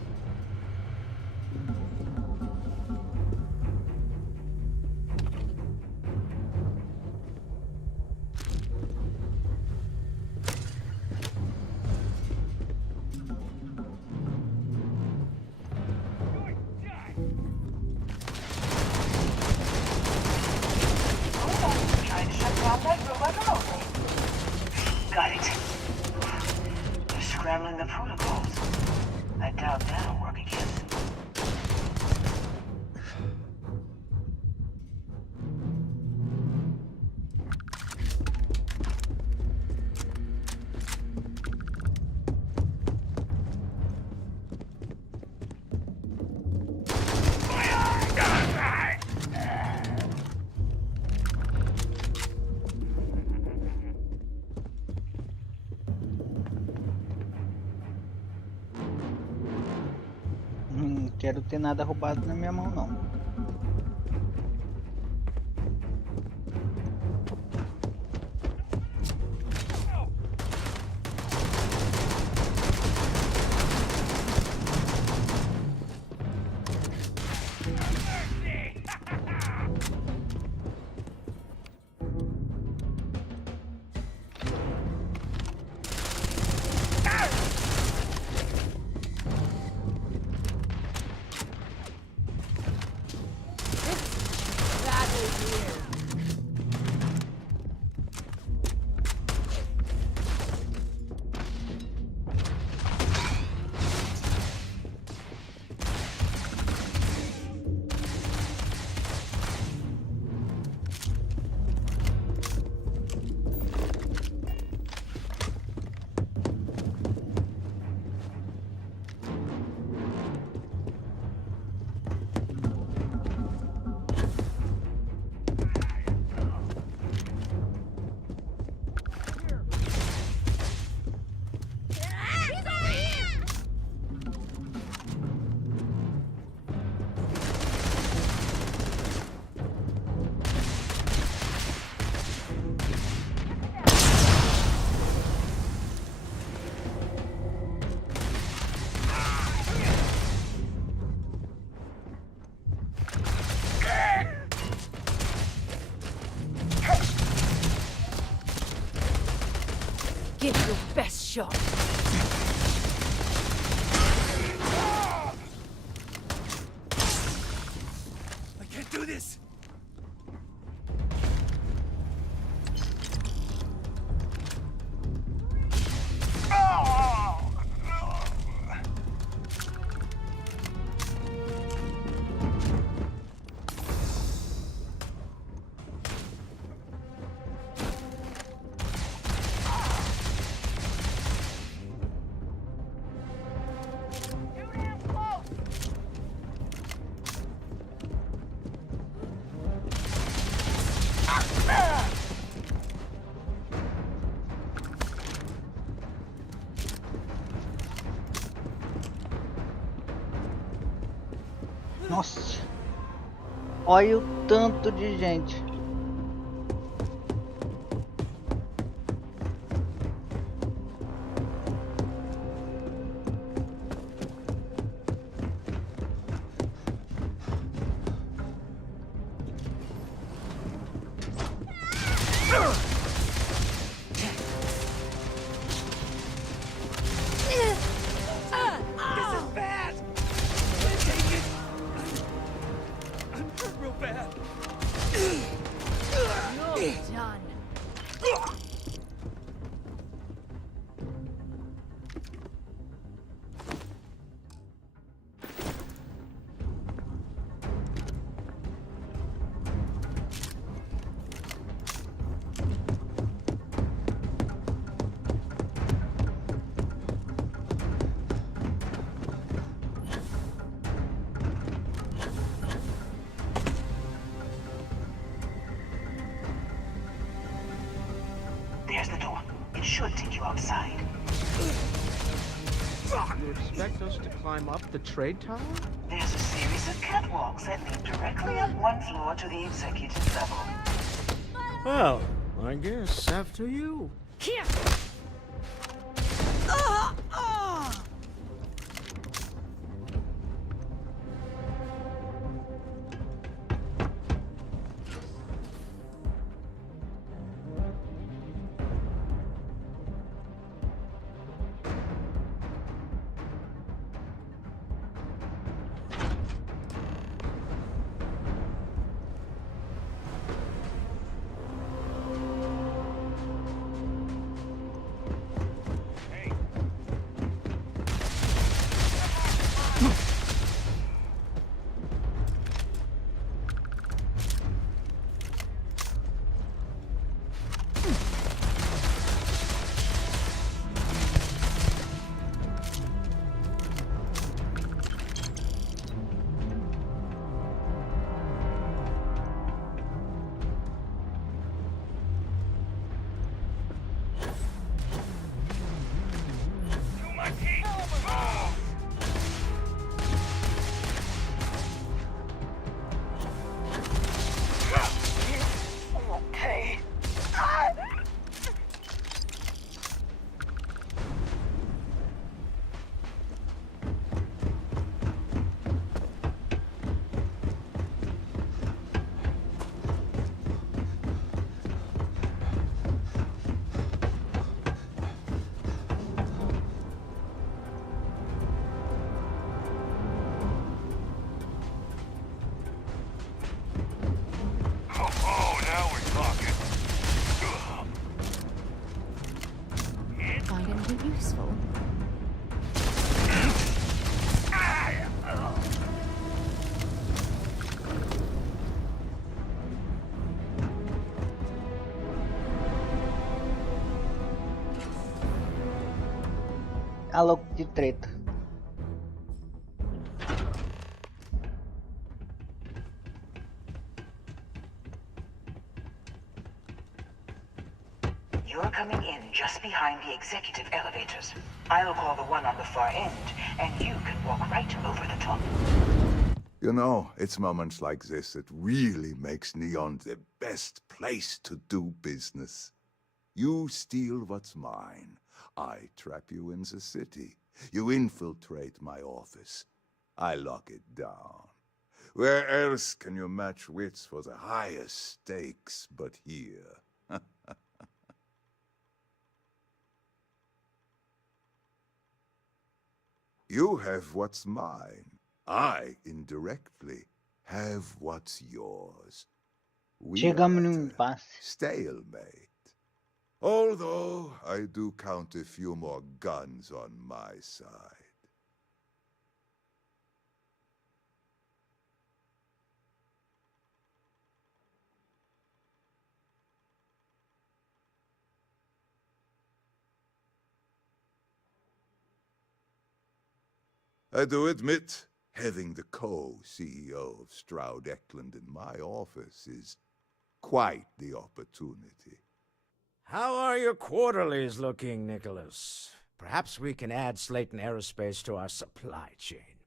Got it. They're scrambling the protocols. I doubt that'll work again. Não quero ter nada roubado na minha mão, não. Give it your best shot. I can't do this! Nossa. Olha o tanto de gente. There's the door. It should take you outside. You expect us to climb up the trade tower? There's a series of catwalks that lead directly up one floor to the executive level. Well, I guess after you. Here! Useful. Tá louco de treta. You're coming in just behind the executive elevators. I'll call the one on the far end, and you can walk right over the top. You know, it's moments like this that really makes Neon the best place to do business. You steal what's mine. I trap you in the city. You infiltrate my office. I lock it down. Where else can you match wits for the highest stakes but here? You have what's mine. I, indirectly, have what's yours. Chegamos num impasse. Stalemate. Although I do count a few more guns on my side. I do admit, having the co-CEO of Stroud Eklund in my office is quite the opportunity. How are your quarterlies looking, Nicholas? Perhaps we can add Slayton Aerospace to our supply chain.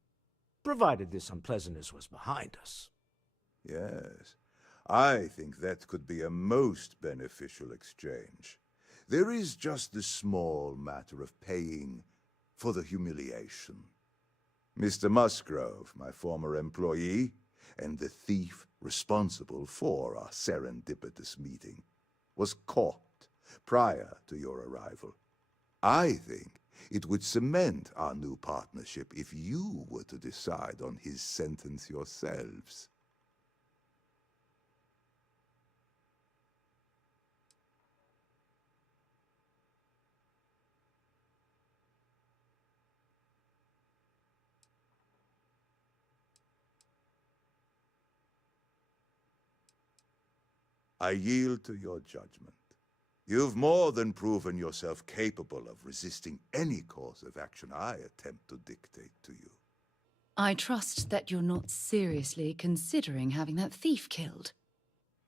provided this unpleasantness was behind us. Yes, I think that could be a most beneficial exchange. There is just the small matter of paying for the humiliation. Mr. Musgrove, my former employee, and the thief responsible for our serendipitous meeting, was caught prior to your arrival. I think it would cement our new partnership if you were to decide on his sentence yourselves. I yield to your judgment. You've more than proven yourself capable of resisting any course of action I attempt to dictate to you. I trust that you're not seriously considering having that thief killed.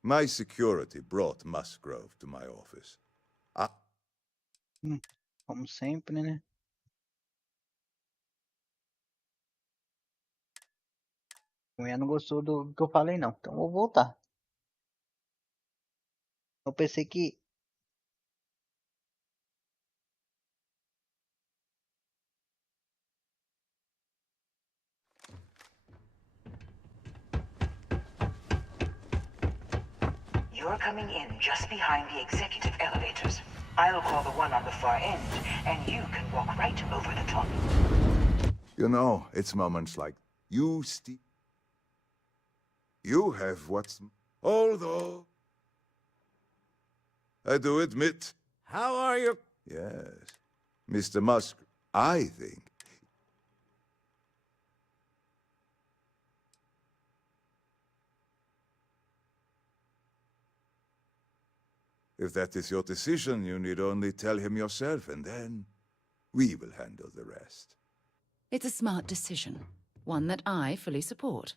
My security brought Musgrove to my office. Como sempre, né? A mulher não gostou do que eu falei, não. Então eu vou voltar. Eu pensei que... You're coming in just behind the executive elevators. I'll call the one on the far end, and you can walk right over the top. You know, it's moments like you have what's... Although, I do admit... How are you? Yes. Mr. Musk, I think... If that is your decision, you need only tell him yourself, and then we will handle the rest. It's a smart decision, one that I fully support.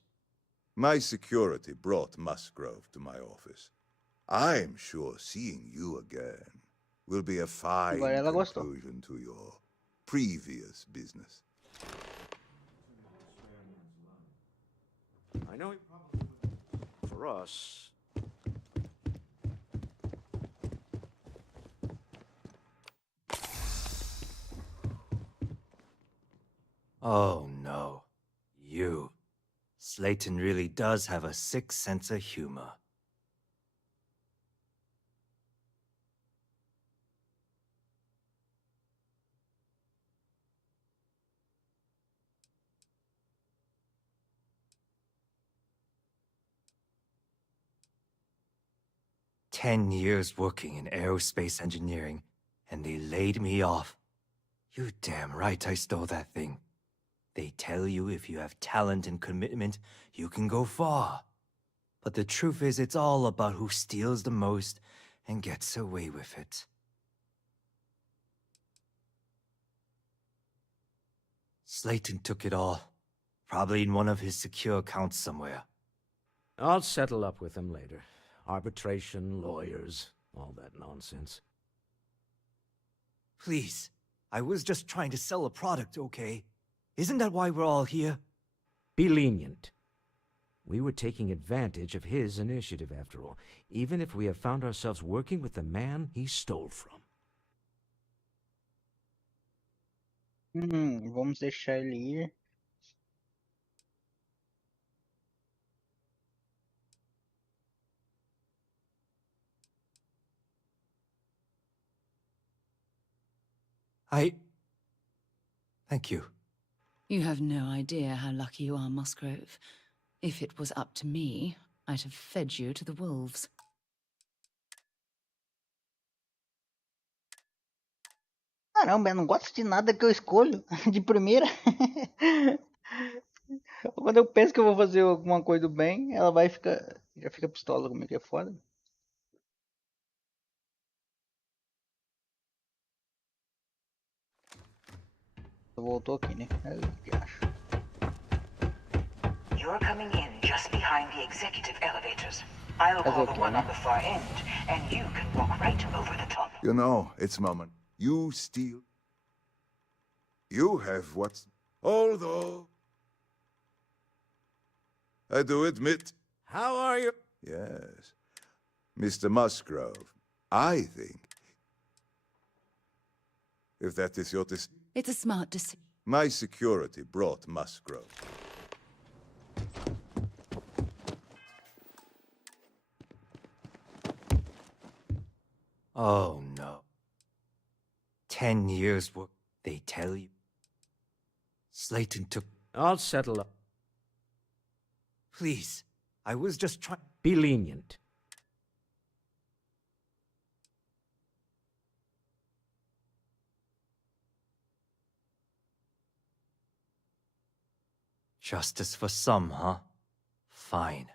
My security brought Musgrove to my office. I'm sure seeing you again will be a fine conclusion to your previous business. I know he probably would. For us... Oh no. You. Slayton really does have a sick sense of humor. "10 years working in aerospace engineering, and they laid me off. You damn right I stole that thing. They tell you if you have talent and commitment, you can go far. But the truth is, it's all about who steals the most and gets away with it." Slayton took it all. Probably in one of his secure accounts somewhere. I'll settle up with him later. Arbitration, lawyers, all that nonsense. Please, I was just trying to sell a product, okay? Isn't that why we're all here? Be lenient. We were taking advantage of his initiative, after all, even if we have found ourselves working with the man he stole from. Vamos deixar ele ir. Thank you. You have no idea how lucky you are, Musgrove. If it was up to me, I'd have fed you to the wolves. Caramba, eu não gosto de nada que eu escolho de primeira. Quando eu penso que eu vou fazer alguma coisa do bem, ela vai ficar... Já fica pistola comigo, é foda. Voltou aqui, né? You're coming in just behind the executive elevators. I'll call the one on the far end, and you can walk right over the top. You know, it's moment. You steal. You have what's... Although... I do admit. How are you? Yes. Mr. Musgrove, I think. If that is your decision. It's a smart decision. My security brought Musgrove. Oh no. 10 years work, they tell you. Slayton took... I'll settle up. Please, I was just trying... Be lenient. Justice for some, huh? Fine.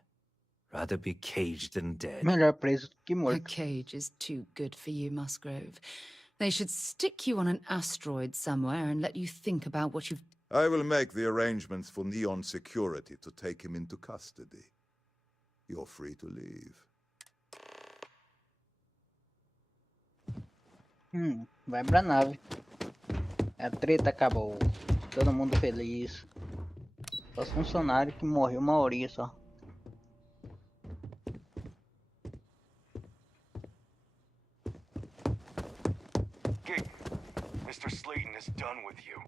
Rather be caged than dead. Melhor preso do que A morto. cage is too good for you, Musgrove. They should stick you on an asteroid somewhere and let you think about what you've... I will make the arrangements for Neon Security to take him into custody. You're free to leave. Vai pra nave. A treta acabou. Todo mundo feliz. Só os funcionários que morreu uma horinha só. Gig, Mr. Slayton is done with you.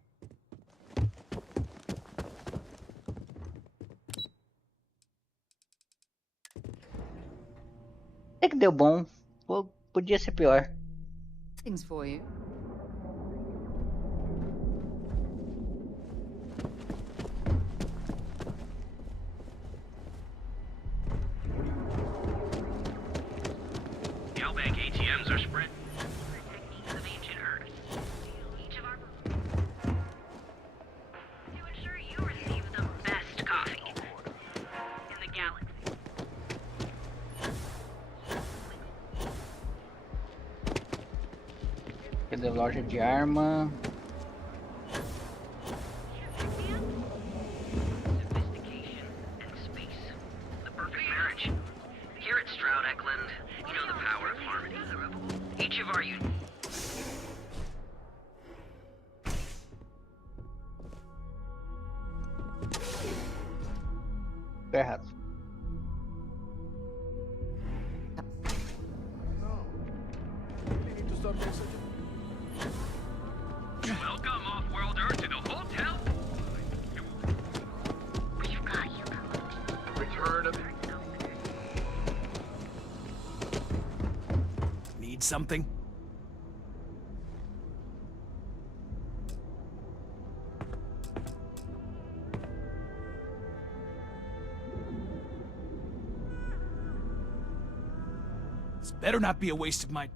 É que deu bom. Podia ser pior. Things for you. Galbank ATMs are spread. Techniques of ancient Earth. Each of our... To ensure you receive the best coffee in the galaxy. Cadê a loja de arma? Sophistication and space. The perfect marriage. Here at Stroud Eklund, you know the power of harmony. Each of our Tô errado. Welcome, off-worlder, to the hotel. We've got you. Return of... Need something? This better not be a waste of my...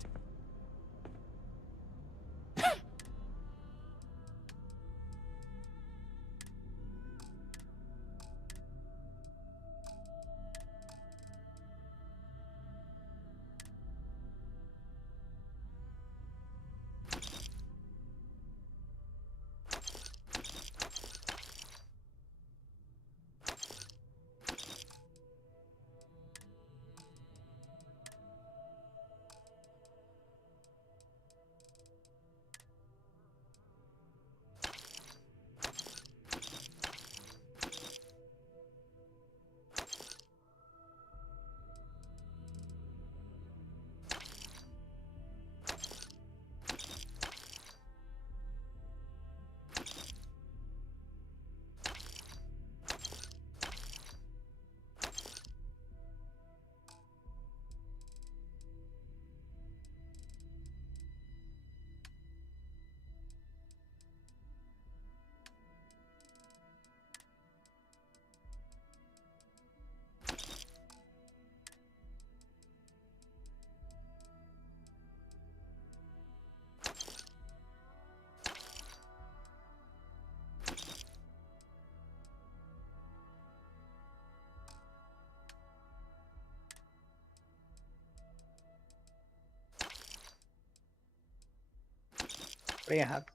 Foi errado.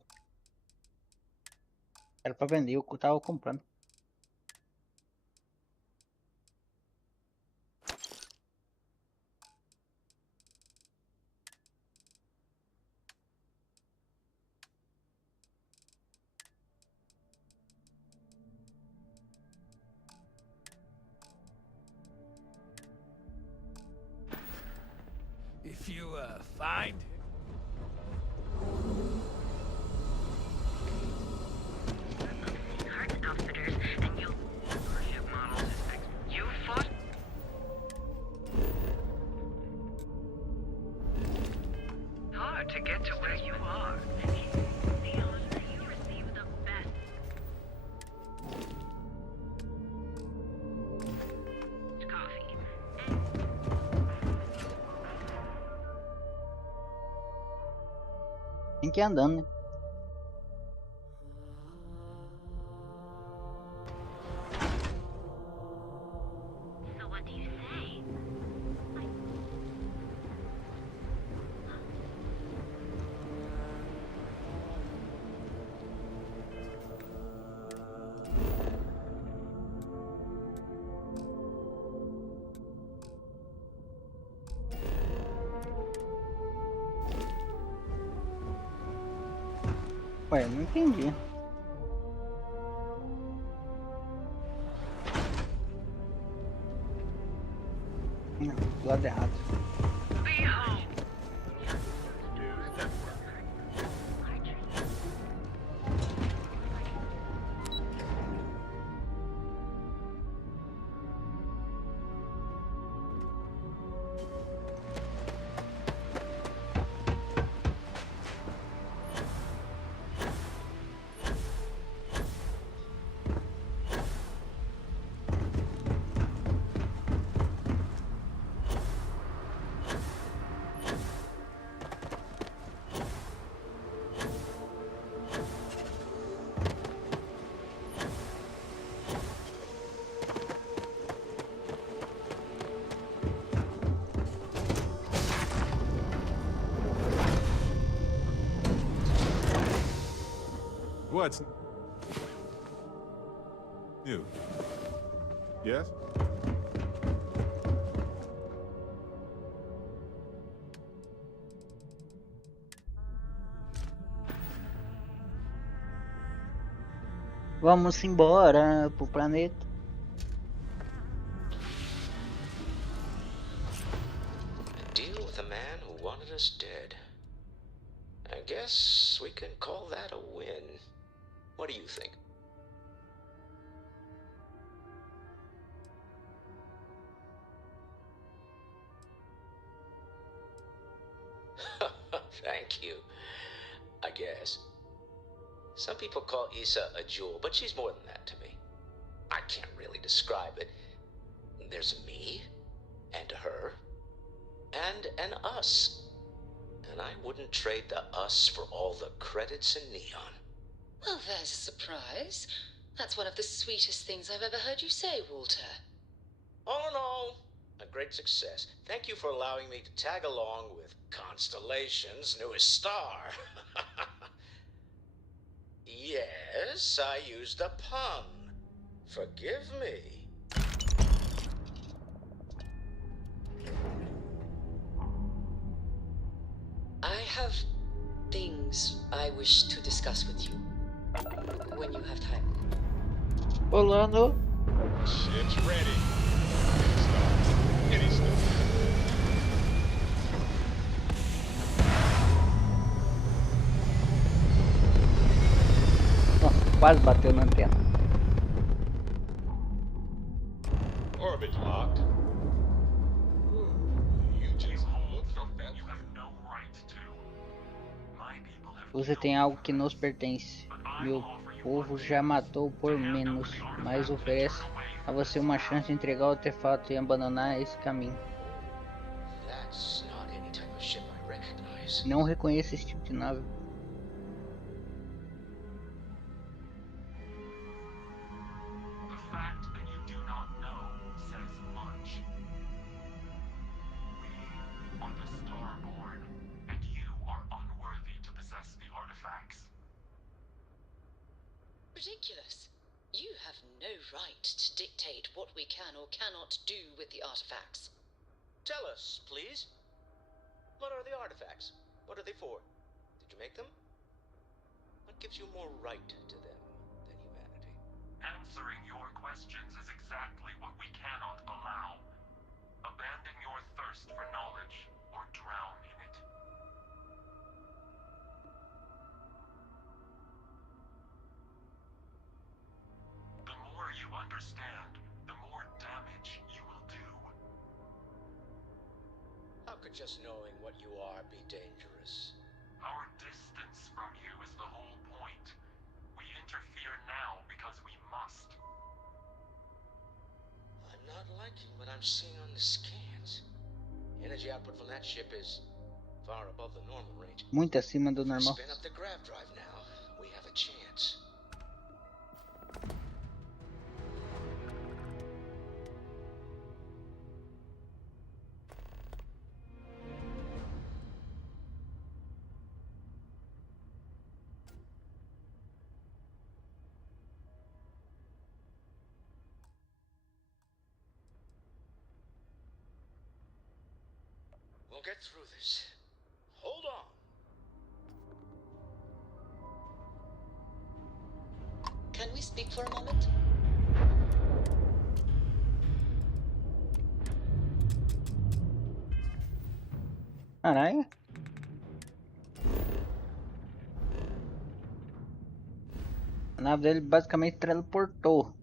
Era pra vender, eu tava comprando. if you, find... Hard outfitters, and you... ship models. You fought... hard to get to where you are. Neon, you receive the best. Coffee. Tem que ir andando, né? So what do you say? Ué, não entendi. Não, do lado errado. What's new? Yes? Vamos embora pro planeta. Deal with a man who wanted us dead. I guess we can call that a win. What do you think? Thank you. I guess. Some people call Issa a jewel, but she's more than that to me. I can't really describe it. There's a me, and a her, and an us. And I wouldn't trade the us for all the credits in Neon. Well, there's a surprise. That's one of the sweetest things I've ever heard you say, Walter. All in all, a great success. Thank you for allowing me to tag along with Constellation's newest star. Yes, I used a pun. Forgive me. I have things I wish to discuss with you. When you have time. Rolando. Ship's ready. Any start. Nossa, quase bateu na antena. Orbit locked. You just looked up that. You have no right to. My people have. Você tem algo que nos pertence. Meu povo já matou por menos, mas oferece a você uma chance de entregar o artefato e abandonar esse caminho. Não reconheço esse tipo de nave. Ridiculous. You have no right to dictate what we can or cannot do with the artifacts. Tell us, please. What are the artifacts? What are they for? Did you make them? What gives you more right to them than humanity? Answering your questions is exactly what we cannot allow. Abandon your thirst for knowledge or drown just knowing what you are be dangerous. Our distance from you is the whole point. We interfere now because we must. I'm not liking what I'm seeing on the scans. Energy output from that ship is far above the normal range. Muito acima do If we normal. spin up the grav drive now, we have a chance. We'll get through this. Hold on. Can we speak for a moment? Caralho. A nave dele basicamente teleportou.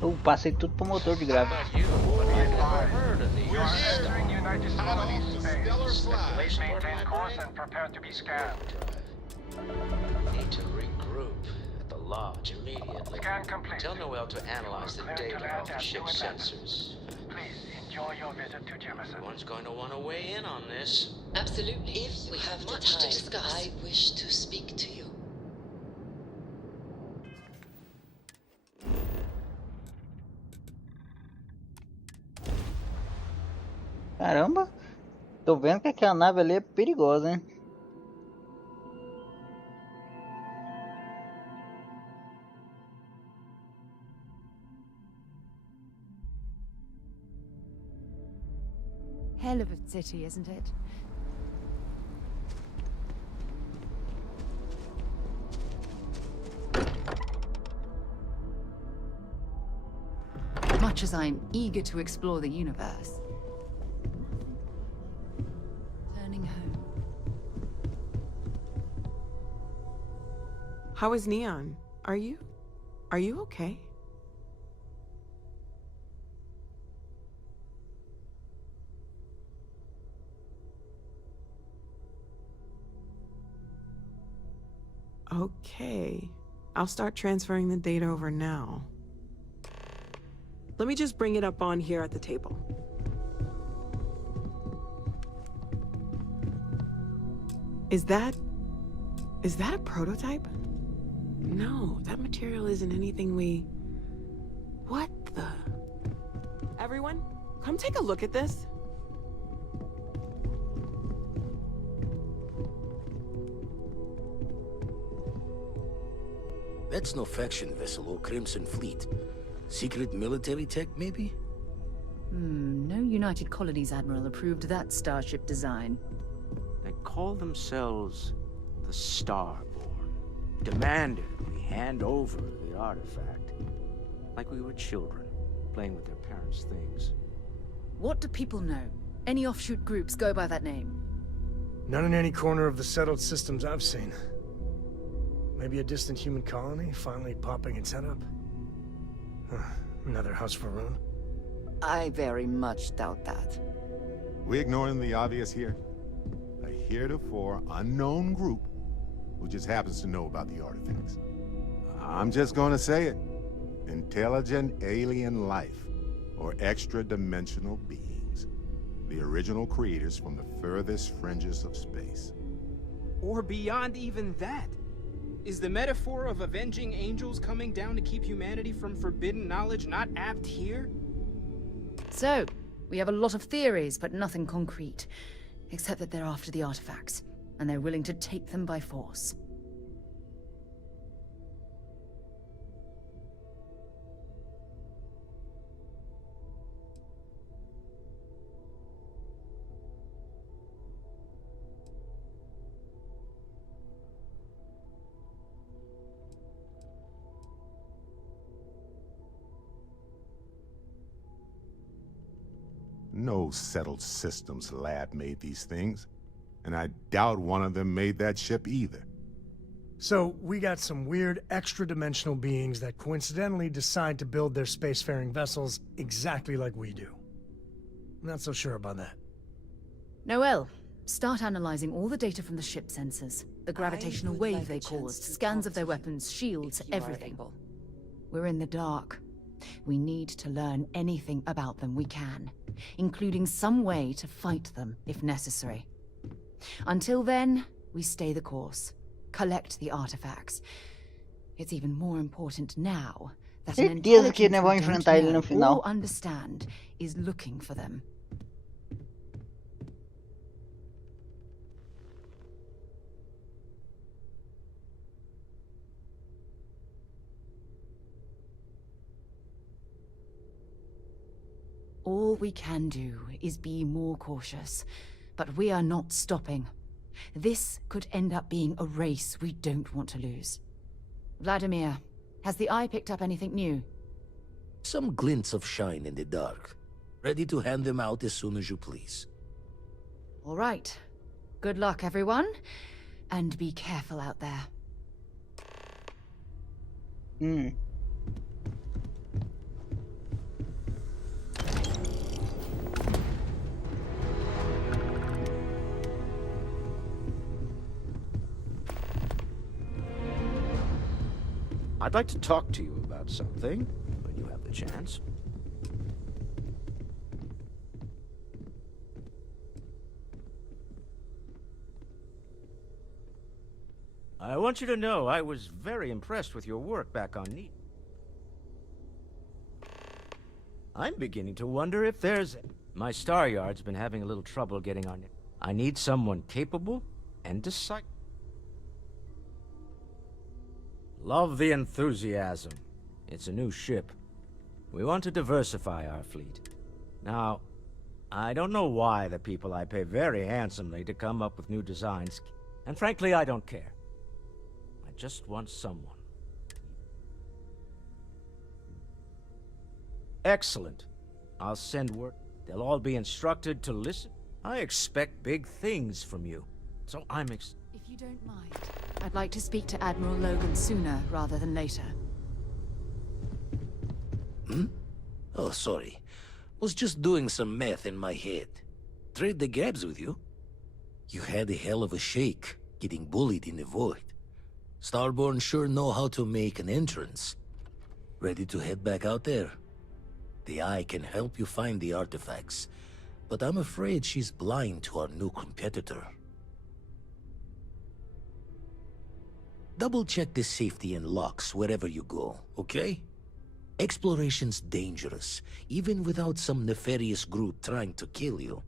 Eu passei tudo pro motor de grave. We're entering United Colonies space. Please maintain course and prepare to be scanned. Need to regroup at the lodge immediately. Scan complete. Tell Noel to analyze the data off the ship's sensors. Please enjoy your visit to Jefferson. One's going to want to weigh in on this. Absolutely. If we have much to discuss, I wish to speak to you. Caramba. Tô vendo que aquela nave ali é perigosa, hein? Hell of a city, isn't it? Much as I'm eager to explore the universe. Turning home. How is Neon? Are you okay? Okay. I'll start transferring the data over now. Let me just bring it up on here at the table. Is that a prototype? No, that material isn't anything we... What the... Everyone, come take a look at this. That's no faction vessel or Crimson Fleet. Secret military tech, maybe? No United Colonies Admiral approved that starship design. They call themselves the Starborn. Demanded we hand over the artifact. Like we were children, playing with their parents' things. What do people know? Any offshoot groups go by that name? Not in any corner of the settled systems I've seen. Maybe a distant human colony finally popping its head up? Another house for Rune? I very much doubt that. We ignoring the obvious here? A heretofore unknown group who just happens to know about the artifacts. I'm just gonna say it. Intelligent alien life, or extra-dimensional beings. The original creators from the furthest fringes of space. Or beyond even that. Is the metaphor of avenging angels coming down to keep humanity from forbidden knowledge not apt here? So, we have a lot of theories, but nothing concrete. Except that they're after the artifacts, and they're willing to take them by force. No settled systems lab made these things. And I doubt one of them made that ship either. So, we got some weird extra-dimensional beings that coincidentally decide to build their spacefaring vessels exactly like we do. Not so sure about that. Noel, start analyzing all the data from the ship sensors. The gravitational wave they caused, scans of their weapons, shields, everything. We're in the dark. We need to learn anything about them we can, including some way to fight them if necessary. Until then, we stay the course. Collect the artifacts. It's even more important now that an Certeza que intelligence não vão we enfrentar ele no don't final. know or understand is looking for them. All we can do is be more cautious, but we are not stopping. This could end up being a race we don't want to lose. Vladimir, has the Eye picked up anything new? Some glints of shine in the dark. Ready to hand them out as soon as you please. All right. Good luck, everyone. And be careful out there. I'd like to talk to you about something when you have the chance. I want you to know I was very impressed with your work back on Neat. I'm beginning to wonder if there's... My star yard's been having a little trouble getting on it. I need someone capable and decisive. Love the enthusiasm. It's a new ship. We want to diversify our fleet. Now, I don't know why the people I pay very handsomely to come up with new designs, and frankly, I don't care. I just want someone. Excellent. I'll send word. They'll all be instructed to listen. I expect big things from you, so I'm If you don't mind, I'd like to speak to Admiral Logan sooner rather than later. Oh, sorry. Was just doing some math in my head. Trade the gabs with you? You had a hell of a shake, getting bullied in the void. Starborn sure know how to make an entrance. Ready to head back out there? The Eye can help you find the artifacts, but I'm afraid she's blind to our new competitor. Double-check the safety and locks wherever you go, okay? Exploration's dangerous, even without some nefarious group trying to kill you.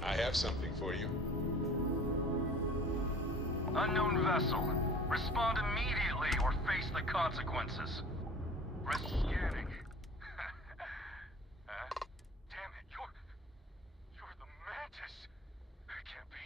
I have something for you. Unknown vessel. Respond immediately or face the consequences. Risk scanning. Damn it, you're the Mantis. Can't be.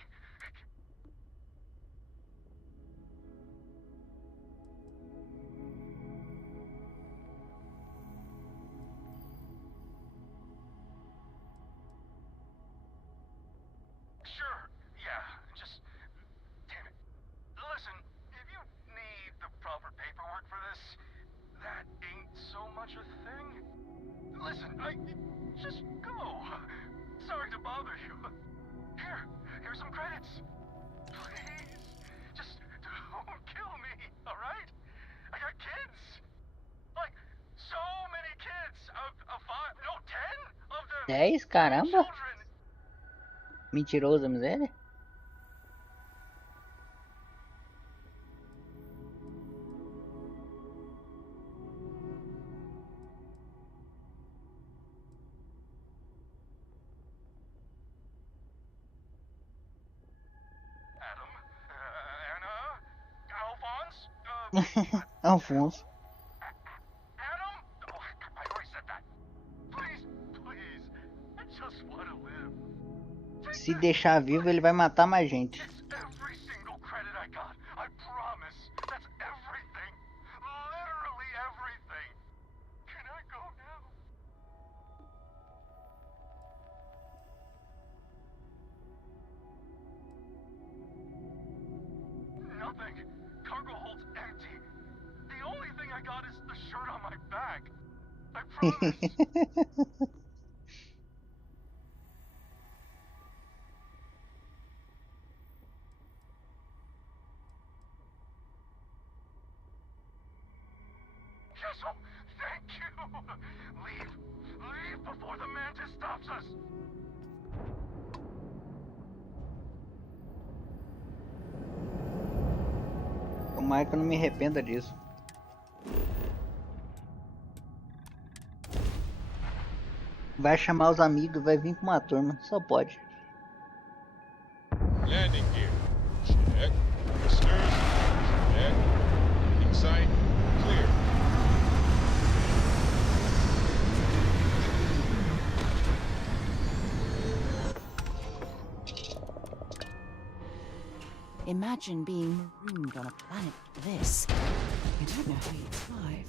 10, caramba. Mentiroso, miséria. Alfonso. Se deixar vivo, ele vai matar mais gente. Thank you! Leave before the mantis stops us! Tomara que eu não me arrependa disso. Vai chamar os amigos, vai vir com uma turma, só pode. Landing gear. Check. Listeners. Check. Insight. Clear. Imagine being marooned on a planet like this. I don't know how you'd thrive.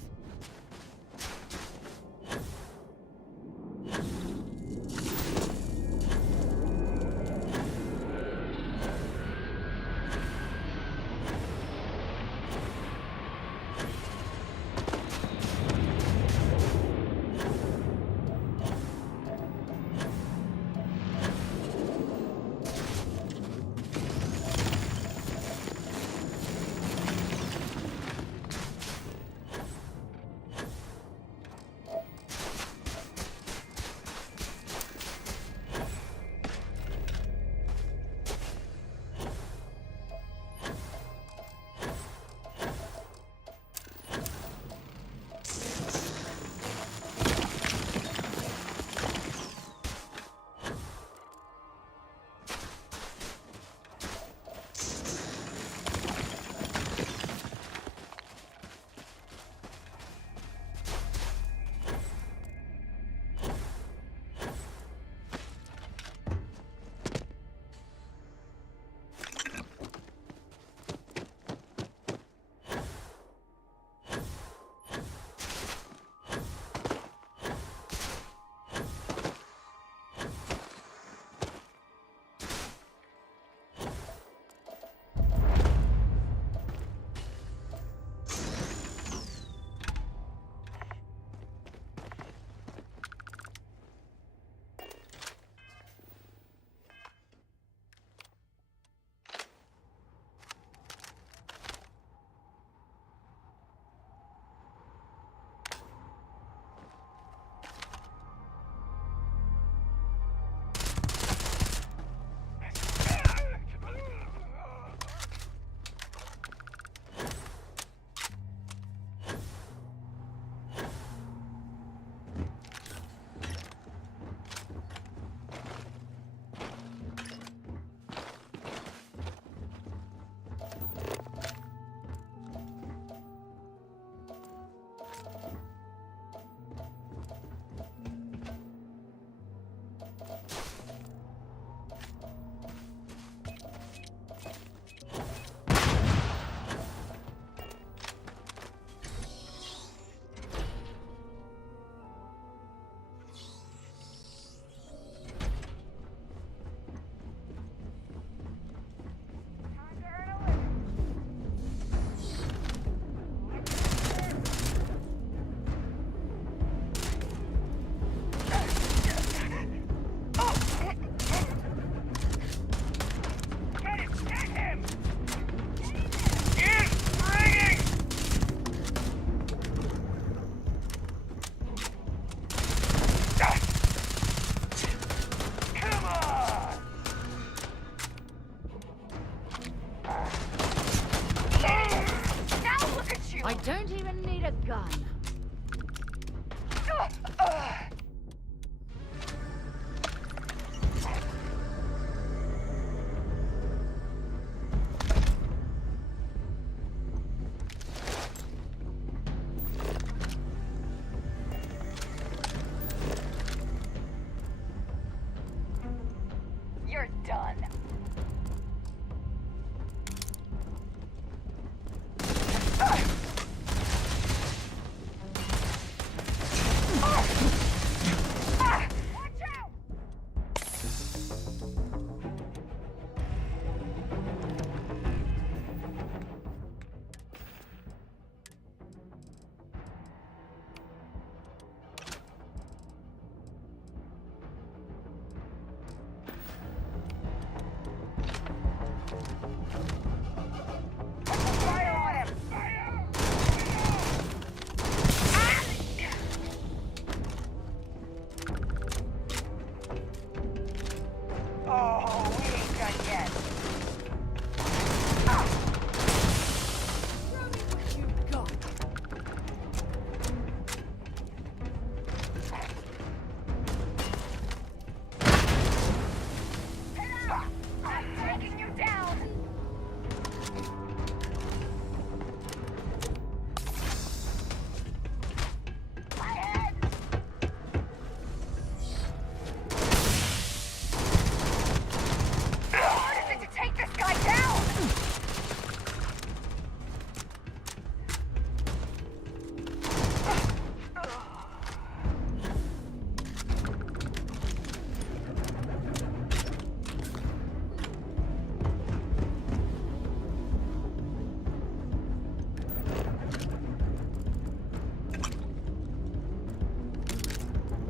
I don't even need a gun. You're done.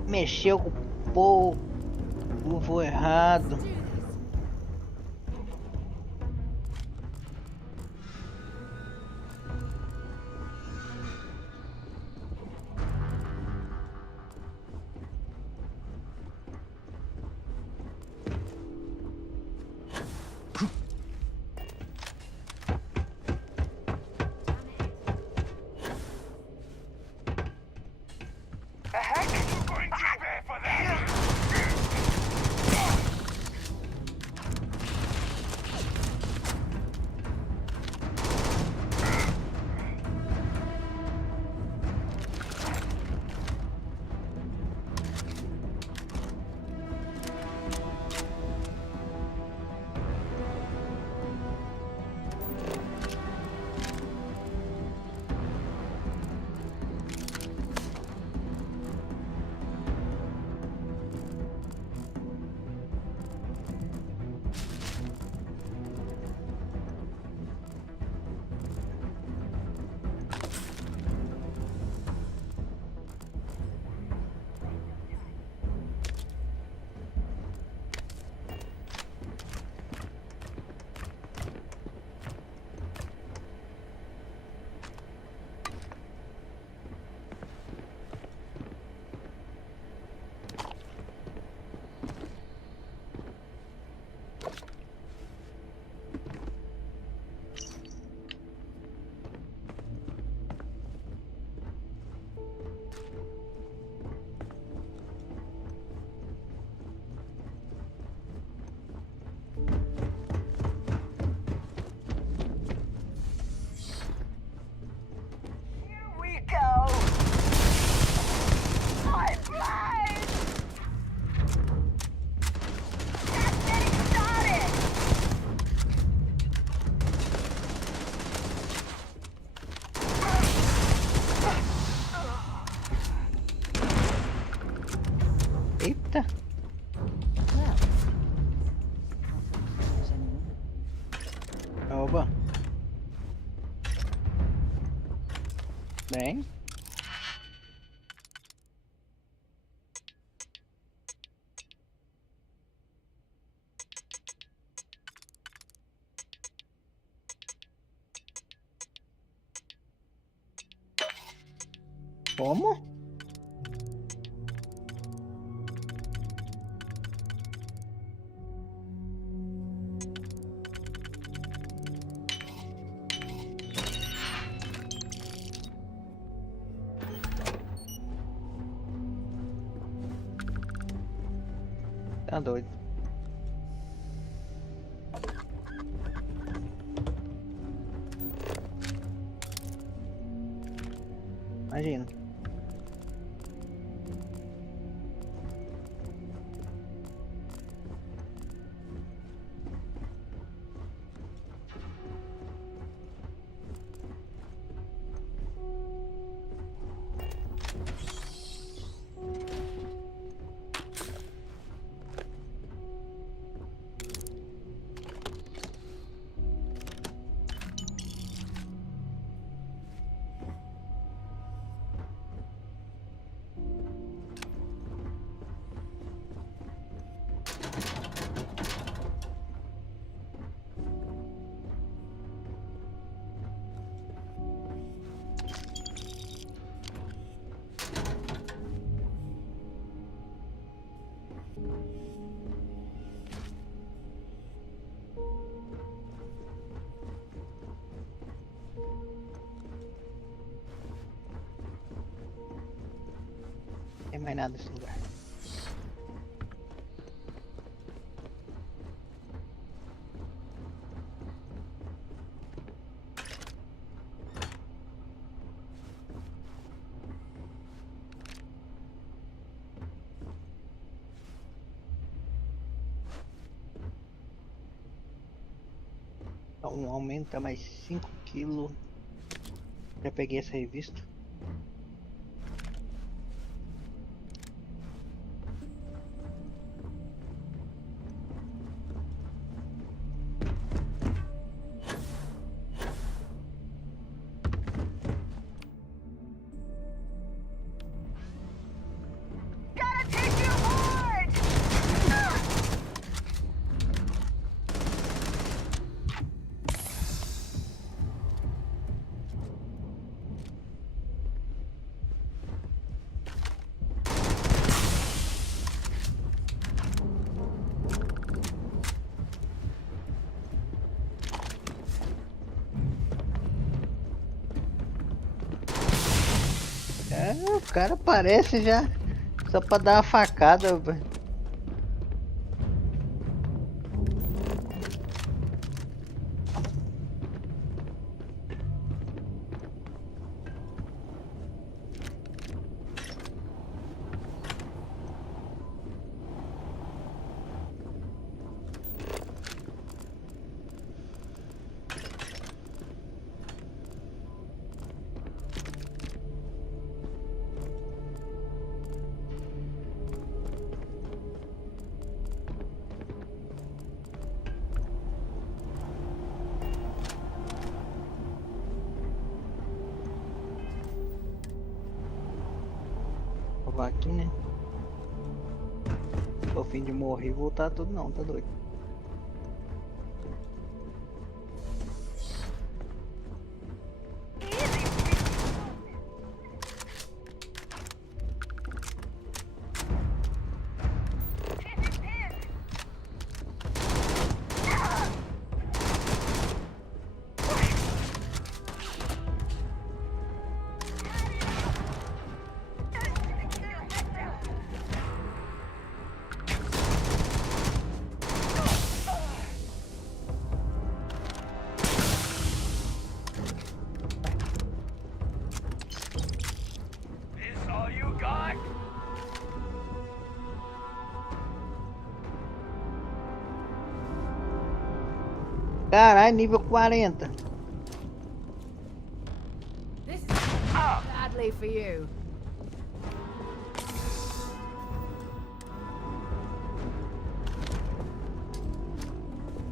Mexeu com o povo errado. Eita. Oba. Bem. Como? Tá doido. Imagina. Não tem mais nada nesse lugar. Então aumenta mais 5 kg. Já peguei essa revista. O cara aparece já só pra dar uma facada. Aqui, né? Tô fim de morrer e voltar tudo não, tá doido. Caralho, nível 40. This is badly for you.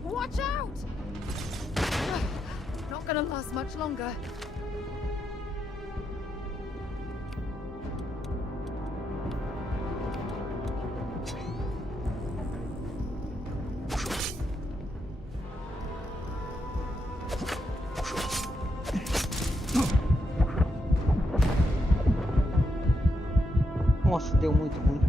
Watch out! Not gonna last much longer. Nossa, deu muito ruim.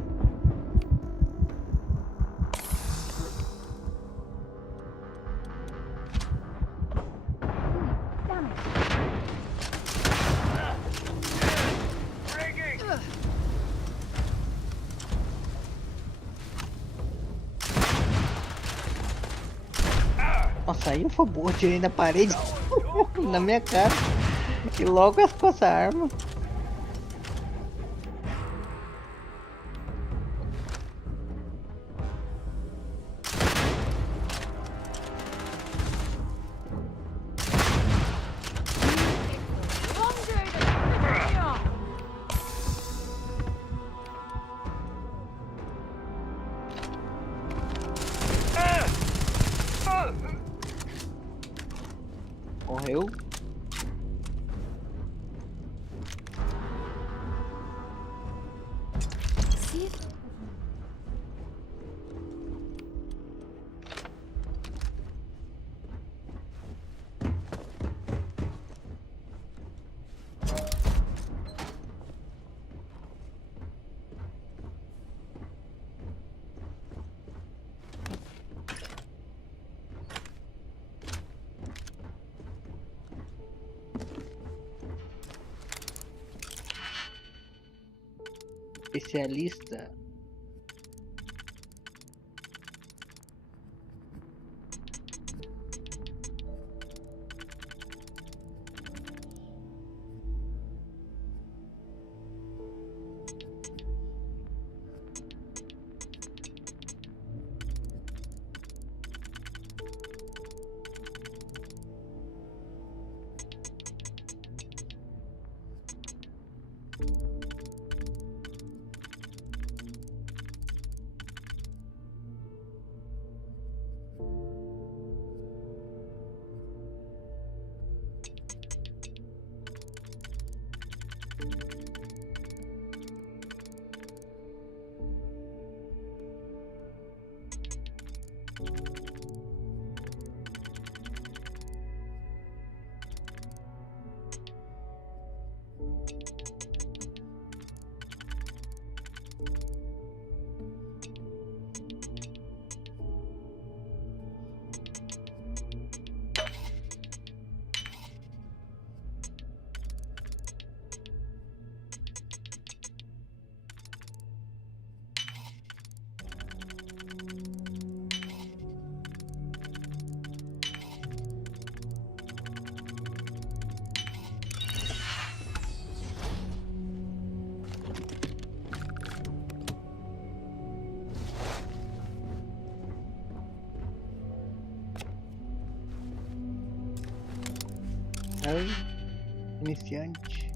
saiu, foi boa, tirei na parede, na minha cara. E logo com essa arma. Morreu. Especialista. Iniciante.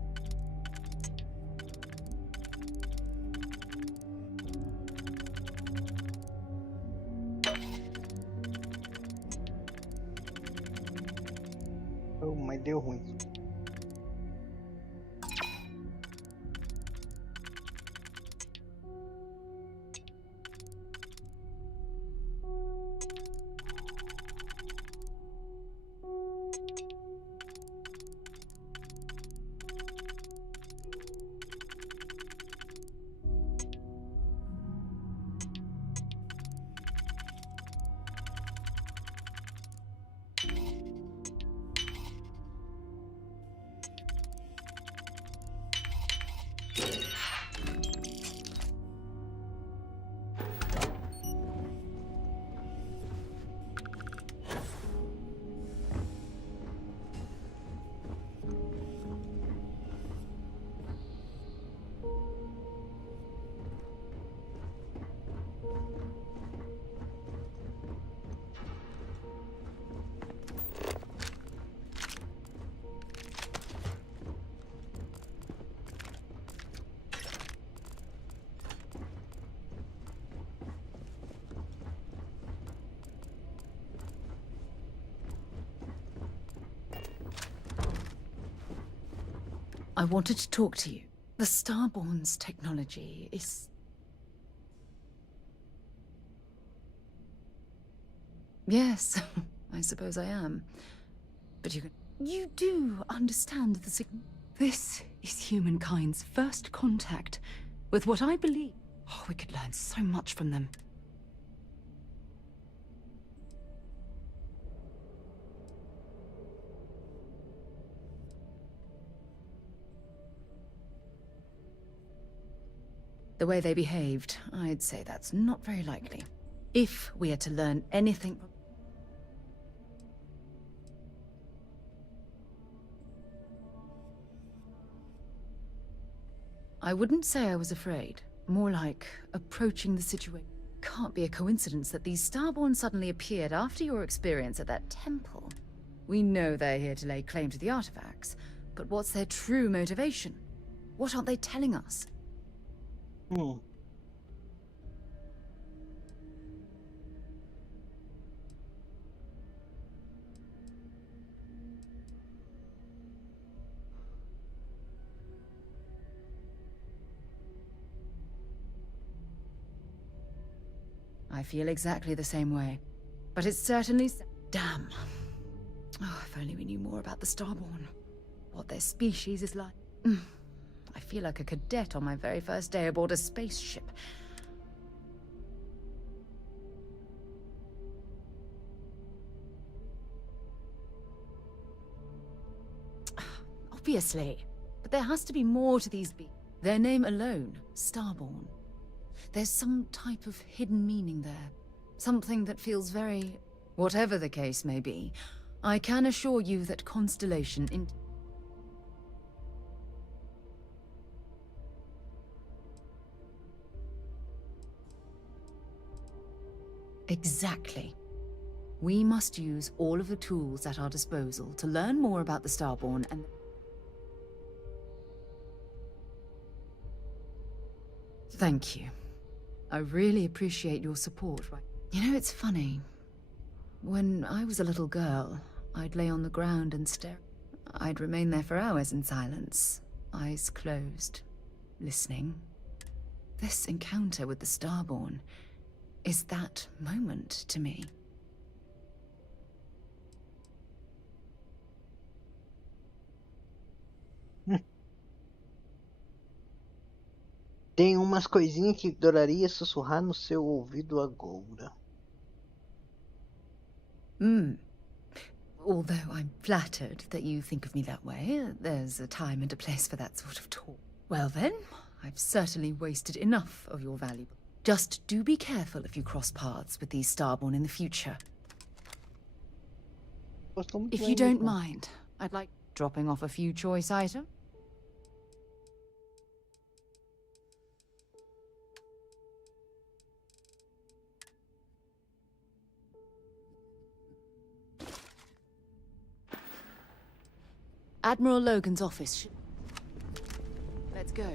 Oh, mas deu ruim. I wanted to talk to you. The Starborn's technology is... Yes, I suppose I am. But you do understand the This is humankind's first contact with what I believe... Oh, we could learn so much from them. The way they behaved, I'd say that's not very likely. If we are to learn anything... I wouldn't say I was afraid. More like approaching the situation. Can't be a coincidence that these Starborn suddenly appeared after your experience at that temple. We know they're here to lay claim to the artifacts, but what's their true motivation? What aren't they telling us? I feel exactly the same way. But it's certainly... Damn. Oh, if only we knew more about the Starborn. What their species is like. I feel like a cadet on my very first day aboard a spaceship. Obviously. But there has to be more to these beings. Their name alone, Starborn. There's some type of hidden meaning there. Something that feels very... Whatever the case may be, I can assure you that Constellation in... Exactly. We must use all of the tools at our disposal to learn more about the Starborn and... Thank you. I really appreciate your support. You know, it's funny. When I was a little girl, I'd lay on the ground and stare. I'd remain there for hours in silence, eyes closed, listening. This encounter with the Starborn is that moment to me. Tem umas coisinhas que adoraria sussurrar no seu ouvido agora. Although I'm flattered that you think of me that way, there's a time and a place for that sort of talk. Well then, I've certainly wasted enough of your valuable... Just do be careful if you cross paths with these Starborn in the future. If you don't mind, I'd like dropping off a few choice items. Admiral Logan's office. Let's go.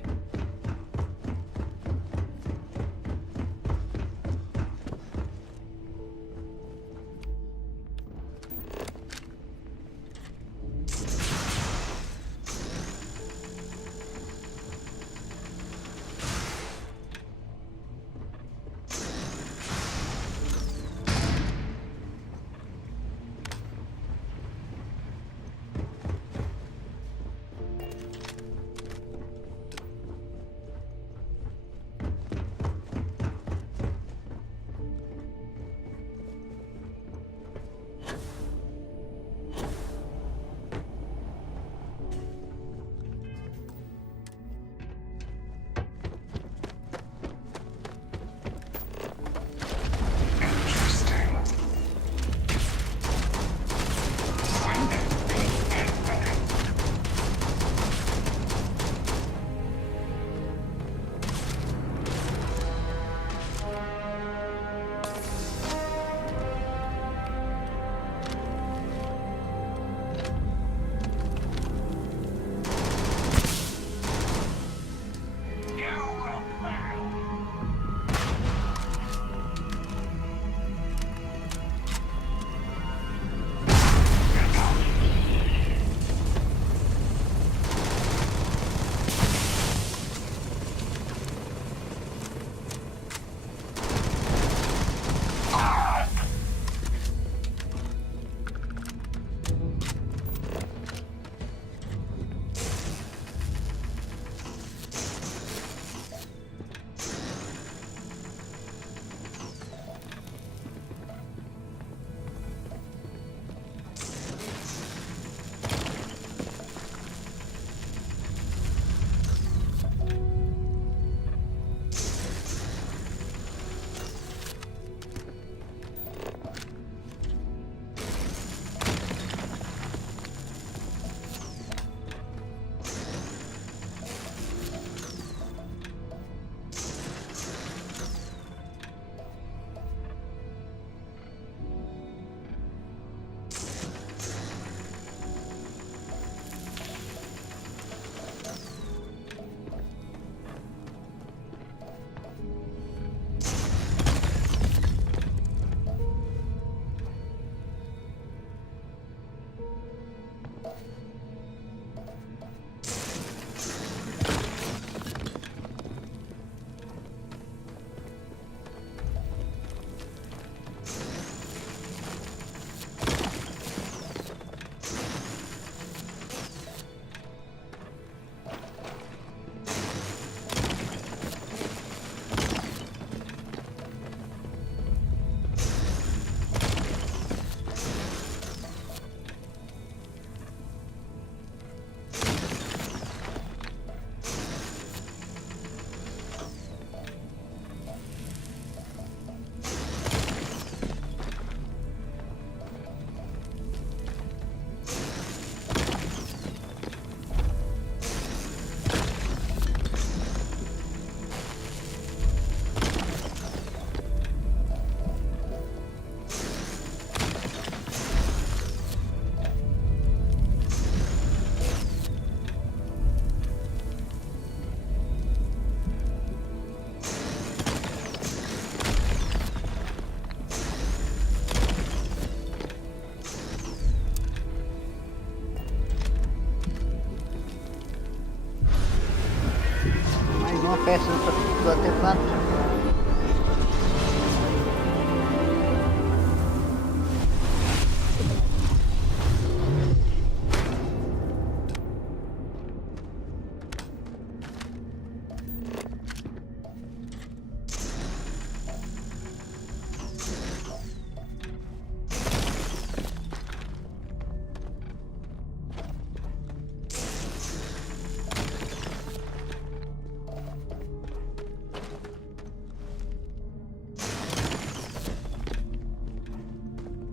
uma peça do artefato.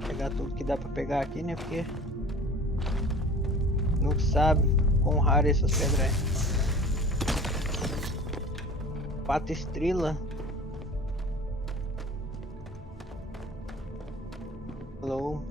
Pegar tudo que dá pra pegar aqui, né? Porque não sabe quão raro essas pedras é. 4 estrelas. Hello.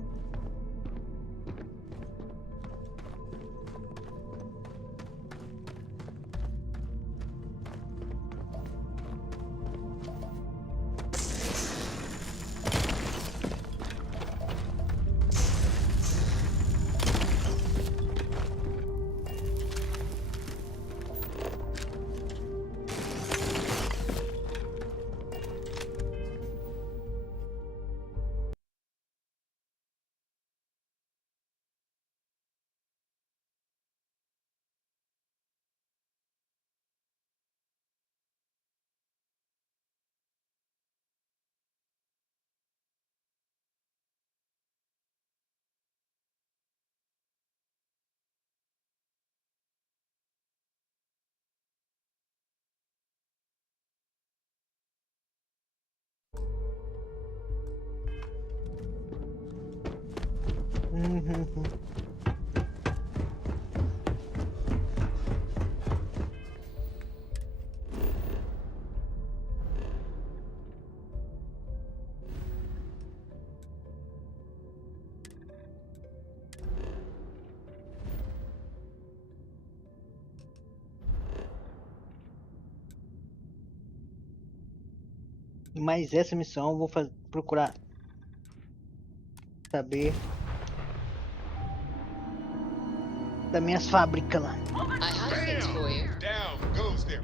Mas essa missão eu vou procurar saber das minhas fábricas lá. I have things for you. Down goes there.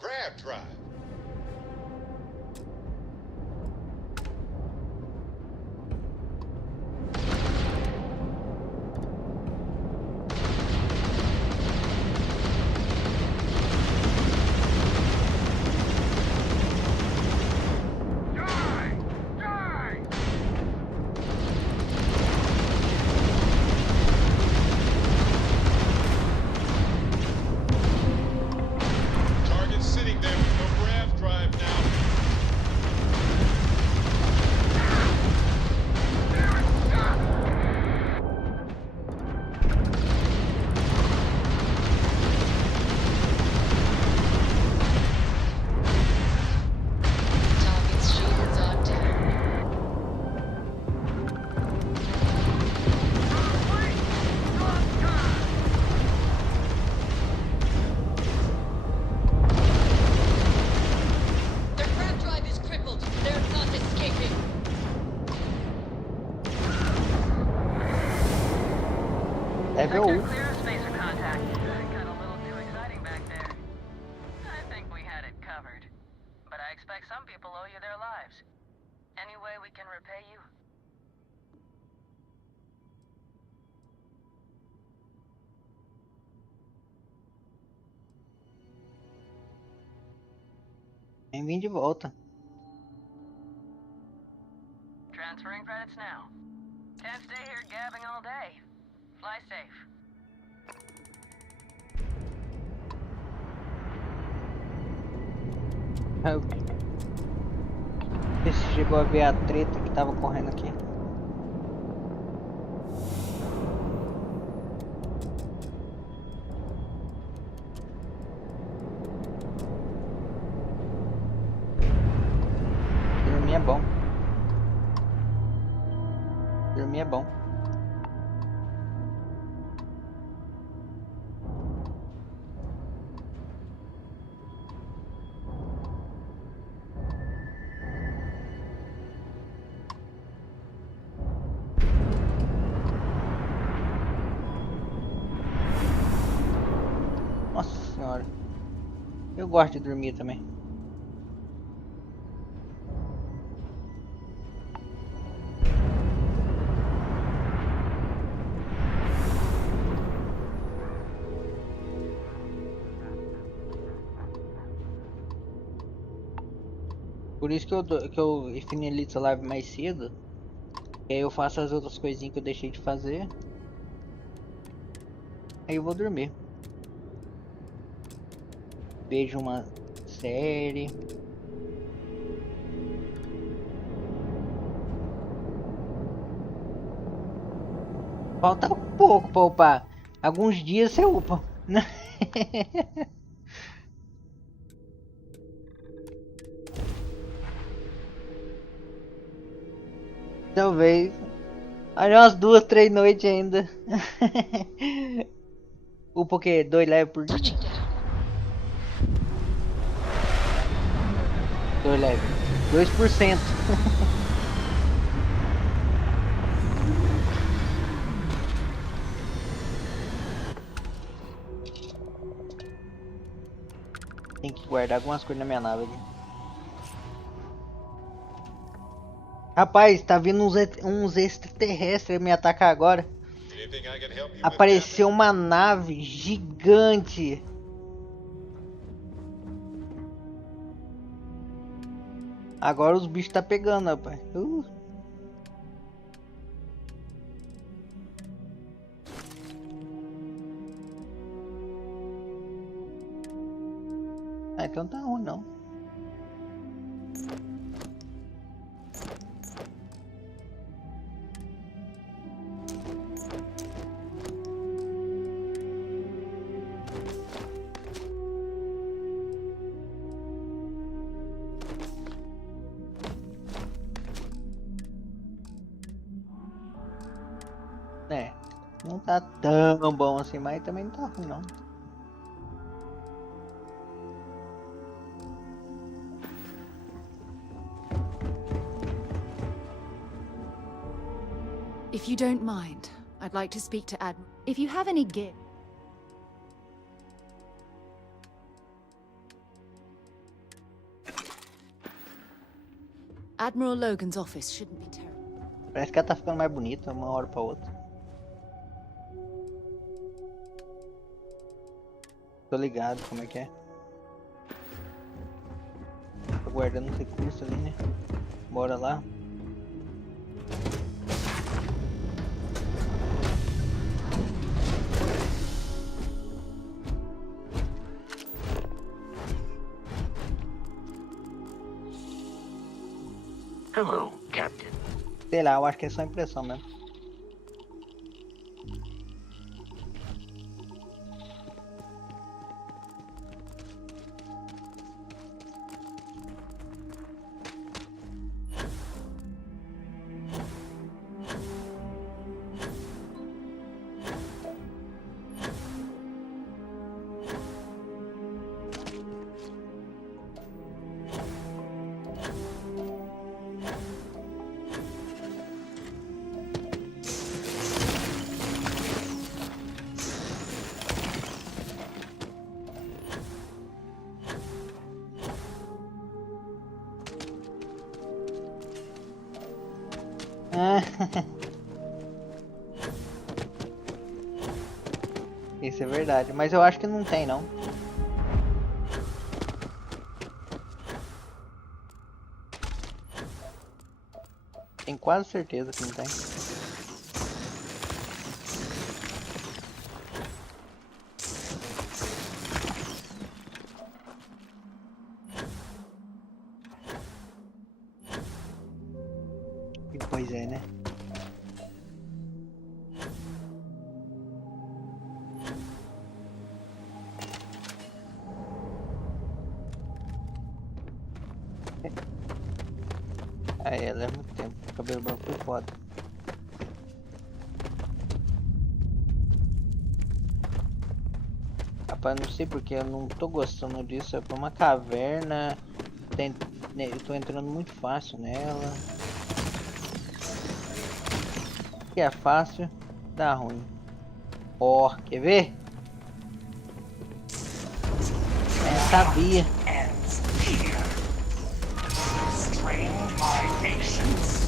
Grab drive. Level 1. Vem de volta. Transferring credits now. Can't stay here gabbing all day. Fly safe. Esse chegou a ver a treta que tava correndo aqui. Dormir é bom. Dormir é bom. Nossa senhora. Eu gosto de dormir também. Por isso que eu finalizo a live mais cedo. E aí eu faço as outras coisinhas que eu deixei de fazer. Aí eu vou dormir. Vejo uma série. Falta pouco pra upar. Alguns dias você upa. Talvez. Olha, umas 2, 3 noites ainda. Upa o quê? 2 leves por dia? 2 leves. 2%. Tem que guardar algumas coisas na minha nave ali. Rapaz, tá vindo uns extraterrestres me atacar agora. Apareceu uma nave gigante. Agora os bichos tá pegando, rapaz. Ah, então tá ruim não. É, não tá tão bom assim, mas também não tá ruim não. If you don't mind, I'd like to speak to Admiral. If you have any gear. Admiral Logan's office shouldn't be terrible. Parece que ela tá ficando mais bonita uma hora pra outra. Tô ligado como é que é. Tô guardando os recursos ali, né? Bora lá. Hello, Captain. Sei lá, eu acho que é só impressão mesmo. Isso é verdade, mas eu acho que não tem não. Tenho quase certeza que não tem. Pois é, né? Aí, leva muito tempo. O cabelo branco foi foda. Rapaz, não sei porque eu não tô gostando disso. É pra uma caverna. Eu tô entrando muito fácil nela. Que é fácil, dá ruim. Ó, quer ver? Sabia. Strained my patience.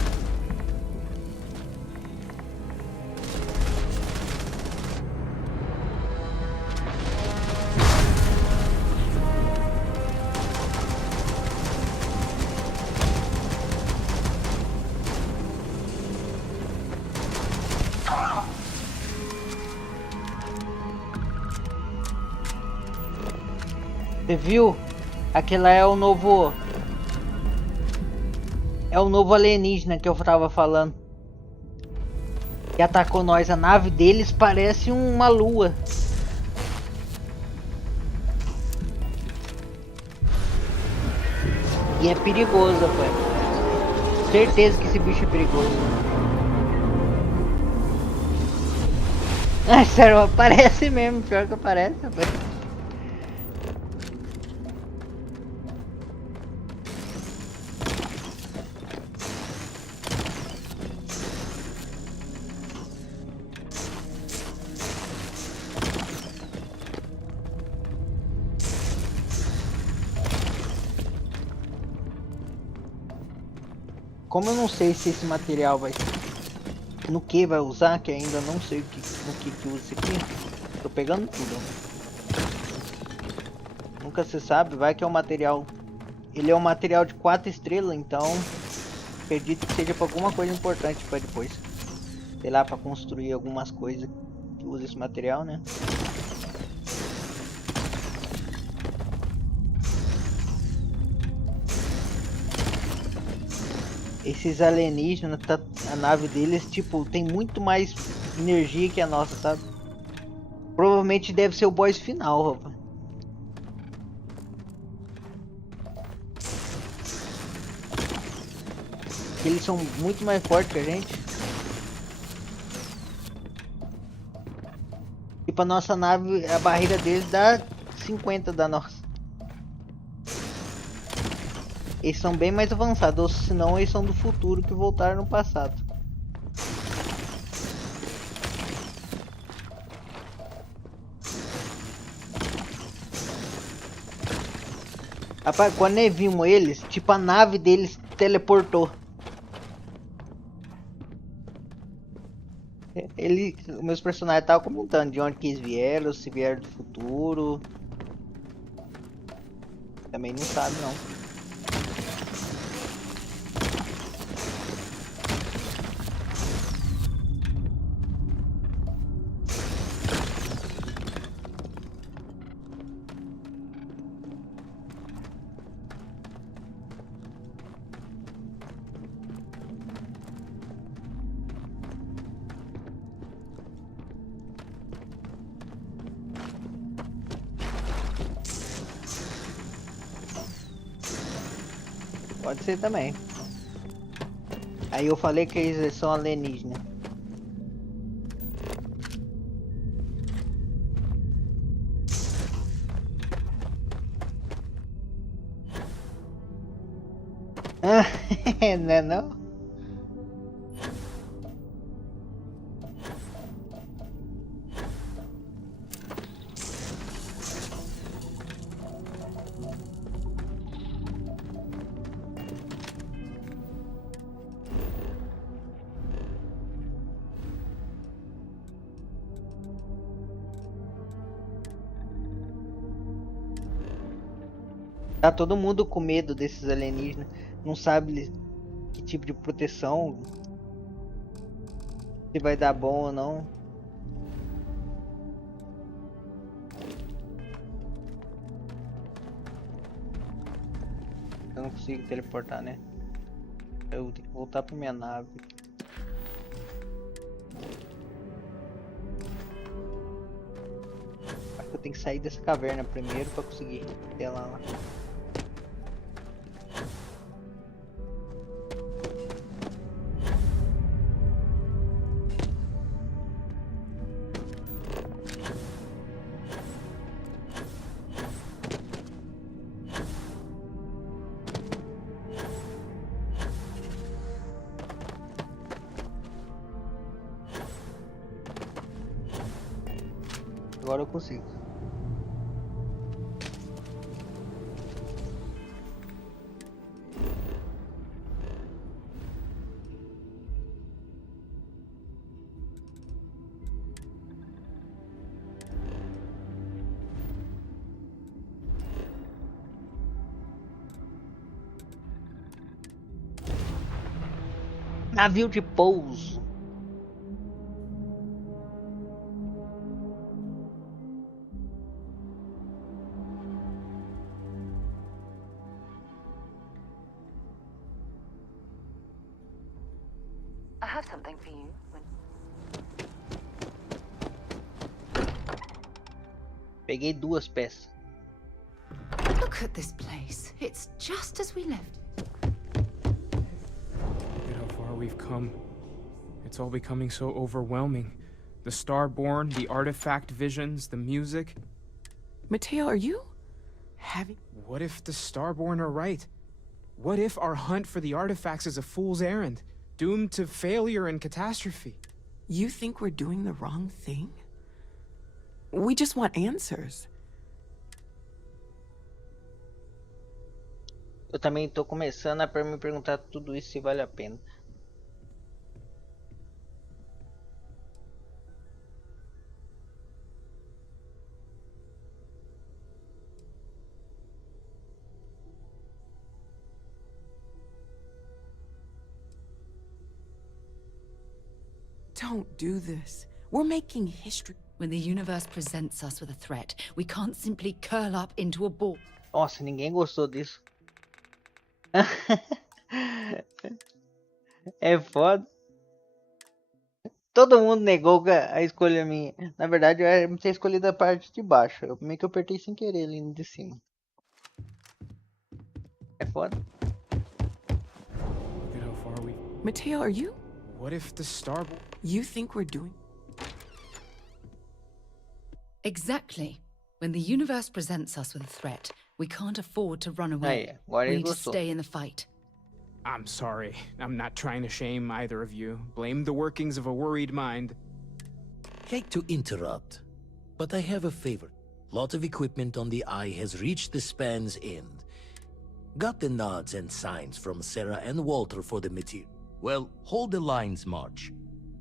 Você viu? Aquele lá é o novo... É o novo alienígena que eu tava falando. Que atacou nós. A nave deles parece uma lua. E é perigoso, rapaz. Certeza que esse bicho é perigoso. Ah, sério, parece mesmo. Pior que aparece, rapaz. Como eu não sei se esse material vai... No que vai usar, que ainda não sei no que usa isso aqui. Tô pegando tudo. Nunca se sabe, vai que é um material... Ele é um material de 4 estrelas, então... Acredito que seja para alguma coisa importante para depois. Sei lá, para construir algumas coisas que usa esse material, né? Esses alienígenas, a nave deles, tipo, tem muito mais energia que a nossa, sabe? Provavelmente deve ser o boss final, rapaz. Eles são muito mais fortes que a gente. Tipo, a nossa nave, a barreira deles dá 50 da nossa. Eles são bem mais avançados, ou senão eles são do futuro que voltaram no passado. Rapaz, quando nós vimos eles, tipo, a nave deles teleportou. Meus personagens estavam comentando de onde que eles vieram, se vieram do futuro. Também não sabe não. Pode ser também. Aí eu falei que eles são alienígenas. Não é não? Tá todo mundo com medo desses alienígenas. Não sabe que tipo de proteção. Se vai dar bom ou não. Eu não consigo teleportar, né? Eu vou ter que voltar pra minha nave. Acho que eu tenho que sair dessa caverna primeiro pra conseguir ir lá. Agora eu consigo. Navio de pouso. I have something for you. Peguei 2 peças. Look at this place. It's just as we left. Look at how far we've come. It's all becoming so overwhelming. The Starborn, the artifact visions, the music. Mateo, are you having... What if the Starborn are right? What if our hunt for the artifacts is a fool's errand, doomed to failure and catastrophe? You think we're doing the wrong thing? We just want answers. Eu também tô começando a me perguntar tudo isso se vale a pena. Don't do this. We're making history. When the universe presents us with a threat, we can't simply curl up into a ball. Nossa, ninguém gostou disso. É foda. Todo mundo negou a escolha minha. Na verdade, eu era pra ter escolhido a parte de baixo. Meio que eu apertei sem querer ali no de cima. É foda. Look at how far we... Mateo, are you? What if the Starborn... You think we're doing... Exactly. When the universe presents us with a threat, we can't afford to run away. We need to stay in the fight. I'm sorry. I'm not trying to shame either of you. Blame the workings of a worried mind. Hate to interrupt, but I have a favor. Lot of equipment on the Eye has reached the span's end. Got the nods and signs from Sarah and Walter for the material. Well, hold the lines, March.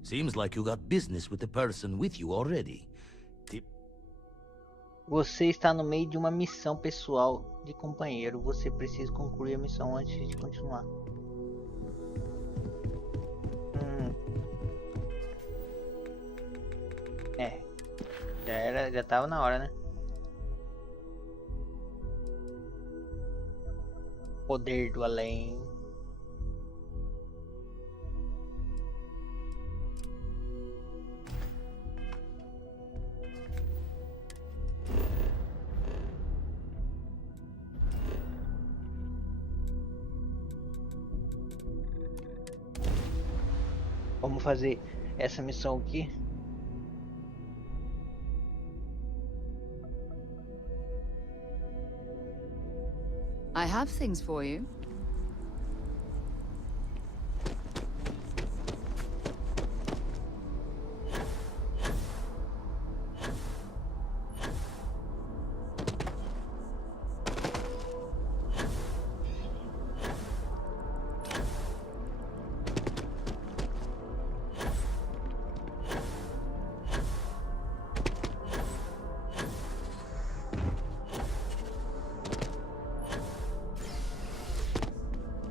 Seems like you got business with the person with you already. Você está no meio de uma missão pessoal de companheiro. Você precisa concluir a missão antes de continuar. Já tava na hora, né? Poder do além. Vamos fazer essa missão aqui. I have things for you.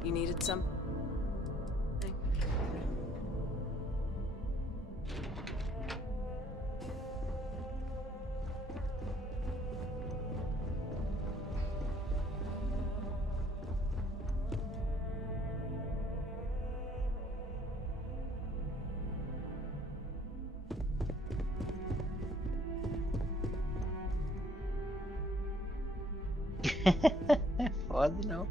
You needed some? Foda não.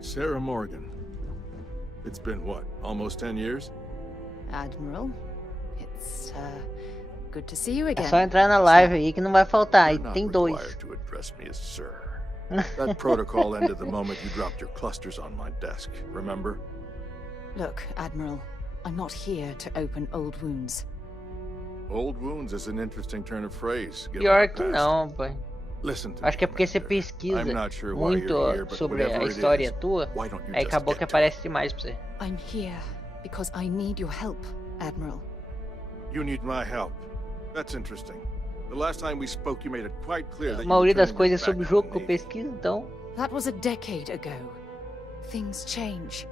Sarah Morgan. It's been what, almost 10 years? Admiral, it's good to see you again. É só entrar na live aí que não vai faltar. E tem 2. To address me as sir. That protocol ended the moment you dropped your clusters on my desk, remember? Look, Admiral, I'm not here to open old wounds. Old wounds is an interesting turn of phrase. Pior que não, pai. Listen to Acho que é porque você pesquisa muito sobre a história tua, aí acabou que aparece demais pra você. I'm here because I need your help, Admiral. You need my help. That's interesting. The last time we spoke, you made it quite clear that A maioria das coisas é sobre o jogo que eu pesquiso, então. That was a decade ago. Things change.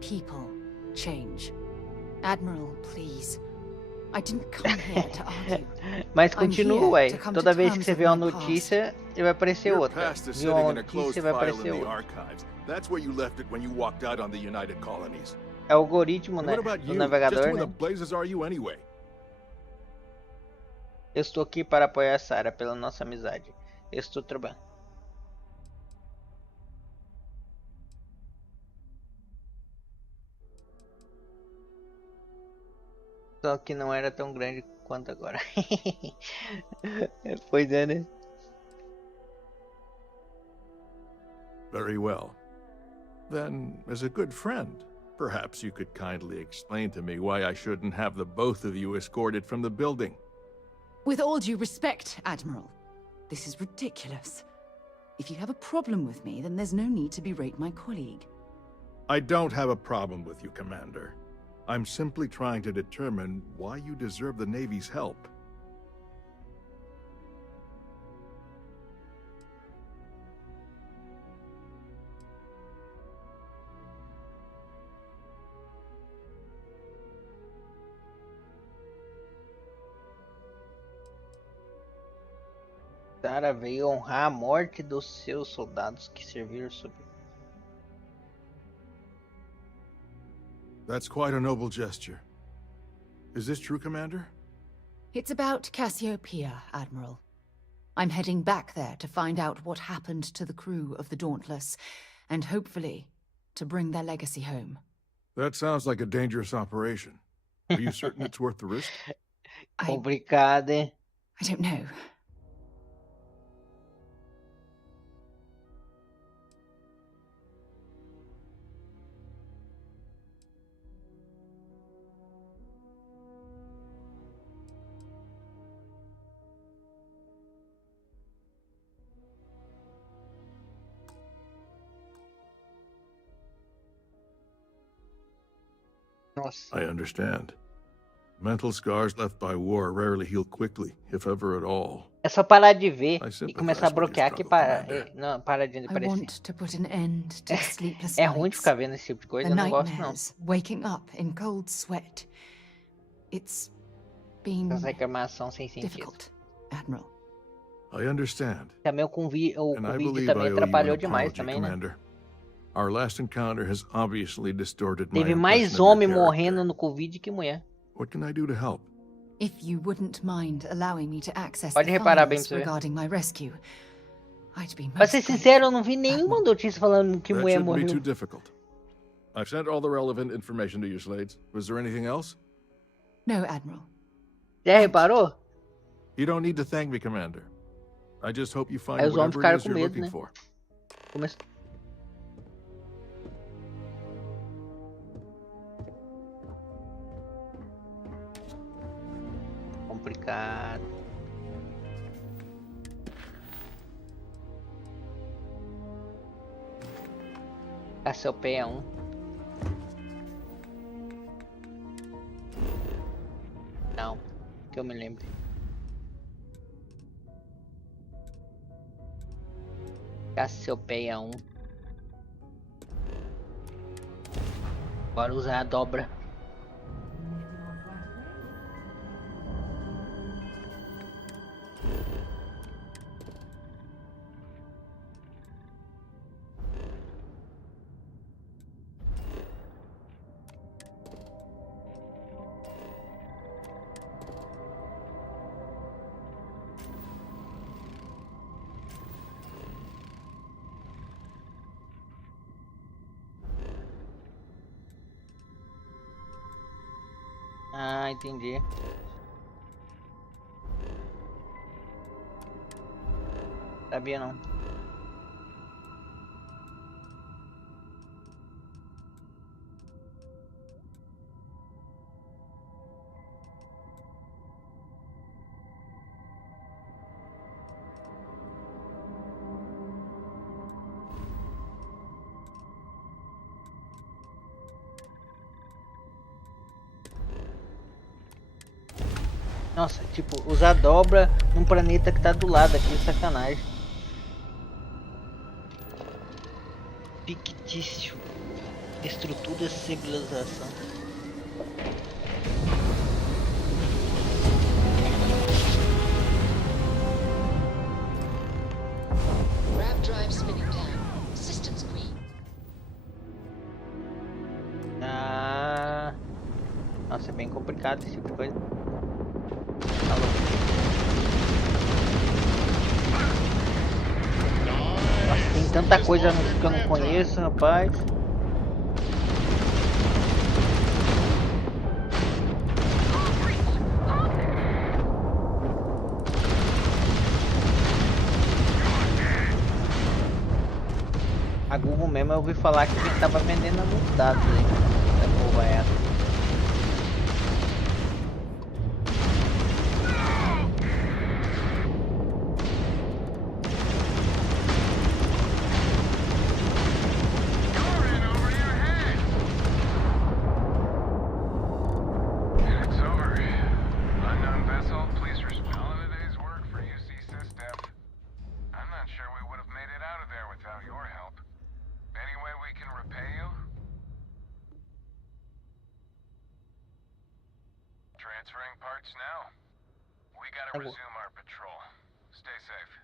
People change. Admiral, please. I didn't come here to argue. Mas continua, ué. Toda vez que você vê uma notícia, vai aparecer outra. Viu uma notícia, vai aparecer outra. That's where you left it when you walked out on the United Colonies. É o algoritmo, né, do navegador, Just who né? in the blazes are you anyway? Eu estou aqui para apoiar a Sarah pela nossa amizade. Eu estou trabalhando. Só que não era tão grande quanto agora. Pois é, né? Very well. Then, as a good friend, perhaps you could kindly explain to me why I shouldn't have the both of you escorted from the building. With all due respect, Admiral, this is ridiculous. If you have a problem with me, then there's no need to berate my colleague. I don't have a problem with you, Commander. I'm simply trying to determine why you deserve the Navy's help. Sarah veio honrar a morte dos seus soldados que serviram sob. That's quite a noble gesture. Is this true, Commander? It's about Cassiopeia, Admiral. I'm heading back there to find out what happened to the crew of the Dauntless, and hopefully, to bring their legacy home. That sounds like a dangerous operation. Are you certain it's worth the risk? Complicado, hein? I don't know. I understand. Mental scars left by war rarely heal quickly, if ever at all. É só parar de ver e começar a bloquear que não para de I aparecer. want to put an end to the sleepless É ruim de nights, ficar vendo esse tipo de coisa, the eu não gosto não. nightmares, waking up in cold sweat. It's been Essa reclamação sem sentido. difficult, Admiral. I understand. Também o Covid And I believe I também owe you an atrapalhou demais apology, também, né? Commander. Our last encounter has obviously distorted my Teve impression mais of your homem character. morrendo no Covid que mulher. What can I do to help? If you wouldn't mind allowing me to access Pode the reparar bem files pra você ver. regarding my rescue, I'd be Pra most ser sincero, eu não vi nenhuma notícia falando que That mulher shouldn't be too morreu. difficult. I've sent all the relevant information to you, Slades. Was there anything else? No, Admiral. Já reparou? You don't need to thank me, Commander. I just hope you find Aí os homens whatever ficaram it is com you're medo, looking né? for. Começou. Complicado. Cassiopeia 1. Não, que eu me lembre. Cassiopeia 1. Bora usar a dobra. Ah, entendi. Sabia não. Nossa, tipo, usar dobra num planeta que tá do lado aqui, sacanagem. fictício. Estrutura civilização. Grab drive spinning down. Systems green. Ah, nossa, é bem complicado esse tipo de coisa. Nossa, tem tanta coisa que eu não conheço, rapaz. A Google mesmo eu ouvi falar que ele tava vendendo alguns dados aí. Da porra essa. Transferring parts now. We gotta resume our patrol. Stay safe.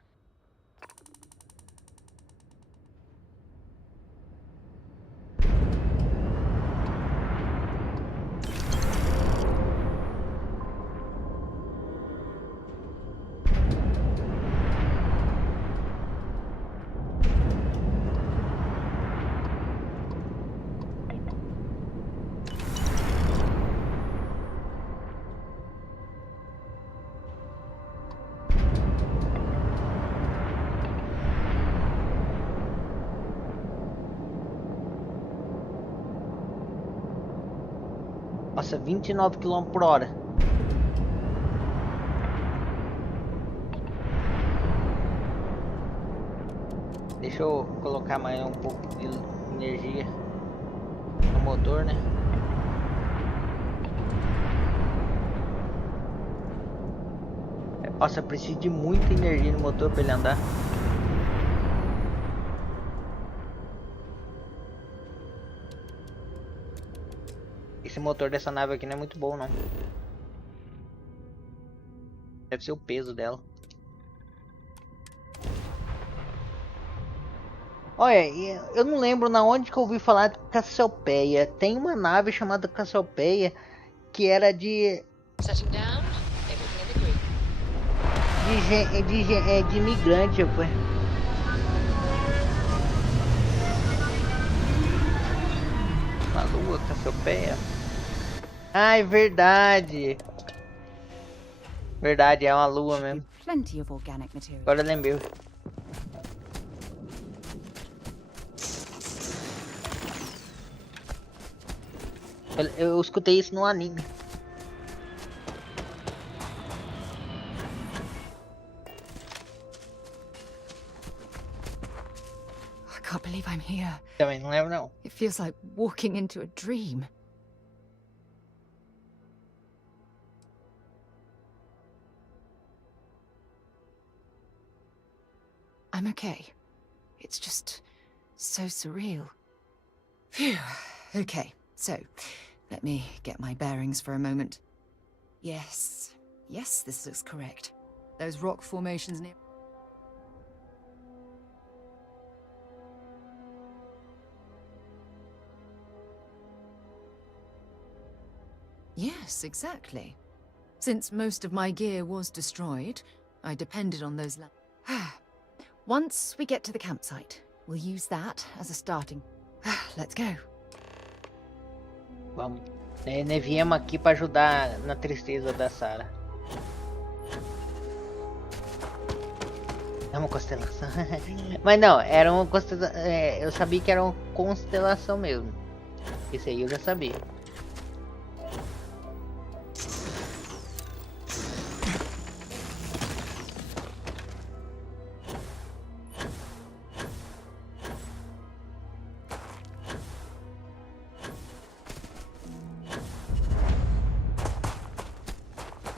Nossa, 29 km/h. Deixa eu colocar mais um pouco de energia no motor, né? Nossa, precisa de muita energia no motor para ele andar. Esse motor dessa nave aqui não é muito bom, não. Deve ser o peso dela. Olha, eu não lembro na onde que eu ouvi falar de Cassiopeia. Tem uma nave chamada Cassiopeia que era de imigrante, foi. Uma lua, Cassiopeia. Ah, é verdade. Verdade, é uma lua mesmo. Agora eu lembrei. Eu escutei isso no anime. I can't believe I'm here. Também não lembro, não. It feels like walking into a dream. I'm okay. It's just so surreal. Phew. Okay, so let me get my bearings for a moment. Yes, this looks correct. Those rock formations near... Yes, exactly. Since most of my gear was destroyed, I depended on those Once we get to the campsite, we'll use that as a starting... Let's go. Vamos. Nós viemos aqui para ajudar na tristeza da Sarah. É uma constelação. Mas não, era uma constelação. Eu sabia que era uma constelação mesmo. Isso aí eu já sabia.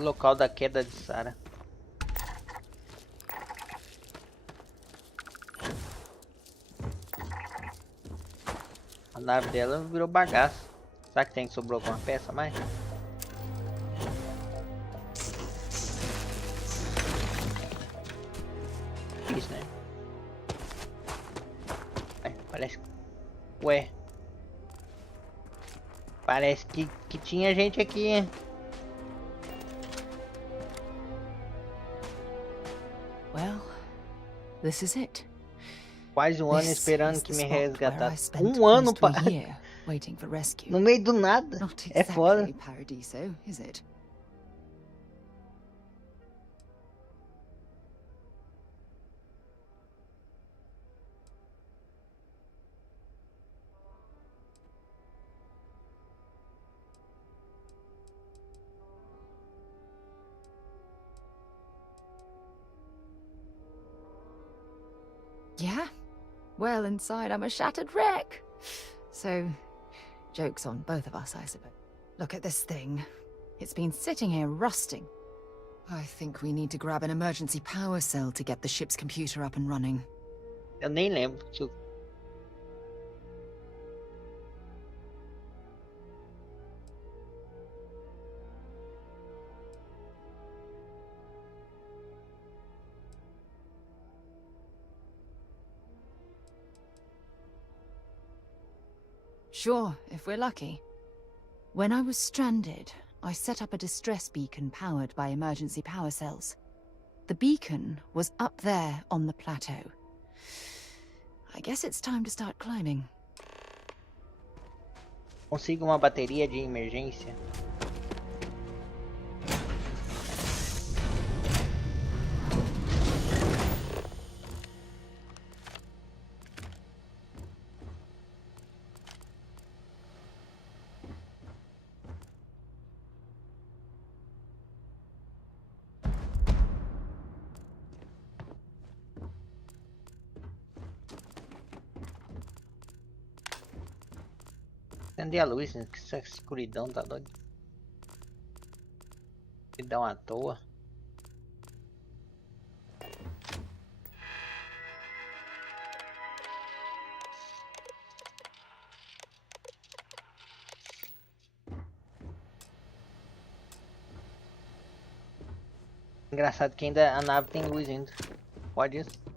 Local da queda de Sarah. nave dela virou bagaço. Será que sobrou alguma peça a mais? Isso, né? Parece... Ué. Parece que tinha gente aqui, hein? Well, this is it. Quase um ano This esperando is que the me spot where I resgatasse. spent Um ano close to para a year waiting for rescue. no meio do nada. Not É foda. exactly Paradiso, is it? Yeah? Well, inside I'm a shattered wreck. So, joke's on both of us, I suppose. Look at this thing. It's been sitting here rusting. I think we need to grab an emergency power cell to get the ship's computer up and running. Eu nem lembro se eu... Sure, if we're lucky. When I was stranded, I set up a distress beacon powered by emergency power cells. The beacon was up there on the plateau. I guess it's time to start climbing. Consiga uma bateria de emergência. Acender a luz, né? Que essa escuridão tá doido. Escuridão à toa. Engraçado que ainda a nave tem luz ainda. Pode isso?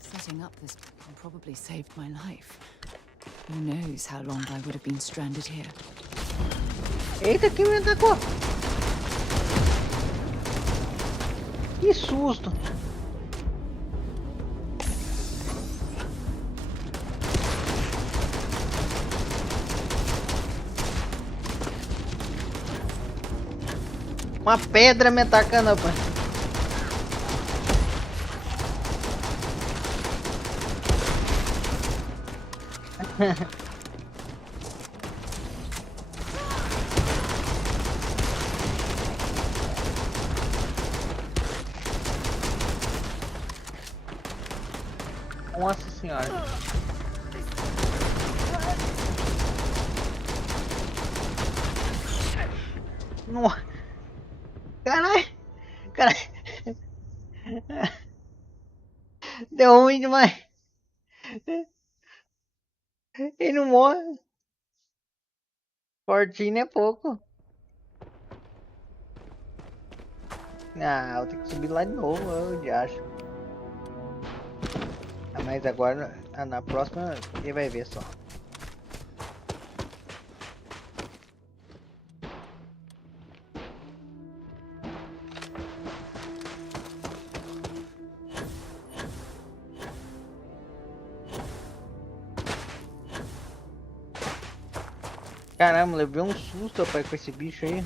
Setting up this beacon probably saved my life. Who knows how long I would have been stranded here. Eita, quem me atacou? Que susto! Uma pedra me atacando, rapaz. Nossa senhora. Nossa. Caralho. Caralho. Deu ruim demais. Ele não morre. Fortinho é pouco. Ah, vou ter que subir lá de novo, eu já acho. Mas agora, na próxima, ele vai ver só. Caramba, levei um susto, rapaz, com esse bicho aí.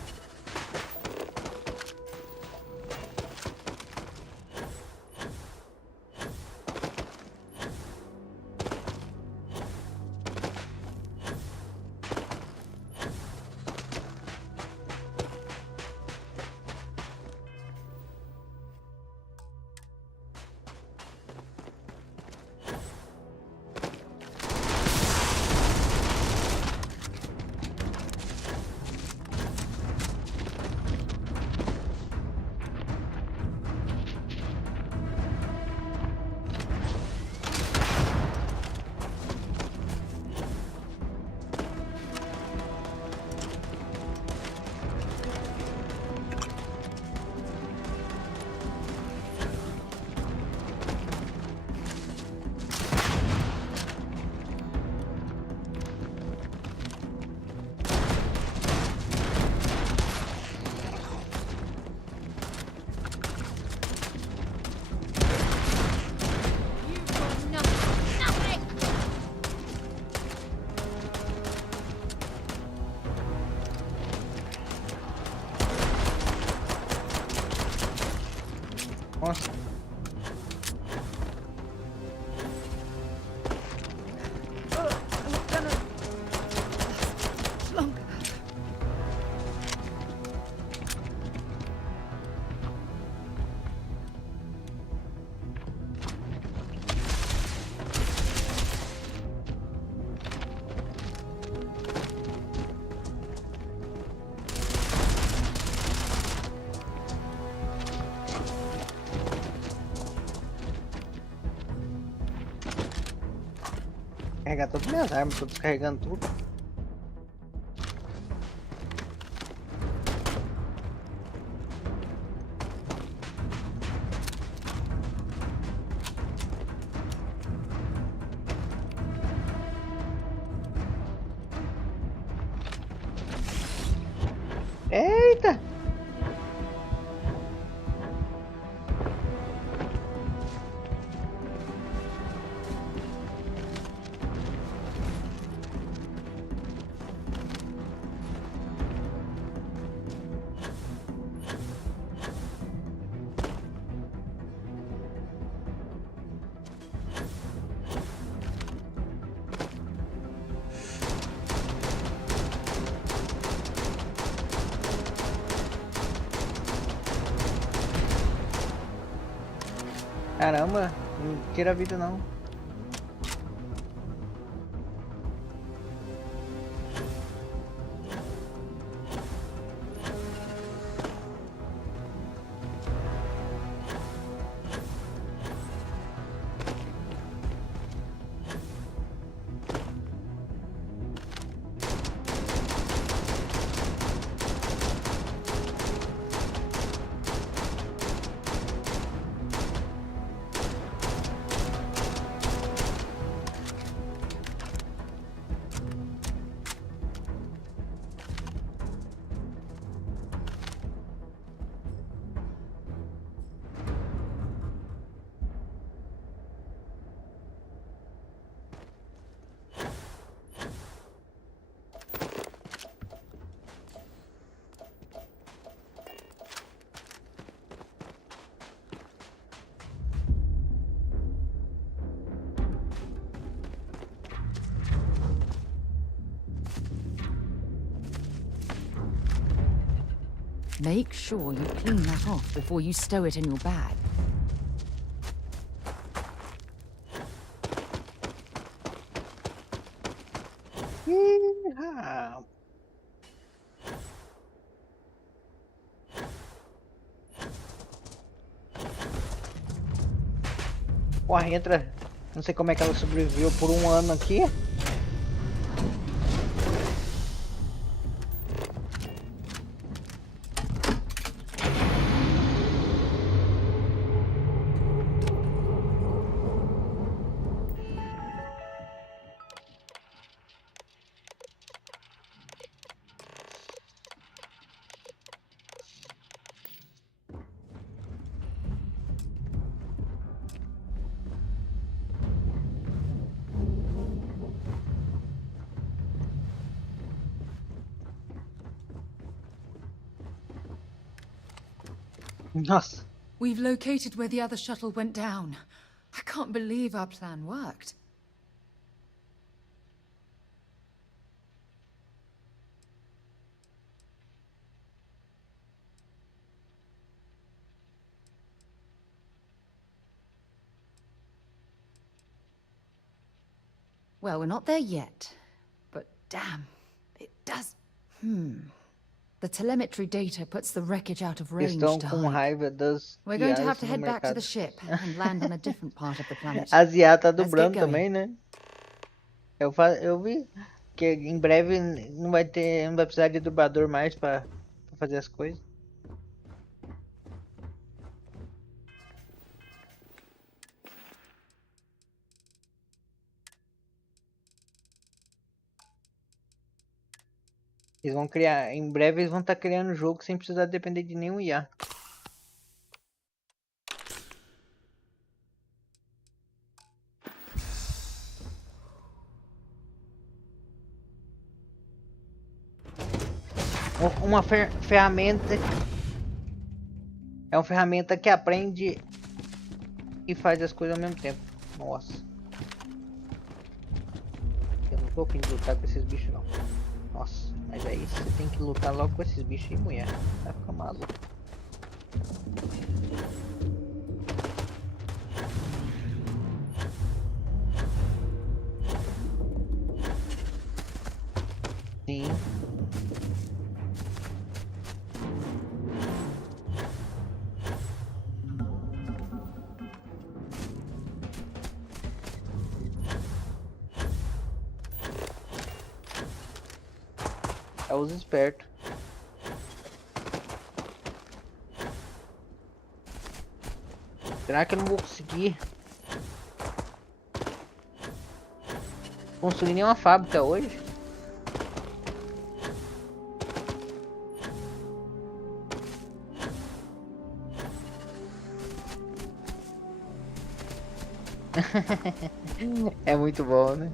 Nossa. Carregar todas as minhas armas, tô descarregando tudo. Eita! Caramba, não tira a vida não. Make sure you clean that off before you stow it in your bag. Porra, entra. Não sei como é que ela sobreviveu por um ano aqui. Nossa. We've located where the other shuttle went down. I can't believe our plan worked. Well, we're not there yet. But damn, it does... The telemetry data puts the wreckage out of range Estão to com hide. raiva das We're going to have IAs to no head back to mercado. the ship and land on a different part of the planet. As IA tá Let's dublando get going. também, né? Eu vi que em breve não vai precisar de dublador mais pra fazer as coisas. Eles vão criar, em breve eles vão estar criando jogo sem precisar depender de nenhum IA. Uma ferramenta é uma ferramenta que aprende e faz as coisas ao mesmo tempo. Nossa, eu não tô a fim de lutar com esses bichos não. Nossa, mas aí você tem que lutar logo com esses bichos aí, mulher. Vai ficar maluco. Sim. É os espertos. Será que eu não vou conseguir construir nenhuma fábrica hoje? É muito bom, né?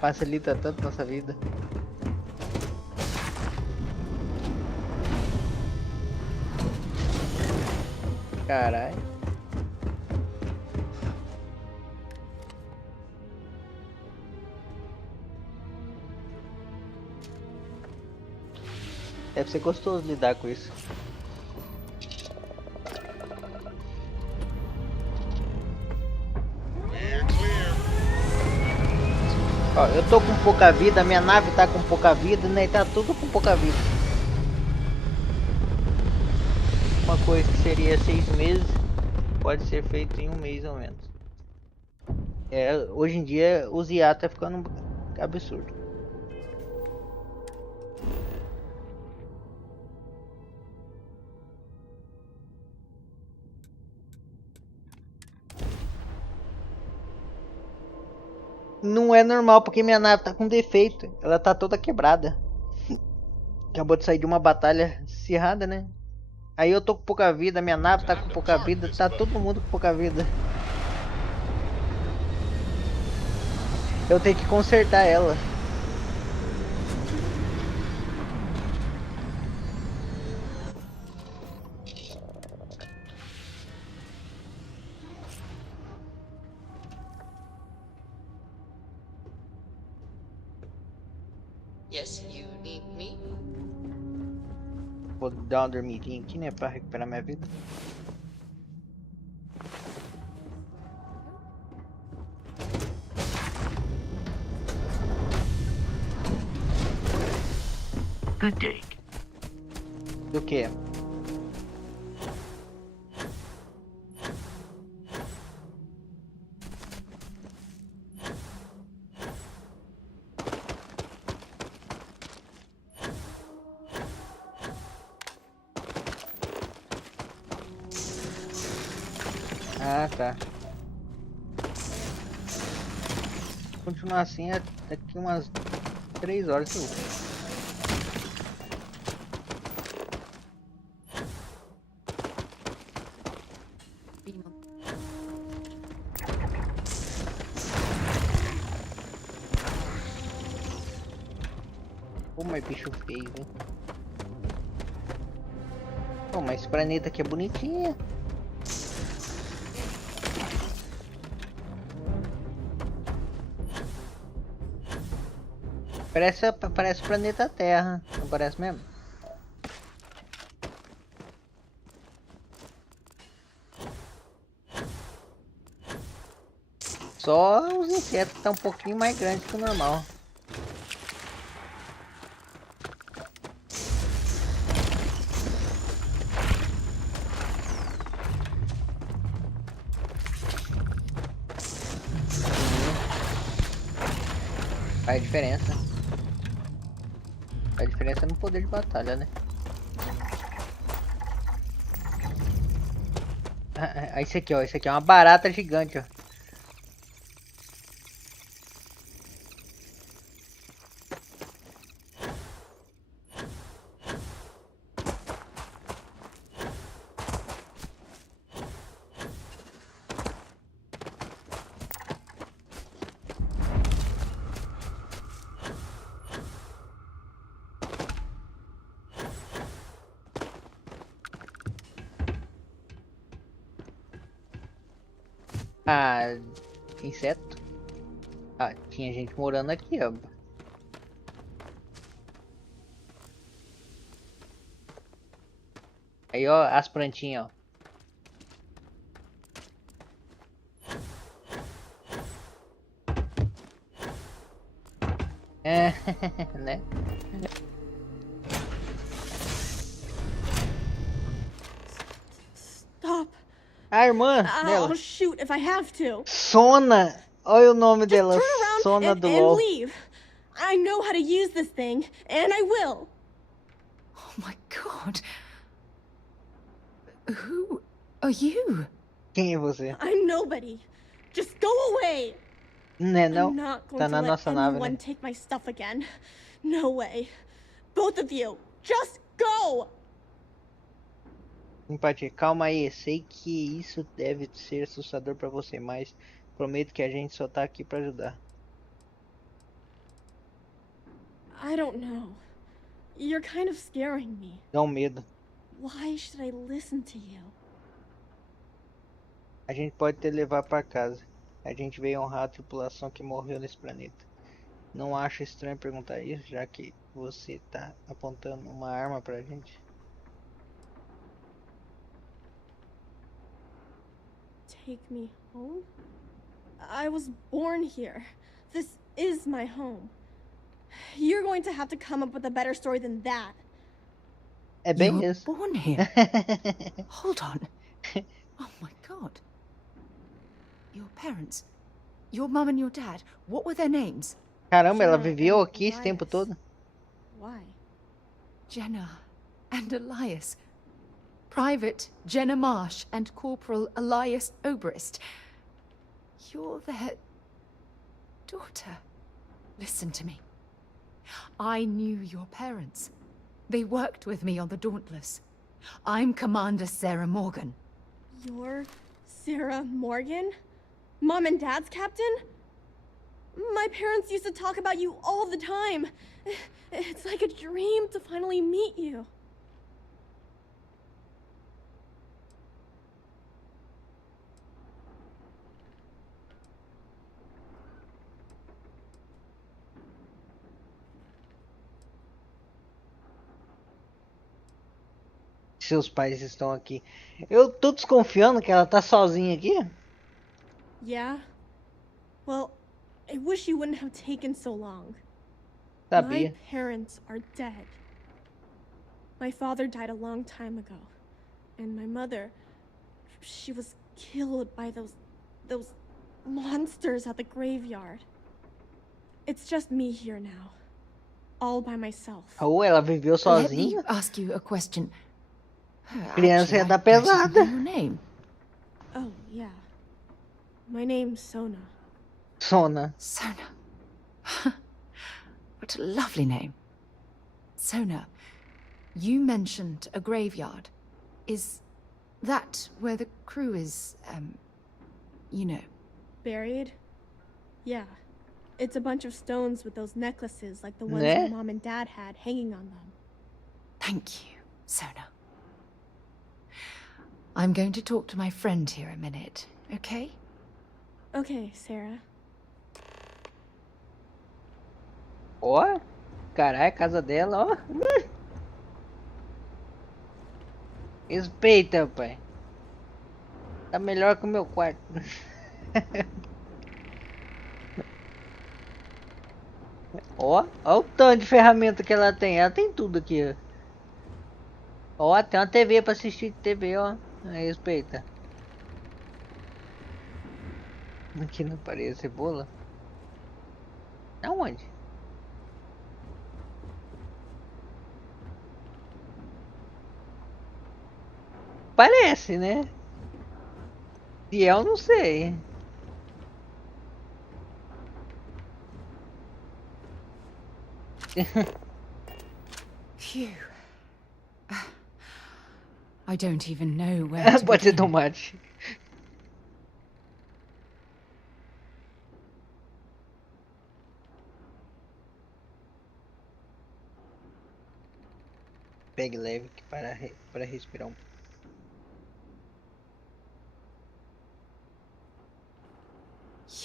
Facilita tanto nossa vida. Caralho. Deve ser gostoso lidar com isso. Ó, eu tô com pouca vida, minha nave tá com pouca vida, né? Tá tudo com pouca vida. Uma coisa que seria 6 meses pode ser feito em 1 mês ao menos. Hoje em dia os IA tá ficando absurdo. Não é normal porque minha nave tá com defeito, ela tá toda quebrada. Acabou de sair de uma batalha acirrada, né? Aí eu tô com pouca vida, minha nave tá com pouca vida, tá todo mundo com pouca vida. Eu tenho que consertar ela. Yes, you need me? Vou dar uma dormidinha aqui, né, pra recuperar minha vida. Good day. Do que? Ah, tá. Continuar assim, daqui umas 3 horas eu... Pô, mas bicho feio, hein? Pô, mas esse planeta aqui é bonitinho. Parece o planeta Terra, não parece mesmo? Só os insetos estão um pouquinho mais grandes que o normal. Faz diferença. Faz diferença no poder de batalha, né? Esse aqui, ó. Esse aqui é uma barata gigante, ó. Ah, inseto. Ah, tinha gente morando aqui, ó. Aí, ó, as plantinhas, ó. É, né? Stop. A irmã dela. I'll shoot if I have to. Sona. Olha o nome dela. Sona do and LoL. leave. I know how to use this thing, and I will. Oh my god. Who are you? Quem é você? I'm nobody. Just go away. Né, não? I'm not going Tá to na let nossa nave, anyone né? take my stuff again. No way. Both of you, just go. Empatia, calma aí. Sei que isso deve ser assustador pra você, mas prometo que a gente só tá aqui pra ajudar. I don't know. You're kind of scaring me. Dá um medo. Why should I listen to you? A gente pode te levar pra casa. A gente veio honrar a tripulação que morreu nesse planeta. Não acho estranho perguntar isso, já que você tá apontando uma arma pra gente? Take me home? I was born here. This is my home. You're going to have to come up with a better story than that. É bem You were isso. born here. Hold on. Oh my god. Your parents, your mum and your dad, what were their names? Caramba, ela viveu aqui esse tempo todo? Why? Jenna and Elias. Private Jenna Marsh and Corporal Elias Obrist. You're their daughter. Listen to me. I knew your parents. They worked with me on the Dauntless. I'm Commander Sarah Morgan. You're Sarah Morgan? Mom and Dad's captain? My parents used to talk about you all the time. It's like a dream to finally meet you. Seus pais estão aqui. Eu tô desconfiando que ela tá sozinha aqui. Yeah? Well, I wish you wouldn't have taken so long. Sabia. My parents are dead. My father died a long time ago. And my mother, she was killed by those monsters at the graveyard. It's just me here now. All by myself. Ou ela viveu Let me sozinha. ask you a question. Criança ia Actually, dar I'd like to know pesada. your name. Oh, yeah. My name's Sona. Sona. Sona. What a lovely name. Sona, you mentioned a graveyard. Is that where the crew is, you know? Buried? Yeah. It's a bunch of stones with those necklaces like the ones Né? my mom and dad had hanging on them. Thank you, Sona. I'm going to talk to my friend here a minute, okay? Okay, Sarah. Ó, caralho, a casa dela, ó. Respeita, pai. Tá melhor que o meu quarto. Ó, ó o tanto de ferramenta que ela tem. Ela tem tudo aqui, ó. Ó, tem uma TV pra assistir TV, ó. Respeita. Aqui não parece cebola. Aonde? Parece, né? Se eu não sei. Phew. I don't even know where to Pode ser begin. tomate. Pegue leve para respirar um.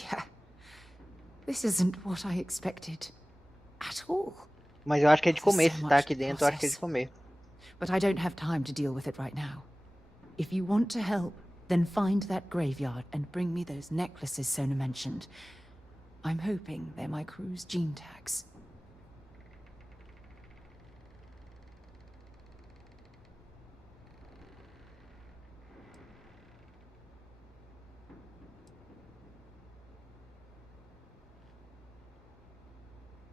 Yeah. This isn't what I expected at all. Mas eu acho que é de comer, So se much tá to aqui dentro, eu acho que é de process. comer. But I don't have time to deal with it right now. If you want to help, then find that graveyard and bring me those necklaces Sona mentioned. I'm hoping they're my crew's gene tags.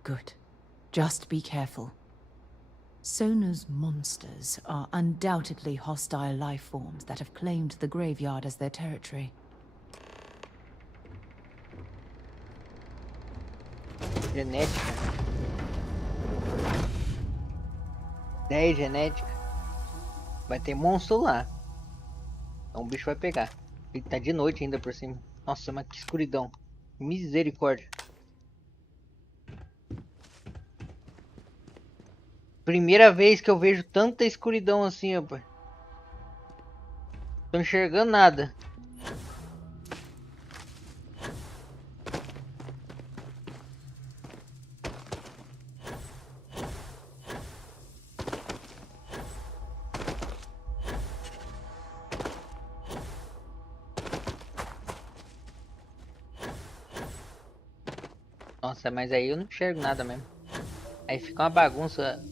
Good. Just be careful. Sona's monsters are undoubtedly hostile life forms that have claimed the graveyard as their territory. Genética. 10 genética. Vai ter monstro lá. Então o bicho vai pegar. E tá de noite ainda por cima. Nossa, mas que escuridão. Misericórdia. Primeira vez que eu vejo tanta escuridão assim, rapaz. Tô enxergando nada. Nossa, mas aí eu não enxergo nada mesmo. Aí fica uma bagunça.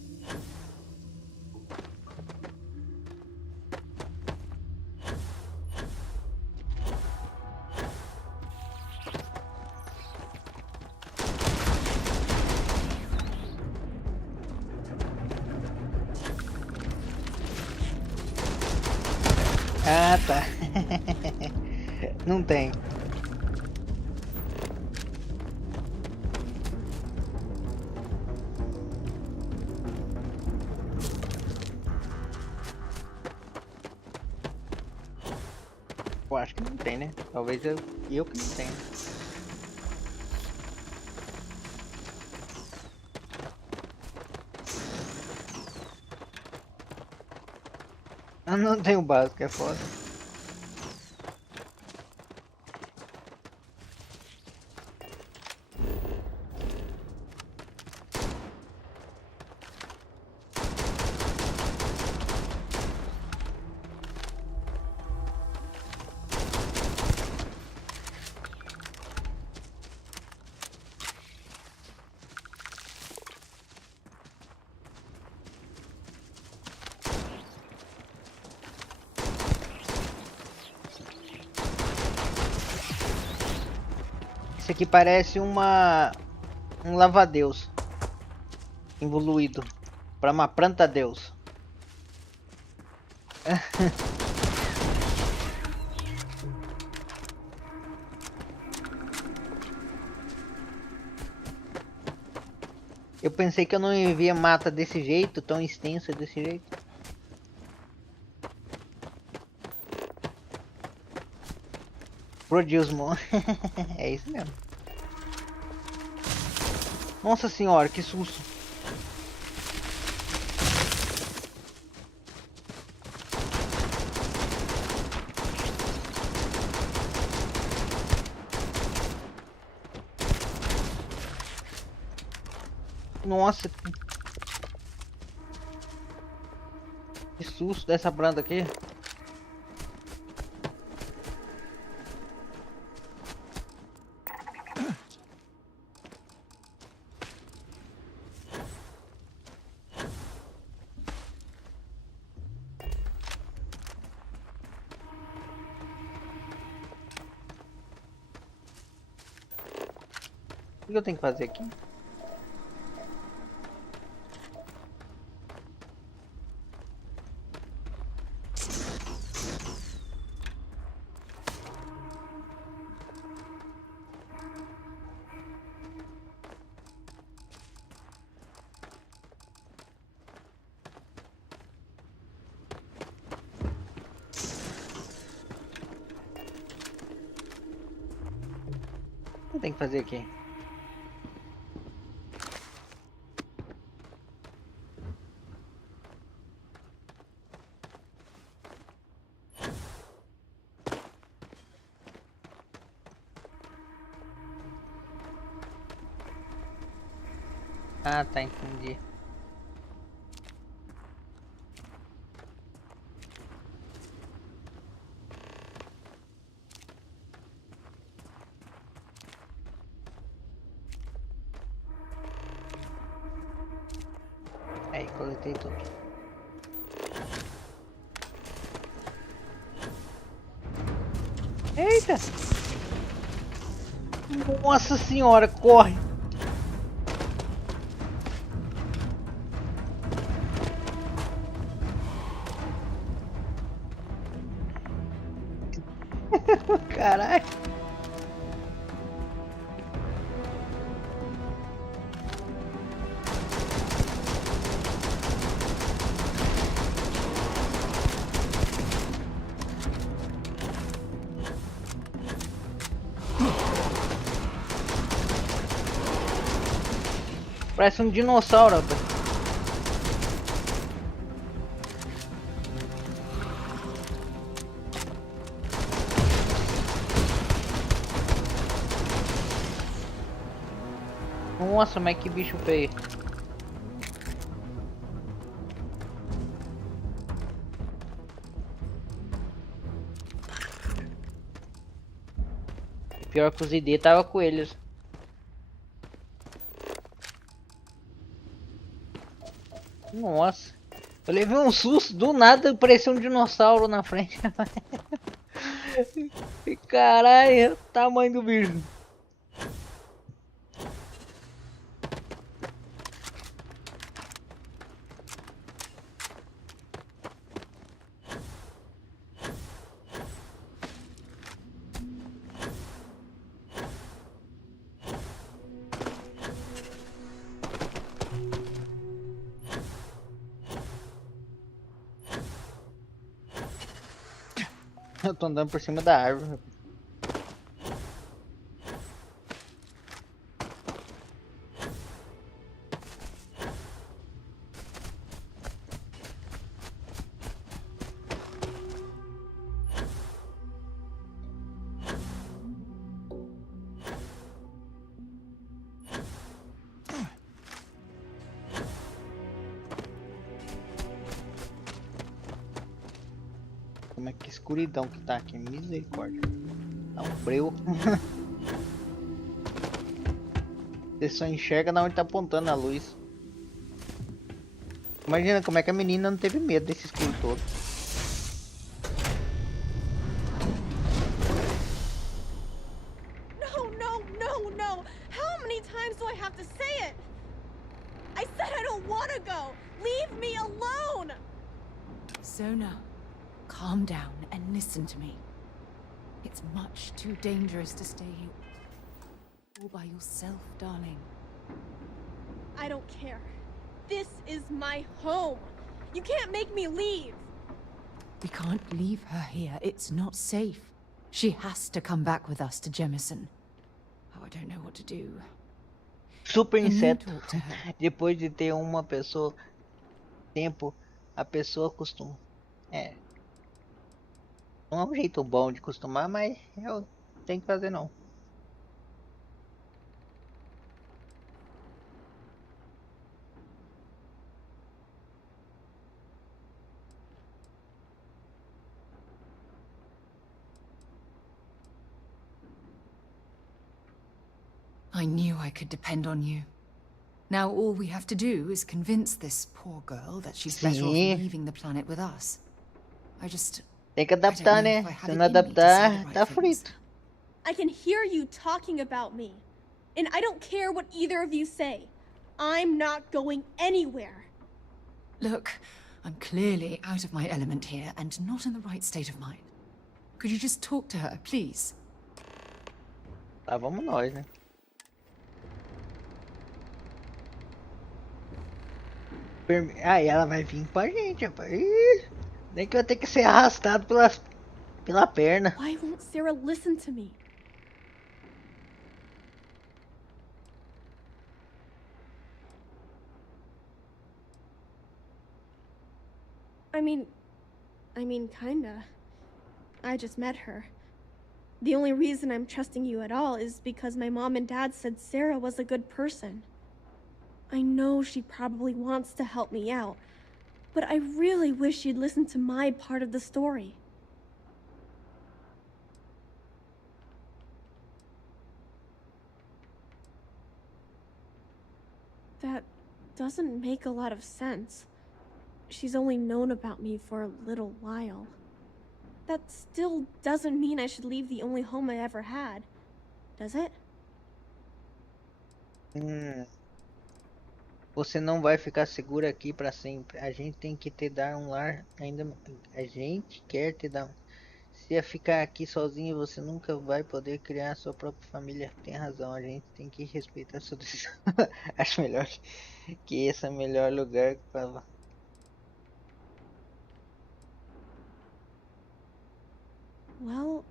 Ah, tá. Não tem. Eu acho que não tem, né? Talvez eu que não tenha. Eu não tenho básico, é foda. Isso aqui parece um lava-deus evoluído para uma planta-deus. Eu pensei que eu não ia ver mata desse jeito, tão extensa desse jeito. Produce more. É isso mesmo. Nossa senhora, que susto. Nossa. Que susto dessa planta aqui. O que eu tenho que fazer aqui? O que eu tenho que fazer aqui? Ah, tá, entendi. Aí, coletei tudo. Eita! Nossa senhora, corre! Caralho! Parece um dinossauro, rapaz. Nossa, mas que bicho feio. Pior que os ID tava com eles. Nossa, eu levei um susto, do nada apareceu um dinossauro na frente. Caralho, tamanho do bicho. Eu tô andando por cima da árvore. Como é que escuridão que tá aqui, misericórdia. Dá um breu. Você só enxerga na onde tá apontando a luz. Imagina como é que a menina não teve medo desse escuro todo. No, no, no, no! How many times do I have to say it? I said I don't want to go! Leave me alone! Sona, calm down and listen to me. It's much too dangerous to stay here all by yourself, darling. I don't care. This is my home. You can't make me leave. We can't leave her here. It's not safe. She has to come back with us to Jemison. Oh, I don't know what to do. Super inseto. Depois de ter uma pessoa tempo, a pessoa acostuma. É. Não é um jeito bom de acostumar, mas eu tenho que fazer não. I knew I could depend on you. Now all we have to do is convince this poor girl that she's better off leaving the planet with us. Tem que adaptar, né? Se não adaptar, tá frito. I can hear you talking about me. And I don't care what either of you say. I'm not going anywhere. Look, I'm clearly out of my element here and not in the right state of mind. Could you just talk to her, please? Tá, vamos nós, né? E ela vai vir com a gente, rapaz. Nem que eu tenha que ser arrastado pela perna. Why won't Sarah listen to me? I mean, kinda. I just met her. The only reason I'm trusting you at all is because my mom and dad said Sarah was a good person. I know she probably wants to help me out, but I really wish she'd listen to my part of the story. That doesn't make a lot of sense. She's only known about me for a little while. That still doesn't mean I should leave the only home I ever had, does it? Você não vai ficar segura aqui para sempre. A gente tem que te dar um lar ainda. A gente quer te dar. Se ficar aqui sozinho, você nunca vai poder criar sua própria família. Tem razão, a gente tem que respeitar sua decisão. Acho melhor que esse é o melhor lugar para. Well,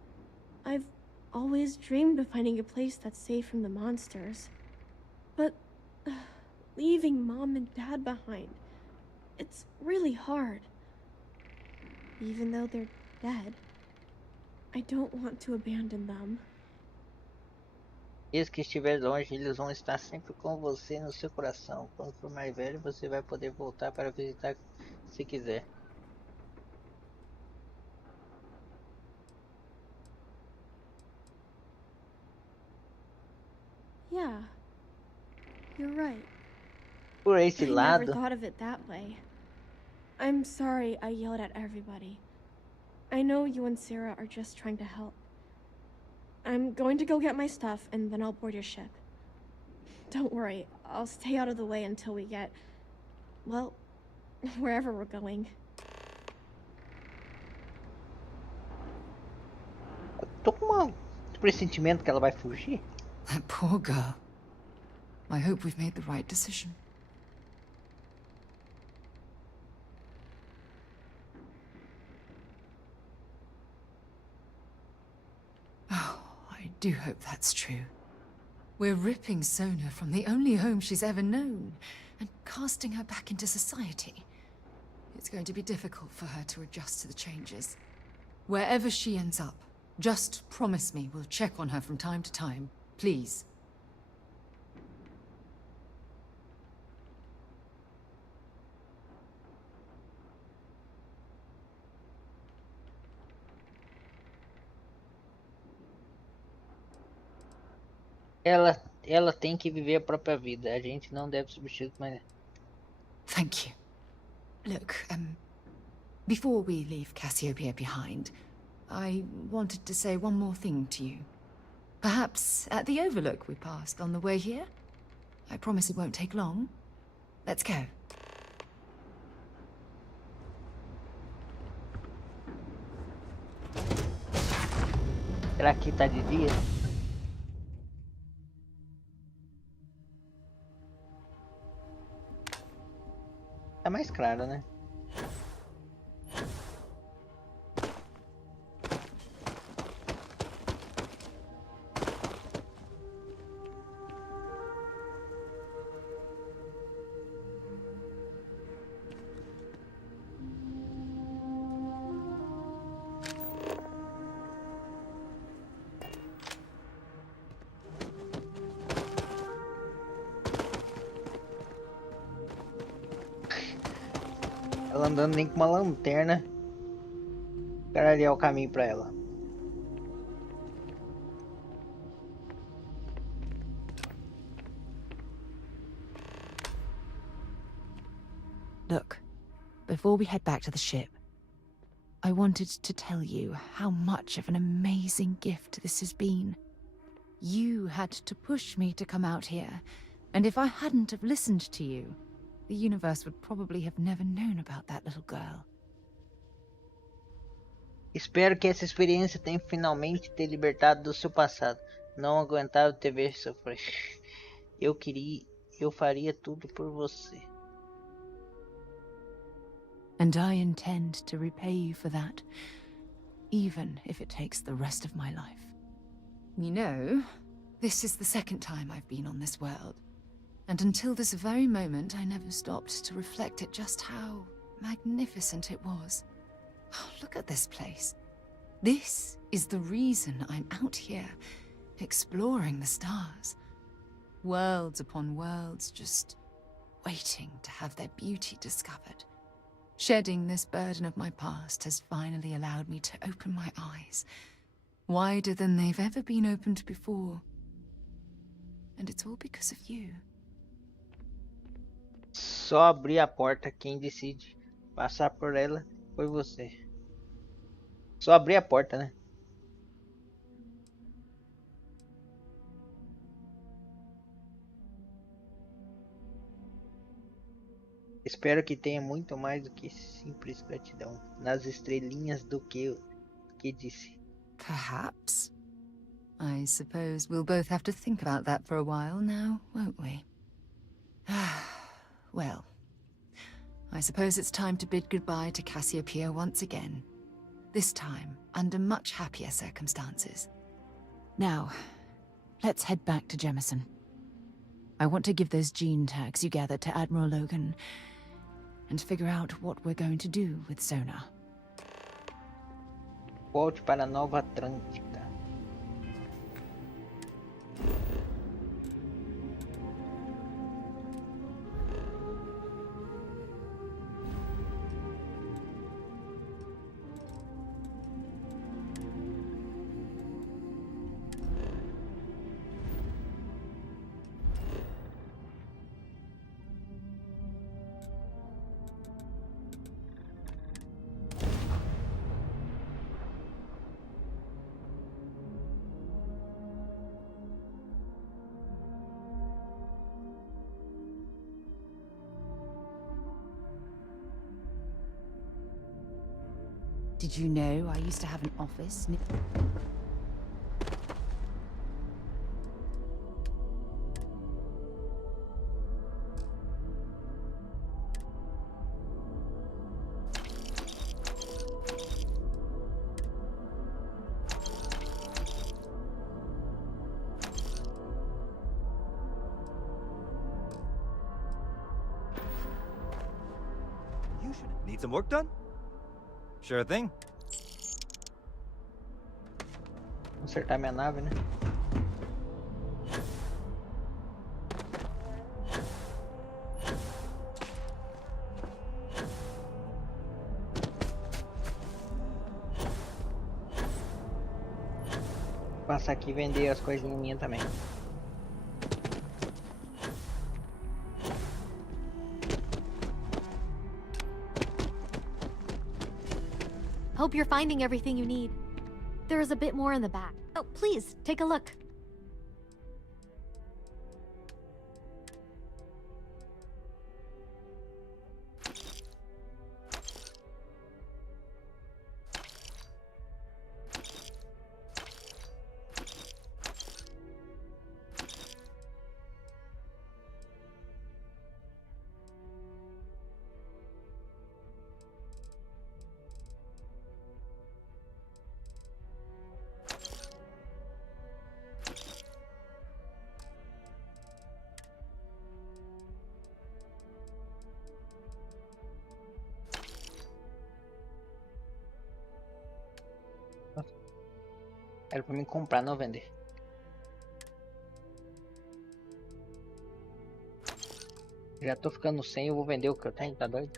I've always dreamed of finding a place that's safe from the monsters. But leaving Mom and Dad behind, it's really hard. Even though they're dead, I don't want to abandon them. Mesmo que estiver longe, eles vão estar sempre com você no seu coração. Quando for mais velho, você vai poder voltar para visitar se quiser. Yeah, you're right. Por esse I lado. never thought of it that way. I'm sorry I yelled at everybody. I know you and Sarah are just trying to help. I'm going to go get my stuff and then I'll board your ship. Don't worry, I'll stay out of the way until we get, well, wherever we're going. Tô com um pressentimento que ela vai fugir. That poor girl. I hope we've made the right decision. Oh, I do hope that's true. We're ripping Sona from the only home she's ever known and casting her back into society. It's going to be difficult for her to adjust to the changes. Wherever she ends up, just promise me we'll check on her from time to time. Please. Ela tem que viver a própria vida. A gente não deve substituir mais. Thank you. Look, before we leave Cassiopeia behind, I wanted to say one more thing to you. Perhaps at the overlook we passed on the way here? I promise it won't take long. Let's go. Será que tá de dia? Tá mais claro, né? Ela andando nem com uma lanterna para aliar o caminho para ela. before we head back to the ship, I wanted to tell you how much of an amazing gift this has been. You had to push me to come out here, and if I hadn't have listened to you, the universe would probably have never known about that little girl. Espero que essa experiência tenha finalmente te libertado do seu passado. Não aguentava te ver sofrer. Eu faria tudo por você. And I intend to repay you for that, even if it takes the rest of my life. You know, this is the second time I've been on this world, and until this very moment I never stopped to reflect at just how magnificent it was. Oh, look at this place. This is the reason I'm out here, exploring the stars. Worlds upon worlds, just waiting to have their beauty discovered. Shedding this burden of my past has finally allowed me to open my eyes, wider than they've ever been opened before. And it's all because of you. Só abrir a porta, quem decide passar por ela foi você. Só abrir a porta, né? Espero que tenha muito mais do que simples gratidão nas estrelinhas do que disse. Perhaps. I suppose we'll both have to think about that for a while now, won't we? Well, I suppose it's time to bid goodbye to Cassiopeia once again. This time, under much happier circumstances. Now, let's head back to Jemison. I want to give those gene tags you gathered to Admiral Logan and figure out what we're going to do with Sona. Volte para Nova Atlântica. Did you know I used to have an office? Need some work done? Sure thing. Consertar minha nave, né? Passar aqui e vender as coisinhas minhas também. Hope you're finding everything you need. There is a bit more in the back. Oh, please, take a look. Era pra mim comprar, não vender. Já tô ficando sem, eu vou vender o que eu tenho, tá doido?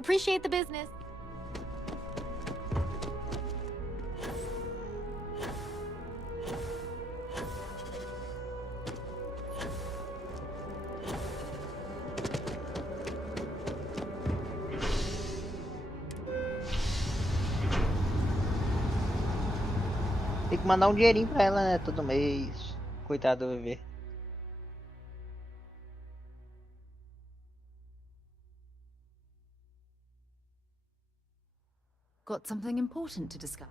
Appreciate the business. Tem que mandar um dinheirinho pra ela, né? Todo mês. Coitado do bebê. Got something important to discuss.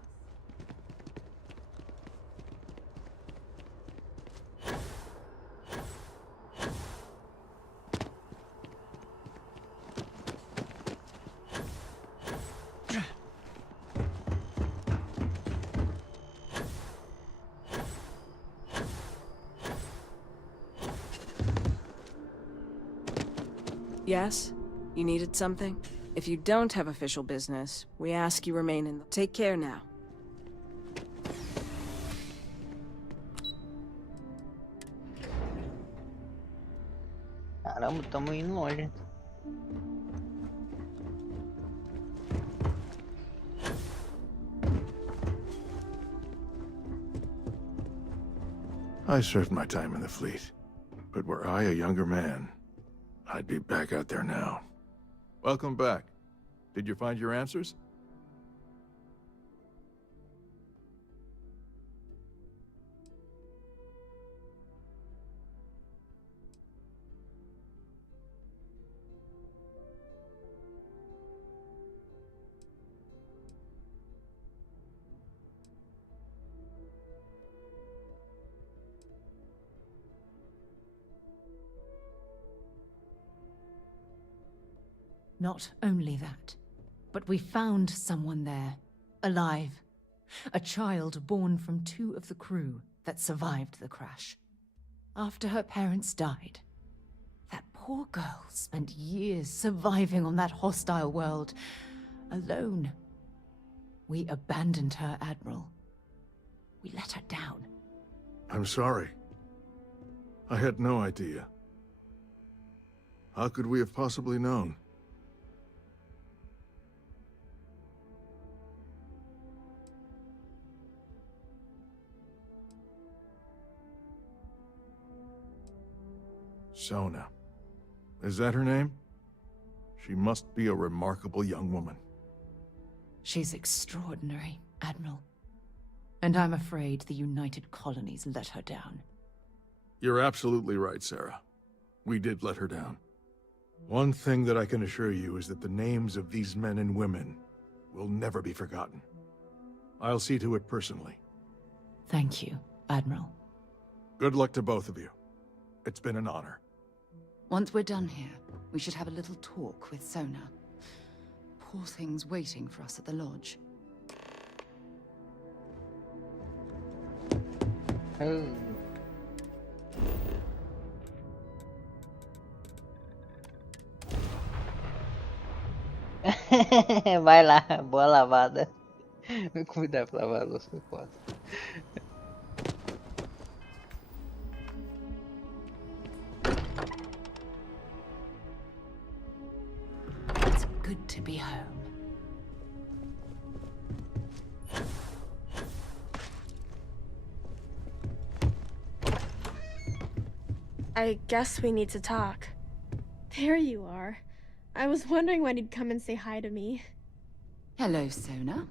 Yes? You needed something? If you don't have official business, we ask you remain in the... Take care now. Caramba, tamo indo longe. I served my time in the fleet, but were I a younger man, I'd be back out there now. Welcome back. Did you find your answers? Not only that, but we found someone there, alive. A child born from 2 of the crew that survived the crash. After her parents died, that poor girl spent years surviving on that hostile world, alone. We abandoned her, Admiral. We let her down. I'm sorry. I had no idea. How could we have possibly known? Sona. Is that her name? She must be a remarkable young woman. She's extraordinary, Admiral. And I'm afraid the United Colonies let her down. You're absolutely right, Sarah. We did let her down. One thing that I can assure you is that the names of these men and women will never be forgotten. I'll see to it personally. Thank you, Admiral. Good luck to both of you. It's been an honor. Once we're done here, we should have a little talk with Sona. Poor thing's waiting for us at the lodge. Oh. Vai lá, boa lavada. Cuidar pra lavar a louça, eu posso. It's good to be home. I guess we need to talk. There you are. I was wondering when you'd come and say hi to me. Hello, Sona.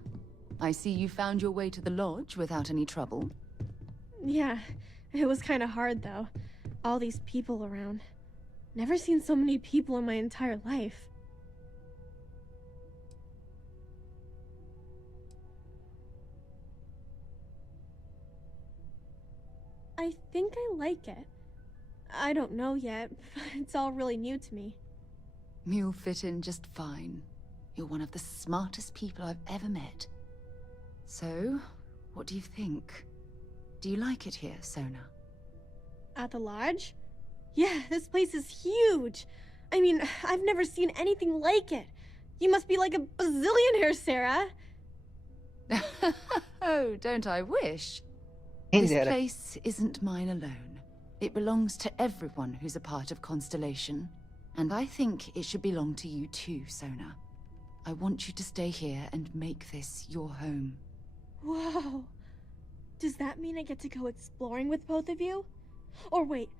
I see you found your way to the lodge without any trouble. Yeah, it was kind of hard though. All these people around. Never seen so many people in my entire life. I think I like it. I don't know yet. It's all really new to me. You'll fit in just fine. You're one of the smartest people I've ever met. So, what do you think? Do you like it here, Sona? At the lodge? Yeah, this place is huge. I mean, I've never seen anything like it. You must be like a bazillionaire, Sarah. Oh, don't I wish? This place isn't mine alone. It belongs to everyone who's a part of Constellation. And I think it should belong to you too, Sona. I want you to stay here and make this your home. Wow. Does that mean I get to go exploring with both of you? Or wait,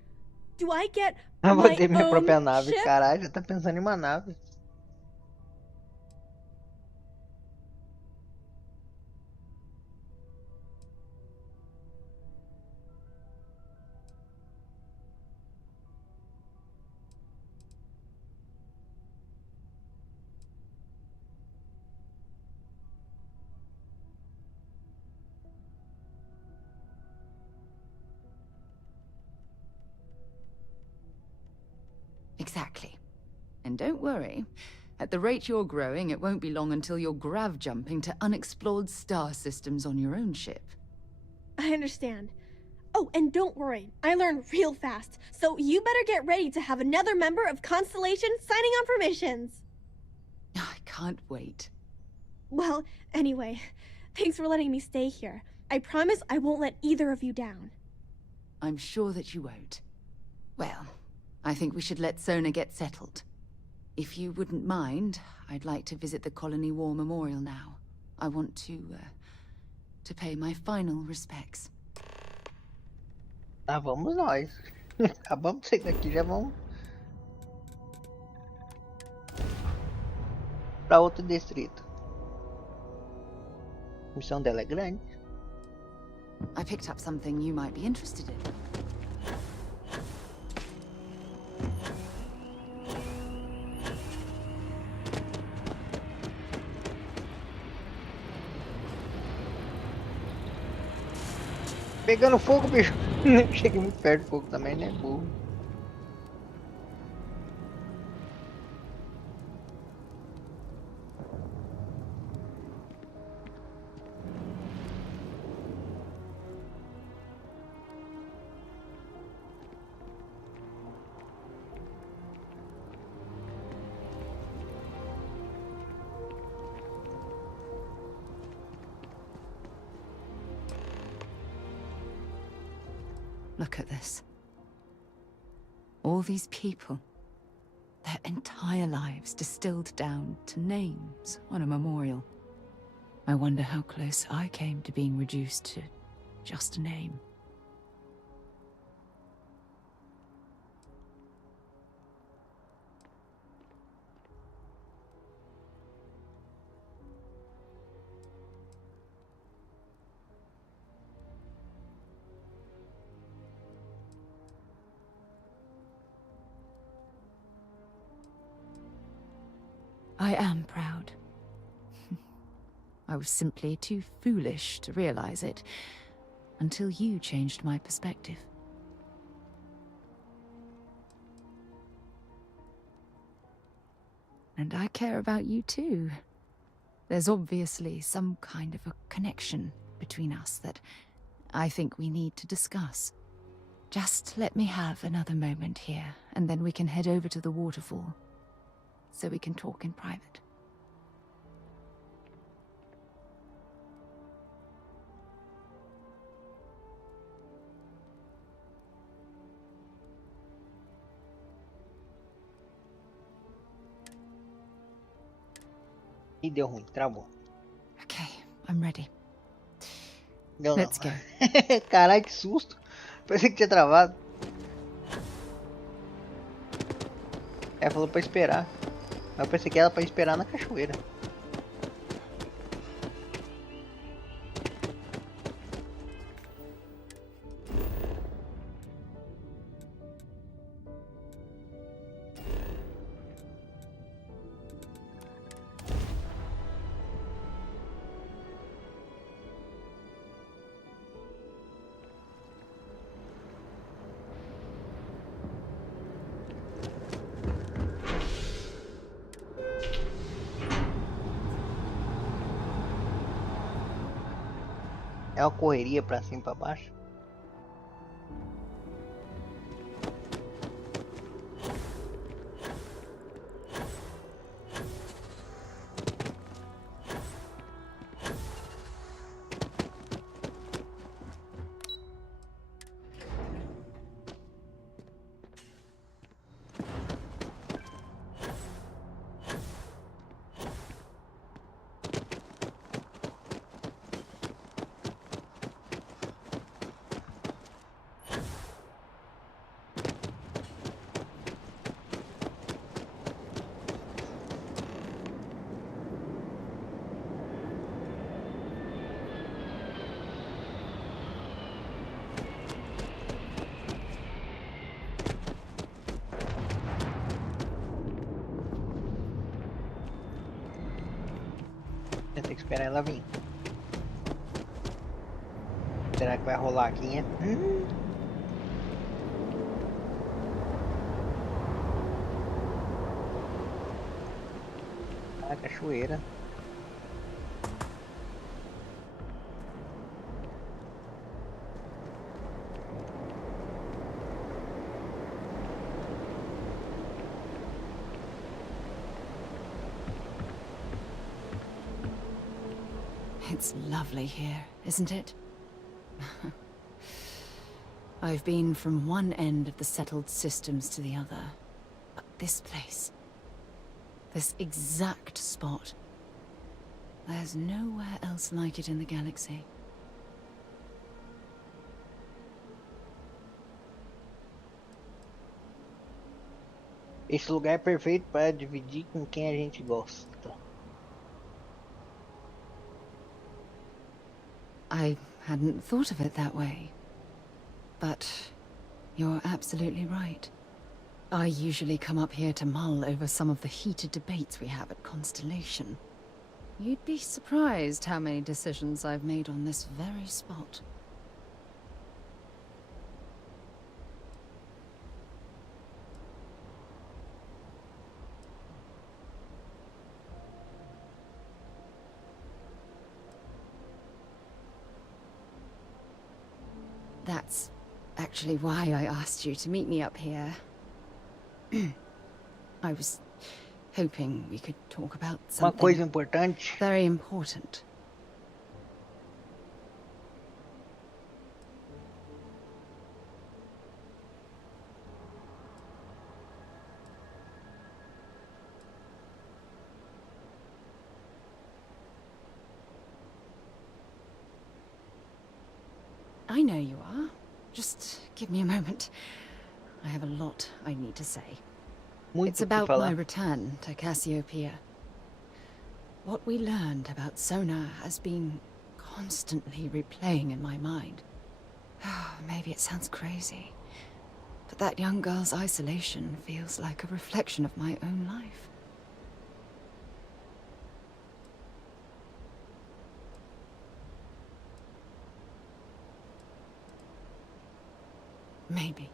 do I get Eu vou my ter minha própria own nave. ship? Caralho, já tá pensando em uma nave. Exactly. And don't worry, at the rate you're growing, it won't be long until you're grav jumping to unexplored star systems on your own ship. I understand. Oh, and don't worry, I learn real fast, so you better get ready to have another member of Constellation signing on for missions. I can't wait. Well, anyway, thanks for letting me stay here. I promise I won't let either of you down. I'm sure that you won't. Well, I think we should let Sona get settled. If you wouldn't mind, I'd like to visit the Colony War Memorial now. I want to pay my final respects. Tá, vamos nós. Acabamos de sair daqui, já vamos pra outro distrito. A missão dela é grande. I picked up something you might be interested in. Pegando fogo, bicho. Cheguei muito perto do fogo também, né? Burro. Look at this. All these people. Their entire lives distilled down to names on a memorial. I wonder how close I came to being reduced to just a name. I am proud. I was simply too foolish to realize it, until you changed my perspective. And I care about you too. There's obviously some kind of a connection between us that I think we need to discuss. Just let me have another moment here, and then we can head over to the waterfall, so we can talk in private. E deu ruim, travou. Okay, I'm ready. Deu Let's não. go. Caralho, que susto. Pensei que tinha travado. Ela falou pra esperar. Mas eu pensei que era pra esperar na cachoeira. É uma correria pra cima e pra baixo. Eu tenho que esperar ela vir. Será que vai rolar aqui, hein? Ah, cachoeira. It's lovely here, isn't it? I've been from one end of the settled systems to the other. But this place, this exact spot, there's nowhere else like it in the galaxy. Esse lugar é perfeito para dividir com quem a gente gosta. I hadn't thought of it that way. But you're absolutely right. I usually come up here to mull over some of the heated debates we have at Constellation. You'd be surprised how many decisions I've made on this very spot. That's actually why I asked you to meet me up here. I was hoping we could talk about Uma something coisa importante. very important. I know you are. Just give me a moment. I have a lot I need to say. It's about my return to Cassiopeia. What we learned about Sonar has been constantly replaying in my mind. Maybe it sounds crazy, but that young girl's isolation feels like a reflection of my own life. Maybe.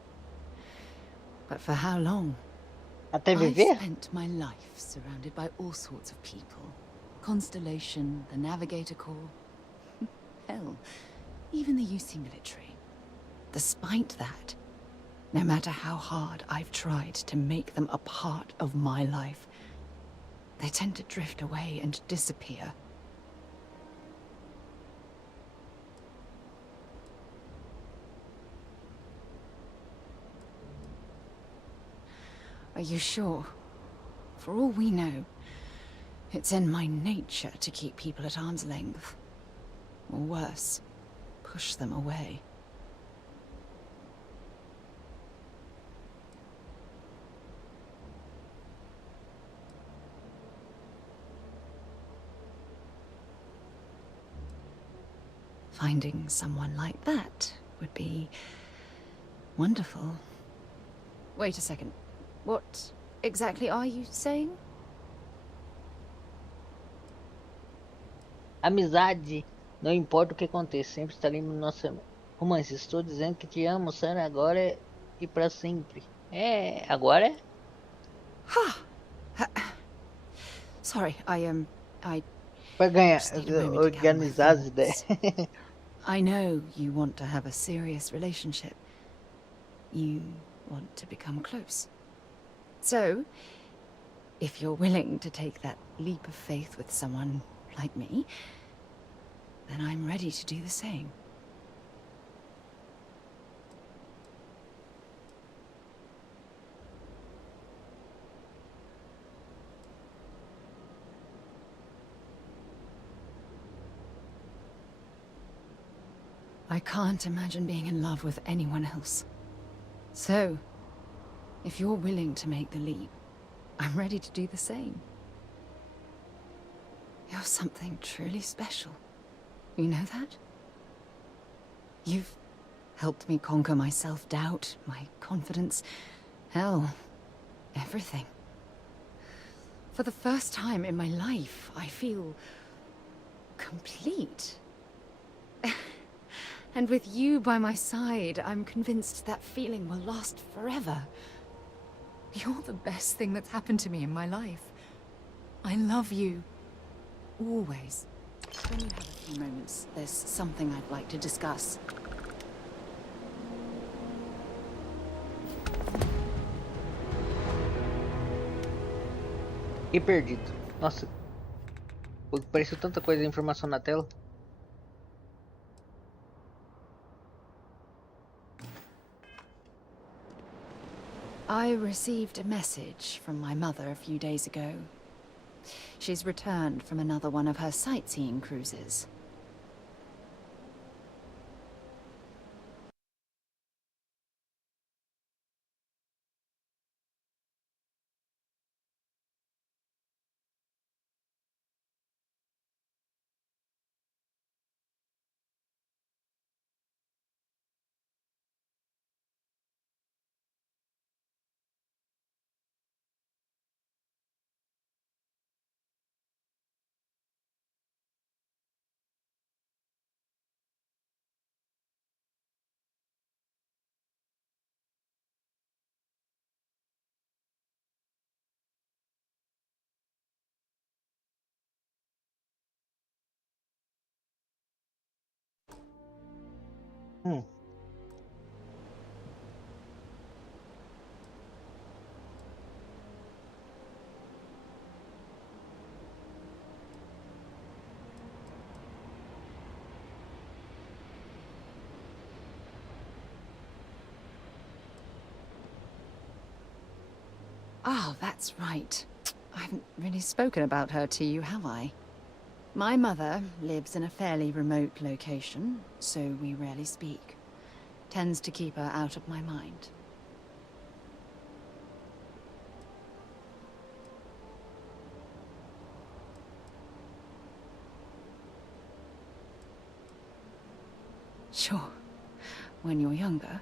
But for how long? Até I've viver? spent my life surrounded by all sorts of people. Constellation, the Navigator Corps. Hell, even the UC military. Despite that, no matter how hard I've tried to make them a part of my life, they tend to drift away and disappear. Are you sure? For all we know, it's in my nature to keep people at arm's length. Or worse, push them away. Finding someone like that would be wonderful. Wait a second. What exactly are you saying? Amizade. Não importa o que aconteça, sempre estaremos no nosso romance. Estou dizendo que te amo, Sarah, agora e para sempre. É, agora é? Sorry, I Para ganhar, just need a moment to gather my organizar as thoughts. ideias. I know you want to have a serious relationship. You want to become close. So, if you're willing to take that leap of faith with someone like me, then I'm ready to do the same. I can't imagine being in love with anyone else. So, if you're willing to make the leap, I'm ready to do the same. You're something truly special. You know that? You've helped me conquer my self-doubt, my confidence, hell, everything. For the first time in my life, I feel complete. And with you by my side, I'm convinced that feeling will last forever. You're the best thing that's happened to me in my life. I love you. Always. When you have a few moments, there's something I'd like to discuss. E perdido. Nossa. Apareceu tanta coisa de informação na tela. I received a message from my mother a few days ago. She's returned from another one of her sightseeing cruises. Ah, that's right. I haven't really spoken about her to you, have I? My mother lives in a fairly remote location, so we rarely speak. Tends to keep her out of my mind. Sure, when you're younger.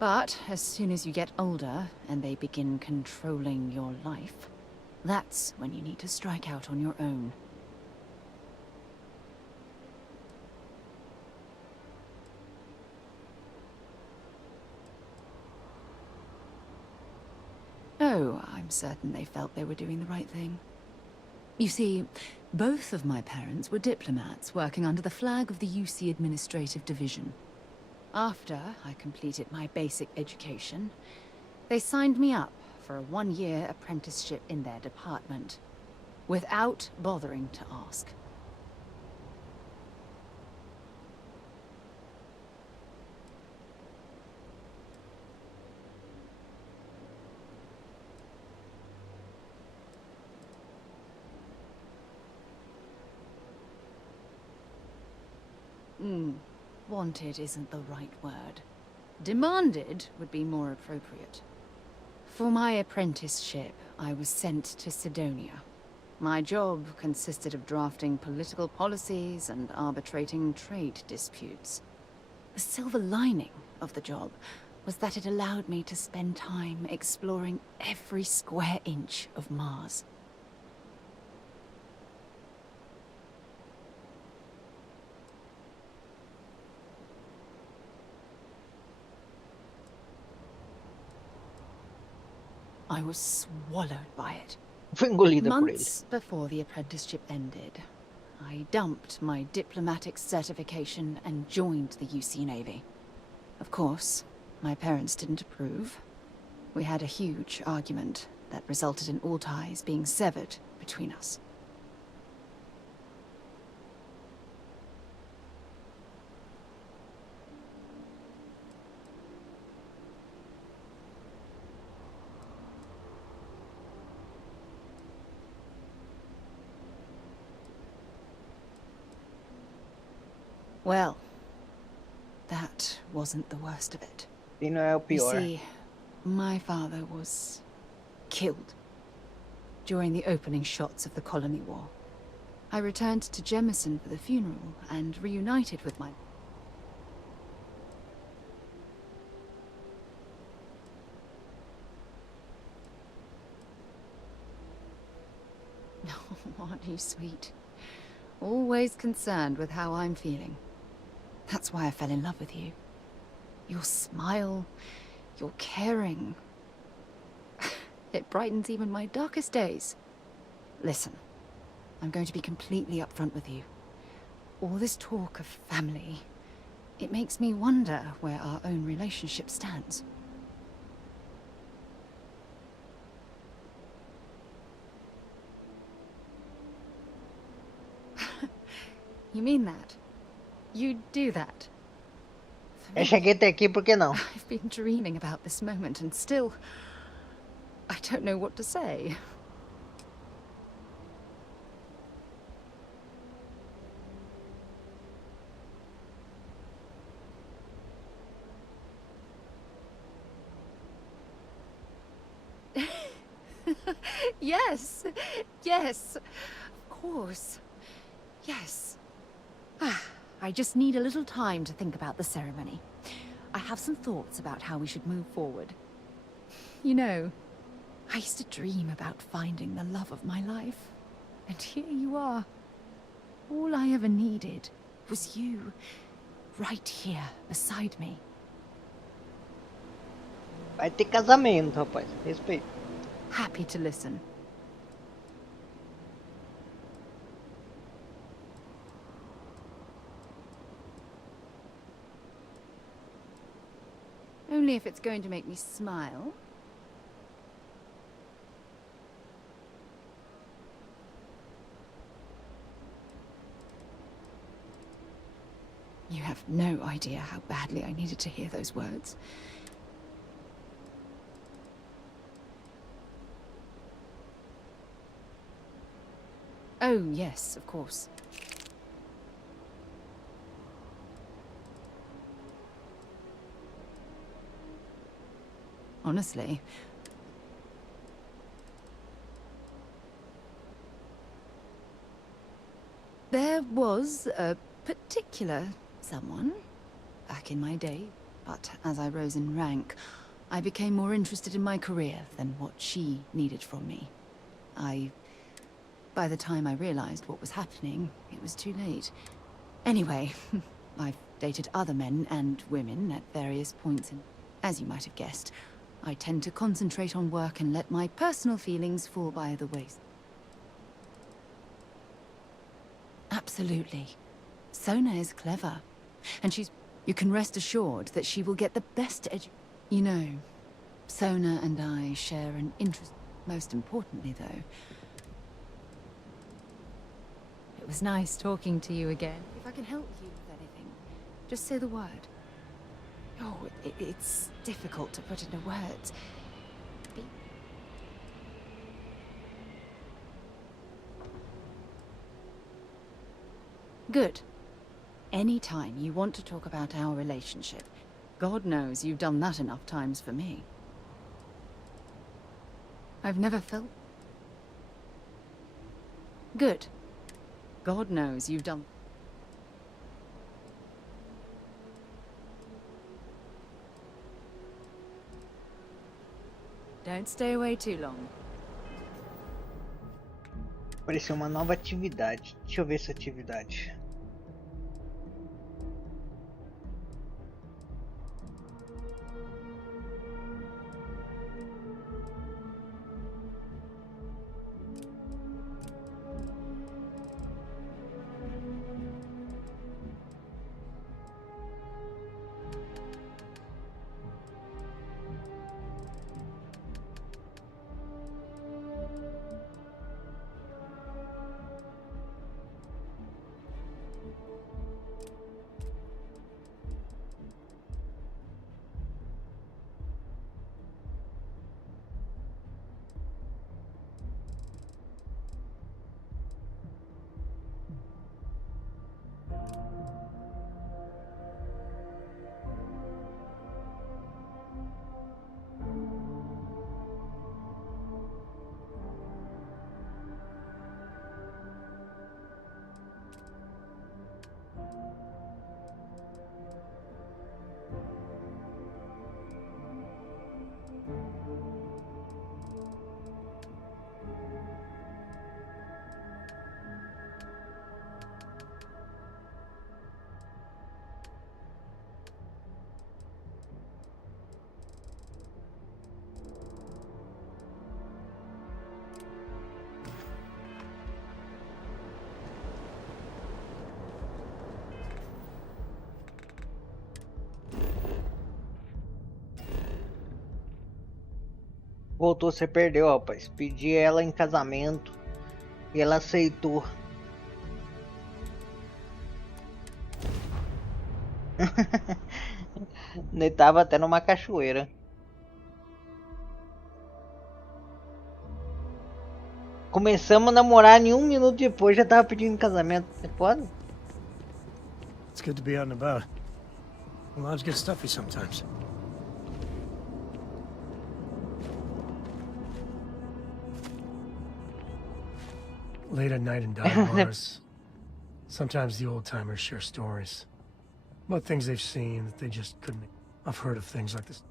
But as soon as you get older and they begin controlling your life, that's when you need to strike out on your own. Oh, I'm certain they felt they were doing the right thing. You see, both of my parents were diplomats working under the flag of the UC Administrative Division. After I completed my basic education, they signed me up for a one-year apprenticeship in their department, without bothering to ask. Wanted isn't the right word. Demanded would be more appropriate. For my apprenticeship, I was sent to Sidonia. My job consisted of drafting political policies and arbitrating trade disputes. The silver lining of the job was that it allowed me to spend time exploring every square inch of Mars. I was swallowed by it. Months before the apprenticeship ended, I dumped my diplomatic certification and joined the UC Navy. Of course, my parents didn't approve. We had a huge argument that resulted in all ties being severed between us. Well, that wasn't the worst of it. You see, my father was killed during the opening shots of the Colony War. I returned to Jemison for the funeral and reunited with my... Oh, aren't you sweet? Always concerned with how I'm feeling. That's why I fell in love with you. Your smile, your caring. It brightens even my darkest days. Listen, I'm going to be completely upfront with you. All this talk of family, it makes me wonder where our own relationship stands. You mean that? You do that? Eu cheguei até aqui, por que não? I've been dreaming about this moment and still... I don't know what to say. Yes, yes, of course, yes. I just need a little time to think about the ceremony. I have some thoughts about how we should move forward. You know, I used to dream about finding the love of my life. And here you are. All I ever needed was you, right here, beside me. Vai ter casamento, rapaz. Respeito. Happy to listen. Only if it's going to make me smile. You have no idea how badly I needed to hear those words. Oh, yes, of course. Honestly, there was a particular someone back in my day, but as I rose in rank, I became more interested in my career than what she needed from me. By the time I realized what was happening, it was too late. Anyway, I've dated other men and women at various points, and as you might have guessed, I tend to concentrate on work and let my personal feelings fall by the wayside. Absolutely. Sona is clever. And you can rest assured that she will get the best You know, Sona and I share an interest. Most importantly, though, it was nice talking to you again. If I can help you with anything, just say the word. Oh, it's difficult to put into words. Good. Anytime you want to talk about our relationship, God knows you've done that enough times for me. I've never felt... Good. God knows you've done... Don't stay away too long. Apareceu uma nova atividade. Deixa eu ver essa atividade. Voltou, você perdeu, rapaz. Pedi ela em casamento e ela aceitou. Ele tava até numa cachoeira. Começamos a namorar e 1 minuto depois já tava pedindo casamento. É foda? It's good to be out and about. The lives get stuffy sometimes. Late at night in dive bars, sometimes the old-timers share stories about things they've seen that they just couldn't. I've heard of things like this.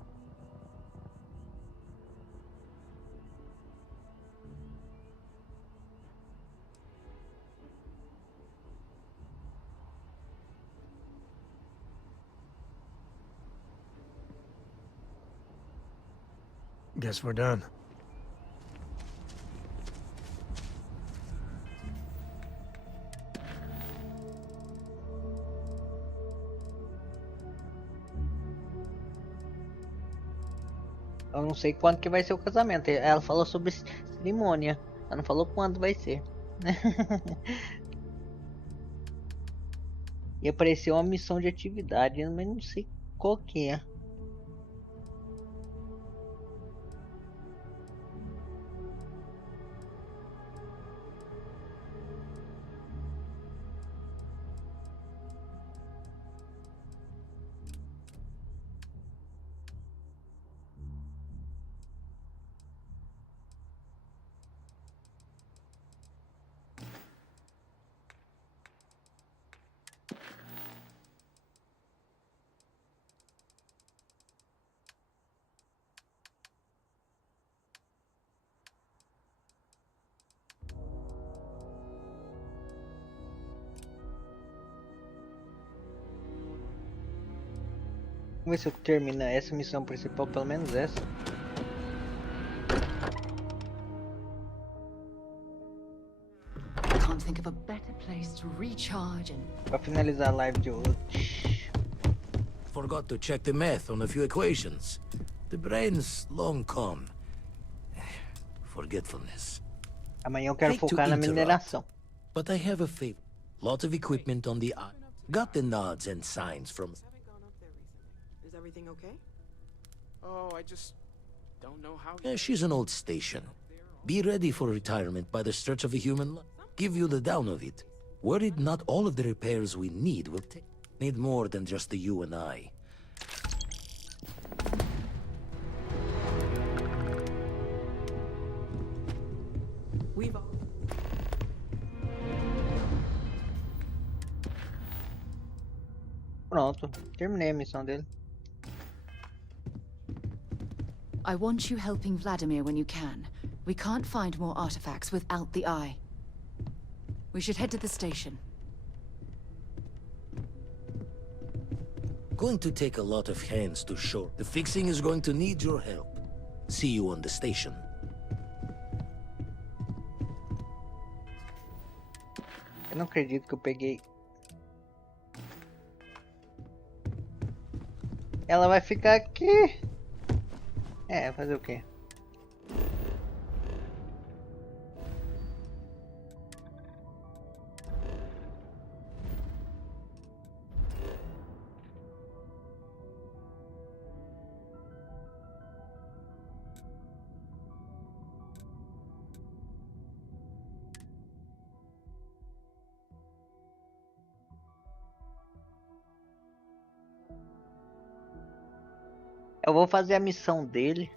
Guess we're done. Eu não sei quando que vai ser o casamento. Ela falou sobre cerimônia. Ela não falou quando vai ser. E apareceu uma missão de atividade, mas não sei qual que é. Vamos ver se eu termino essa missão principal, pelo menos essa. Can't think of a better place to recharge and... Pra finalizar a live de hoje. Forgot to check the math on a few equations. The brain's long gone. Forgetfulness. Amanhã eu quero focar na mineração. But I have a favor. Lots of equipment on the eye. Got the nods and signs from... Is everything okay? Oh, I just don't know how... Yeah, she's an old station. Be ready for retirement by the stretch of a human life. Give you the down of it. Worried not all of the repairs we need will take... Need more than just the you and I. We've... Pronto, terminei a missão dele. I want you helping Vladimir when you can. We can't find more artifacts without the eye. We should head to the station. Going to take a lot of hands to show. The fixing is going to need your help. See you on the station. Eu não acredito que eu peguei. Ela vai ficar aqui. É, fazer o quê? Eu vou fazer a missão dele.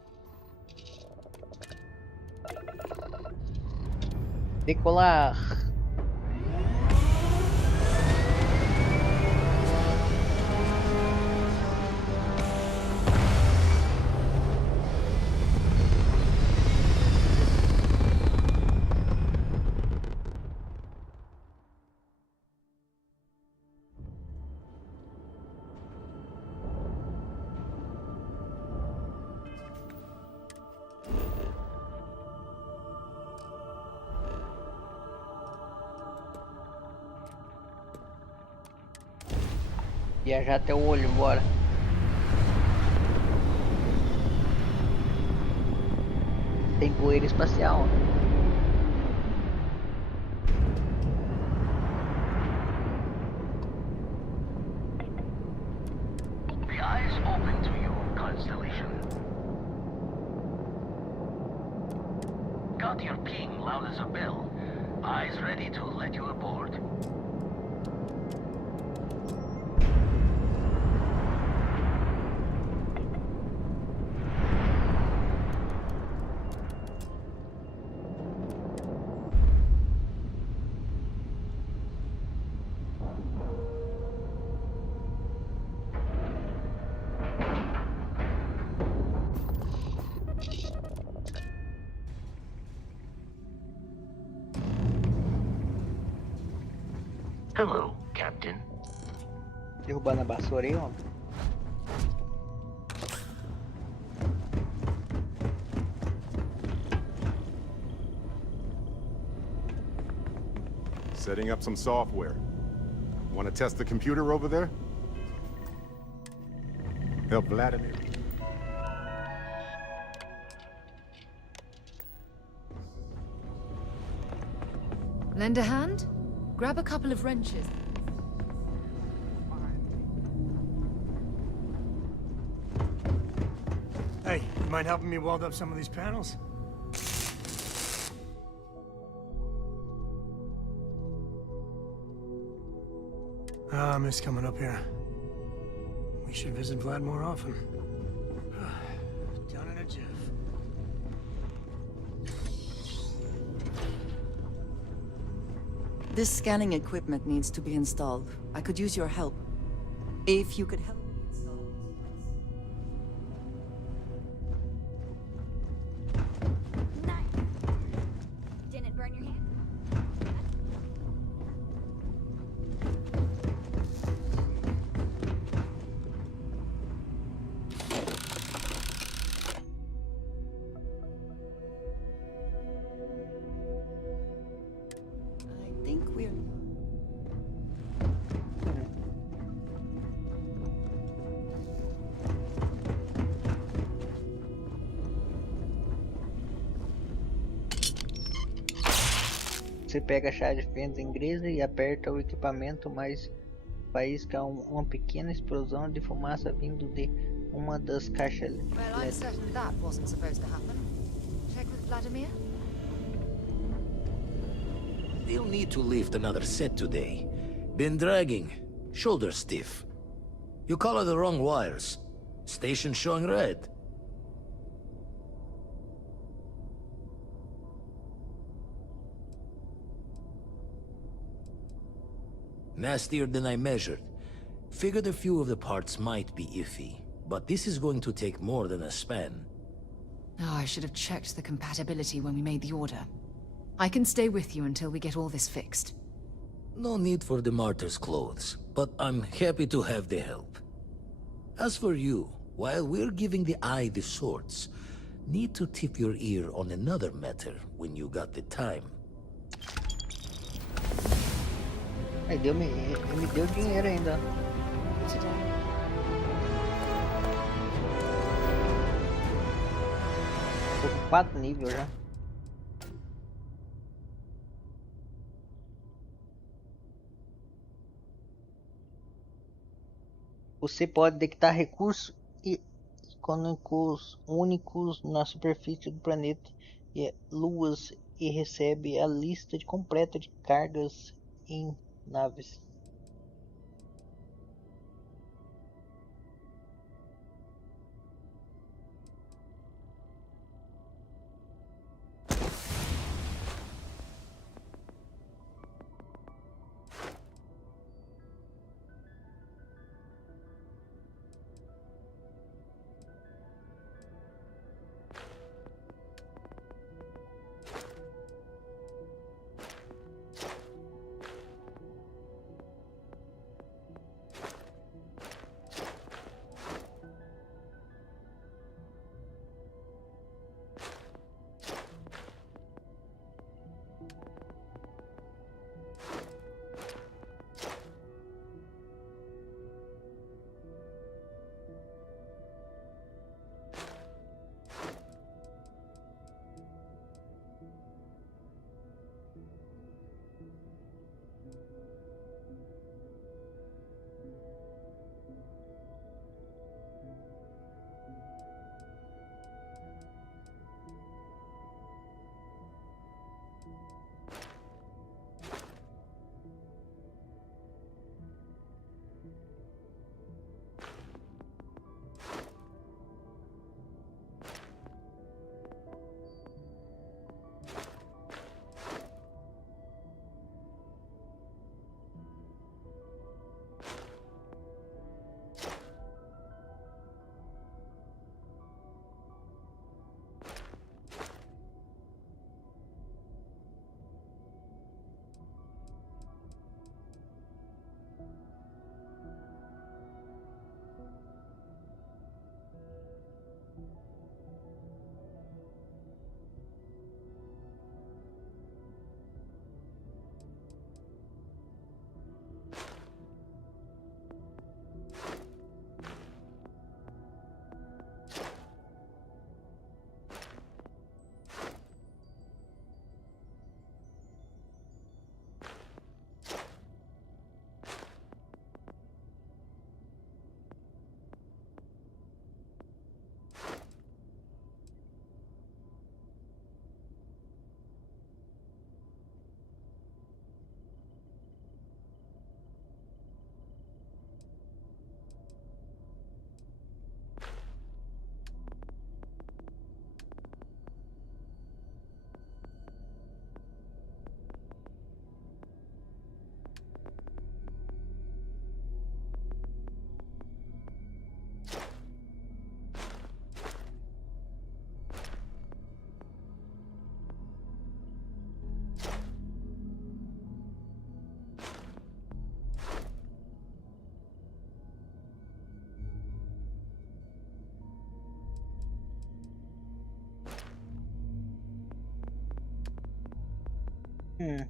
Decolar. Viajar até o olho, bora. tem poeira espacial. The eye is open to you, Constellation. Got your ping loud as a bell. Eyes ready to let you aboard. Hello, Captain. Derrubando a vassoura aí, homem. Setting up some software. Want to test the computer over there? Help Vladimir. Lend a hand? Grab a couple of wrenches. Hey, you mind helping me weld up some of these panels? I miss coming up here. We should visit Vlad more often. Done in a jiff. This scanning equipment needs to be installed. I could use your help. If you could help me install it. Didn't burn your hand? I think we're... Você pega a chave de fenda inglesa e aperta o equipamento, mas faísca uma pequena explosão de fumaça vindo de uma das caixas Well, I'm certain that wasn't supposed to happen. Check with Vladimir? They'll need to lift another set today. Been dragging. Shoulder stiff. You color the wrong wires. Station showing red. Nastier than I measured. Figured a few of the parts might be iffy, but this is going to take more than a span. Oh, I should have checked the compatibility when we made the order. I can stay with you until we get all this fixed. No need for the martyr's clothes, but I'm happy to have the help. As for you, while we're giving the eye the swords, need to tip your ear on another matter when you got the time. Ele me deu dinheiro ainda. Tô com 4 níveis já. Você pode detectar recursos icônicos únicos na superfície do planeta e luas e recebe a lista completa de cargas em naves. Hum.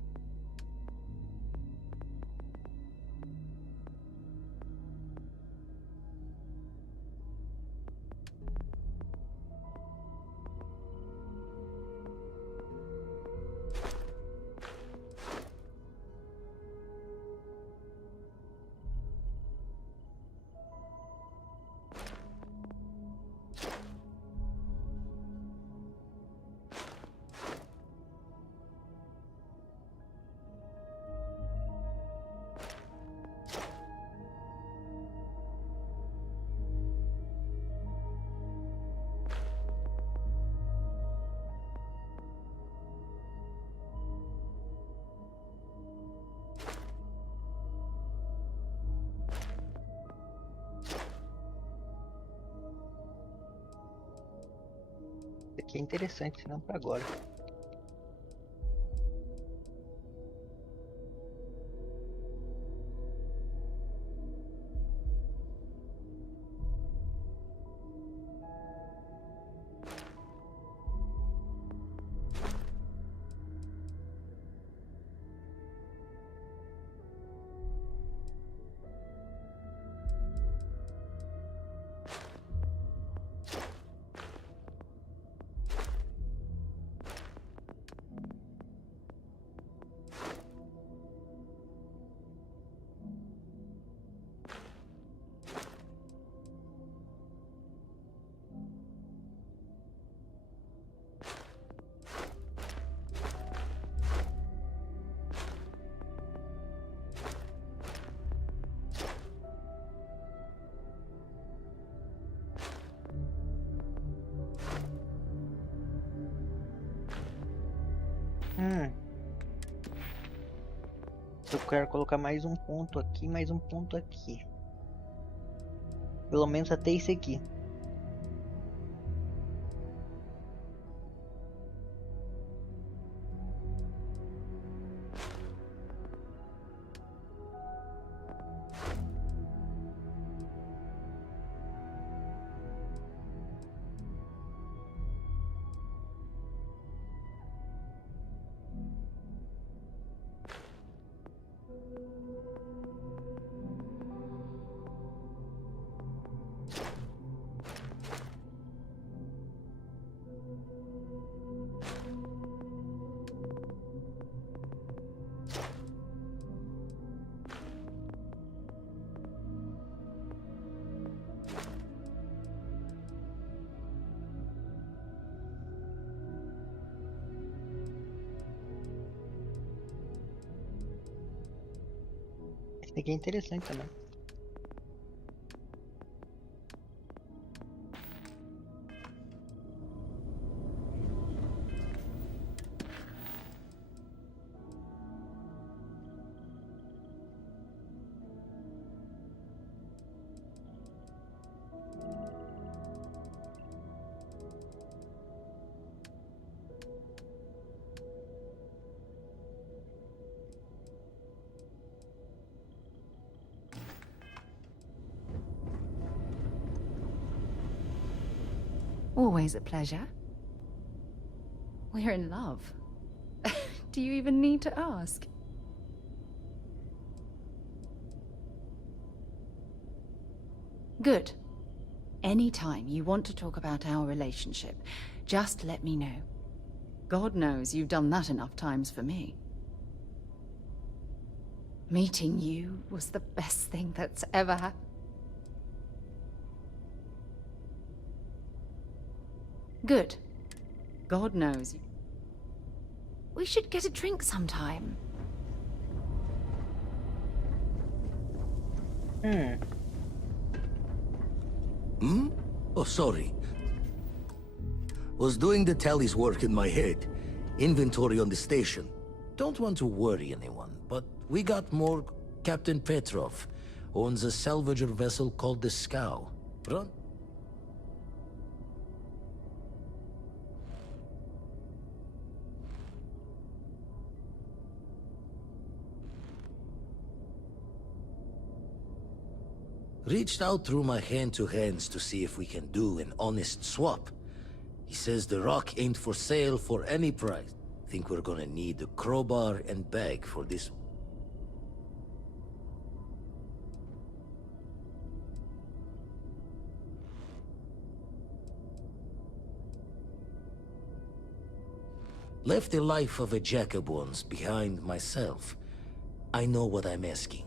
Isso aqui é interessante, não para agora. Eu quero colocar mais um ponto aqui, mais um ponto aqui. Pelo menos até esse aqui. Esse aqui é interessante também. Always a pleasure. We're in love. Do you even need to ask? Good. Anytime you want to talk about our relationship, just let me know. God knows you've done that enough times for me. Meeting you was the best thing that's ever happened. Good. God knows. We should get a drink sometime. Oh, sorry. Was doing the tally's work in my head. Inventory on the station. Don't want to worry anyone, but we got more. Captain Petrov owns a salvager vessel called the Scow. Run. Reached out through my hand-to-hands to see if we can do an honest swap. He says the rock ain't for sale for any price. Think we're gonna need a crowbar and bag for this. Left the life of a jacob once behind myself. I know what I'm asking.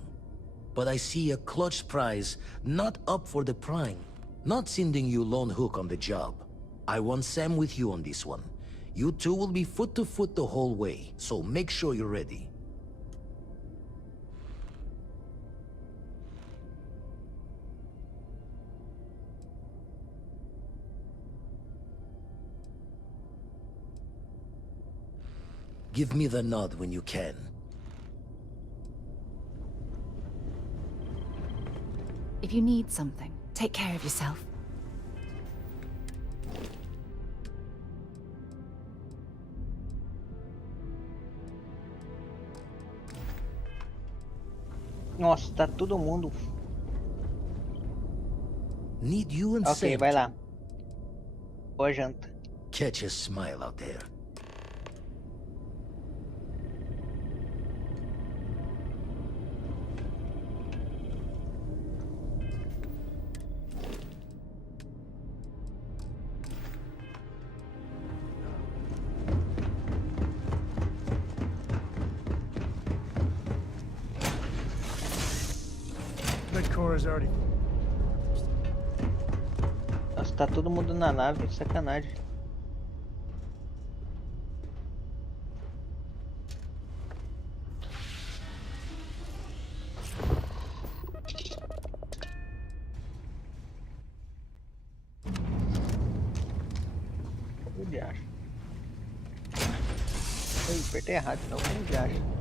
But I see a clutch prize not up for the prime. Not sending you lone hook on the job. I want Sam with you on this one. You two will be foot to foot the whole way, so make sure you're ready. Give me the nod when you can. If you need something, take care of yourself. Nossa, tá todo mundo. Need you and Ok, Sam. vai lá. Boa janta. Catch a smile out there. Already. Nossa, tá todo mundo na nave, sacanagem. Onde acha? Ei, apertei errado, não. Onde acha?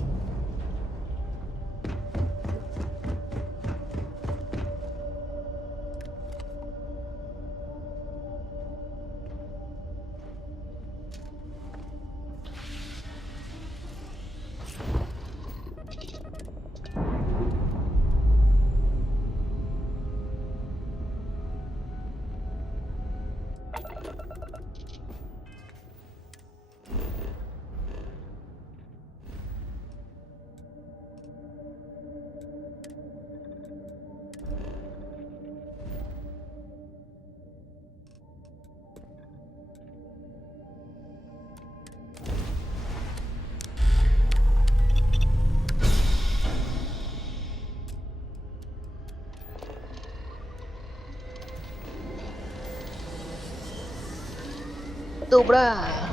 Dobrar.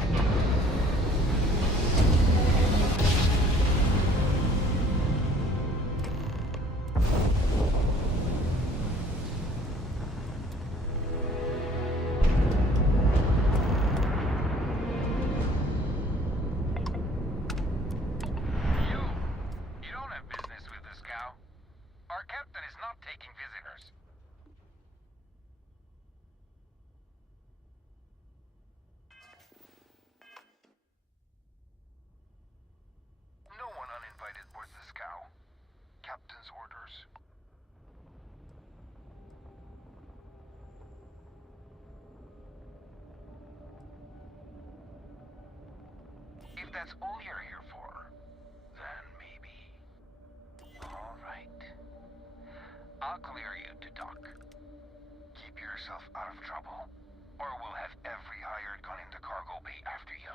If that's all you're here for, then maybe. All right. I'll clear you to talk. Keep yourself out of trouble, or we'll have every hired gun in the cargo bay after you.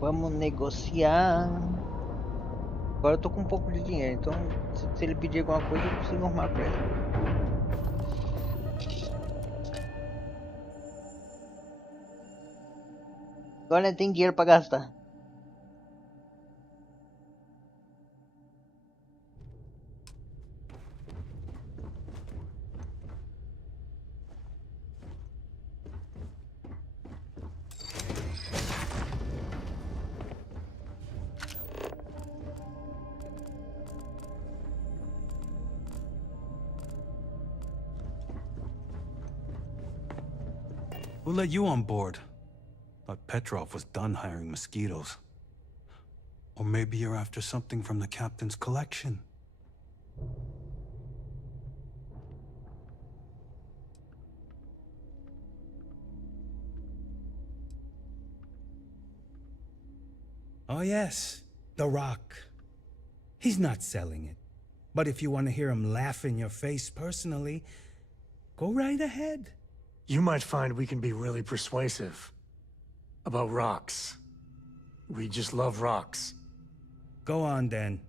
Vamos negociar. Agora eu tô com um pouco de dinheiro, então se ele pedir alguma coisa eu consigo arrumar pra ele. Agora tem dinheiro pra gastar. Who let you on board? Thought Petrov was done hiring mosquitoes. Or maybe you're after something from the captain's collection. Oh yes, the rock. He's not selling it. But if you want to hear him laugh in your face personally, go right ahead. You might find we can be really persuasive. About rocks. We just love rocks. Go on then.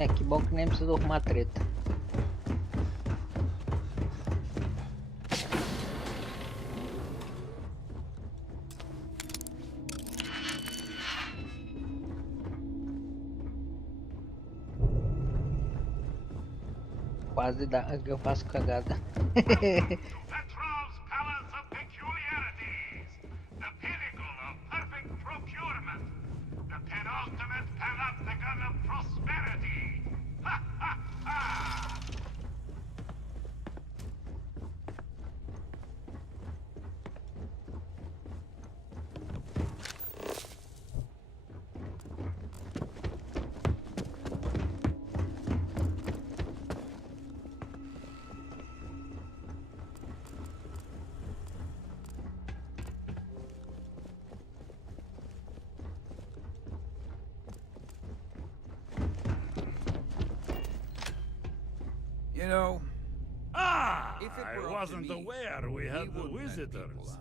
É, que bom que nem precisa arrumar treta. Quase dá, eu faço cagada. You know, I wasn't aware we had the visitors.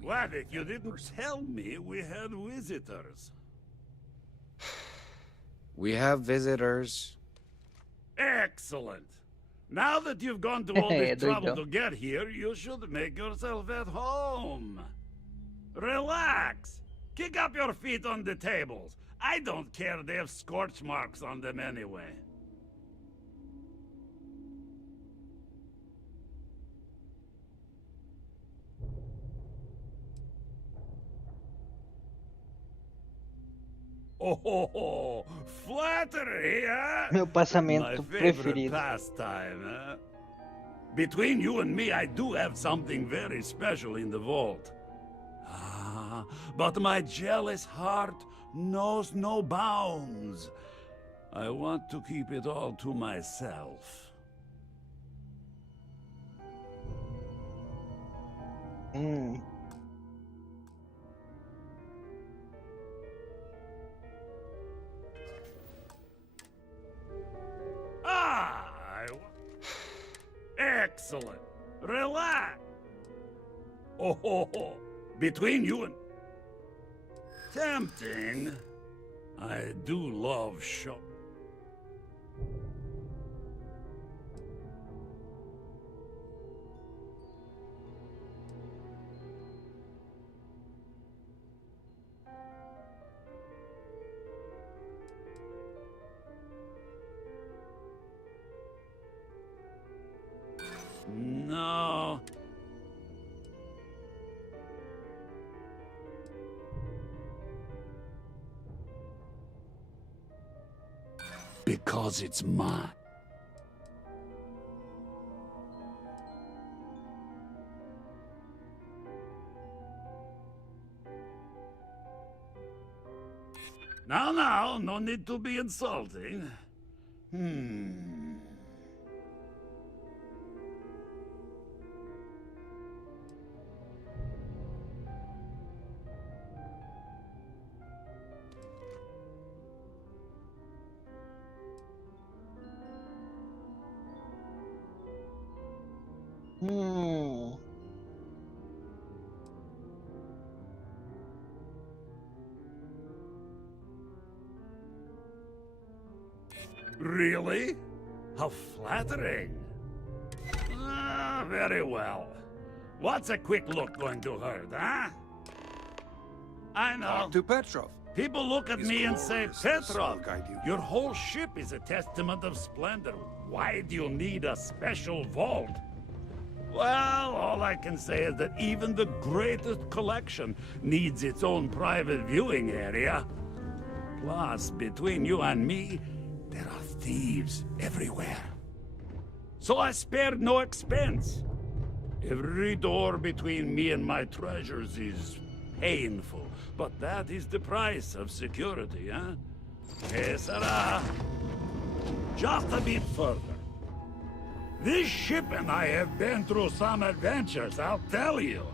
What if you didn't tell me we had visitors? we have visitors. Excellent. Now that you've gone to all this trouble to get here, you should make yourself at home. Relax. Kick up your feet on the tables. I don't care, they have scorch marks on them anyway. Oh, flattery, huh? Meu passamento My favorite preferido. pastime, huh? Between you and me, I do have something very special in the vault. Ah, but my jealous heart knows no bounds. I want to keep it all to myself. Excellent. Relax. Oh, between you and... Tempting. I do love show. No. Because it's mine. Now, no need to be insulting. Really? How flattering. Very well. What's a quick look going to hurt, huh? I know. Talk to Petrov. People look at me and say, Petrov, your whole ship is a testament of splendor. Why do you need a special vault? Well, all I can say is that even the greatest collection needs its own private viewing area. Plus, between you and me, there are thieves everywhere. So I spared no expense. Every door between me and my treasures is painful, but that is the price of security, huh? Que sera? Just a bit further. This ship and I have been through some adventures, I'll tell you.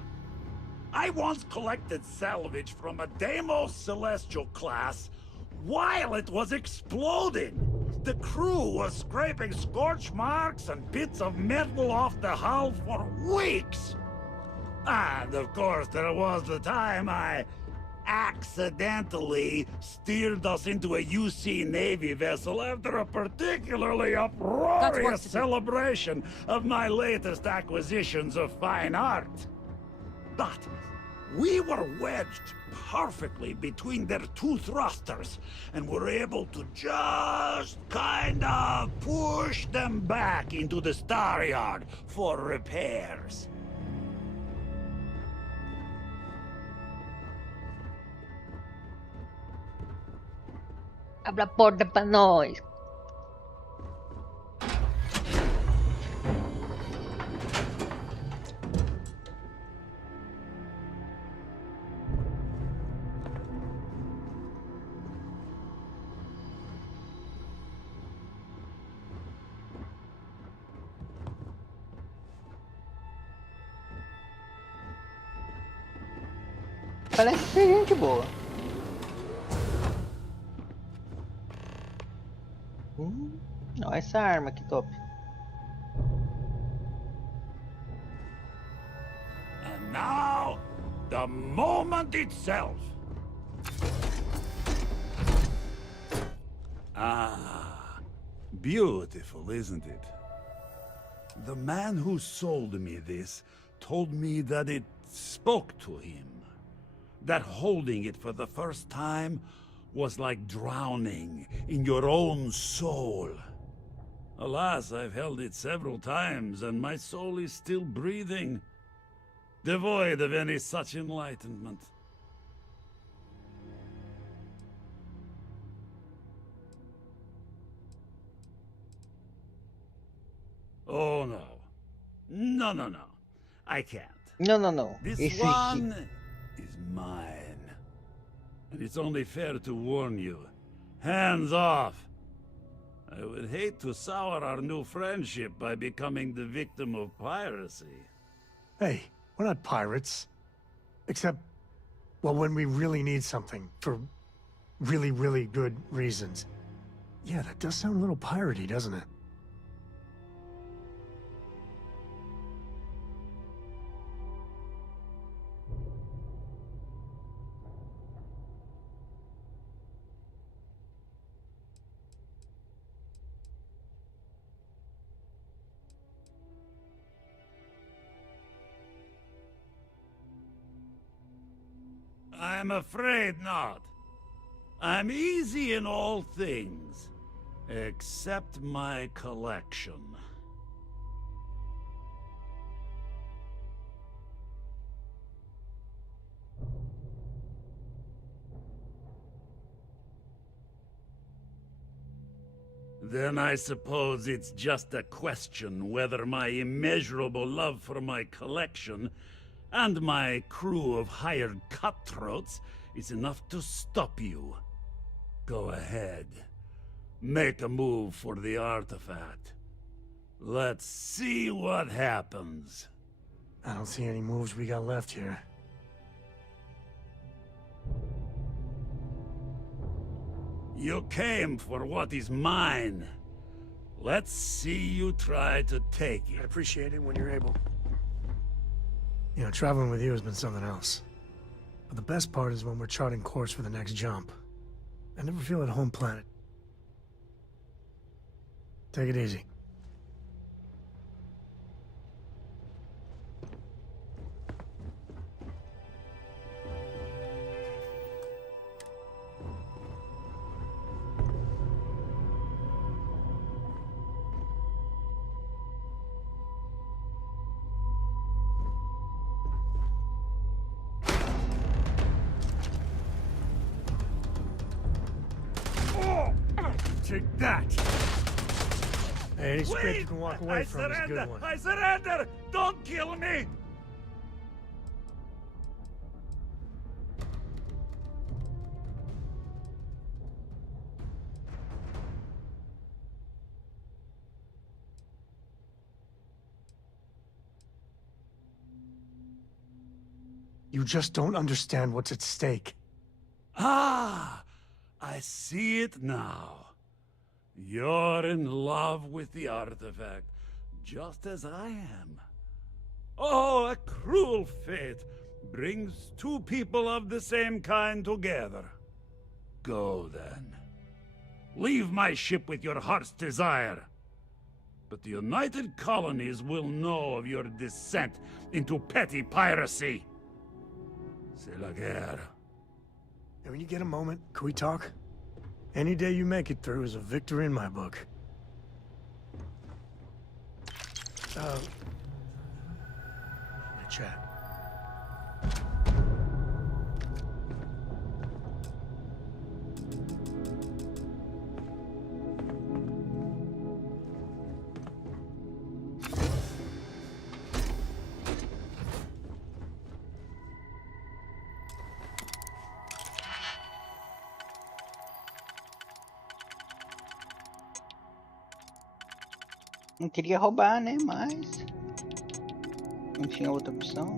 I once collected salvage from a Deimos Celestial class while it was exploding. The crew was scraping scorch marks and bits of metal off the hull for weeks. And of course, there was the time I accidentally steered us into a UC Navy vessel after a particularly uproarious celebration of my latest acquisitions of fine art. But we were wedged perfectly between their two thrusters, and were able to just kind of push them back into the star yard for repairs. Abra a porta pra nós. Parece ser gente boa. Olha essa arma que top. And now, the moment itself. Ah, beautiful, isn't it? The man who sold me this told me that it spoke to him. That holding it for the first time was like drowning in your own soul. Alas, I've held it several times, and my soul is still breathing, devoid of any such enlightenment. Oh, no. No, no, no. I can't. No. This one is mine. And it's only fair to warn you. Hands off! I would hate to sour our new friendship by becoming the victim of piracy. Hey, we're not pirates. Except, well, when we really need something for really, really good reasons. Yeah, that does sound a little piratey, doesn't it? I'm afraid not. I'm easy in all things, except my collection. Then I suppose it's just a question whether my immeasurable love for my collection and my crew of hired cutthroats is enough to stop you. Go ahead. Make a move for the artifact. Let's see what happens. I don't see any moves we got left here. You came for what is mine. Let's see you try to take it. I appreciate it when you're able. You know, traveling with you has been something else. But the best part is when we're charting course for the next jump. I never feel at home planet. Take it easy. Take that! Hey, any script Wait! you can walk away I from is a surrender! good one. I surrender! Don't kill me! You just don't understand what's at stake. Ah! I see it now. You're in love with the artifact, just as I am. Oh, a cruel fate brings two people of the same kind together. Go then. Leave my ship with your heart's desire. But the United Colonies will know of your descent into petty piracy. C'est la guerre. Hey, when you get a moment, can we talk? Any day you make it through is a victory in my book. The chat. Não queria roubar, né? Mas não tinha outra opção.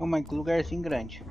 Oh, mas que lugarzinho grande.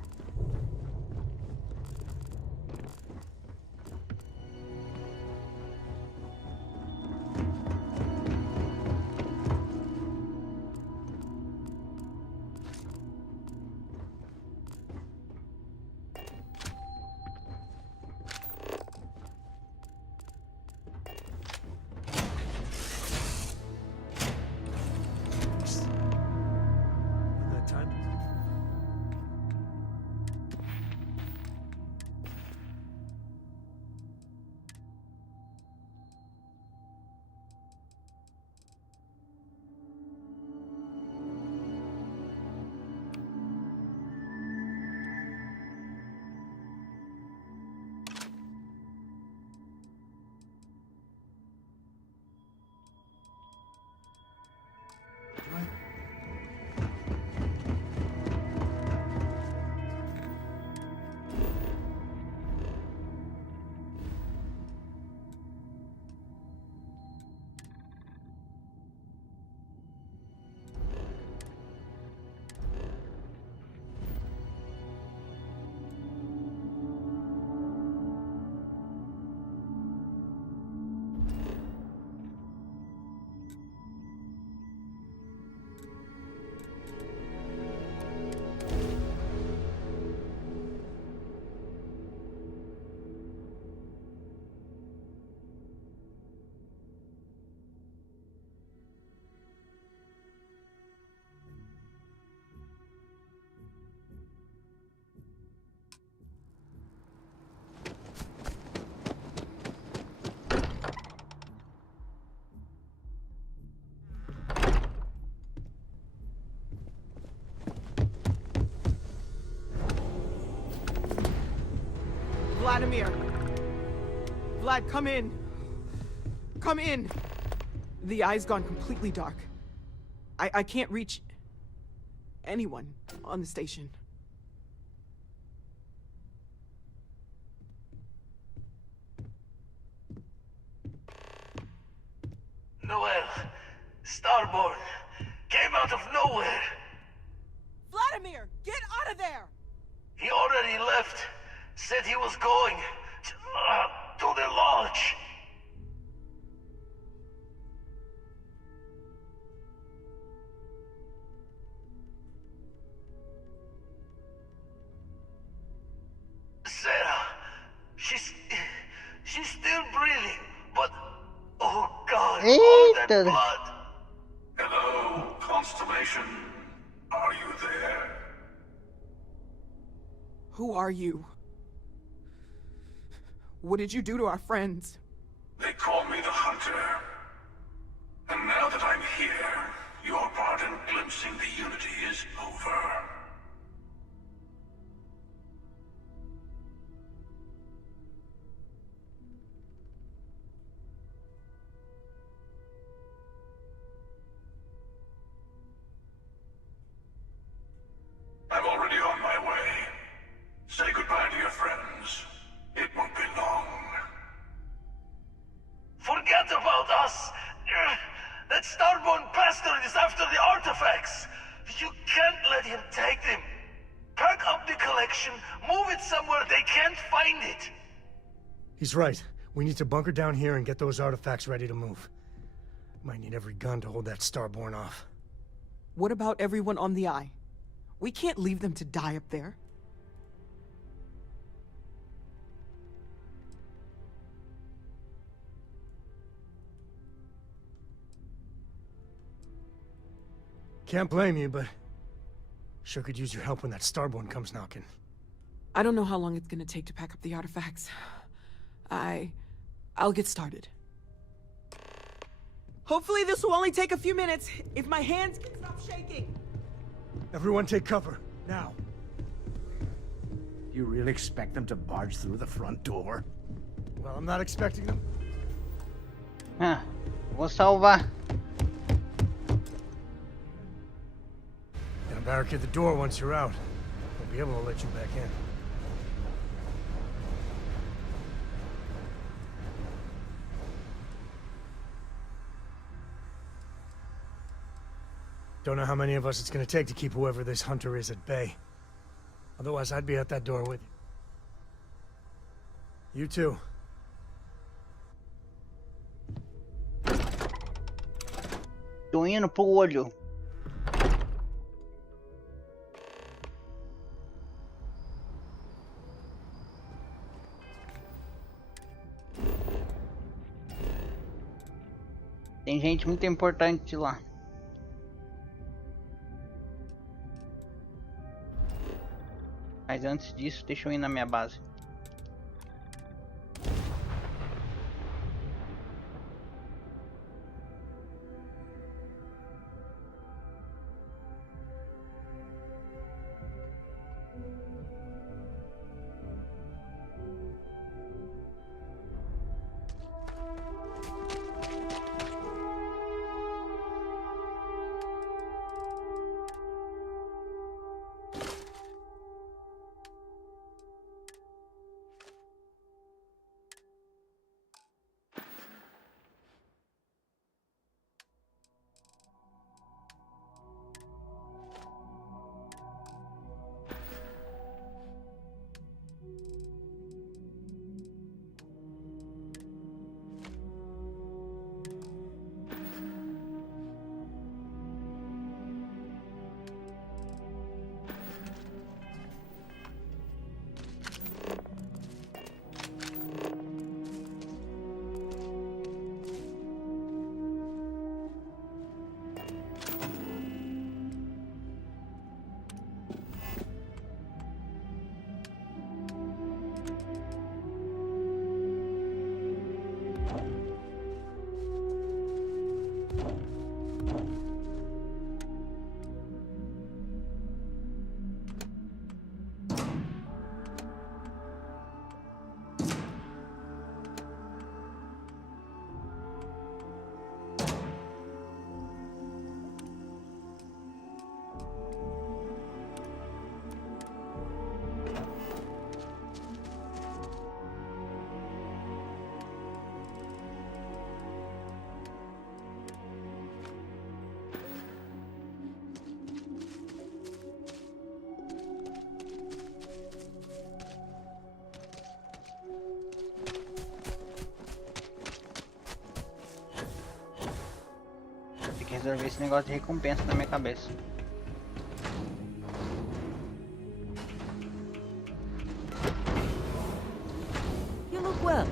Vladimir! Vlad, come in! Come in! The eye's gone completely dark. I can't reach anyone on the station. Noel, Starborn, came out of nowhere. Vladimir, get out of there! He already left. Said he was going to the lodge. Sarah, she's still breathing, but oh God, all that Eita. blood. Hello, Constellation. Are you there? Who are you? What did you do to our friends? They call me the Hunter. And now that I'm here, your part in glimpsing the Unity is over. I'm already on my way. Say goodbye to your friends. It won't be long. Forget about us. That Starborn bastard is after the artifacts. You can't let him take them. Pack up the collection, move it somewhere they can't find it. He's right. We need to bunker down here and get those artifacts ready to move. Might need every gun to hold that Starborn off. What about everyone on the Eye? We can't leave them to die up there. Can't blame you, but sure could use your help when that Starborn comes knocking. I don't know how long it's gonna take to pack up the artifacts. I'll get started. Hopefully this will only take a few minutes, if my hands can stop shaking. Everyone take cover, now. You really expect them to barge through the front door? Well, I'm not expecting them. Vou salvar. Gonna barricade the door once you're out. Won't be able to let you back in. Don't know how many of us it's gonna take to keep whoever this Hunter is at bay. Otherwise, I'd be out that door with you. You too. Tô indo pro olho. Tem gente muito importante lá. Mas antes disso, deixa eu ir na minha base. que resolver esse negócio de recompensa na minha cabeça. You look well.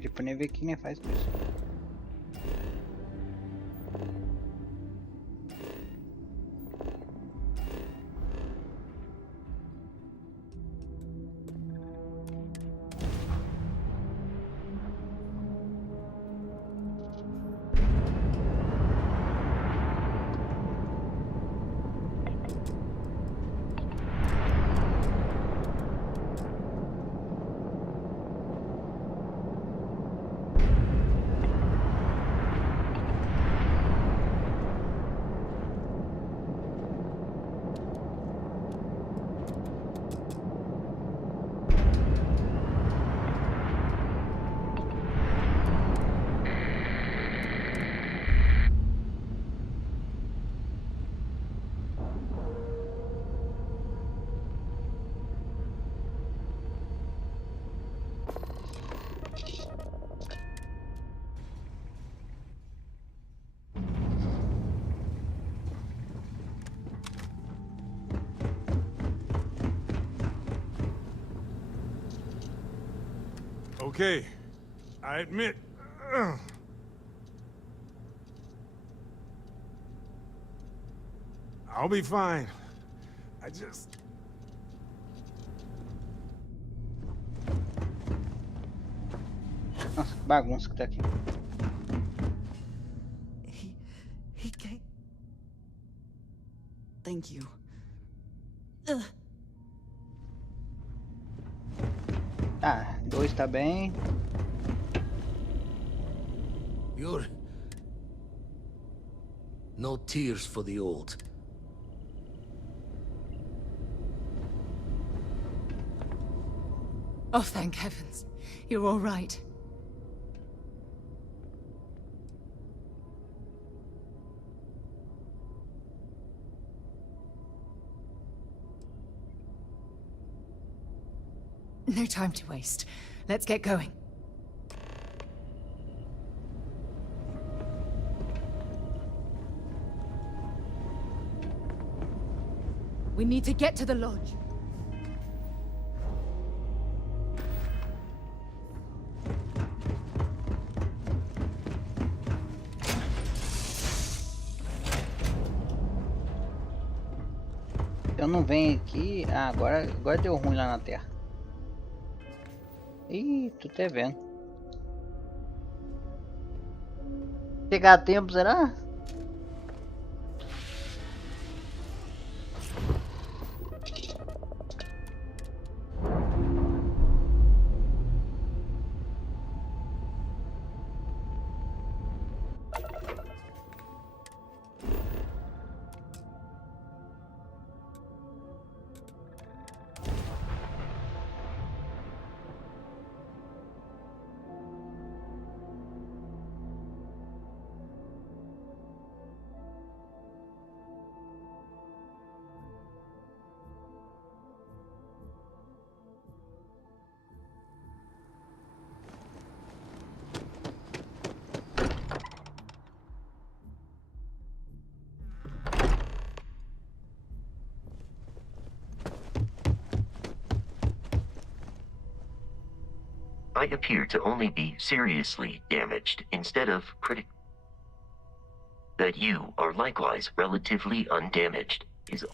Tipo, nem ver quem faz isso. Okay, I admit. I'll be fine. I just... Nossa, que bagunça que tá aqui. He came. Thank you. Tá, 2 tá bem. You're... No tears for the old. Oh, thank heavens. You're all right. No time to waste. Let's get going. We need to get to the lodge. não venho aqui... Ah, agora deu ruim lá na Terra. Ih, tô até vendo. Chegar a tempo, será? I appear to only be seriously damaged instead of critical. That you are likewise relatively undamaged is...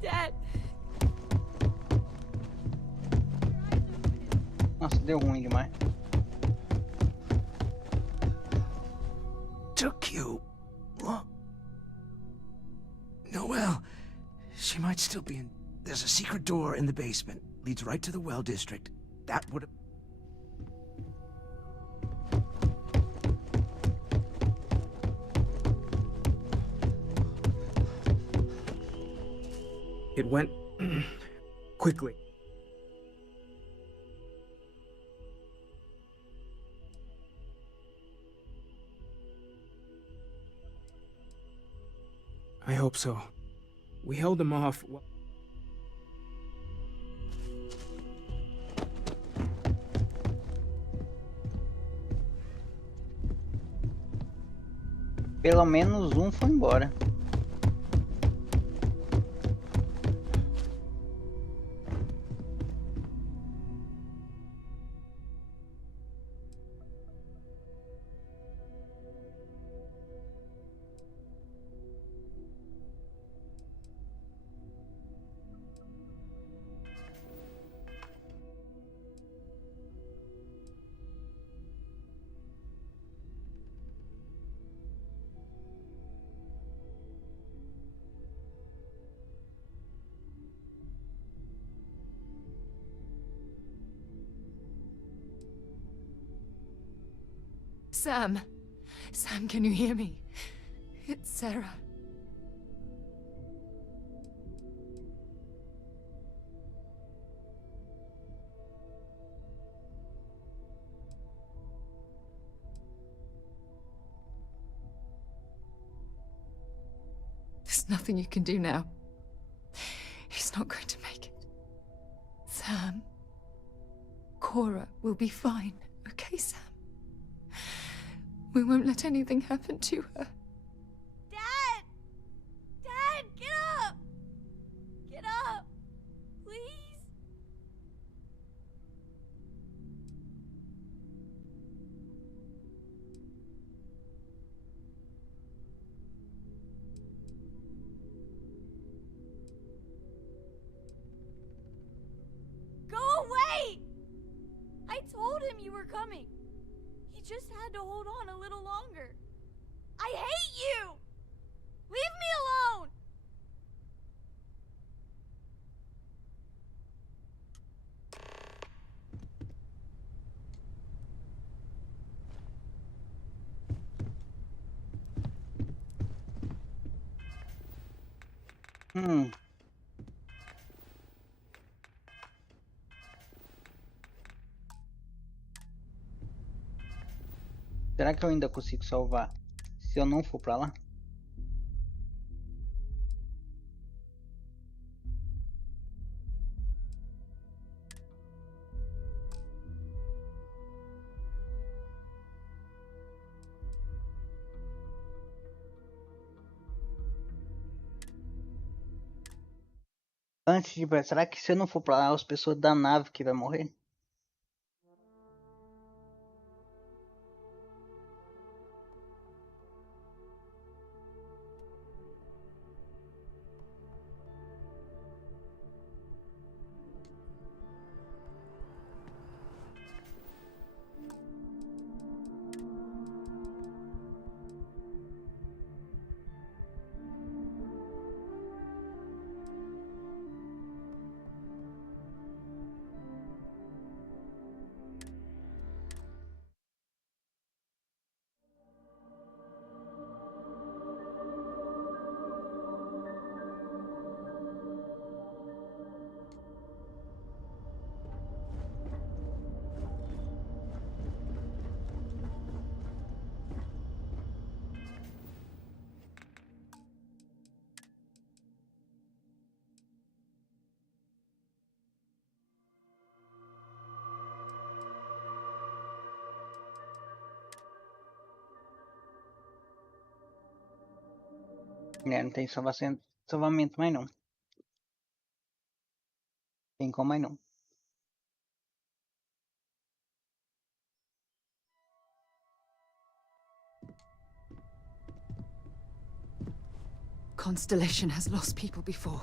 Dad. Nossa, deu ruim demais. Took you long. Noelle, she might still be in... There's a secret door in the basement. Leads right to the well district. That would have... It went quickly. I hope so. We held him off. Pelo menos um foi embora. Sam. Sam, can you hear me? It's Sarah. There's nothing you can do now. He's not going to make it. Sam. Cora will be fine, okay, Sam? We won't let anything happen to her. Dad! Dad, get up! Get up! Please? Go away! I told him you were coming. He just had to hold on a little longer. I hate you! Leave me alone! Será que eu ainda consigo salvar se eu não for pra lá? Antes de... Será que se eu não for pra lá, as pessoas da nave que vai morrer? Não tem salvamento mais não. Tem como mais não. Constellation has lost people before,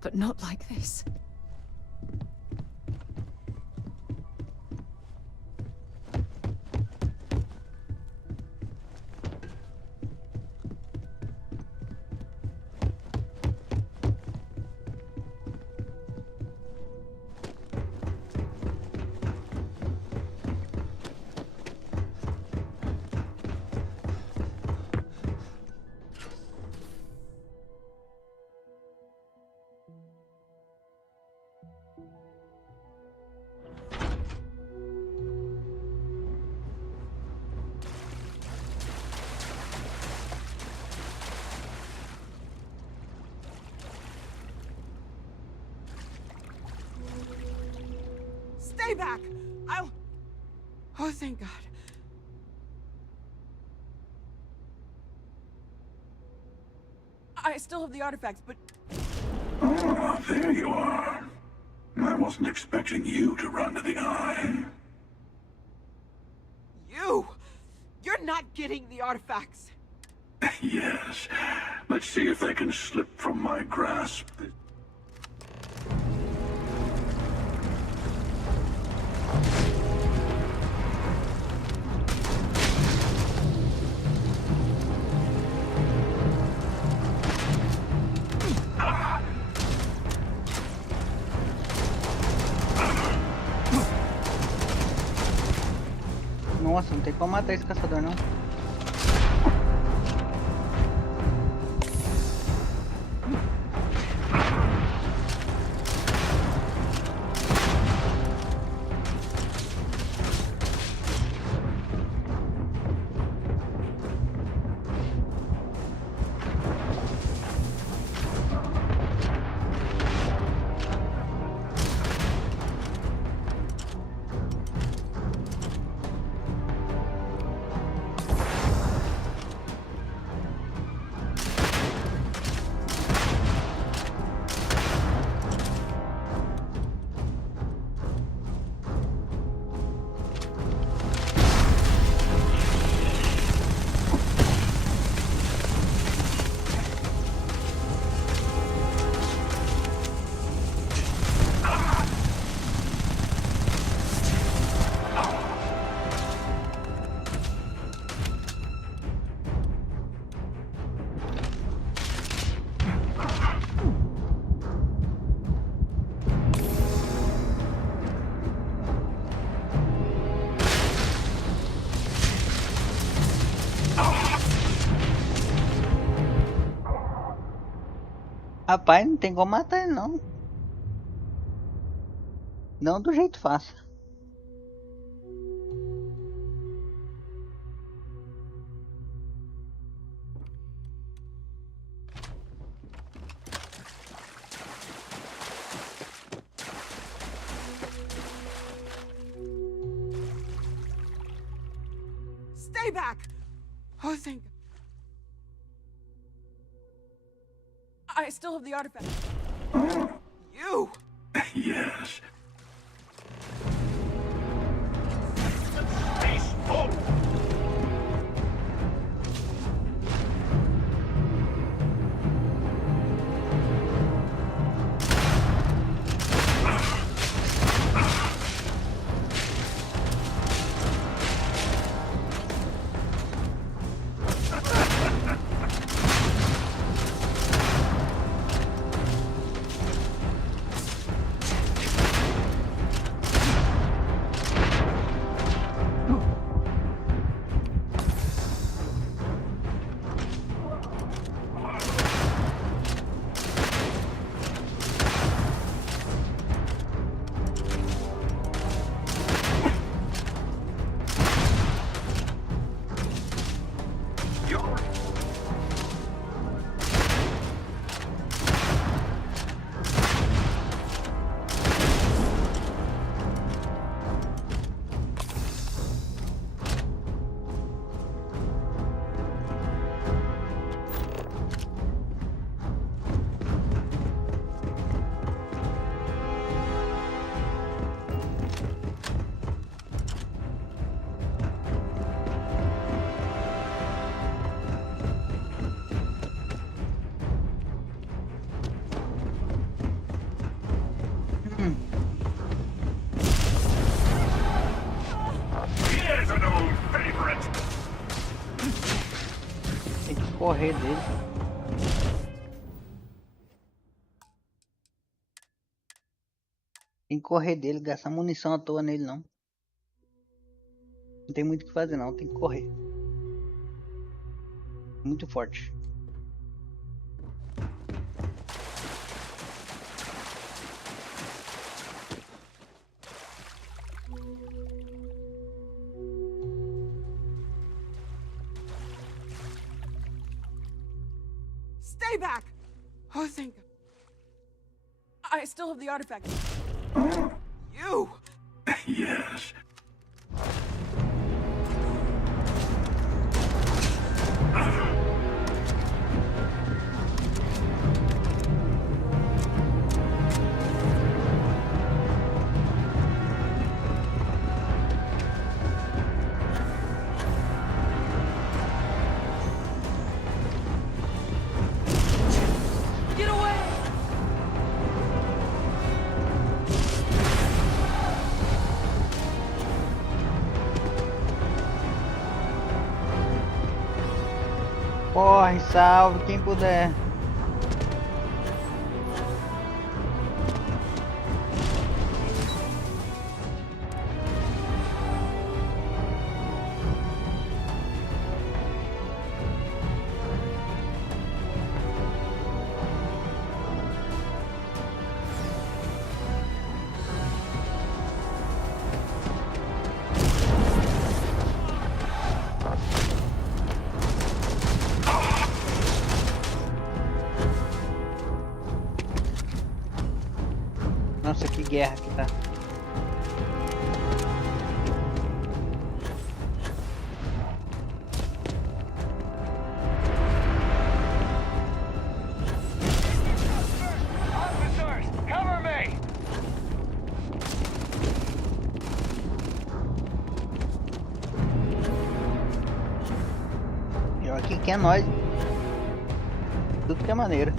but not like this. Stay back! I'll... Oh, thank God. I still have the artifacts, but... Ah, there you are. I wasn't expecting you to run to the eye. You! You're not getting the artifacts! Yes. Let's see if they can slip from my grasp. Nossa, não tem como matar esse caçador não. Rapaz, não tem como matar ele não. Não do jeito fácil. Stay back! Oh, thank God. I still have the artifact. You! Yes. correr dele. Tem que correr dele, gastar munição à toa nele não. Não tem muito o que fazer não, tem que correr. Muito forte. Stay back! Oh, thank God. I still have the artifact. You! Yes. Get away! Corre, salve quem puder. Nossa, que guerra que tá. Officers, cover me! E aqui que é nós. Tudo que é maneiro.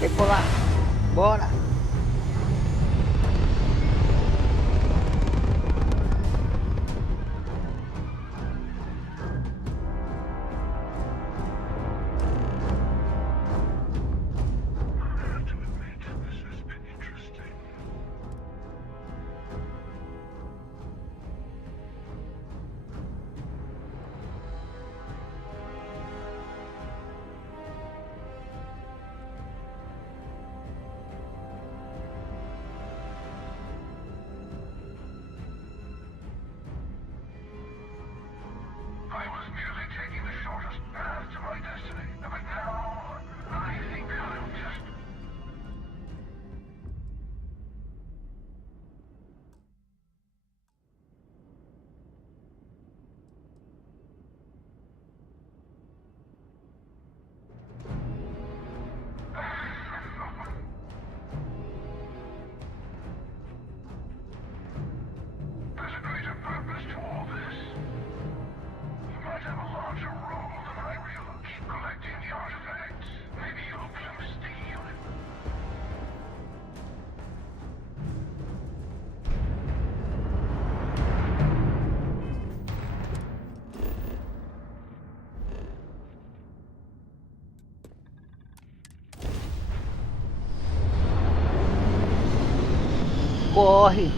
Decolar. Bora. I was merely taking the shortest path to my destiny, but now I think I'll just... There's a greater purpose to all this. You might have a larger role than I realize. Keep collecting the artifacts. Maybe you'll glimpse the unit. Corre.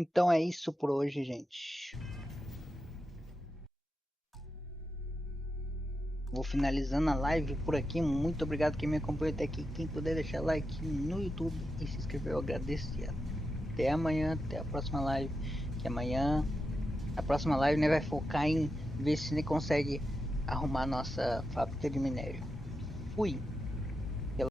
Então é isso por hoje, gente. Vou finalizando a live por aqui. Muito obrigado quem me acompanhou até aqui. Quem puder deixar like no YouTube e se inscrever, eu agradeço. E até amanhã, até a próxima live. Que amanhã, a próxima live, né, vai focar em ver se ele consegue arrumar nossa fábrica de minério. Fui!